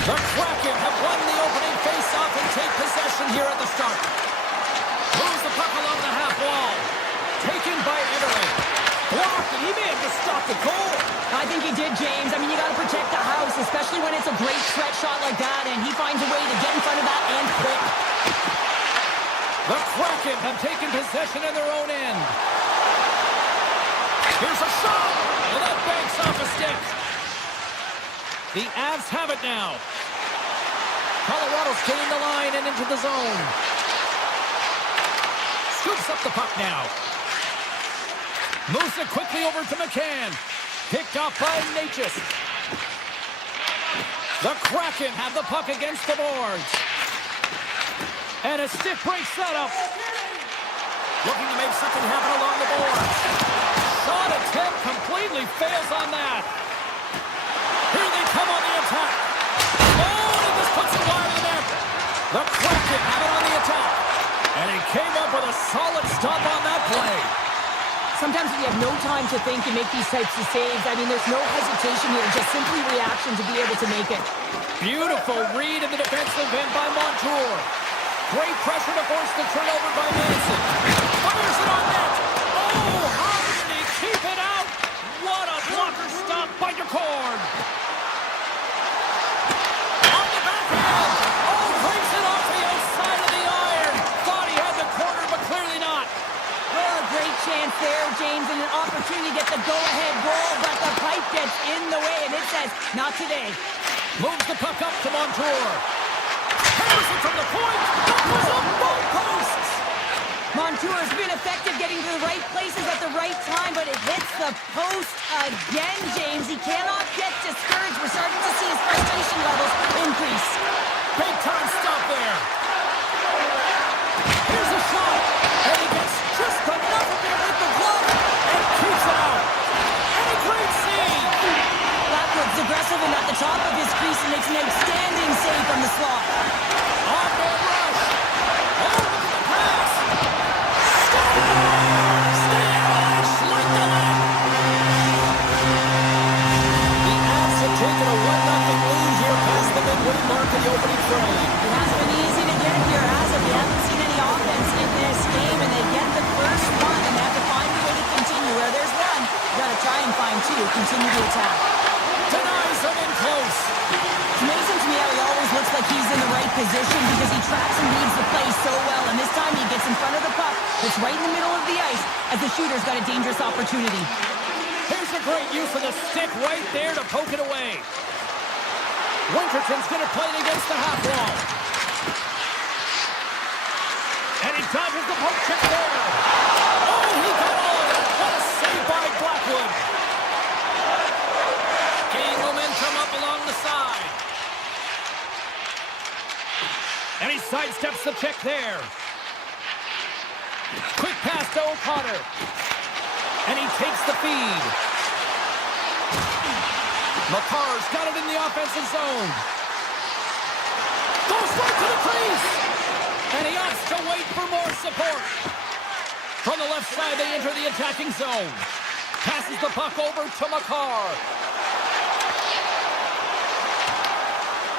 The Kraken have won the opening face-off and take possession here at the start. Moves the puck along the half wall. Taken by Everett. Blocked, and he may have just stopped the goal. I think he did, James. I mean, you got to protect the house, especially when it's a great stretch shot like that, and he finds a way to get in front of that and quick. The Kraken have taken possession in their own end. Here's a shot. And that banks off a stick. The Avs have it now. Colorado's gained the line and into the zone. Scoops up the puck now. Moves it quickly over to McCann. Picked off by Natchez. The Kraken have the puck against the boards. And a stick breaks that up. Looking to make something happen along the boards. Shot attempt completely fails on that. Here they come on the attack. Oh, and this puts it wide of the net. The Kraken have it on the attack. And he came up with a solid stop on that play. Sometimes when you have no time to think and make these types of saves, I mean, there's no hesitation here, just simply reaction to be able to make it. Beautiful read in the defensive end by Montour. Great pressure to force the turnover by Manson. Fires it on net. Oh, how did he keep it out? What a blocker stop by Decord. On the backhand. Oh, breaks it off the outside of the iron. Thought he had the corner, but clearly not. Well, a great chance there, James, and an opportunity to get the go-ahead goal, but the pipe gets in the way, and it says, not today. Moves the puck up to Montour. Hammers it from the point. That was on both posts. Montour has been effective getting to the right places at the right time, but it hits the post again, James. He cannot get discouraged. We're starting to see his frustration levels increase. Big time stop there. Here's a shot. And he gets just enough of it with the glove and keeps it out. And a great save. Blackwood's aggressive and at the top of his crease and makes an outstanding save from the slot. On-man rush. Oh, look at the pass. Scores! The Avalanche light the lead. The Avs have taken a 1-0 lead here past the midway mark of the opening frame. It hasn't been easy to get here, has it? We haven't seen any offense in this game, and they get the first one, and they have to find a way to continue. Where there's one, you got to try and find two. Continue to attack. Denies him in close. It's amazing to me how he always looks like he's in the right position because he tracks and reads the play so well, and this time he gets in front of the puck. It's right in the middle of the ice as the shooter's got a dangerous opportunity. Here's a great use of the stick right there to poke it away. Winterton's going to play it against the half wall. And he dodges the poke check there. Oh, he got all of it. What a save by Blackwood. Gaining momentum up along the side. And he sidesteps the check there. Quick pass to O'Connor. And he takes the feed. McCarr's got it in the offensive zone. Goes right to the crease. And he opts to wait for more support. From the left side, they enter the attacking zone. Passes the puck over to McCarr.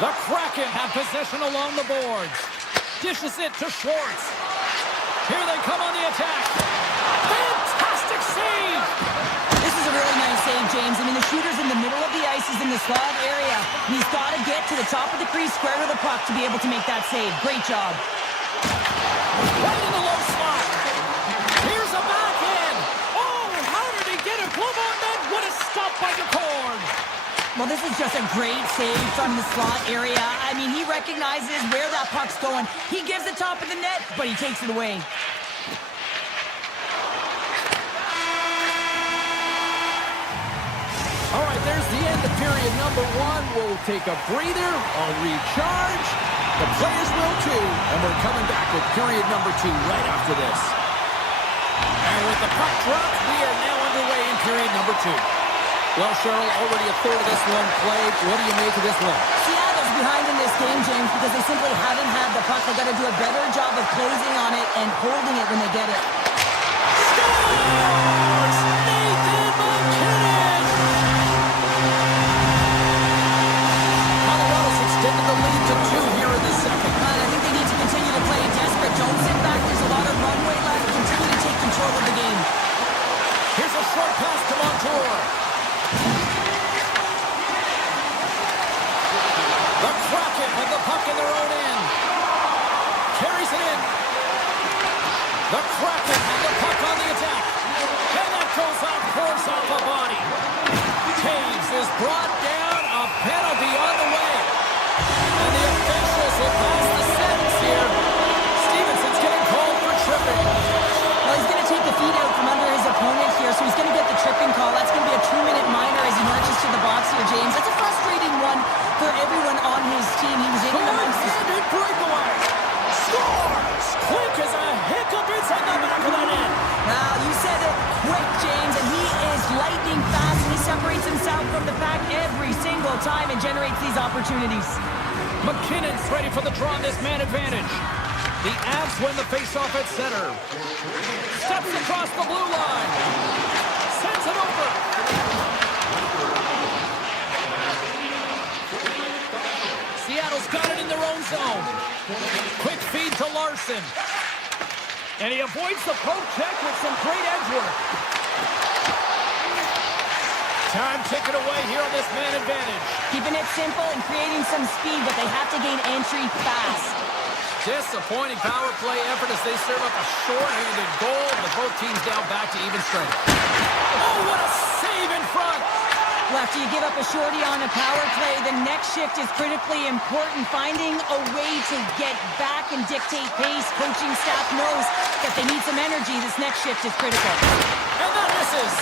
The Kraken have possession along the boards. Dishes it to Schwartz. Here they come on the attack. Fantastic save! This is a really nice save, James. I mean, the shooter's in the middle of the ice. He's in the slot area. And he's got to get to the top of the crease, square to the puck to be able to make that save. Great job. Right in the low slot. Here's a backhand. Oh, how did he get a glove on that? What a stop by Decord. Well, this is just a great save from the slot area. I mean, he recognizes where that puck's going. He gives the top of the net, but he takes it away. All right, there's the end of period number one. We'll take a breather. I'll recharge. The players will too. And we're coming back with period number two right after this. And with the puck dropped, we are now underway in period number two. Well, Cheryl, already a third of this one played. What do you make of this one? Seattle's behind in this game, James, because they simply haven't had the puck. They've got to do a better job of closing on it and holding it when they get it. Scores! Nathan McKinnon! Colorado's extended the lead to 2 here in the second. And I think they need to continue to play desperate. Don't sit back. There's a lot of runway left. Continue to take control of the game. Here's a short pass to Montour. The Kraken have the puck in their own end. Carries it in. The Kraken have the puck on the attack. And that goes off course on brought down. A penalty on the way. And the officials will pass the sentence here. Stevenson's getting called for tripping. Well, he's going to take the feet out from under his opponent here, so he's going to get the tripping call. That's going to be a 2-minute minor as he marches to the box here, James. That's a frustrating one for everyone on his team. He was in amongst the... Short-handed breakaway. Scores! Quick as a hiccup inside the back of the net. Now, you said it quick, James, and he is lightning fast, and he separates himself from the pack every single time and generates these opportunities. McKinnon's ready for the draw on this man advantage. The Avs win the faceoff at center. Steps across the blue line. Sends it over. Seattle's got it in their own zone. Quick feed to Larson. And he avoids the poke check with some great edge work. Time ticking away here on this man advantage. Keeping it simple and creating some speed, but they have to gain entry fast. Disappointing power play effort as they serve up a short-handed goal, but both teams now back to even strength. Oh, what a save in front! Well, after you give up a shorty on a power play, the next shift is critically important. Finding a way to get back and dictate pace. Coaching staff knows that they need some energy. This next shift is critical. And that misses!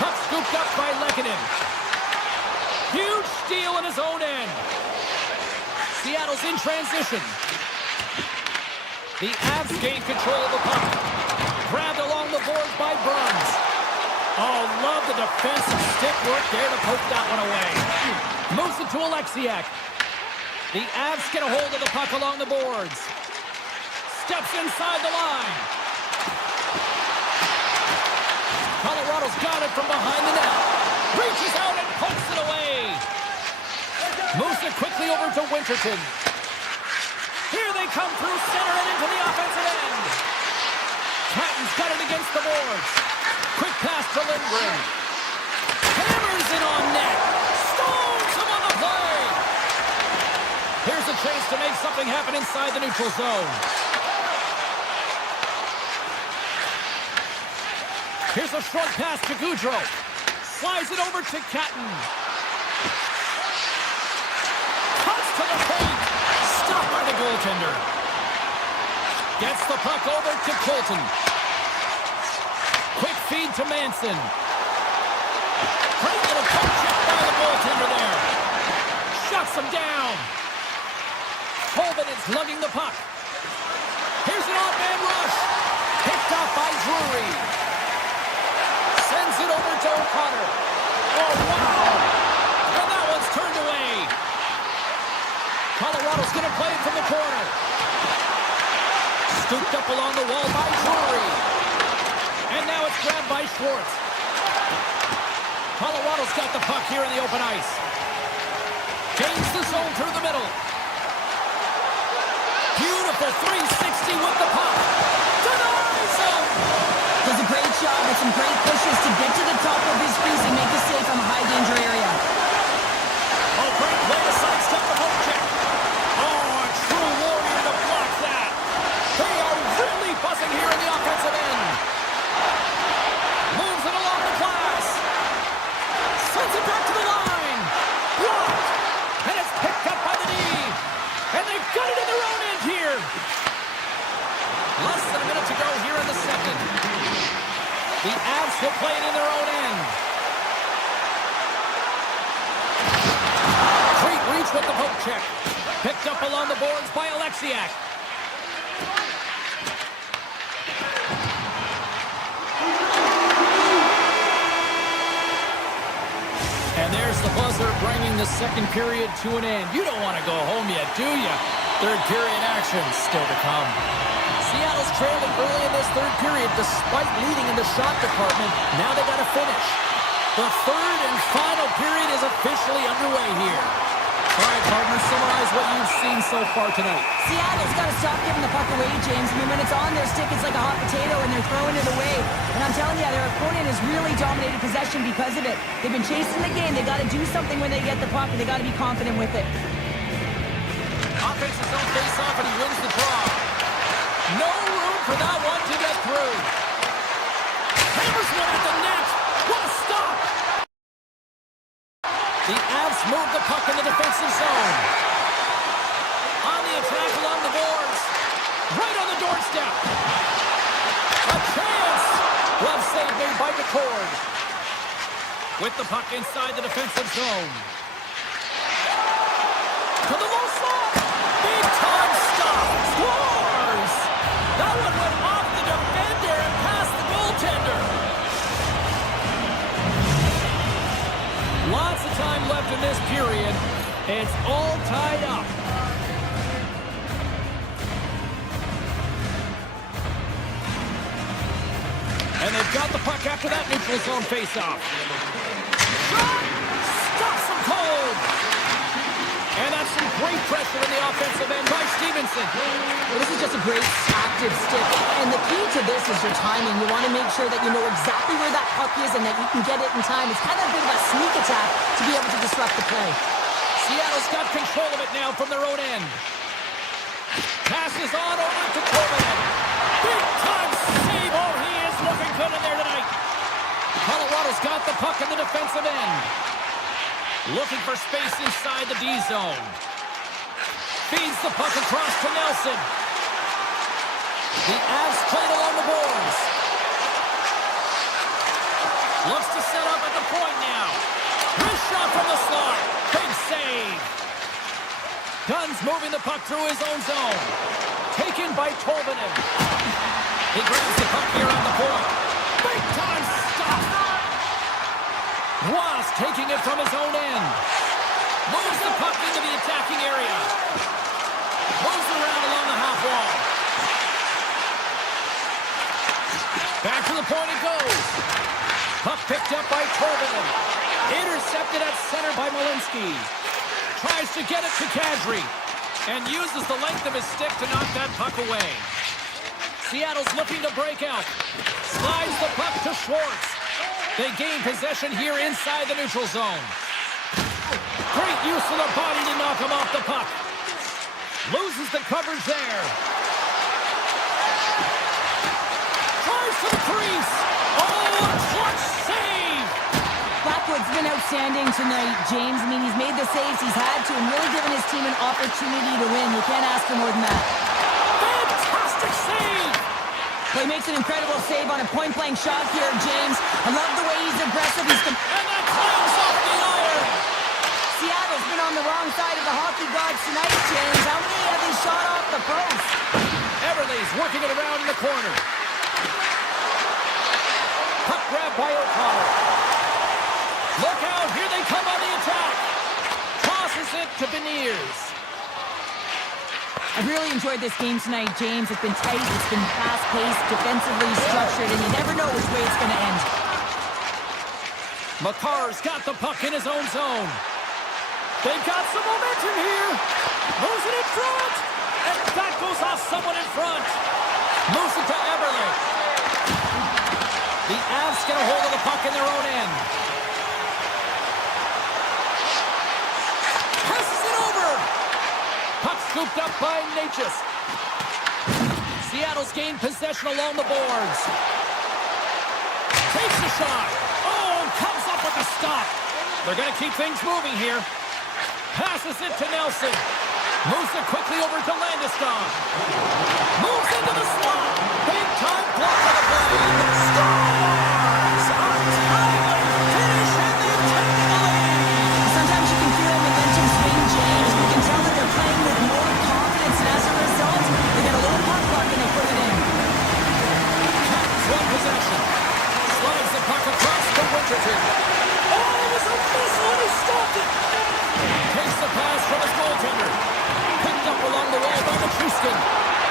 Puck scooped up by Lehkonen. Huge steal in his own end. Seattle's in transition. The Avs gain control of the puck. Grabbed along the boards by Burns. Oh, love the defensive stick work there to poke that one away. Moves it to Alexiak. The Avs get a hold of the puck along the boards. Steps inside the line. Colorado's got it from behind the net. Reaches out and pokes it away. Moves it quickly over to Winterton. Here they come through center and into the offensive end. Catton's got it against the boards. Quick pass to Lindgren. Hammers it on net. Stones him on the play. Here's a chance to make something happen inside the neutral zone. Here's a short pass to Goudreau. Slides it over to Catton. Cuts to the paint. Stopped by the goaltender. Gets the puck over to Colton. Quick feed to Manson. Great little puck check by the goaltender there. Shuts him down. Colvin is lugging the puck. Here's an off-man rush. Picked up by Drury. Sends it over to O'Connor. Oh, wow. And that one's turned away. Colorado's going to play it from the corner. Scooped up along the wall by Drury. And now it's grabbed by Schwartz. Colorado's got the puck here in the open ice. Gains the zone through the middle. Beautiful 360 with the puck. Denies him! Does a great job with some great pushes to get to the top of his crease and make a save from a high-danger area. Oh, great play to sidestep the poke check. Oh, a true warrior to block that. They are really buzzing here in the offensive end. Moves it along the glass. Sends it back to the line. Blocked. And it's picked up by the knee. And they've got it in their own end here. Less than a minute to go here in the second. The Avs will play it in their own end. Great reach with the poke check. Picked up along the boards by Alexiak. And there's the buzzer bringing the second period to an end. You don't want to go home yet, do you? Third period action still to come. Seattle's trailing early in this third period despite leading in the shot department. Now they got to finish. The third and final period is officially underway here. All right, partners, summarize what you've seen so far tonight. Seattle's got to stop giving the puck away, James. I mean, when it's on their stick, it's like a hot potato, and they're throwing it away. And I'm telling you, their opponent has really dominated possession because of it. They've been chasing the game. They got to do something when they get the puck, and they got to be confident with it. Offense is on face-off, and he wins the draw. No room for that one to get through. Hammers one at the net. What a stop! save made by McCord. With the puck inside the defensive zone. To the low slot. Big time stop. Scores! That one went off the defender and past the goaltender. Lots of time left in this period. It's all tied up. And they've got the puck after that neutral zone faceoff. Shot! Stops them cold! And that's some great pressure in the offensive end by Stevenson. Well, this is just a great active stick. And the key to this is your timing. You want to make sure that you know exactly where that puck is and that you can get it in time. It's kind of a bit of a sneak attack to be able to disrupt the play. Seattle's got control of it now from their own end. Passes on over to Corbin. Big time save. Oh, he is looking good in there tonight. Colorado's got the puck in the defensive end. Looking for space inside the D zone. Feeds the puck across to Nelson. The Avs played along the boards. Looks to set up at the point now. Wrist shot from the slot. Big save. Gunn's moving the puck through his own zone. Taken by Tolvanen. He grabs the puck here on the point. Big time stop. Was taking it from his own end. Moves the puck into the attacking area. Moves around along the half wall. Back to the point it goes. Puck picked up by Tolvanen. Intercepted at center by Malinsky. Tries to get it to Kadri. And uses the length of his stick to knock that puck away. Seattle's looking to break out. Slides the puck to Schwartz. They gain possession here inside the neutral zone. Great use of the body to knock him off the puck. Loses the coverage there. Tries to the crease. Oh, a clutch save! Blackwood's been outstanding tonight, James. I mean, he's made the saves he's had to and really given his team an opportunity to win. You can't ask for more than that. Fantastic save! Well, he makes an incredible save on a point-blank shot here, James. I love the way he's aggressive. And that climbs off the iron! Seattle's been on the wrong side of the hockey gods tonight, James. How many have they shot off the post? Everly's working it around in the corner. Puck grab by O'Connor. Look out, here they come on the attack. Tosses it to Beniers. I've really enjoyed this game tonight, James. It's been tight, it's been fast-paced, defensively structured, and you never know which way it's going to end. Makar's got the puck in his own zone. They've got some momentum here. Moves it in front. And that goes off someone in front. Moves it to Everly. The Avs get a hold of the puck in their own end. Passes it over. Puck scooped up by Natchez. Seattle's gained possession along the boards. Takes a shot. Oh, comes up with a stop. They're going to keep things moving here. Passes it to Nelson. Moves it quickly over to Landeskog. Moves into the slot. Big time block of the play. Scores! A timely finish, and they've taken the lead. Sometimes you can feel momentum swing, James. You can tell that they're playing with more confidence, and as a result, they get a little puck luck and they put it in. Captain's one possession. Slides the puck across to Winterton. Oh, it was a missile, and he stopped it. Takes the pass from his goaltender. Picked up along the wall by Matruskin.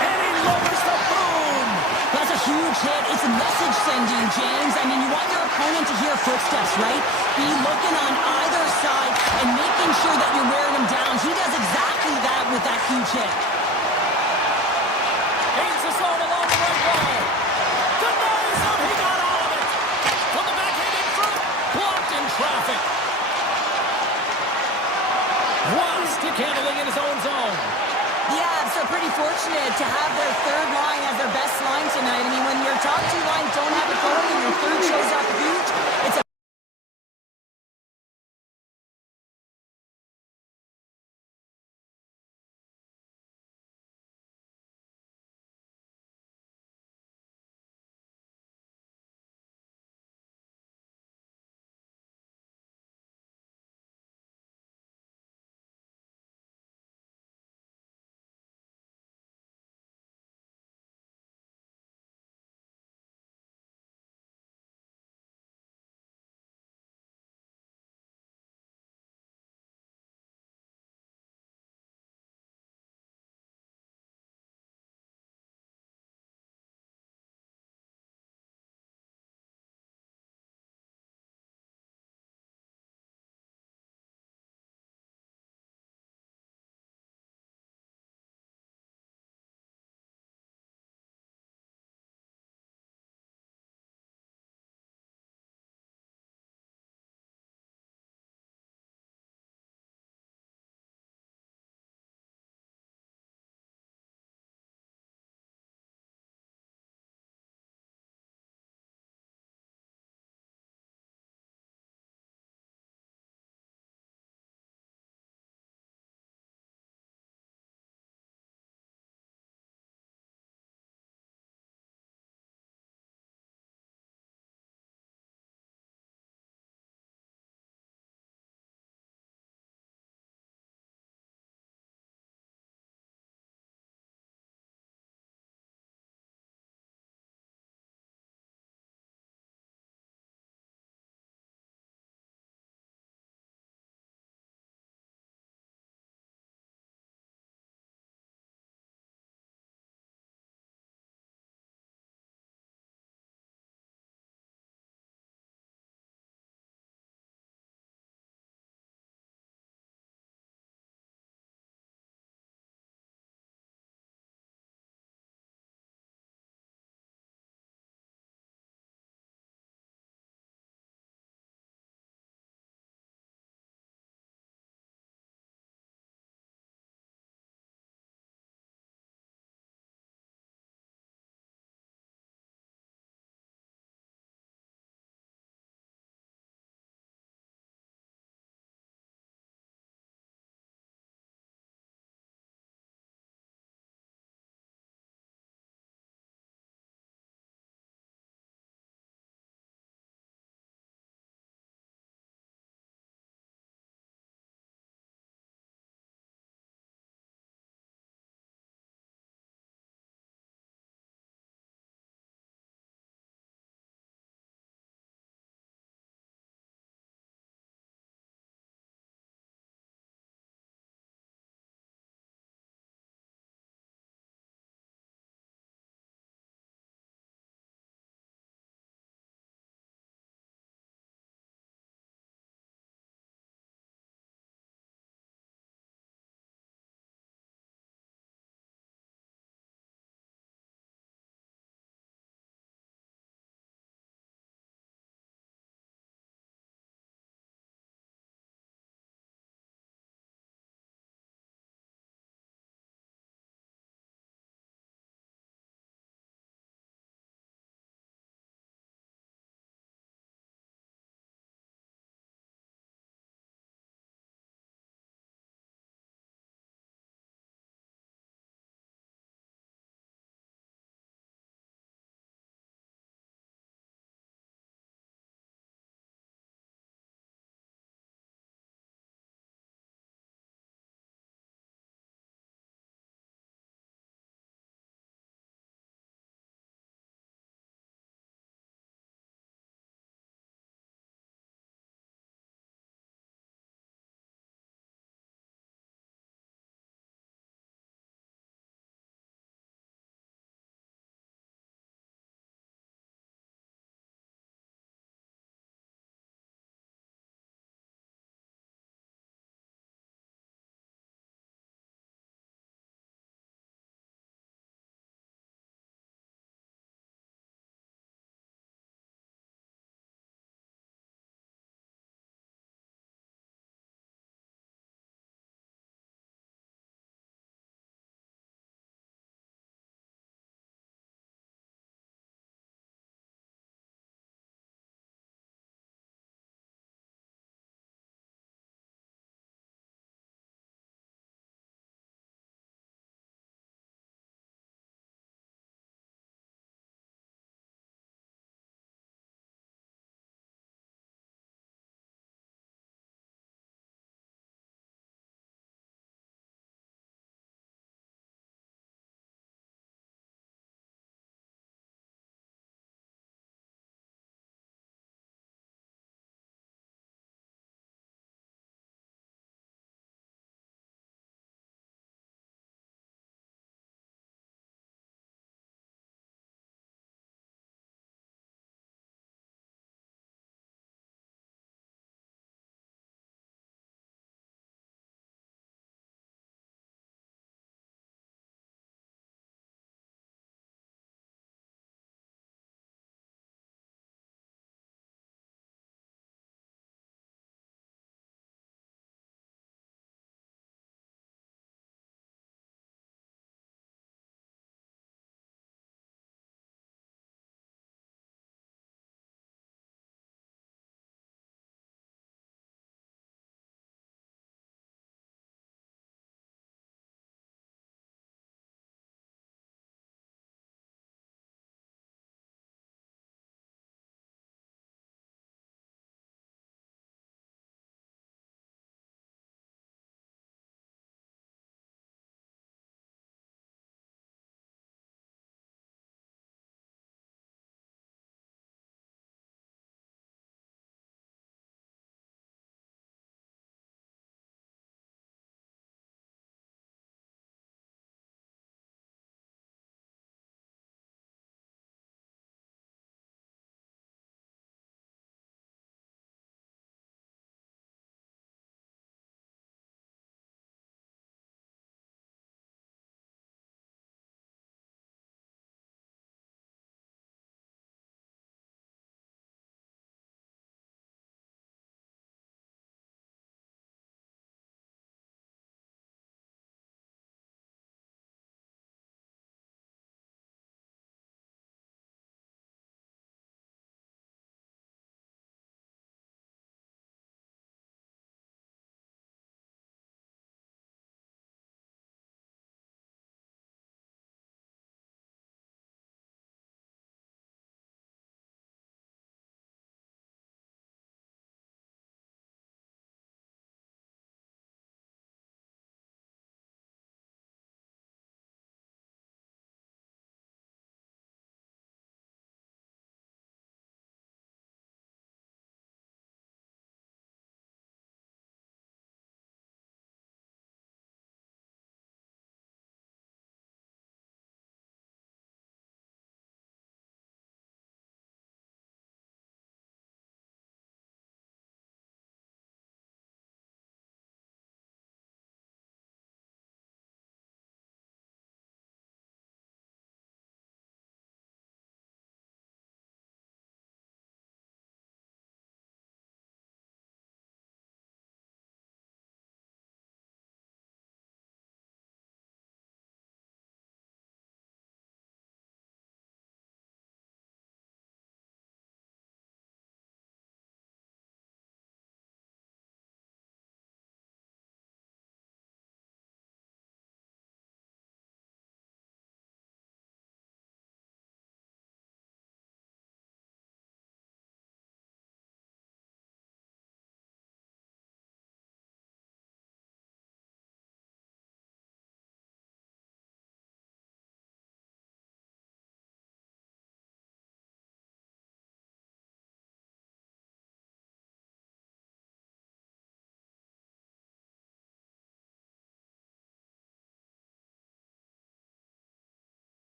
And he lowers the boom. That's a huge hit. It's a message sending, James. I mean, you want your opponent to hear footsteps, right? Be looking on either side and making sure that you're wearing him down. He does exactly that with that huge hit. Gains the zone along the right wall. Denies him. He got all of it. From the backhand in front. Blocked in traffic. One stick handling in his own zone. The Avs are pretty fortunate to have their third line as their best line tonight. I mean, when your top two lines don't have a goal and your third shows up huge, it's a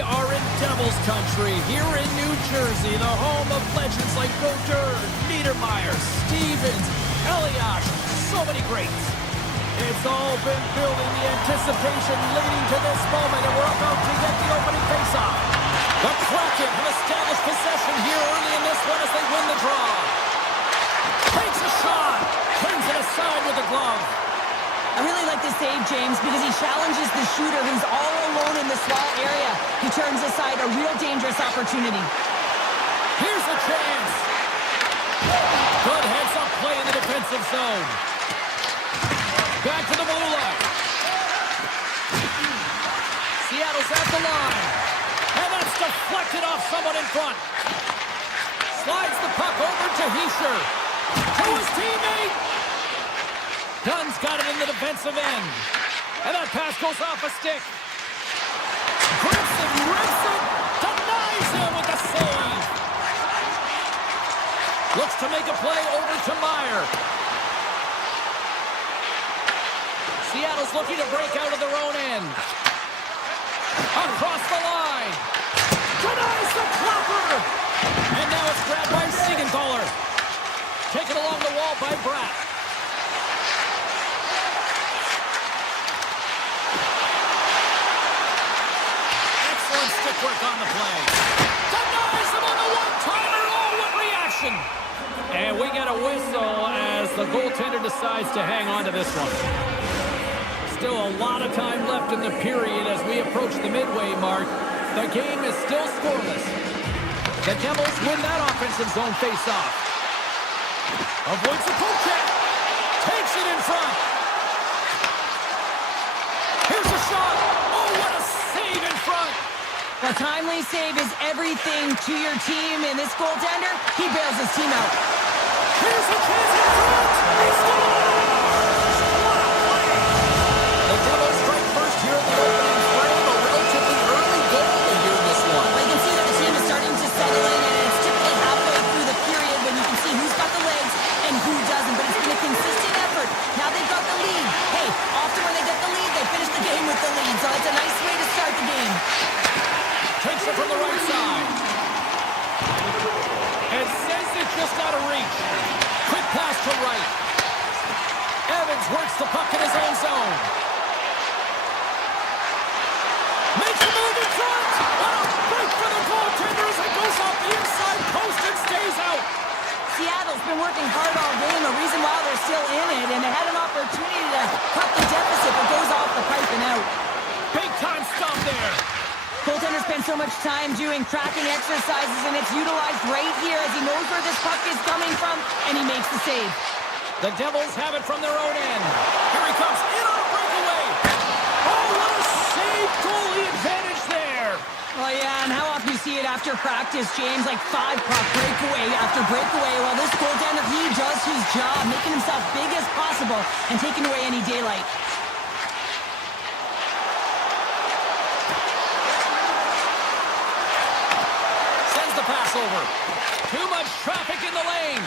We are in Devils country here in New Jersey, the home of legends like Brodeur, Niedermeyer, Stevens, Elias, so many greats. It's all been building, the anticipation leading to this moment, and we're about to get the opening faceoff. The Kraken have established possession here early in this one as they win the draw. Takes a shot, turns it aside with the glove. I really like this save, James, because he challenges the shooter who's all alone in the small area. He turns aside a real dangerous opportunity. Here's a chance. Good heads-up play in the defensive zone. Back to the blue line. Seattle's at the line. And that's deflected off someone in front. Slides the puck over to Hischier. To his teammate. Dunn's got it in the defensive end. And that pass goes off a stick. Grips it, rips it, denies him with the save. Looks to make a play over to Meyer. Seattle's looking to break out of their own end. Across the line. Denies the klopper. And now it's grabbed by Siegenthaler. Taken along the wall by Bratt. Excellent stick work on the play. Denies him on the one-timer. Oh, what reaction. And we get a whistle as the goaltender decides to hang on to this one. Still a lot of time left in the period as we approach the midway mark. The game is still scoreless. The Devils win that offensive zone face-off. Avoids the poke check. Takes it in front. Here's a shot. Oh, what a save in front. A timely save is everything to your team, and this goaltender, he bails his team out. Here's a chance in front. He scores! What a play! The Devils strike first here in the opening frame. A relatively early goal here in this one. Well, you can see that the team is starting to settle in, and it's typically halfway through the period when you can see who's got the legs and who doesn't. But it's been a consistent effort. Now they've got the lead. Hey, often when they get the lead, they finish the game with the lead. So it's a nice way to start the game. Takes it from the right side. And says it's just out of reach. Quick pass to right. Evans works the puck in his own zone. Makes a move in front. What a break for the goaltender as it goes off the inside post and stays out. Seattle's been working hard all game. The reason why they're still in it, and they had an opportunity to cut the deficit, but goes off the pipe and out. Big time stop there. Goaltender spends so much time doing tracking exercises, and it's utilized right here as he knows where this puck is coming from, and he makes the save. The Devils have it from their own end. Here he comes in on a breakaway. Oh, what a save, goalie advantage there. Oh, yeah, and how often you see it after practice, James, like 5-puck breakaway after breakaway. Well, this goaltender, he does his job, making himself big as possible and taking away any daylight. Pass over. Too much traffic in the lane.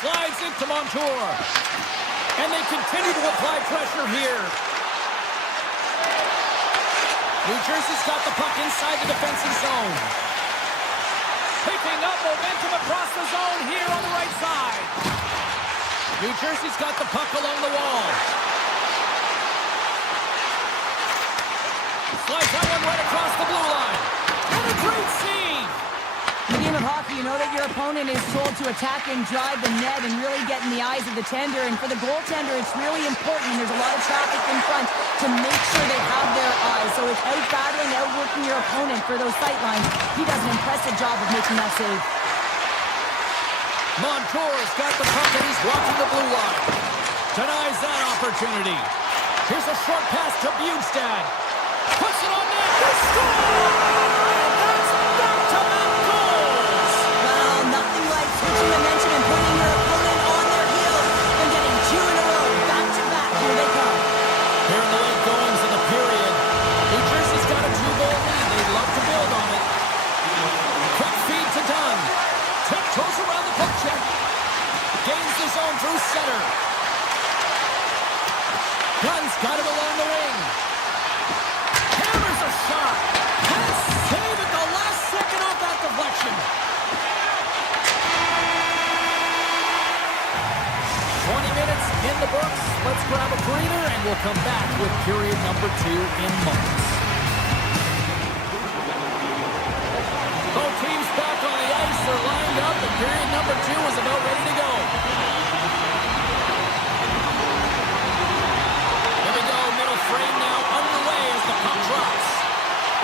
Slides into Montour. And they continue to apply pressure here. New Jersey's got the puck inside the defensive zone. Picking up momentum across the zone here on the right side. New Jersey's got the puck along the wall. Slides that one right across the blue line. And a great save. In the game of hockey, you know that your opponent is told to attack and drive the net and really get in the eyes of the tender. And for the goaltender, it's really important. And there's a lot of traffic in front to make sure they have their eyes. So it's out-battling, outworking your opponent for those sight lines. He does an impressive job of making that save. Montour's got the puck and he's walking the blue line. Denies that opportunity. Here's a short pass to Bjugstad. Puts it on net. They score! That's back-to-back goals! Well, nothing like switching momentum and putting your opponent on their heels and getting 2 in a row. Back-to-back, here they come. Here in the late goings of the period, New Jersey's got a 2-goal lead. They'd love to build on it. Quick feed to Dunn. Tiptoes around the poke check. Gains the zone through center. Dunn's got it along the wing. Hammers a shot. Pass in the books. Let's grab a breather, and we'll come back with period number 2 in moments. Both teams back on the ice. They're lined up, and period number 2 is about ready to go. Here we go, middle frame now underway as the puck drops.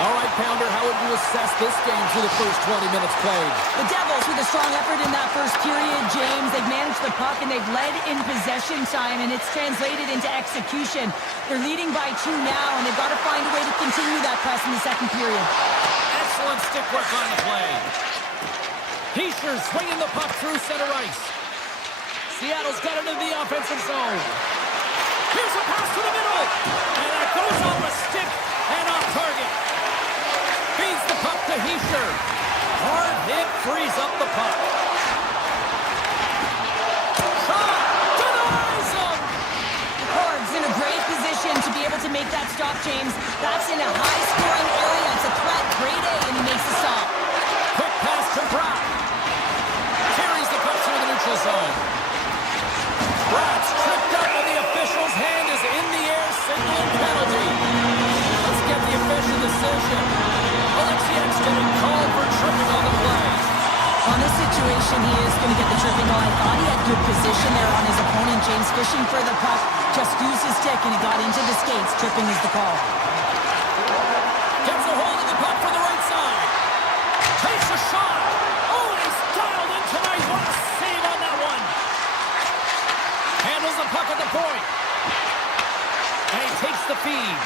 All right, Pounder, how would you assess this game through the first 20 minutes played? The Devils with a strong effort in that first period, James. They've managed the puck and they've led in possession time, and it's translated into execution. They're leading by 2 now, and they've got to find a way to continue that press in the second period. Excellent stick work on the play. Heischer swinging the puck through center ice. Seattle's got it into the offensive zone. Here's a pass to the middle, and it goes off a stick and off target. Feeds the puck to Heischer. Hard hit, frees up the puck. Shot! Denies him! The Cards in a great position to be able to make that stop, James. That's in a high-scoring area. It's a threat. Grade A, and he makes the stop. Quick pass to Pratt. Carries the puck through the neutral zone. Pratt's tripped up, and the official's hand is in the air, signaling penalty. Let's get the official decision. Alexiak's getting called for tripping on the play. On this situation, he is going to get the tripping goal. I thought he had good position there on his opponent. James fishing for the puck, just used his stick, and he got into the skates. Tripping is the call. Gets a hold of the puck from the right side. Takes a shot. Oh, he's dialed in tonight. What a save on that one. Handles the puck at the point. And he takes the feed.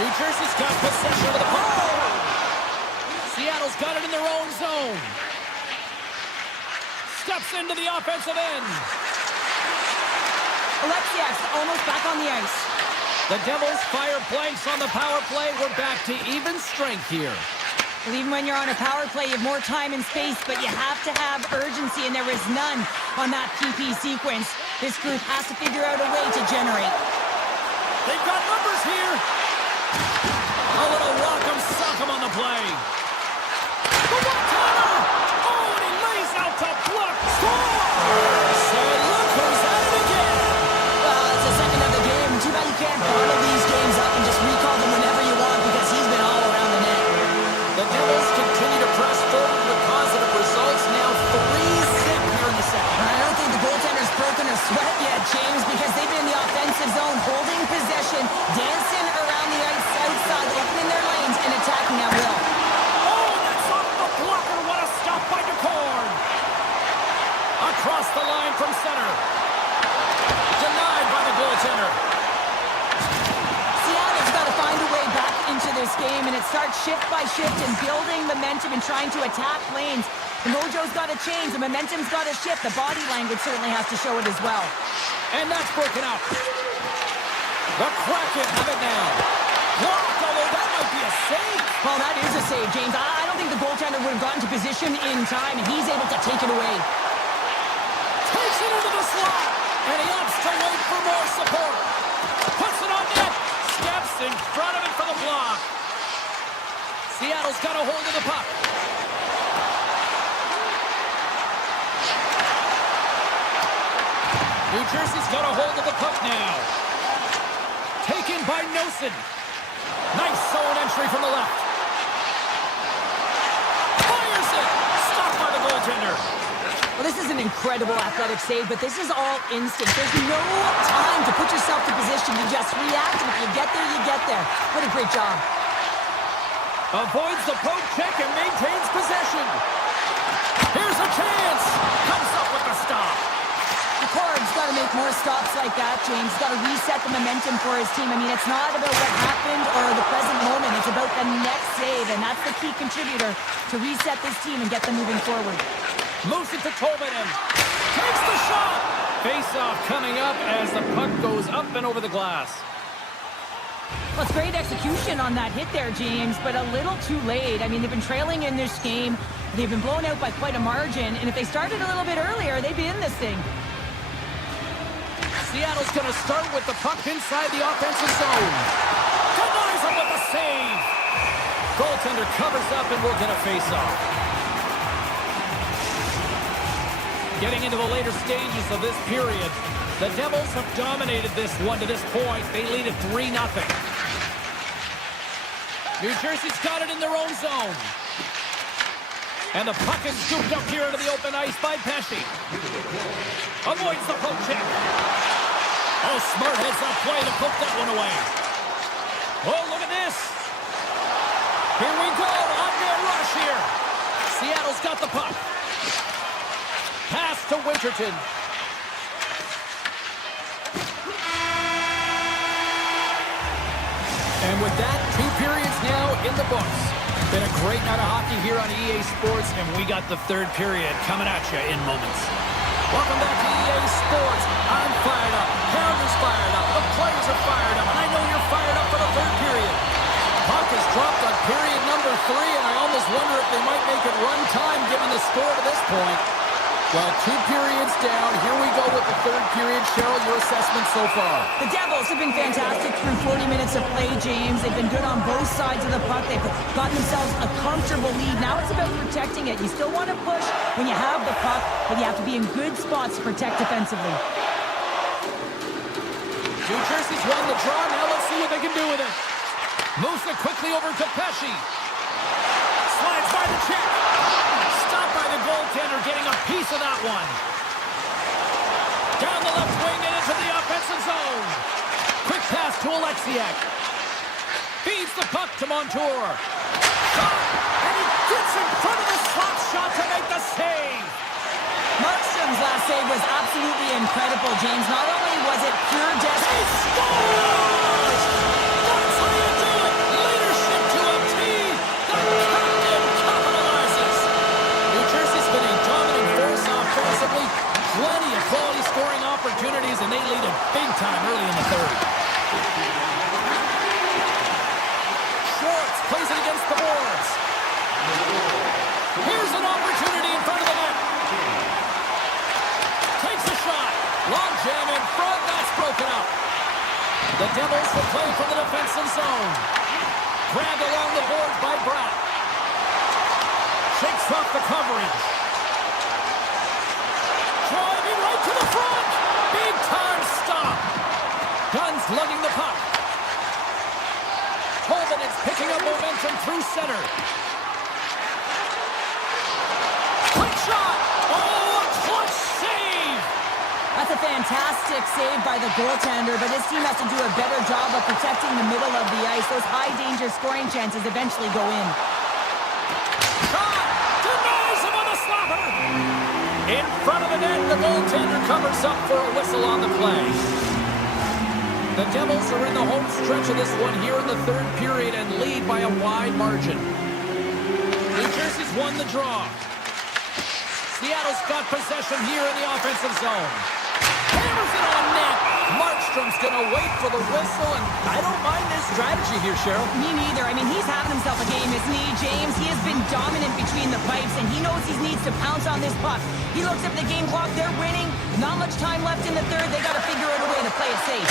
New Jersey's got possession of the puck. Seattle's got it in their own zone. Steps into the offensive end. Alexiak's almost back on the ice. The Devils fire blanks on the power play. We're back to even strength here. Well, even when you're on a power play, you have more time and space, but you have to have urgency, and there is none on that PP sequence. This group has to figure out a way to generate. They've got numbers here. A little rock'em sock'em on the play. The one-timer! Oh, and he lays out to block. Score! Say, look who's at it again. Well, it's the second of the game. Too bad you can't bottle these games up and just recall them whenever you want, because he's been all around the net. The Devils continue to press forward with positive results. Now 3-zip here in the second. I don't think the goaltender's broken a sweat yet, James, because they've been in the offensive zone, holding possession, dancing around the ice outside, opening their lanes, and attacking at will. Oh, that's off the blocker. What a stop by DeCorn. Across the line from center. Denied by the goaltender. Seattle's got to find a way back into this game, and it starts shift by shift and building momentum and trying to attack lanes. The mojo's got to change. The momentum's got to shift. The body language certainly has to show it as well. And that's broken out. The Kraken have it now. Blocked, although that might be a save. Well, that is a save, James. I don't think the goaltender would have gotten to position in time, and he's able to take it away. Takes it into the slot, and he opts to wait for more support. Puts it on net. Steps in front of it for the block. Seattle's got a hold of the puck. New Jersey's got a hold of the puck now. Taken by Nosen. Nice zone entry from the left. Fires it. Stopped by the goaltender. Well, this is an incredible athletic save, but this is all instinct. There's no time to put yourself to position. You just react, and if you get there, you get there. What a great job. Avoids the poke check and maintains possession. Here's a chance. Comes up with the stop. The Cards got to make more stops like that, James. Got to reset the momentum for his team. I mean, it's not about what happened or the present moment. It's about the next save, and that's the key contributor to reset this team and get them moving forward. Moves it to Tolvanen. Takes the shot. Face-off coming up as the puck goes up and over the glass. Well, it's great execution on that hit there, James, but a little too late. I mean, they've been trailing in this game. They've been blown out by quite a margin, and if they started a little bit earlier, they'd be in this thing. Seattle's going to start with the puck inside the offensive zone. Denies him with a save. Goaltender covers up, and we'll get a face-off. Getting into the later stages of this period, the Devils have dominated this one to this point. They lead at 3-0. New Jersey's got it in their own zone. And the puck is scooped up here into the open ice by Pesce. Avoids the poke check. Oh, smart heads-up play to poke that one away. Oh, look at this. Here we go. On-goal rush here. Seattle's got the puck. Pass to Winterton. And with that, 2 periods now in the books. Been a great night of hockey here on EA Sports, and we got the third period coming at you in moments. Welcome back to EA Sports. I'm fired up. Pounder's fired up. The players are fired up, and I know you're fired up for the third period. Puck is dropped on period number 3, and I almost wonder if they might make it run time given the score to this point. Well, 2 periods down. Here we go with the third period. Cheryl, your assessment so far? The Devils have been fantastic through 40 minutes of play, James. They've been good on both sides of the puck. They've gotten themselves a comfortable lead. Now it's about protecting it. You still want to push when you have the puck, but you have to be in good spots to protect defensively. New Jersey's won the draw. Now let's see what they can do with it. Moves it quickly over to Pesce. Slides by the check. Stopped by the goaltender, getting a piece of that one. Down the left wing and into the offensive zone. Quick pass to Alexiak. Feeds the puck to Montour. Shot, and he gets in front of the slot shot to make the save. Markstrom's last save was absolutely incredible, James. Not only was it pure destiny. He scores! That's how you do it! Leadership to a T! The captain capitalizes! New Jersey's been a dominant force offensively. Plenty of quality scoring opportunities, and they lead it big time early in the third. Schwartz plays it against the boards. Here's an opportunity in front of the net. Takes a shot. Long jam in front. That's broken up. The Devils will play from the defensive zone. Grabbed along the boards by Bratt. Shakes off the coverage. Driving right to the front. Big time stop. Guns lugging the puck. Holden is picking up momentum through center. Quick shot. Oh, a clutch save. That's a fantastic save by the goaltender, but his team has to do a better job of protecting the middle of the ice. Those high-danger scoring chances eventually go in. Shot! Denies him on the slapper! In front of the net, the goaltender covers up for a whistle on the play. The Devils are in the home stretch of this one here in the third period and lead by a wide margin. New Jersey's won the draw. Seattle's got possession here in the offensive zone. Hammers it on net. Markstrom's going to wait for the whistle, and I don't mind this strategy here, Cheryl. Me neither. I mean, he's having himself a game, isn't he, James? He has been dominant between the pipes, and he knows he needs to pounce on this puck. He looks at the game clock. They're winning. Not much time left in the third. They got to figure out a way to play it safe.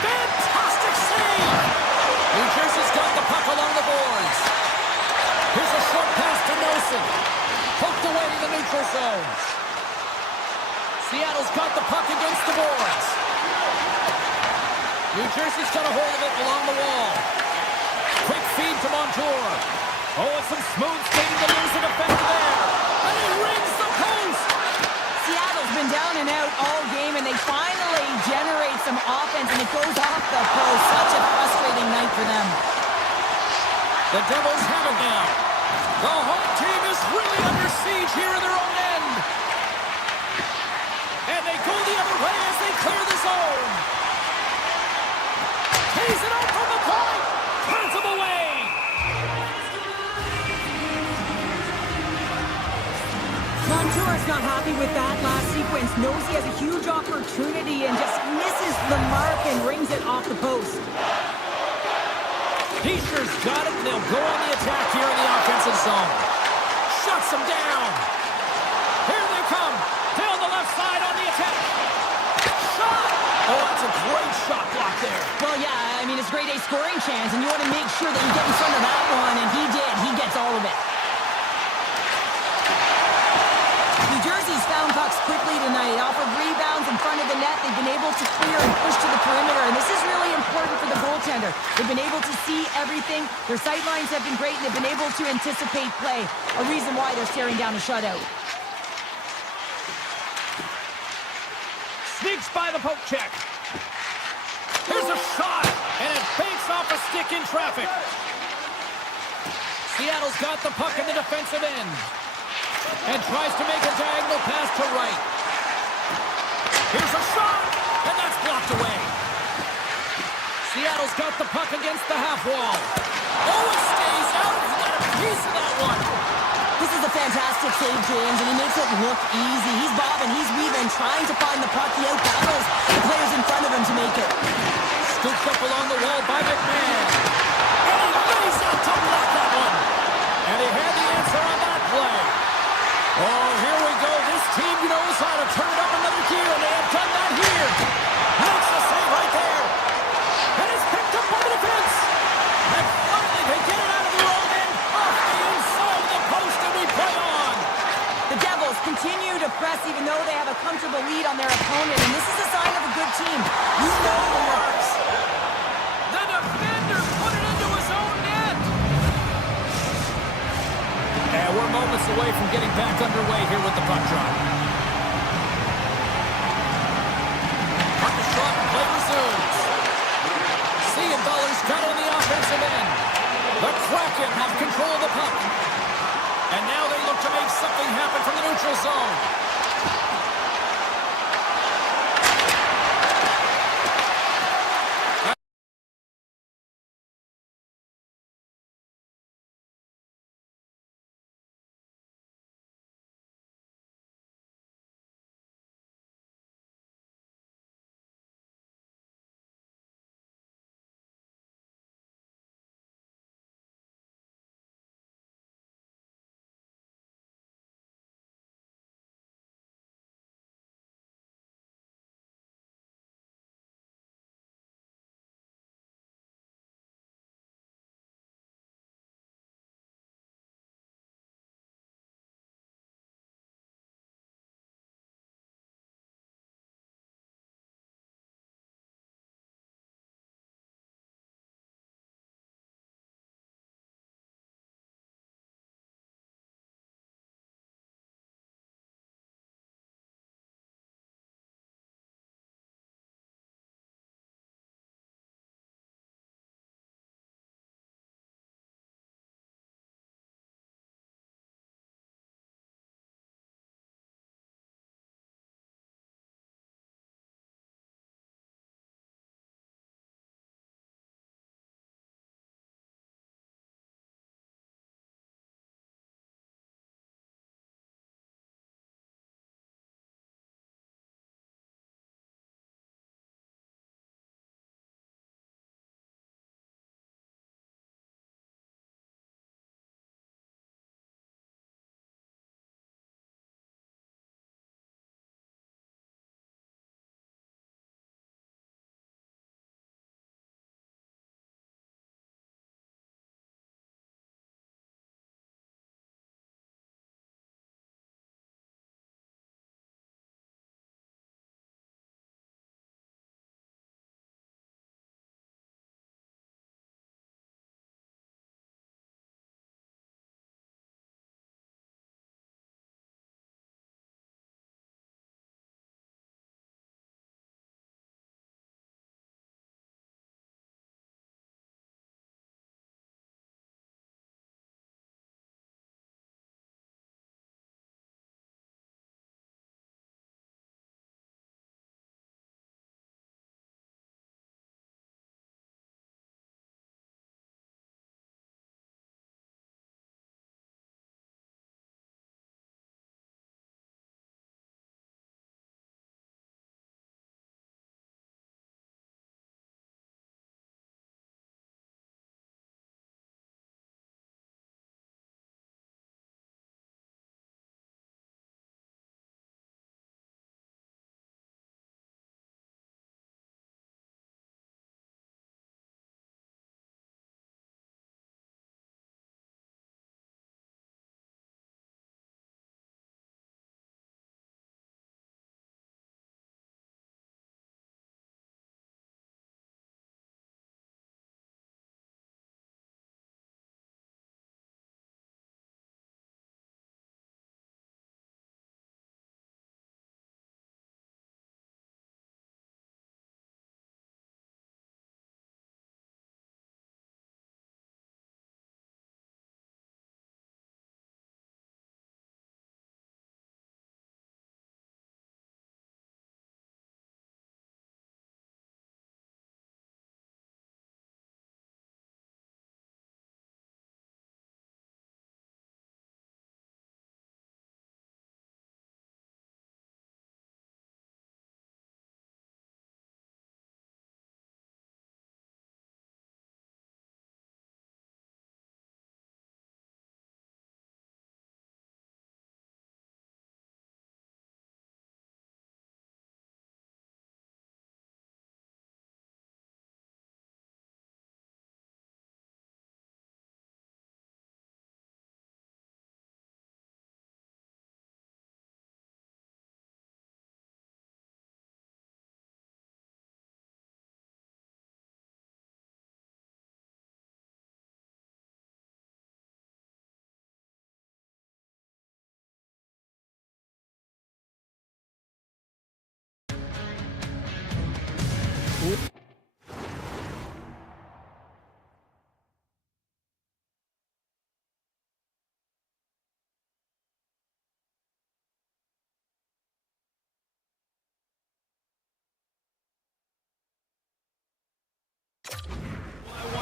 Fantastic save! New Jersey's got the puck along the boards. Here's a short pass to Nelson. Poked away in the neutral zone. Seattle's got the puck against the boards. New Jersey's got a hold of it along the wall. Quick feed to Montour. Oh, it's some smooth skating to lose the defender there. And he rings the post. Seattle's been down and out all game, and they finally generate some offense, and it goes off the post. Such a frustrating night for them. The Devils have it now. The home team is really under siege here in their own end. And they go the other way as they clear the zone. Tees it up from the point. Turns them away. Montour's not happy with that last sequence. Knows he has a huge opportunity and just misses the mark and rings it off the post. Peacher's got it, and they'll go on the attack here in the offensive zone. Shuts them down. Here they come. Down the left side on the attack. Shot! Oh, that's a great shot block there. Well, yeah, I mean, it's a grade A scoring chance, and you want to make sure that you get in front of that one, and he did. He gets all of it. New Jersey's found pucks quickly tonight. Off of rebounds in front of the net, they've been able to clear and push to the perimeter, and this is really important for the goaltender. They've been able to see everything. Their sight lines have been great, and they've been able to anticipate play. A reason why they're staring down a shutout. Sneaks by the poke check. Here's a shot, and it fakes off a stick in traffic. Seattle's got the puck in the defensive end and tries to make a diagonal pass to right. Here's a shot, and that's blocked away. Seattle's got the puck against the half wall. Oh, it stays out. He got a piece of that one. This is a fantastic save, James, and he makes it look easy. He's bobbing, he's weaving, trying to find the puck. He out-battles the players in front of him to make it. Scooped up along the wall by McMahon. And he lays out to block that one. And he had the answer on that play. Oh, here we go. This team knows how to turn it up another gear, and they have done that here. Makes the save right there. And it's picked up by the defense. And finally, they get it out of their own end. Off the inside of the post, and we play on. The Devils continue to press even though they have a comfortable lead on their opponent, and this is a sign of a good team. You know the works. The defender put it into his own net. And we're moments away from getting back underway here with the puck drop. Puck is shot, play resumes. Siegenthaler's got on the offensive end. The Kraken have control of the puck. And now they look to make something happen from the neutral zone.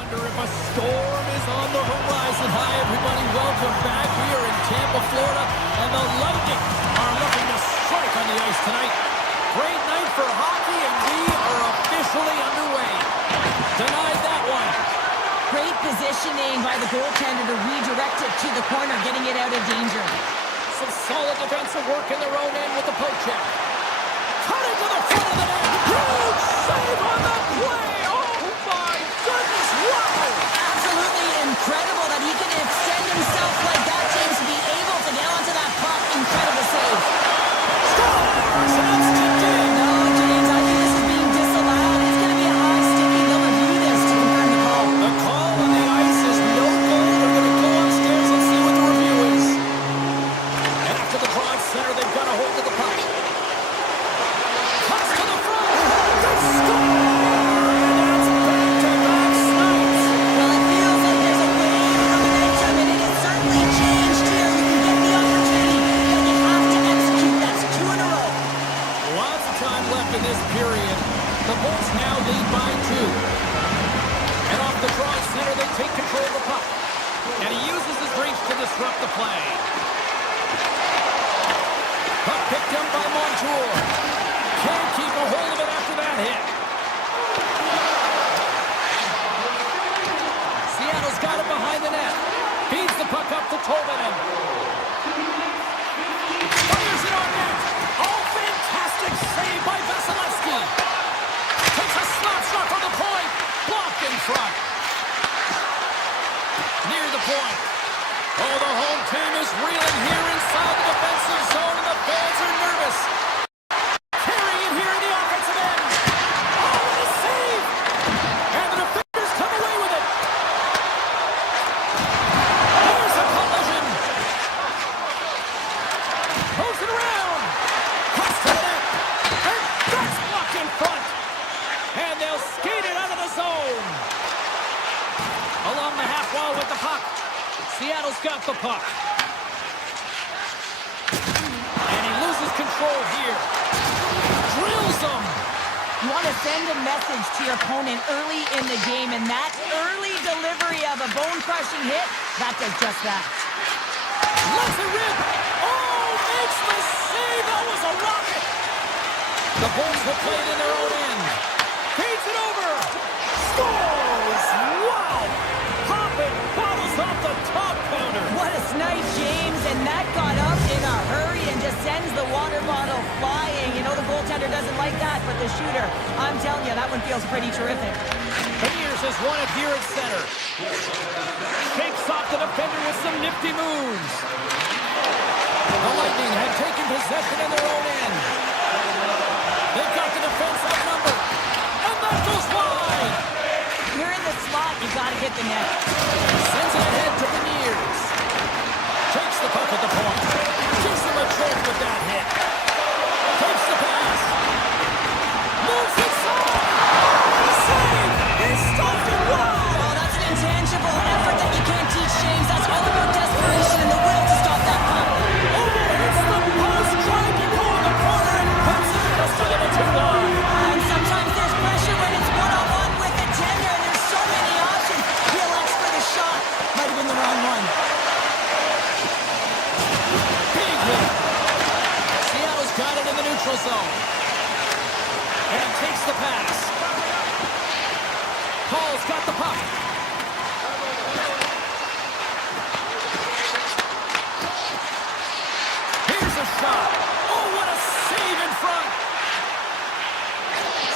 wonder if a storm is on the horizon. Hi, everybody. Welcome back here in Tampa, Florida. And the Lightning are looking to strike on the ice tonight. Great night for hockey, and we are officially underway. Denied that one. Great positioning by the goaltender to redirect it to the corner, getting it out of danger. Some solid defensive work in their own end with the poke check. Cutting to the front of the net. Huge save on the play. Oh, my goodness. Wow. Absolutely incredible that he can extend himself like that, James, to be able to get onto that puck. Incredible save. Scores! That's today. No, James, I think this is being disallowed. It's going to be a high sticking. They'll review this to confirm the call. The call on the ice is no goal. They're going to go upstairs and see what the review is. And after the draw at center, they've got a hold of the puck. Cuts to the front. They score! And that's back-to-back snipes. Well, it feels like there's a wave of momentum, and it has certainly changed here. You can get the opportunity, but you have to execute. That's 2 in a row. Lots of time left in this period. The Bolts now lead by 2. And off the draw at center, they take control of the puck. And he uses his reach to disrupt the play. Puck picked up by Montour. Can't keep a hold of it after that hit. Seattle's got it behind the net. Feeds the puck up to Tolvanen. Fires it on net. Oh, fantastic save by Vasilevsky. Takes a slap shot from the point. Blocked in front. Near the point. Oh, the home team is reeling here inside the defensive zone, and the fans are nervous. Carrying it here in the offensive end. Oh, what a save! And the defenders come away with it. Here's a collision. Moves it around. Cuts to the net. And that's blocked in front. And they'll skate it out of the zone. Along the half wall with the puck. Seattle's got the puck. And he loses control here. Drills them. You want to send a message to your opponent early in the game, and that early delivery of a bone-crushing hit, that does just that. Lets it rip. Oh, makes the save. That was a rocket. The Bolts will play it in their own end. Feeds it over. Scores. Wow. Popping bottles off the top counter. What a snipe, James, and that got up in a hurry and just sends the water bottle flying. You know the goaltender doesn't like that, but the shooter, I'm telling you, that one feels pretty terrific. Beniers has won it here at center. Shakes off the defender with some nifty moves. The Lightning had taken possession in their own end. They've got the defense outnumbered. And that goes wide. You're in the slot, you got to hit the net. Sends it ahead to Beniers. Takes the puck at the point. Gives him a choke with that hit. Takes the pass. Moves inside. Save. He stopped it. Wow. Oh, that's an intangible effort that you can't teach, James. That's all about desperation and the will to stop that puck. Oh, hits the post. Trying to go in the corner and puts it just a little too wide. And sometimes there's pressure when it's one-on-one with the tender, and there's so many options. He elects for the shot. Might have been the wrong one. Big hit. Seattle's got it in the neutral zone. And he takes the pass. Paul's got the puck. Here's a shot. Oh, what a save in front.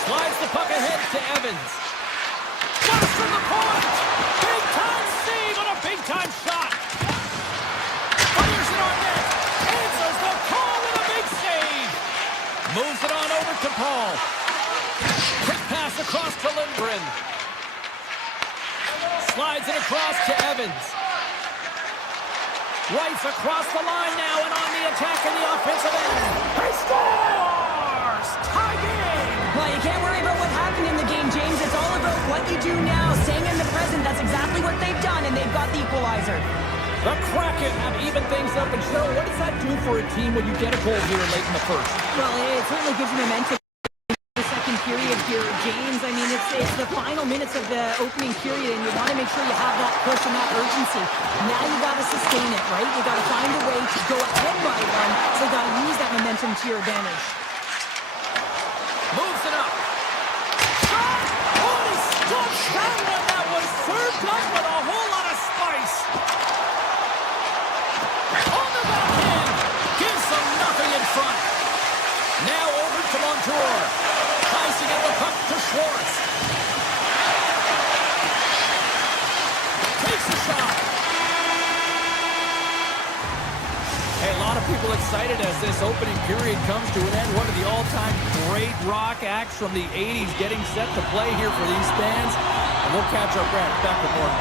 Slides the puck ahead to Evans. Shots from the point. Big time save on a big time shot. Fires it on net. Answers the call with a big save. Moves it on over to Paul. Quick pass across to Lindgren. Slides it across to Evans. Wright's across the line now and on the attack in the offensive end. He scores! Tie game! Well, you can't worry about what happened in the game, James. It's all about what you do now, staying in the present. That's exactly what they've done, and they've got the equalizer. The Kraken have evened things up. And Cheryl, what does that do for a team when you get a goal here late in the first? Well, it certainly gives you momentum. The second period here, James. I mean, it's the final minutes of the opening period, and you want to make sure you have that push and that urgency. Now you got to sustain it, right? You got to find a way to go ahead by one, so you got to use that momentum to your advantage. Moves it up. Shot! Oh, he stumps that one. That was served up with a whole lot of spice. On the backhand. Gives them nothing in front. Now over to Montour. Tries to get the puck to Schwartz. Takes the shot. Hey, a lot of people excited as this opening period comes to an end. One of the all-time great rock acts from the 80s getting set to play here for these fans. And we'll catch our breath. Back with more.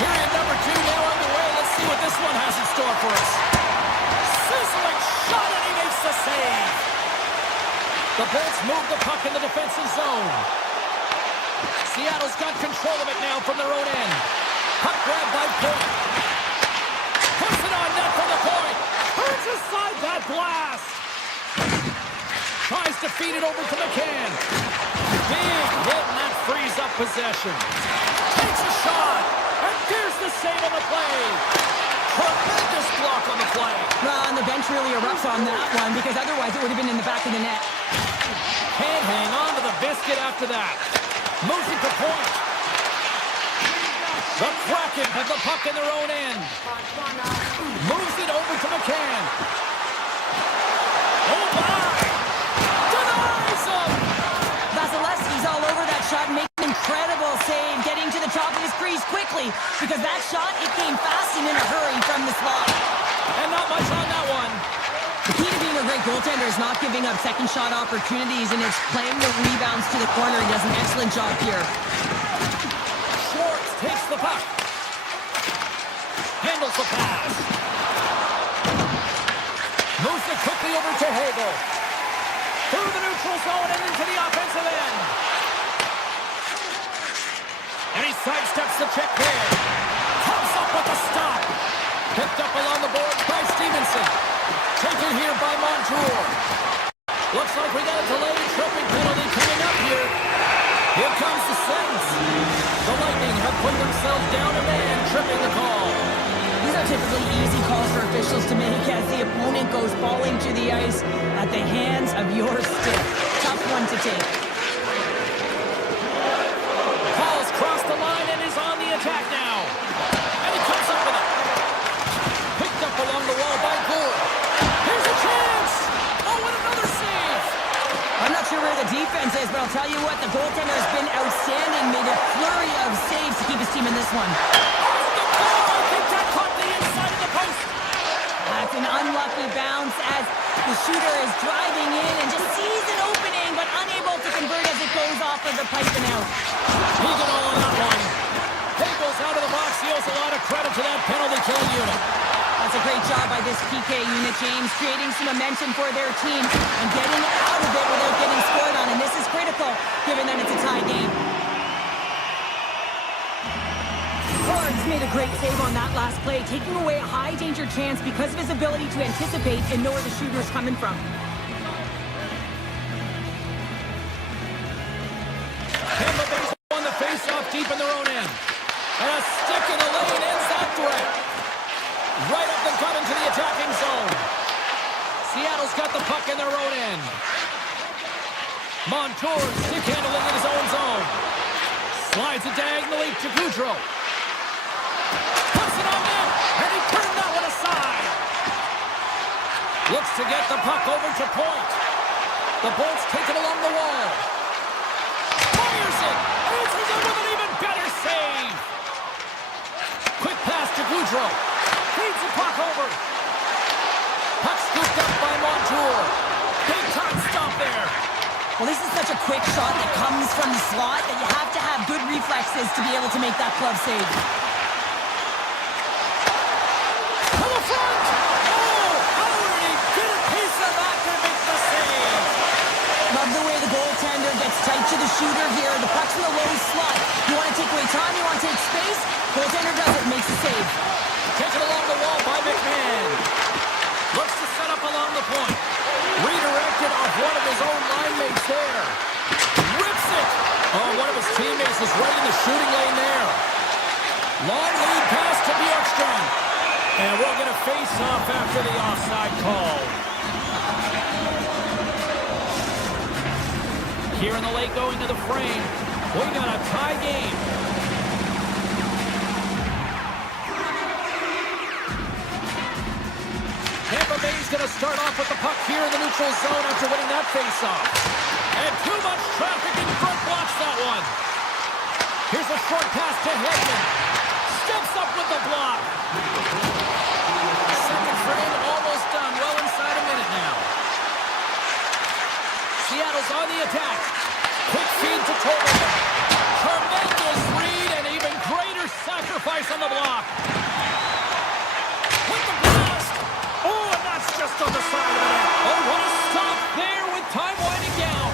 Period number 2 now underway. Let's see what this one has in store for us. Sizzling shot, and he makes the save. The Bolts move the puck in the defensive zone. Seattle's got control of it now from their own end. Puck grab by Point. Puts it on net from the point. Turns aside that blast. Tries to feed it over to McCann. Big hit, and that frees up possession. Takes a shot. And there's the save on the play. Tremendous block on the play. Well, and the bench really erupts on that one, because otherwise it would have been in the back of the net. Can't hang on to the biscuit after that. Moves it to Point. The Kraken have the puck in their own end. Moves it over to McCann. Oh, my! Denies him! Vasilevsky's all over that shot, making an incredible save, getting to the top of his crease quickly, because that shot, it came fast and in a hurry from the slot. And not much on that one. The key to being a great goaltender is not giving up second shot opportunities, and it's playing the rebounds to the corner. He does an excellent job here. Schwartz takes the puck. Handles the pass. Moves it quickly over to Hagel. Through the neutral zone and into the offensive end. And he sidesteps the check there. Comes up with the stop. Picked up along the boards by Stevenson. Taken here by Montour. Looks like we got a delayed tripping penalty coming up here. Here comes the sentence. The Lightning have put themselves down a man, tripping the call. These are typically easy calls for officials to make as the opponent goes falling to the ice at the hands of your stick. Tough one to take. Paul's crossed the line and is on the attack now. And he comes up with it. Picked up along the wall by Gould. Here's a chance. Oh, and another save. I'm not sure where the defense is, but I'll tell you what, the goaltender has been outstanding. Made a flurry of saves to keep his team in this one. I think that caught the inside of the post. That's an unlucky bounce as the shooter is driving in and just sees an opening, but unable to convert as it goes off of the pipe and out. He got all on that one. Hagel's out of the box. He owes a lot of credit to that penalty killing unit. That's a great job by this PK unit, James, creating some momentum for their team and getting out of it without getting scored on. And this is critical, given that it's a tie game. Horns made a great save on that last play, taking away a high-danger chance because of his ability to anticipate and know where the shooter's coming from. Tampa Bay won the face-off deep in their own end. And a stick in the lane ends that threat. Right up the gut into the attacking zone. Seattle's got the puck in their own end. Montour stick handling in his own zone. Slides it diagonally to Goudreau. Puts it on net, and he turned that one aside. Looks to get the puck over to Point. The Bolts take it along the wall. Fires it. Answers it with an even better save. Quick pass to Goudreau. Feeds the puck over. Puck scooped up by Montour. Big time stop there. Well, this is such a quick shot that comes from the slot that you have to have good reflexes to be able to make that glove save. To the front. Oh, how did he get a piece of that to make the save? Love the way the goaltender gets tight to the shooter here. The puck's in the low slot. You want to take away time, you want to take space. Goaltender does it, makes the save. Taken along the wall by McMahon. Looks to set up along the point. Redirected off one of his own shooting lane there. Long lead pass to Bjorkstrand. And we'll get a face-off after the offside call. Here in the late going to the frame, we got a tie game. Tampa Bay's going to start off with the puck here in the neutral zone after winning that face-off. And too much traffic in front blocks that one. Here's a short pass to Hedman. Steps up with the block. Second frame almost done. Well inside a minute now. Seattle's on the attack. Quick feed to Total. Tremendous read and even greater sacrifice on the block. With the blast. Oh, and that's just on the side of it. Oh, what a stop there with time winding down.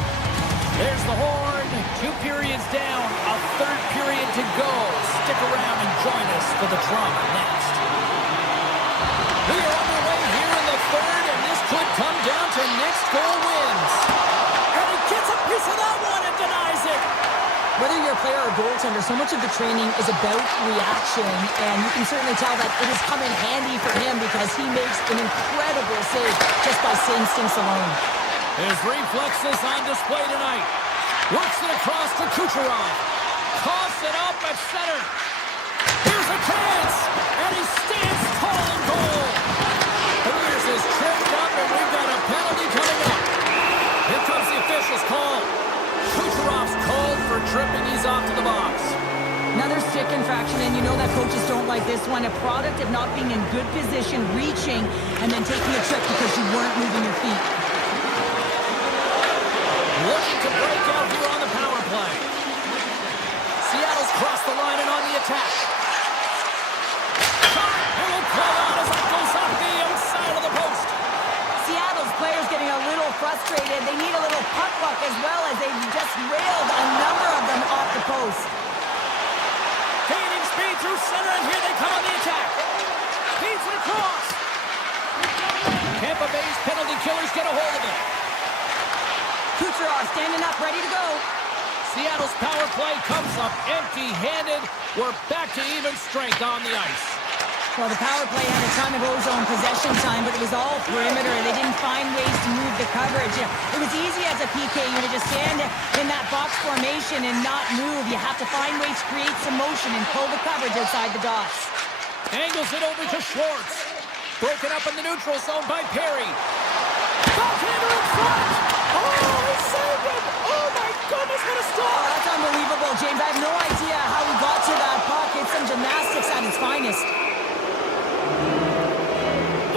There's the horn. 2 periods down. A third period to go. Stick around and join us for the drama next. We are underway here in the third, and this could come down to next goal wins. And he gets a piece of that one and denies it. Whether you're a player or goaltender, so much of the training is about reaction, and you can certainly tell that it has come in handy for him because he makes an incredible save just by instincts alone. His reflexes on display tonight. Works it across to Kucherov. Coughs it up at center. Here's a chance, and he stands tall in goal. Here's his tripped up, and we've got a penalty coming up. Here comes the official's call. Kucherov's called for tripping. He's off to the box. Another stick infraction, and you know that coaches don't like this one. A product of not being in good position, reaching, and then taking a trip because you weren't moving your feet. Looking to break out here on the power play. Seattle's crossed the line and on the attack. Shot! It will play out as it goes off the outside of the post. Seattle's players getting a little frustrated. They need a little puck luck as well as they've just railed a number of them off the post. Gaining speed through center, and here they come on the attack. Feeds it across. Tampa Bay's penalty killers get a hold of it. Kucherov standing up, ready to go. Seattle's power play comes up empty-handed. We're back to even strength on the ice. Well, the power play had a ton of ozone possession time, but it was all perimeter. They didn't find ways to move the coverage. It was easy as a PKU to just stand in that box formation and not move. You have to find ways to create some motion and pull the coverage outside the dots. Angles it over to Schwartz. Broken up in the neutral zone by Perry. Backhander in front. Oh, he saved him. Oh, my goodness, what a Oh, stop. that's unbelievable, James. I have no idea how he got to that puck. It's some gymnastics at its finest.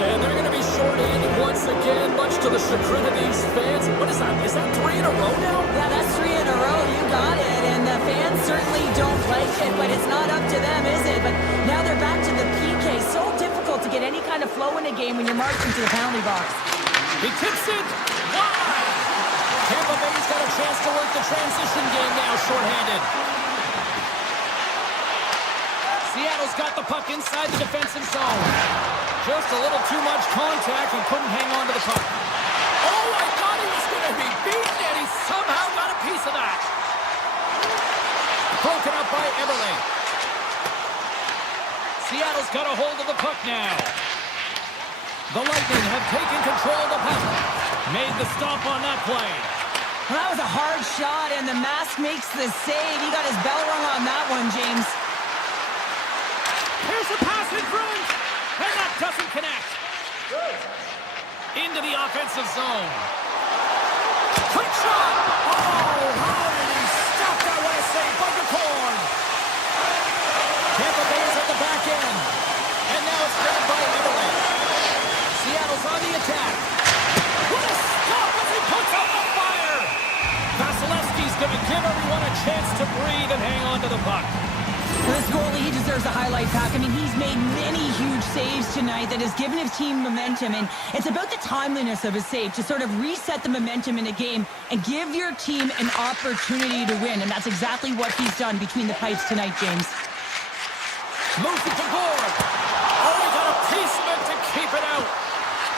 And they're going to be short-handed once again, much to the chagrin of these fans. What is that? Is that 3 in a row now? Yeah, that's 3 in a row. You got it. And the fans certainly don't like it, but it's not up to them, is it? But now they're back to the PK. So difficult to get any kind of flow in a game when you're marching to the penalty box. He tips it wide. Tampa Bay's got a chance to work the transition game now, short-handed. Seattle's got the puck inside the defensive zone. Just a little too much contact and couldn't hang on to the puck. Oh, I thought he was going to be beaten, and he somehow got a piece of that. Broken up by Eberle. Seattle's got a hold of the puck now. The Lightning have taken control of the puck. Made the stop on that play. Well, that was a hard shot, and the mask makes the save. He got his bell rung on that one, James. Here's a pass in front, and that doesn't connect. Into the offensive zone. Quick shot! Oh, how did he stop that? What a save by the corn. Tampa Bay is at the back end, and now it's grabbed by Eberle. Seattle's on the attack. What a stop as he puts out the fire! Vasilevsky's going to give everyone a chance to breathe and hang on to the puck. This goalie, he deserves a highlight pack. I mean, he's made many huge saves tonight that has given his team momentum, and it's about the timeliness of his save to sort of reset the momentum in a game and give your team an opportunity to win, and that's exactly what he's done between the pipes tonight, James. Moves it to Gord. Oh, he got a piece of it to keep it out.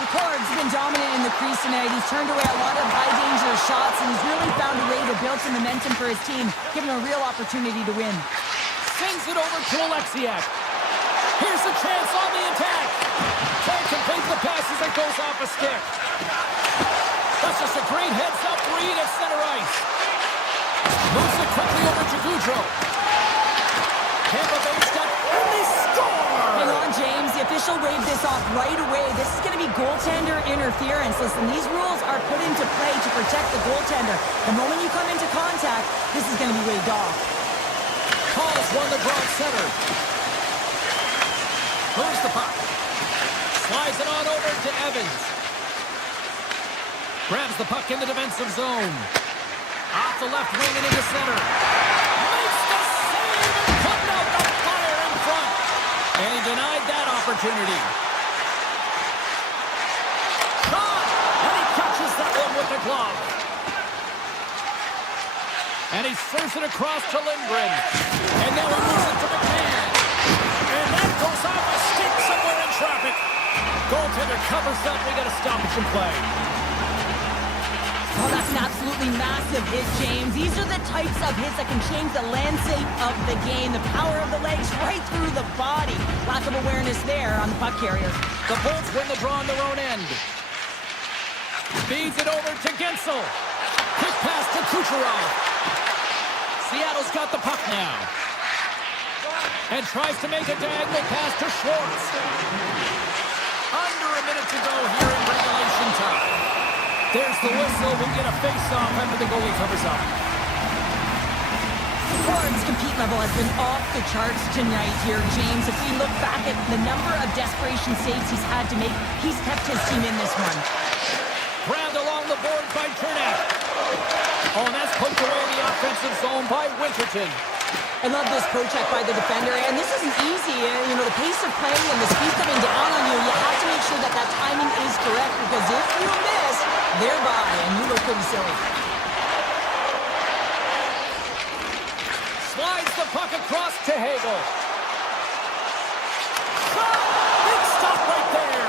The Ford's been dominant in the crease tonight. He's turned away a lot of high-danger shots, and he's really found a way to build some momentum for his team, giving him a real opportunity to win. Sends it over to Alexiak. Here's a chance on the attack. Can't complete the pass as it goes off a stick. That's just a great heads-up read at center ice. Moves it quickly over to Gaudreau. Tampa Bay's got, and they score! Hang on, James. The official waved this off right away. This is going to be goaltender interference. Listen, these rules are put into play to protect the goaltender. The moment you come into contact, this is going to be waved off. Calls won the draw center. Moves the puck. Slides it on over to Evans. Grabs the puck in the defensive zone. Off the left wing and into center. Makes the save and putting out the fire in front. And he denied that opportunity. Shot! And he catches that one with the glove. And he serves it across to Lindgren. And now he moves it to McMahon. And that goes off a stick somewhere in traffic. Goaltender covers up. We got a stoppage in play. Oh, that's an absolutely massive hit, James. These are the types of hits that can change the landscape of the game. The power of the legs right through the body. Lack of awareness there on the puck carrier. The Bolts win the draw on their own end. Feeds it over to Gensel. Quick pass to Kucherov. Seattle's got the puck now. And tries to make a diagonal pass to Schwartz. Under a minute to go here in regulation time. There's the whistle. We'll get a face-off after the goalie covers up. Ford's compete level has been off the charts tonight here, James. If we look back at the number of desperation saves he's had to make, he's kept his team in this one. Grabbed along the board by Chernak. Oh, and that's poked away in the offensive zone by Winterton. I love this poke check by the defender, and this isn't easy. You know, the pace of play and the speed coming down on you, you have to make sure that that timing is correct, because if you miss, they're by, and you look pretty silly. Slides the puck across to Hagel. Shot! Big stop right there.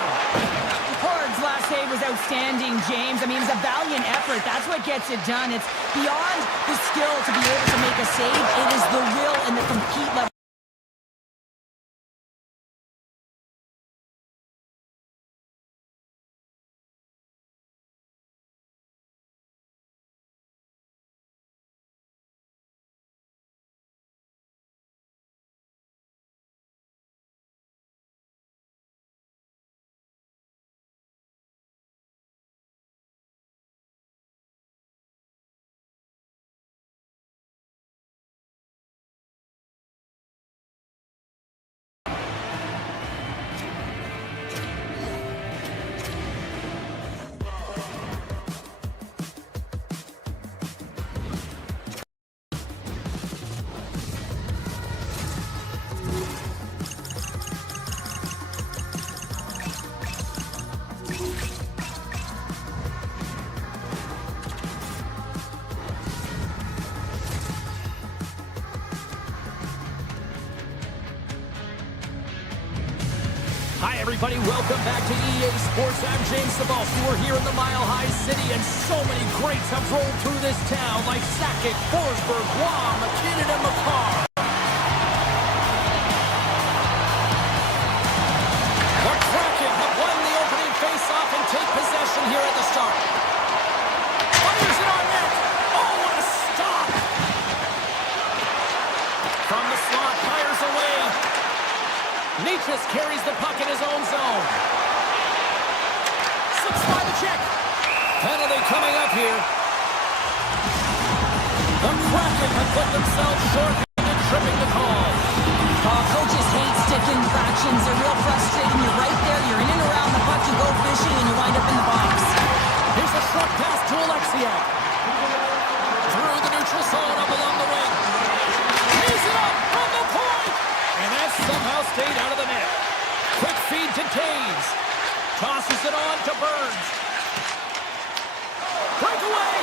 Ford's last save was outstanding, James. I mean, it was a valiant effort. That's what gets it done. It's beyond the skill to be able to make a save. It is the will and the compete level. Hi, everybody. Welcome back to EA Sports. I'm James Cebulski. We're here in the Mile High City, and so many greats have rolled through this town, like Sakic, Forsberg, Guam, McKinnon, and McCarr. The Kraken have won the opening face-off and take possession here at the start. Fires it on net. Oh, what a stop! From the slot, fires away. Nietzsche carries the puck in his own zone. 6-5 a check. Penalty coming up here. The Kraken have put themselves short and tripping the call. Coaches hate stick infractions. They're real frustrating. You're right there. You're in and around the puck. You go fishing and you wind up in the box. Here's a short pass to Alexiak. Through the neutral zone up along the wing. He's it up from the point. And that somehow stayed out of the net. Quick feed to Taves. Tosses it on to Burns. Breakaway.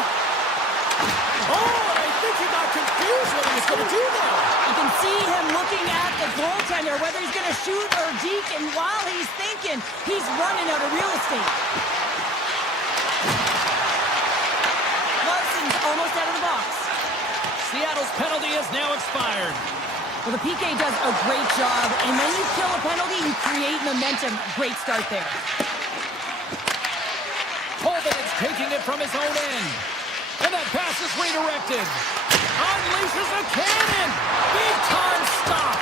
Oh, and he think he got confused what he was going to do there. You can see him looking at the goaltender, whether he's going to shoot or deke, and while he's thinking, he's running out of real estate. Larson's almost out of the box. Seattle's penalty has now expired. Well, the PK does a great job, and when you kill a penalty, you create momentum. Great start there. Colvin is taking it from his own end. And that pass is redirected. Unleashes a cannon. Big time stop.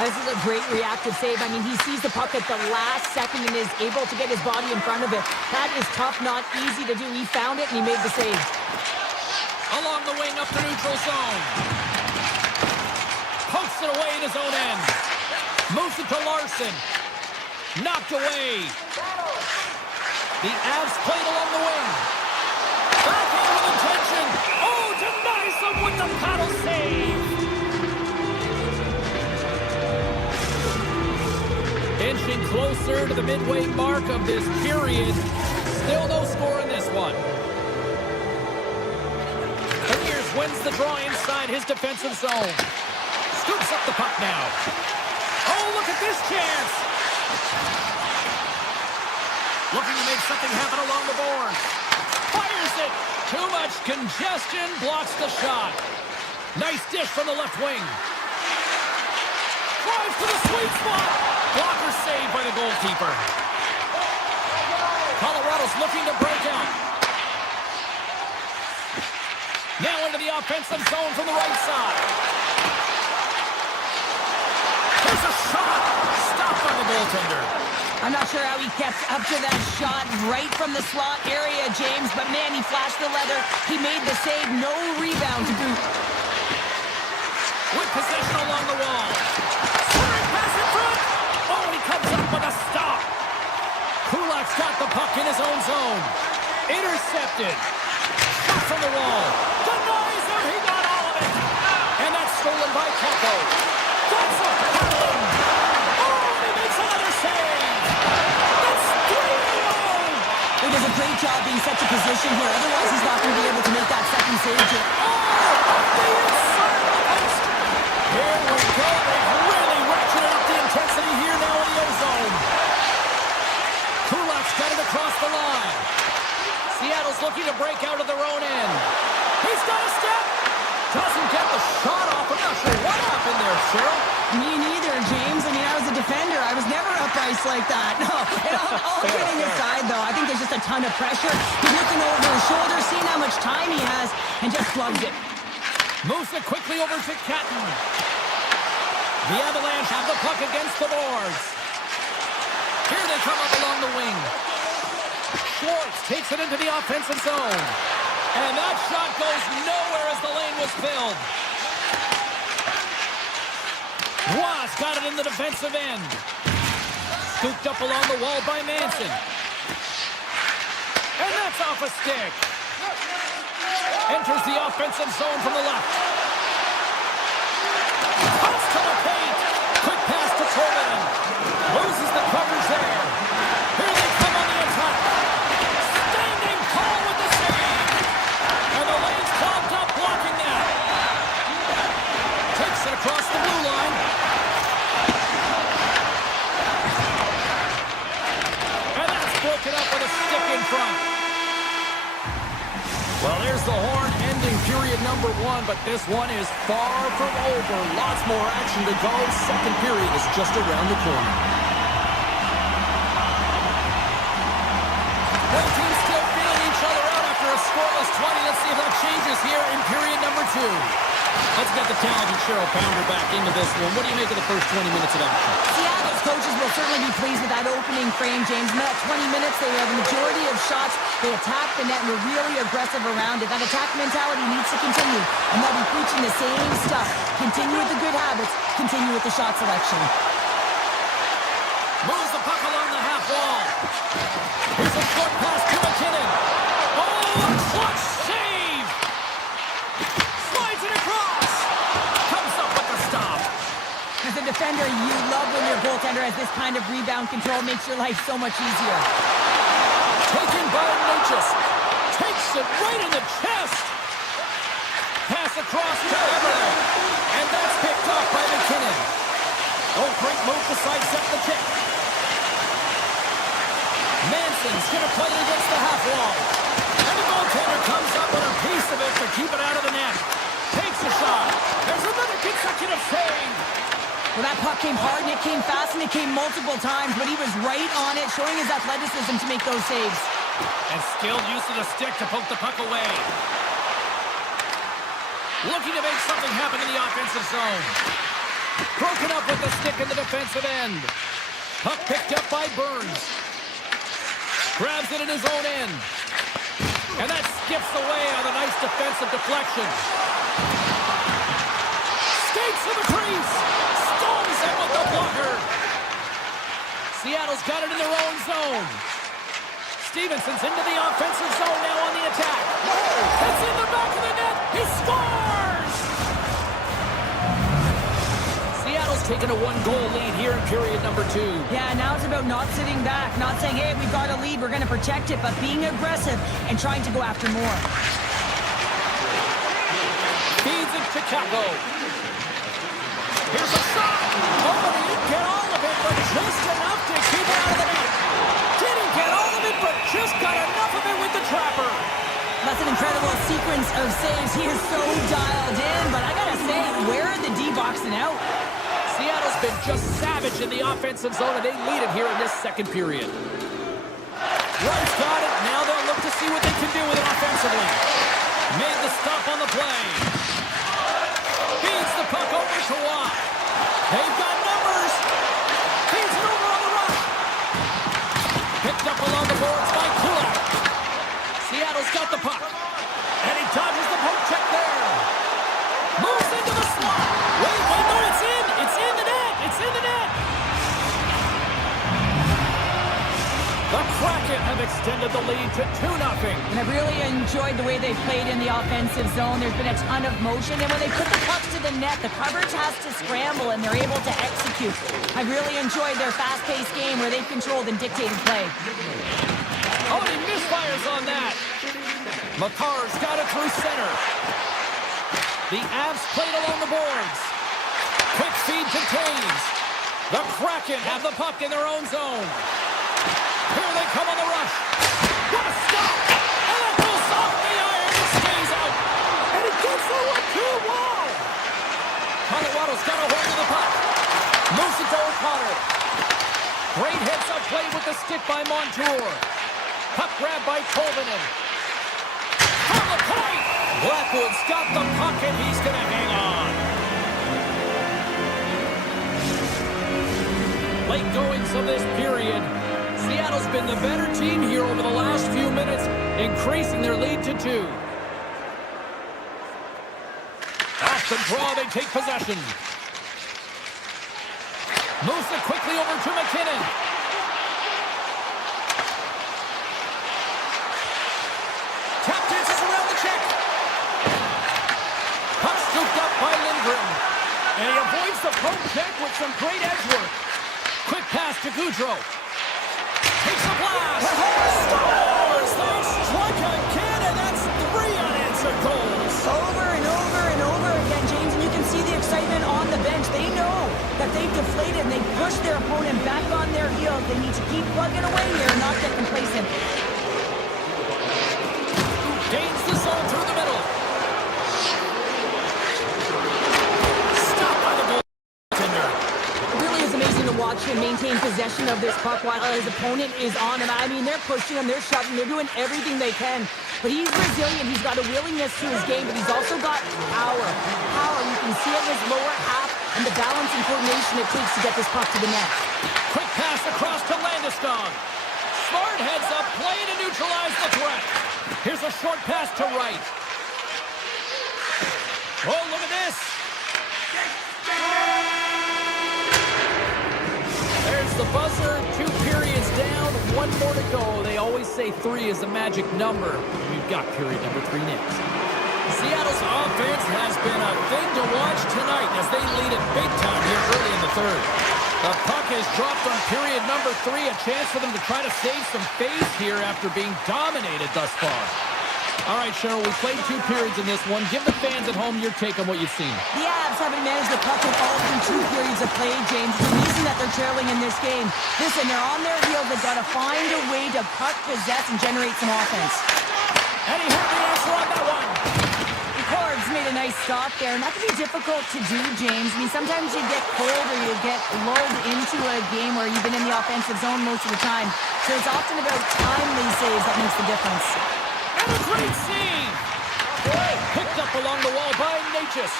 This is a great reactive save. I mean, he sees the puck at the last second and is able to get his body in front of it. That is tough, not easy to do. He found it and he made the save. Along the wing up the neutral zone. Pokes it away in his own end. Moves it to Larson. Knocked away. The Avs played along the wing. Back in with intention. Oh, denies them with the paddle save. Inching closer to the midway mark of this period. Still no score in this one. Beniers wins the draw inside his defensive zone. Scoops up the puck now. Oh, look at this chance. Looking to make something happen along the boards. Fires it. Too much congestion. Blocks the shot. Nice dish from the left wing. Drives to the sweet spot. Blocker saved by the goalkeeper. Colorado's looking to break out. Now into the offensive zone from the right side. There's a shot. Stopped by the goaltender. I'm not sure how he kept up to that shot right from the slot area, James, but man, he flashed the leather. He made the save. No rebound to boot. With possession along the wall. Swing pass in front. Oh, he comes up with a stop. Kulak's got the puck in his own zone. Intercepted. Shot from the wall. Denies him. He got all of it. And that's stolen by Capo. That's a paddling. Oh, he makes another save. That's 3-0. He does a great job being set to position here. Otherwise, he's not going to be able to make that second save. Oh, the inside of the post. Here we go. They've really ratcheted up the intensity here now in the ozone. Kulak's got it across the line. Seattle's looking to break out of their own end. He's got a step. Doesn't get the shot off. I'm not sure what happened there, Cheryl. Me neither, James. I mean, I was a defender. I was never up ice like that. No, all kidding aside, though, I think there's just a ton of pressure. He's looking over his shoulder, seeing how much time he has, and just plugs it. Moves it quickly over to Catton. The Avalanche have the puck against the boards. Here they come up along the wing. Schwartz takes it into the offensive zone. And that shot goes nowhere as the lane was filled. Ross got it in the defensive end. Scooped up along the wall by Manson. And that's off a stick. Enters the offensive zone from the left. Cuts to the paint. Quick pass to Colvin. Loses the coverage there. Here they come on the attack. Standing tall with the save. And the lane's clogged up blocking that. Takes it across the blue line. And that's broken up with a stick in front. Well, there's the horn ending period number 1, but this one is far from over. Lots more action to go. Second period is just around the corner. Both teams still feeling each other out after a scoreless 20. Let's see if that changes here in period number 2. Let's get the talented Cheryl Pounder back into this one. What do you make of the first 20 minutes of action? Seattle's coaches will certainly be pleased with that opening frame, James. In that 20 minutes, they have the majority of shots. They attacked the net and were really aggressive around it. That attack mentality needs to continue, and they'll be preaching the same stuff. Continue with the good habits. Continue with the shot selection. Moves the puck along the half wall. Here's a short pass to McKinnon. Oh, a clutch save! Slides it across. Comes up with the stop. As a defender, you love when your goaltender has this kind of rebound control. Makes your life so much easier. Taken by Natchez. Takes it right in the chest. Pass across to Everett. And that's picked up by McKinnon. Oh, great move to sidestep the check. Manson's going to play it against the half wall. And the goaltender comes up with a piece of it to keep it out of the net. Takes a shot. There's another consecutive save. Well, that puck came hard, and it came fast, and it came multiple times, but he was right on it, showing his athleticism to make those saves. And skilled use of the stick to poke the puck away. Looking to make something happen in the offensive zone. Broken up with the stick in the defensive end. Puck picked up by Burns. Grabs it in his own end. And that skips away on a nice defensive deflection. Skates to the crease. Stones it with the blocker. Seattle's got it in their own zone. Stevenson's into the offensive zone now on the attack. It's in the back of the net. He scores! Seattle's taken a one-goal lead here in period number 2. Yeah, now it's about not sitting back, not saying, hey, we've got a lead, we're going to protect it, but being aggressive and trying to go after more. Feeds it to Capo. Here's a shot. Oh, he didn't get all of it, but just enough to keep it out of the net. Didn't get all of it, but just got enough of it with the trapper. That's an incredible sequence of saves. He is so dialed in, but I got to say, where are the D-boxing out? Seattle's been just savage in the offensive zone, and they lead it here in this second period. Wright's got it. Now they'll look to see what they can do with it offensively. Made the stop on the play. Feeds the puck over to Watt. They've got numbers. Feeds it over on the rush. Picked up along the boards by Kulak. Seattle's got the puck. And he dodges the poke check there. Moves into the slot. Wait, no, it's in. It's in the net. It's in the net. The Kraken have extended the lead to 2-0. And I've really enjoyed the way they've played in the offensive zone. There's been a ton of motion, and when they put the pucks to the net, the coverage has to scramble, and they're able to execute. I've really enjoyed their fast-paced game where they've controlled and dictated play. Oh, and he misfires on that. Makar's got it through center. The Avs played along the boards. Quick feed to Taves. The Kraken have the puck in their own zone. Here they come on the rush. What a stop! And that goes off the iron and stays out. And it gets the 1-2 wall. Colorado's got a hold of the puck. Moves it to O'Connor. Great heads-up play with the stick by Montour. Puck grab by Colvinen. From the point! Blackwood's got the puck and he's going to hang on. Late goings of this period. Seattle's been the better team here over the last few minutes, increasing their lead to 2. Off the draw, they take possession. Moves it quickly over to McKinnon. Tap dances around the check. Puck scooped up by Lindgren. And he avoids the poke check with some great edge work. Quick pass to Goudreau. Takes a blast. Scores! They strike again, and that's 3 unanswered goals. Over and over and over again, James, and you can see the excitement on the bench. They know that they've deflated and they pushed their opponent back on their heels. They need to keep plugging away here and not get complacent. Gains the zone through the middle. Stopped by the goaltender. It really is amazing to watch him maintain possession of this puck while his opponent is on him. I mean, they're pushing him, they're shoving, they're doing everything they can. But he's resilient. He's got a willingness to his game, but he's also got power. Power, you can see it in his lower half and the balance and coordination it takes to get this puck to the net. Quick pass across to Landeskog. Smart heads up play to neutralize the threat. Here's a short pass to Wright. Oh, look at this. There's the buzzer. 2 periods down. 1 more to go. They always say 3 is a magic number. We've got period number 3 next. Seattle's offense has been a thing to watch tonight as they lead it big time here early in the 3rd. The puck has dropped on period number 3. A chance for them to try to save some face here after being dominated thus far. All right, Cheryl, we played 2 periods in this one. Give the fans at home your take on what you've seen. The Avs haven't managed the puck in all through 2 periods of play, James. It's the reason that they're trailing in this game. Listen, they're on their heels. They've got to find a way to puck possess and generate some offense. And he heard the answer on that one. Cords made a nice stop there, and that can be difficult to do, James. I mean, sometimes you get cold or you get lulled into a game where you've been in the offensive zone most of the time. So it's often about timely saves that makes the difference. And a great save! Picked up along the wall by Natchez.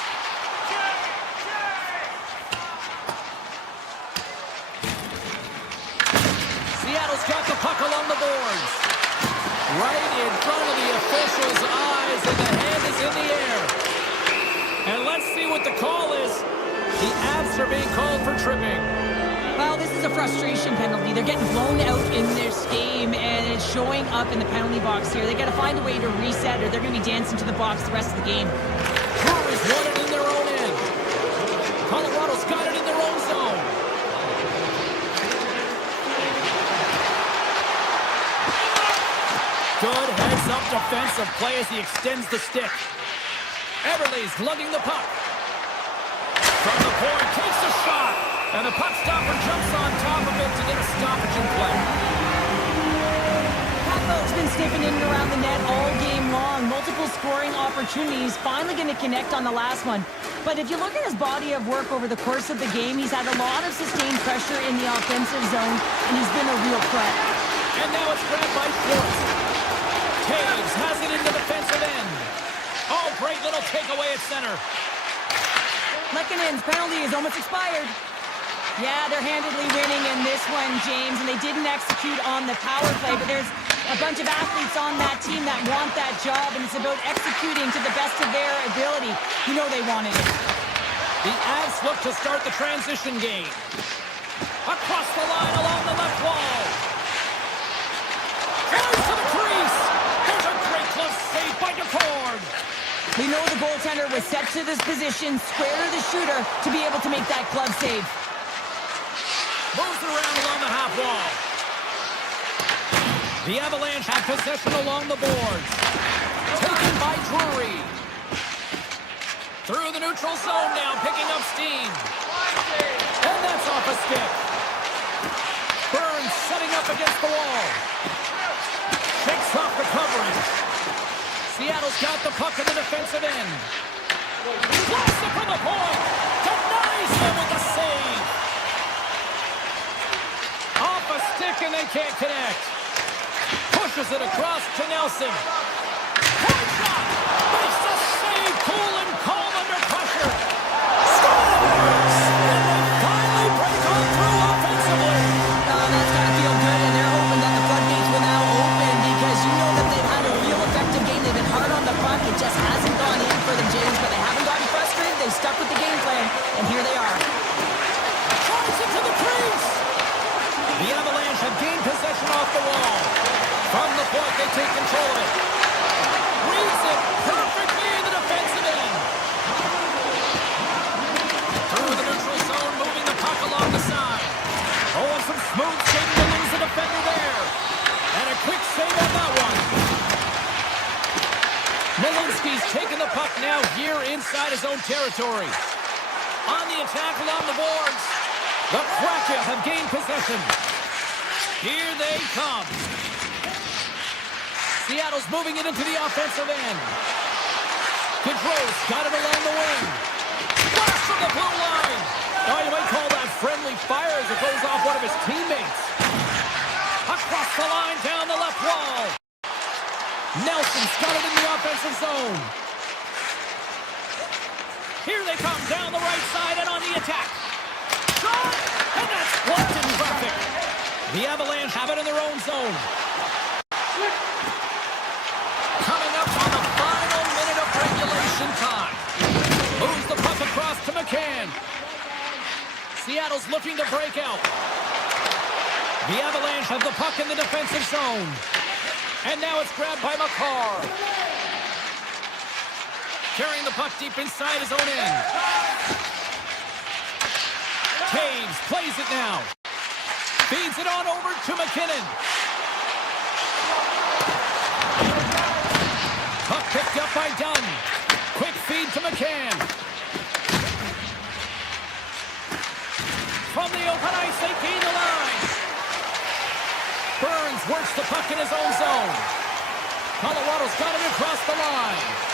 Seattle's got the puck along the boards. Right in front of the officials' eyes, and the hand is in the air. And let's see what the call is. The Avs are being called for tripping. Well, this is a frustration penalty. They're getting blown out in this game, and it's showing up in the penalty box here. They got to find a way to reset, or they're going to be dancing to the box the rest of the game. Brewers won it in their own end. Colorado's got it in their own zone. Good heads-up defensive play as he extends the stick. Everly's lugging the puck. From the point, takes a shot. And the puck stopper jumps on top of it to get a stoppage in play. Tampa's been sniffing in and around the net all game long. Multiple scoring opportunities. Finally going to connect on the last one. But if you look at his body of work over the course of the game, he's had a lot of sustained pressure in the offensive zone, and he's been a real threat. And now it's grabbed by Schwartz. Taves has it in the defensive end. Oh, great little takeaway at center. Lekkonen's penalty is almost expired. Yeah, they're handedly winning in this one, James, and they didn't execute on the power play, but there's a bunch of athletes on that team that want that job, and it's about executing to the best of their ability. You know they wanted it. The Avs look to start the transition game. Across the line along the left wall. Goes to the crease. There's a great close save by DeCord. We know the goaltender was set to this position, square to the shooter, to be able to make that glove save. Moves around along the half wall. The Avalanche have possession along the boards. Taken by Drury. Through the neutral zone now, picking up steam. And that's off a stick. Burns setting up against the wall. Shakes off the coverage. Seattle's got the puck in the defensive end. Blasts it from the point. Denies him with the save. Off a stick and they can't connect. Pushes it across to Nelson. Point shot. Makes the save. Cool and calm under pressure. Scores! And they finally break on through offensively. That's got to feel good, and they're hoping that the floodgates will now open because you know that they've had a real effective game. They've been hard on the puck. It just hasn't gone in for them, James, but they haven't gotten frustrated. They've stuck with the game plan, and here they are. Tries it to the crease. The Avalanche have gained possession off the wall. From the point, they take control of it. Reads it perfectly in the defensive end. Through the neutral zone, moving the puck along the side. Oh, and some smooth skating to lose the defender there. And a quick save on that one. Malinsky's taking the puck now here inside his own territory. On the attack along the boards. The Kraken have gained possession. Here they come. Seattle's moving it into the offensive end. Gaudreau's got it along the wing. Blast from the blue line. Oh, you might call that friendly fire as it goes off one of his teammates. Across the line, down the left wall. Nelson's got it in the offensive zone. Here they come down the right side and on the attack. Shot! And that's blocked in traffic. The Avalanche have it in their own zone. Coming up on the final minute of regulation time. Moves the puck across to McCann. Seattle's looking to break out. The Avalanche have the puck in the defensive zone. And now it's grabbed by McCarr. Carrying the puck deep inside his own end. Taves plays it now. Feeds it on over to McKinnon. They gain the line. Burns works the puck in his own zone. Colorado's got it across the line.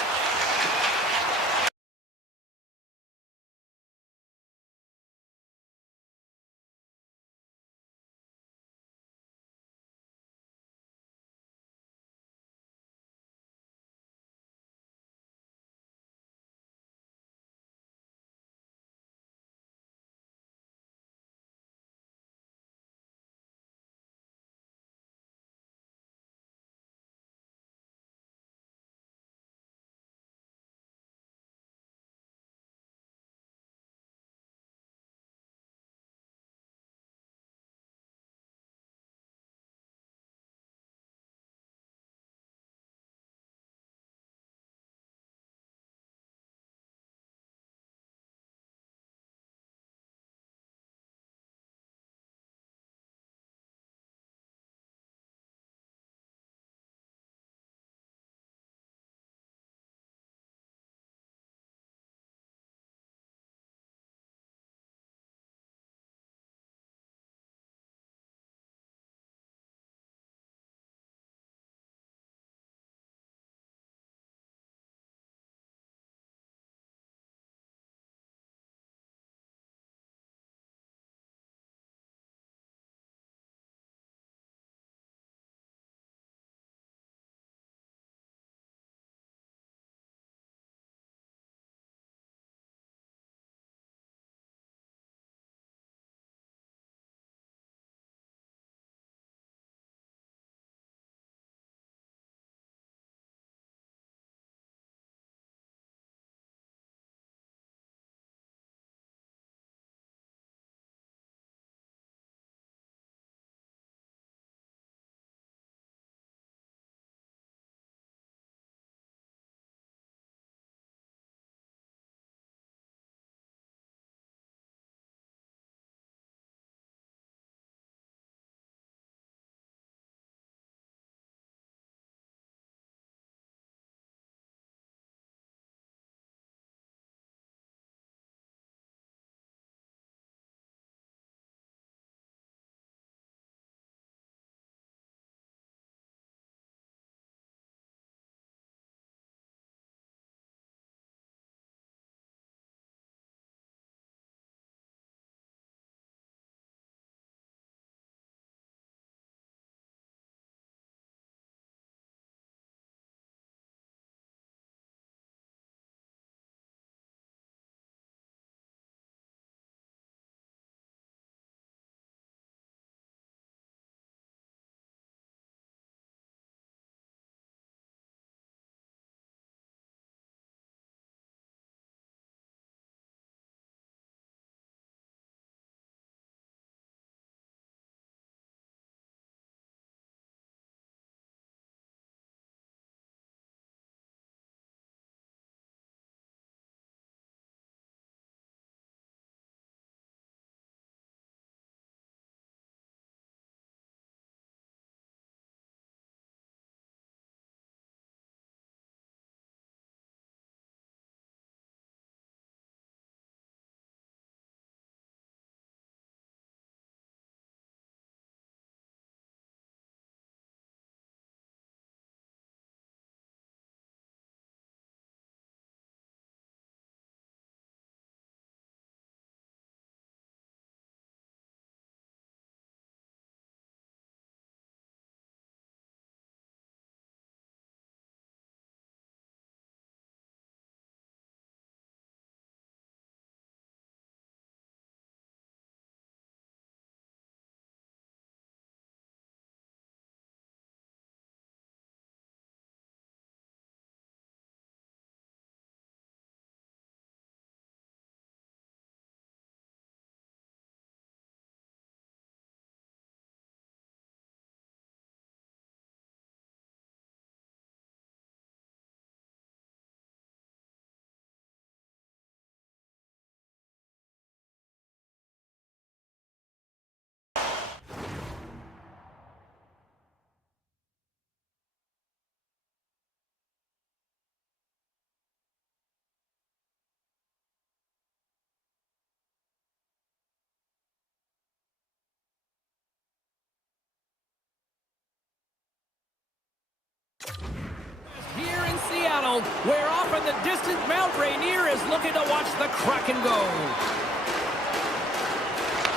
field, where off in the distant Mount Rainier is looking to watch the Kraken go.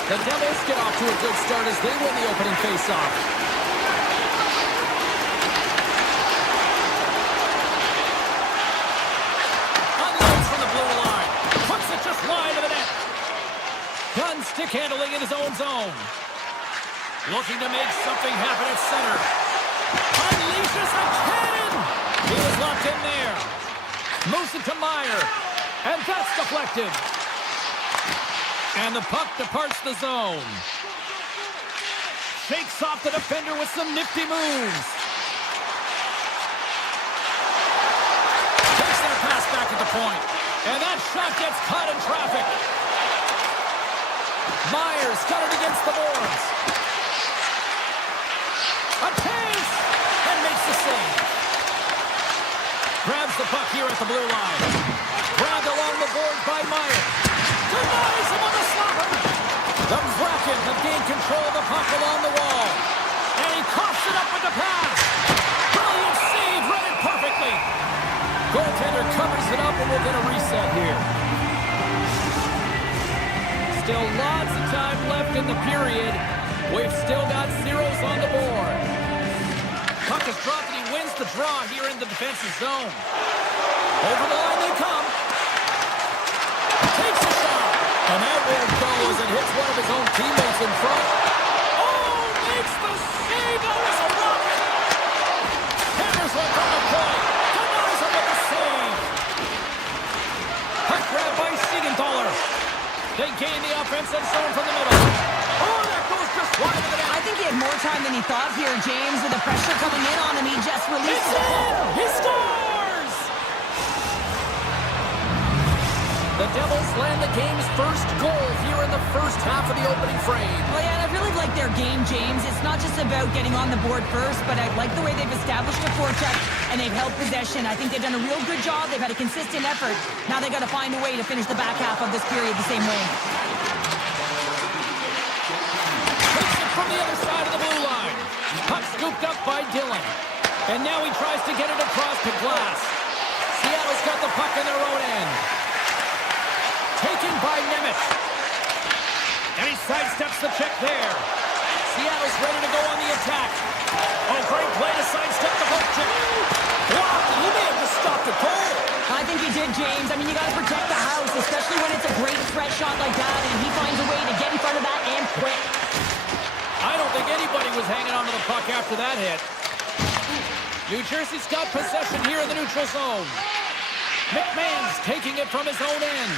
The Devils get off to a good start as they win the opening faceoff. Unloads from the blue line. Puts it just wide of the net. Gunn stick handling in his own zone. Looking to make something happen at center. Unleashes a cannon! He was locked in there. Moves it to Meyer. And that's deflected. And the puck departs the zone. Shakes off the defender with some nifty moves. Takes their pass back at the point. And that shot gets caught in traffic. Myers got it against the boards. A chance! And makes the save. Grabs the puck here at the blue line. Grabbed along the boards by Meyer. Denies him on the slapper. The Kraken have gained control of the puck along the wall. And he coughs it up with the pass. Brilliant save, read it perfectly. Goaltender covers it up and we'll get a reset here. Still lots of time left in the period. We've still got zeros on the board. Puck is dropped and he wins the draw here in the defensive zone. Over the line they come. Takes a shot. And that won't go as it hits one of his own teammates in front. Oh, makes the save. That was a rocket. Hammers one from the point. Denies him with the save. Puck grab by Siegenthaler. They gain the offensive zone from the middle. Oh, that goes just wide of the net. I think he had more time than he thought here, James. With the pressure coming in on him, he just released It's it. in! He scores! The Devils land the game's first goal here in the first half of the opening frame. Well, yeah, and I really like their game, James. It's not just about getting on the board first, but I like the way they've established a forecheck and they've held possession. I think they've done a real good job. They've had a consistent effort. Now they've got to find a way to finish the back half of this period the same way. Takes it from the other side of the blue line. Puck scooped up by Dillon. And now he tries to get it across to Glass. Seattle's got the puck in their own end. Taken by Nemeth. And he sidesteps the check there. Seattle's ready to go on the attack. Oh, great play to sidestep the poke check. Wow, he may have just stopped the goal. I think he did, James. I mean, you got to protect the house, especially when it's a great threat shot like that, and he finds a way to get in front of that and quick. I don't think anybody was hanging onto the puck after that hit. New Jersey's got possession here in the neutral zone. McMahon's taking it from his own end.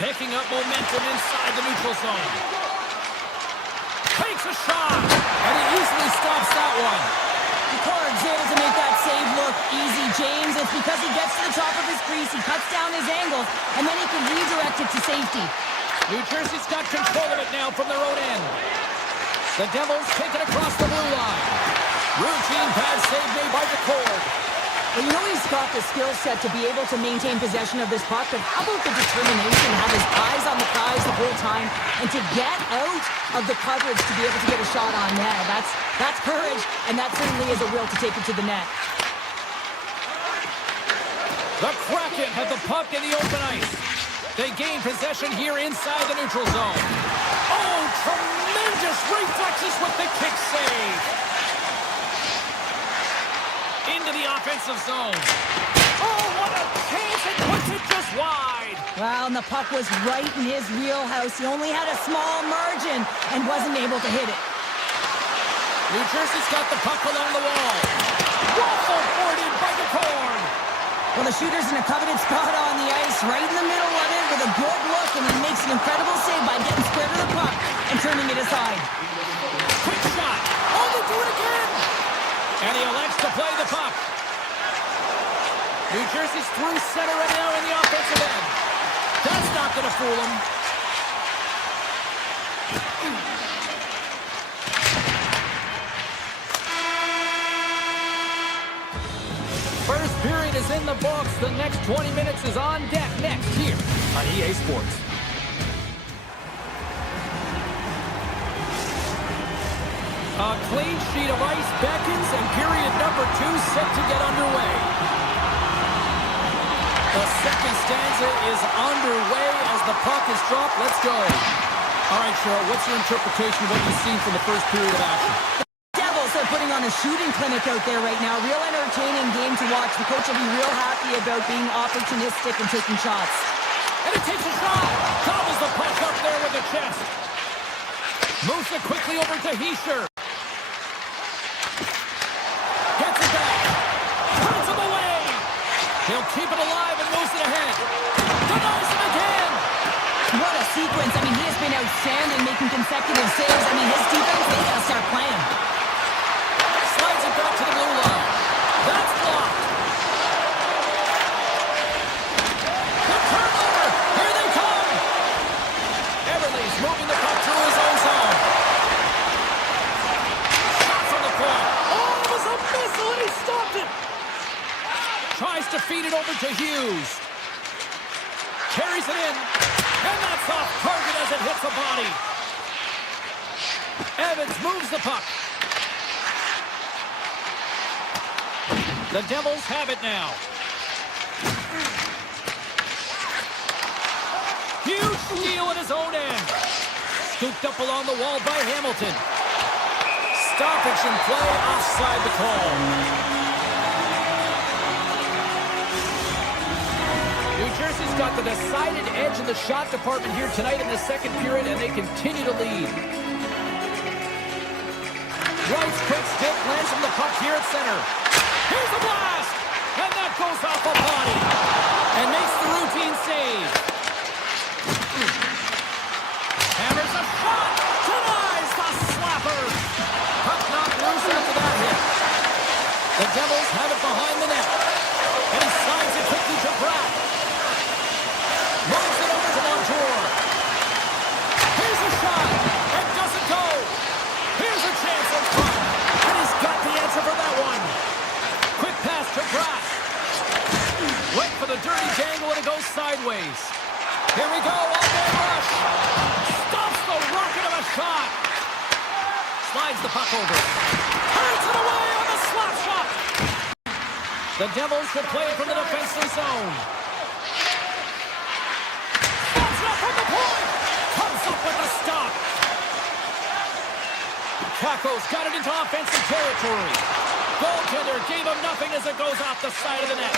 Picking up momentum inside the neutral zone. Takes a shot, and he easily stops that one. Picard's able to make that save look easy, James. It's because he gets to the top of his crease, he cuts down his angles, and then he can redirect it to safety. New Jersey's got control of it now from their own end. The Devils take it across the blue line. Routine pass save made by Decord. Well, you know he's got the skill set to be able to maintain possession of this puck, but how about the determination, have his eyes on the prize the whole time, and to get out of the coverage to be able to get a shot on net. That's courage, and that certainly is a will to take it to the net. The Kraken have the puck in the open ice. They gain possession here inside the neutral zone. Oh, tremendous reflexes with the kick save. Into the offensive zone. Oh, what a chance! It puts it just wide. Well, and the puck was right in his wheelhouse. He only had a small margin and wasn't able to hit it. New Jersey's got the puck along the wall. Waffle forwarded by the corn. Well, the shooter's in a coveted spot on the ice, right in the middle of it with a good look, and he makes an incredible save by getting square to the puck and turning it aside. Quick shot. Oh, they do it again. And he elects to play the puck. New Jersey's through center right now in the offensive end. That's not going to fool him. First period is in the books. The next 20 minutes is on deck next here on EA Sports. A clean sheet of ice beckons, and period number number 2 set to get underway. The second stanza is underway as the puck is dropped. Let's go. All right, Cheryl, what's your interpretation of what you've seen from the first period of action? Devils are putting on a shooting clinic out there right now. Real entertaining game to watch. The coach will be real happy about being opportunistic and taking shots. And it takes a shot. Gobbles the puck up there with the chest. Moves it quickly over to Heischer. Gets it back. Puts him away. He'll keep it alive and moves it ahead. Denies him again. What a sequence. I mean, he has been outstanding, making consecutive saves. I mean, his defense, they got to start playing. Slides it back to the blue line. That's blocked. The turnover. Here they come. Everly's moving the puck through his own zone. Shot from the point. Oh, it was a missile and he stopped it. Tries to feed it over to Hughes. Carries it in. And that's off target as it hits the body. Evans moves the puck. The Devils have it now. Huge steal at his own end. Scooped up along the wall by Hamilton. Stoppage in play, offside the call. New Jersey's got the decided edge in the shot department here tonight in the second period, and they continue to lead. Wright's quick stick lands from the puck here at center. Here's the blast! And that goes off a body. And makes the routine save. Hammers a shot! Denies the slapper! Puck knocked loose after that hit. The Devils have it behind the net. And he slides it quickly to Pratt. Moves it over to Montour. Here's a shot. It doesn't go. Here's a chance in front. And he's got the answer for that one. Quick pass to Pratt. Wait for the dirty dangle and it goes sideways. Here we go. All-day rush. Stops the rocket of a shot. Slides the puck over. Turns it away on the slap shot. The Devils will play it from the defensive zone. From the point! Comes up with a stop! Kako's got it into offensive territory. Goaltender gave him nothing as it goes off the side of the net.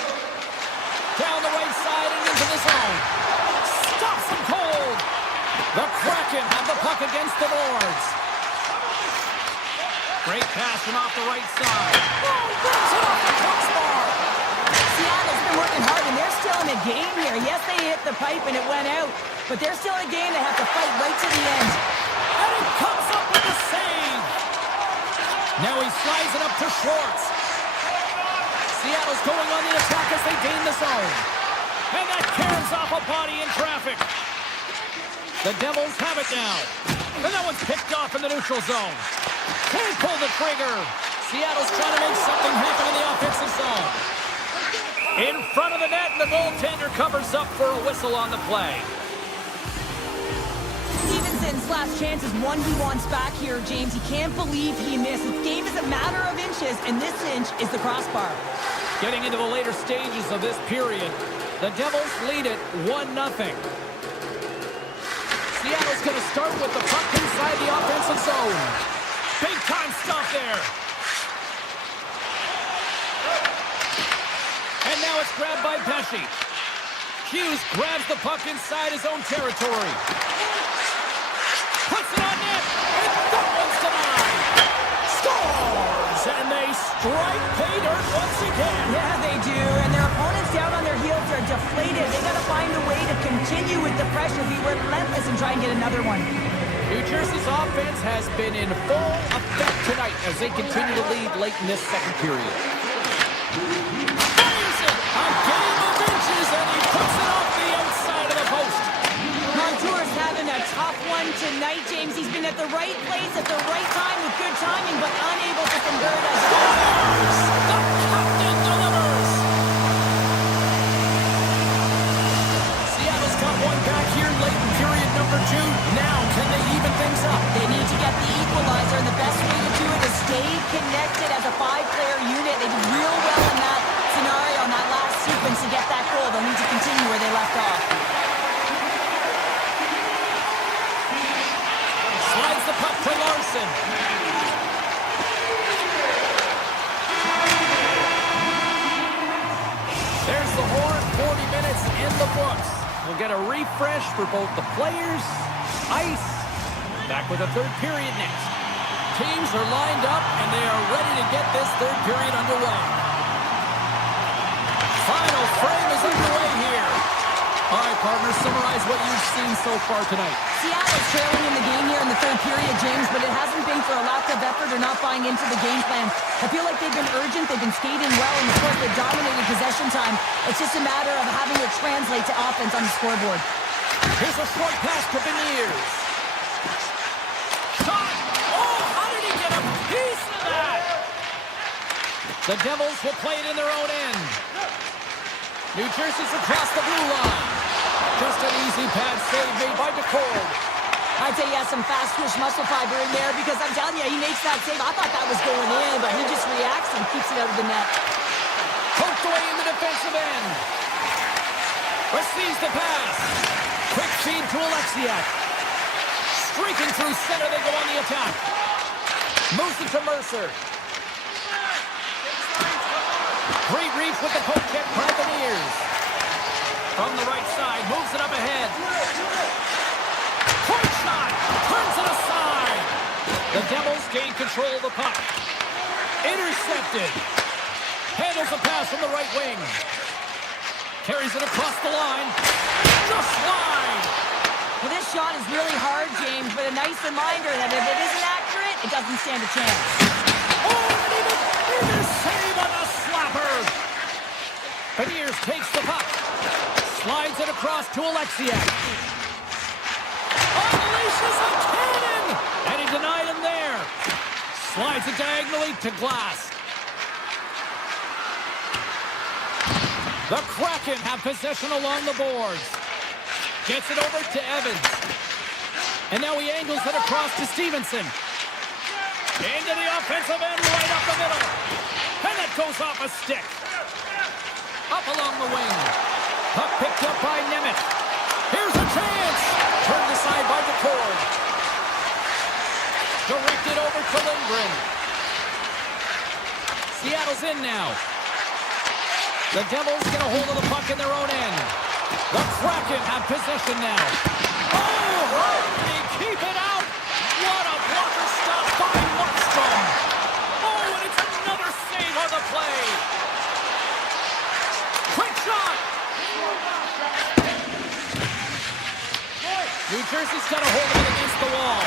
Down the right side and into the zone. Stops him cold! The Kraken have the puck against the boards. Great pass from off the right side. Oh, brings it off the crossbar! Seattle's been working hard, and they're still in a game here. Yes, they hit the pipe and it went out, but they're still in a game. They have to fight right to the end. And he comes up with a save. Now he slides it up to Schwartz. Seattle's going on the attack as they gain the zone. And that carries off a body in traffic. The Devils have it now. And that one's picked off in the neutral zone. Can't pull the trigger. Seattle's trying to make something happen in the offensive zone. In front of the net, and the goaltender covers up for a whistle on the play. Stevenson's last chance is one he wants back here, James. He can't believe he missed. The game is a matter of inches, and this inch is the crossbar. Getting into the later stages of this period, the Devils lead it 1-0. Seattle's going to start with the puck inside the offensive zone. Big-time stop there. And now it's grabbed by Pesci. Hughes grabs the puck inside his own territory. Puts it on net, and that one's denied. Scores, and they strike pay dirt once again. Yeah, they do, and their opponents down on their heels are deflated. They got to find a way to continue with the pressure, be relentless, and try and get another one. New Jersey's offense has been in full effect tonight as they continue to lead late in this second period. Fires it! A game of inches, and he puts it off the outside of the post. Montour's having a tough one tonight, James. He's been at the right place at the right time with good timing, but unable to convert as Scores! The captain delivers! Seattle's got one back here late in period number 2. Now, can they even things up? They need to get the equalizer, and the best way to do it is stay connected as a 5-player unit. They did real well in that scenario, in that last sequence to get that goal. They'll need to continue where they left off. Slides the puck to Larson. There's the horn. 40 minutes in the books. We'll get a refresh for both the players, ice. Back with a third period next. Teams are lined up, and they are ready to get this third period underway. Final frame is underway here. All right, partners, summarize what you've seen so far tonight. Seattle's trailing in the game here in the third period, James, but it hasn't been for a lack of effort or not buying into the game plan. I feel like they've been urgent, they've been skating well, and of course they've dominated possession time. It's just a matter of having it translate to offense on the scoreboard. Here's a short pass to Beniers. Shot! Oh, how did he get a piece of that? The Devils will play it in their own end. New Jersey's across the blue line. Just an easy pad save made by DeCord. I'd say he has some fast twitch muscle fiber in there because I'm telling you, he makes that save. I thought that was going in, but he just reacts and keeps it out of the net. Poked away in the defensive end. Receives the pass. Quick feed to Alexiak. Streaking through center, they go on the attack. Moves it to Mercer. Great reach with the poke check by Beniers. From the right side, moves it up ahead. Point shot! Turns it aside! The Devils gain control of the puck. Intercepted. Handles a pass from the right wing. Carries it across the line. Just wide! Well, this shot is really hard, James, but a nice reminder that if it isn't accurate, it doesn't stand a chance. Oh, and even save on the slapper! Beniers takes the puck. Slides it across to Alexiak. Unleashes a cannon! And he denied him there. Slides it diagonally to Glass. The Kraken have possession along the boards. Gets it over to Evans. And now he angles it across to Stevenson. Into the offensive end, right up the middle. And that goes off a stick. Up along the wing. Puck picked up by Nemeth. Here's a chance. Turned aside by DeCord. Directed over to Lindgren. Seattle's in now. The Devils get a hold of the puck in their own end. The Kraken have possession now. Oh, how did he keep it out? What a blocker stop by Markstrom. Oh, and it's another save on the play. Quick shot. New Jersey's got a hold of it against the wall.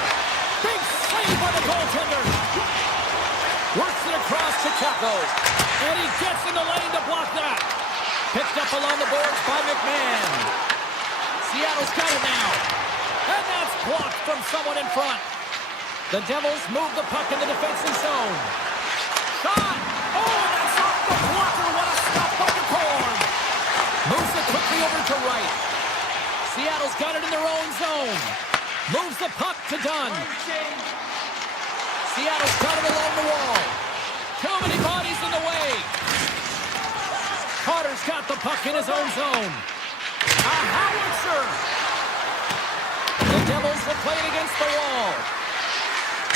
Big save by the goaltender. Works it across to Chaco. And he gets in the lane to block that. Picked up along the boards by McMahon. Seattle's got it now. And that's blocked from someone in front. The Devils move the puck in the defensive zone. Shot! Oh, that's off the blocker. What a stop by DeCord. Moves it quickly over to right. Seattle's got it in their own zone. Moves the puck to Dunn. Seattle's got it along the wall. Too many bodies in the way. Carter's got the puck in his own zone. A howitzer. The Devils will play it against the wall.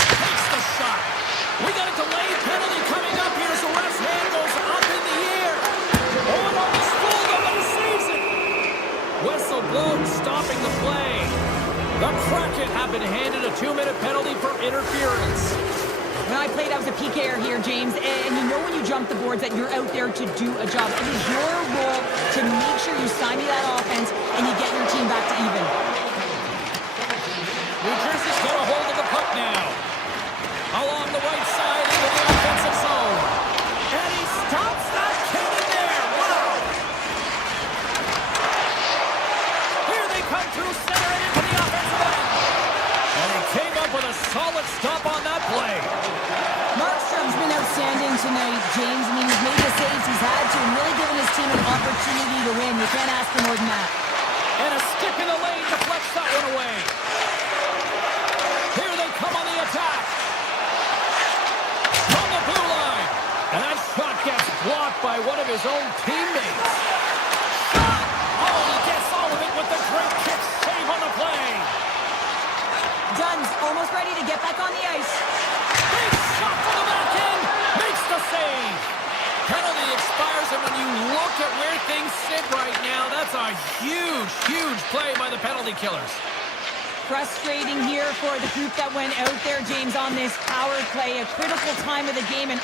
Takes the shot. We got a delayed penalty coming up here as the ref's hand goes up in the air. Oh, and almost full, but he saves it. Whistle blown, stopping the play. The Kraken have been handed a 2-minute penalty for interference. When I played, I was a PKer here, James, and you know when you jump the boards that you're out there to do a job. It is your role to make sure you stymie that offense and you get your team back to even. New Jersey's got a hold of the puck now. Along the right side into the offensive zone. And he stops that cannon there. Wow! Here they come through center and into the offensive end. And he came up with a solid stop on that play. Markstrom's been outstanding tonight, James. I mean, he's made the saves he's had to and really given his team an opportunity to win. You can't ask for more than that. And a stick in the lane deflects that one away. Here they come on the attack. From the blue line. And that shot gets blocked by one of his own teammates. Shot! Oh, he gets all of it with the great kick save on the play. Dunn's almost ready to get back on the ice. Big shot from the back end. Makes the save. Penalty expires, and when you look at where things sit right now, that's a huge, huge play by the penalty killers. Frustrating here for the group that went out there, James, on this power play. A critical time of the game and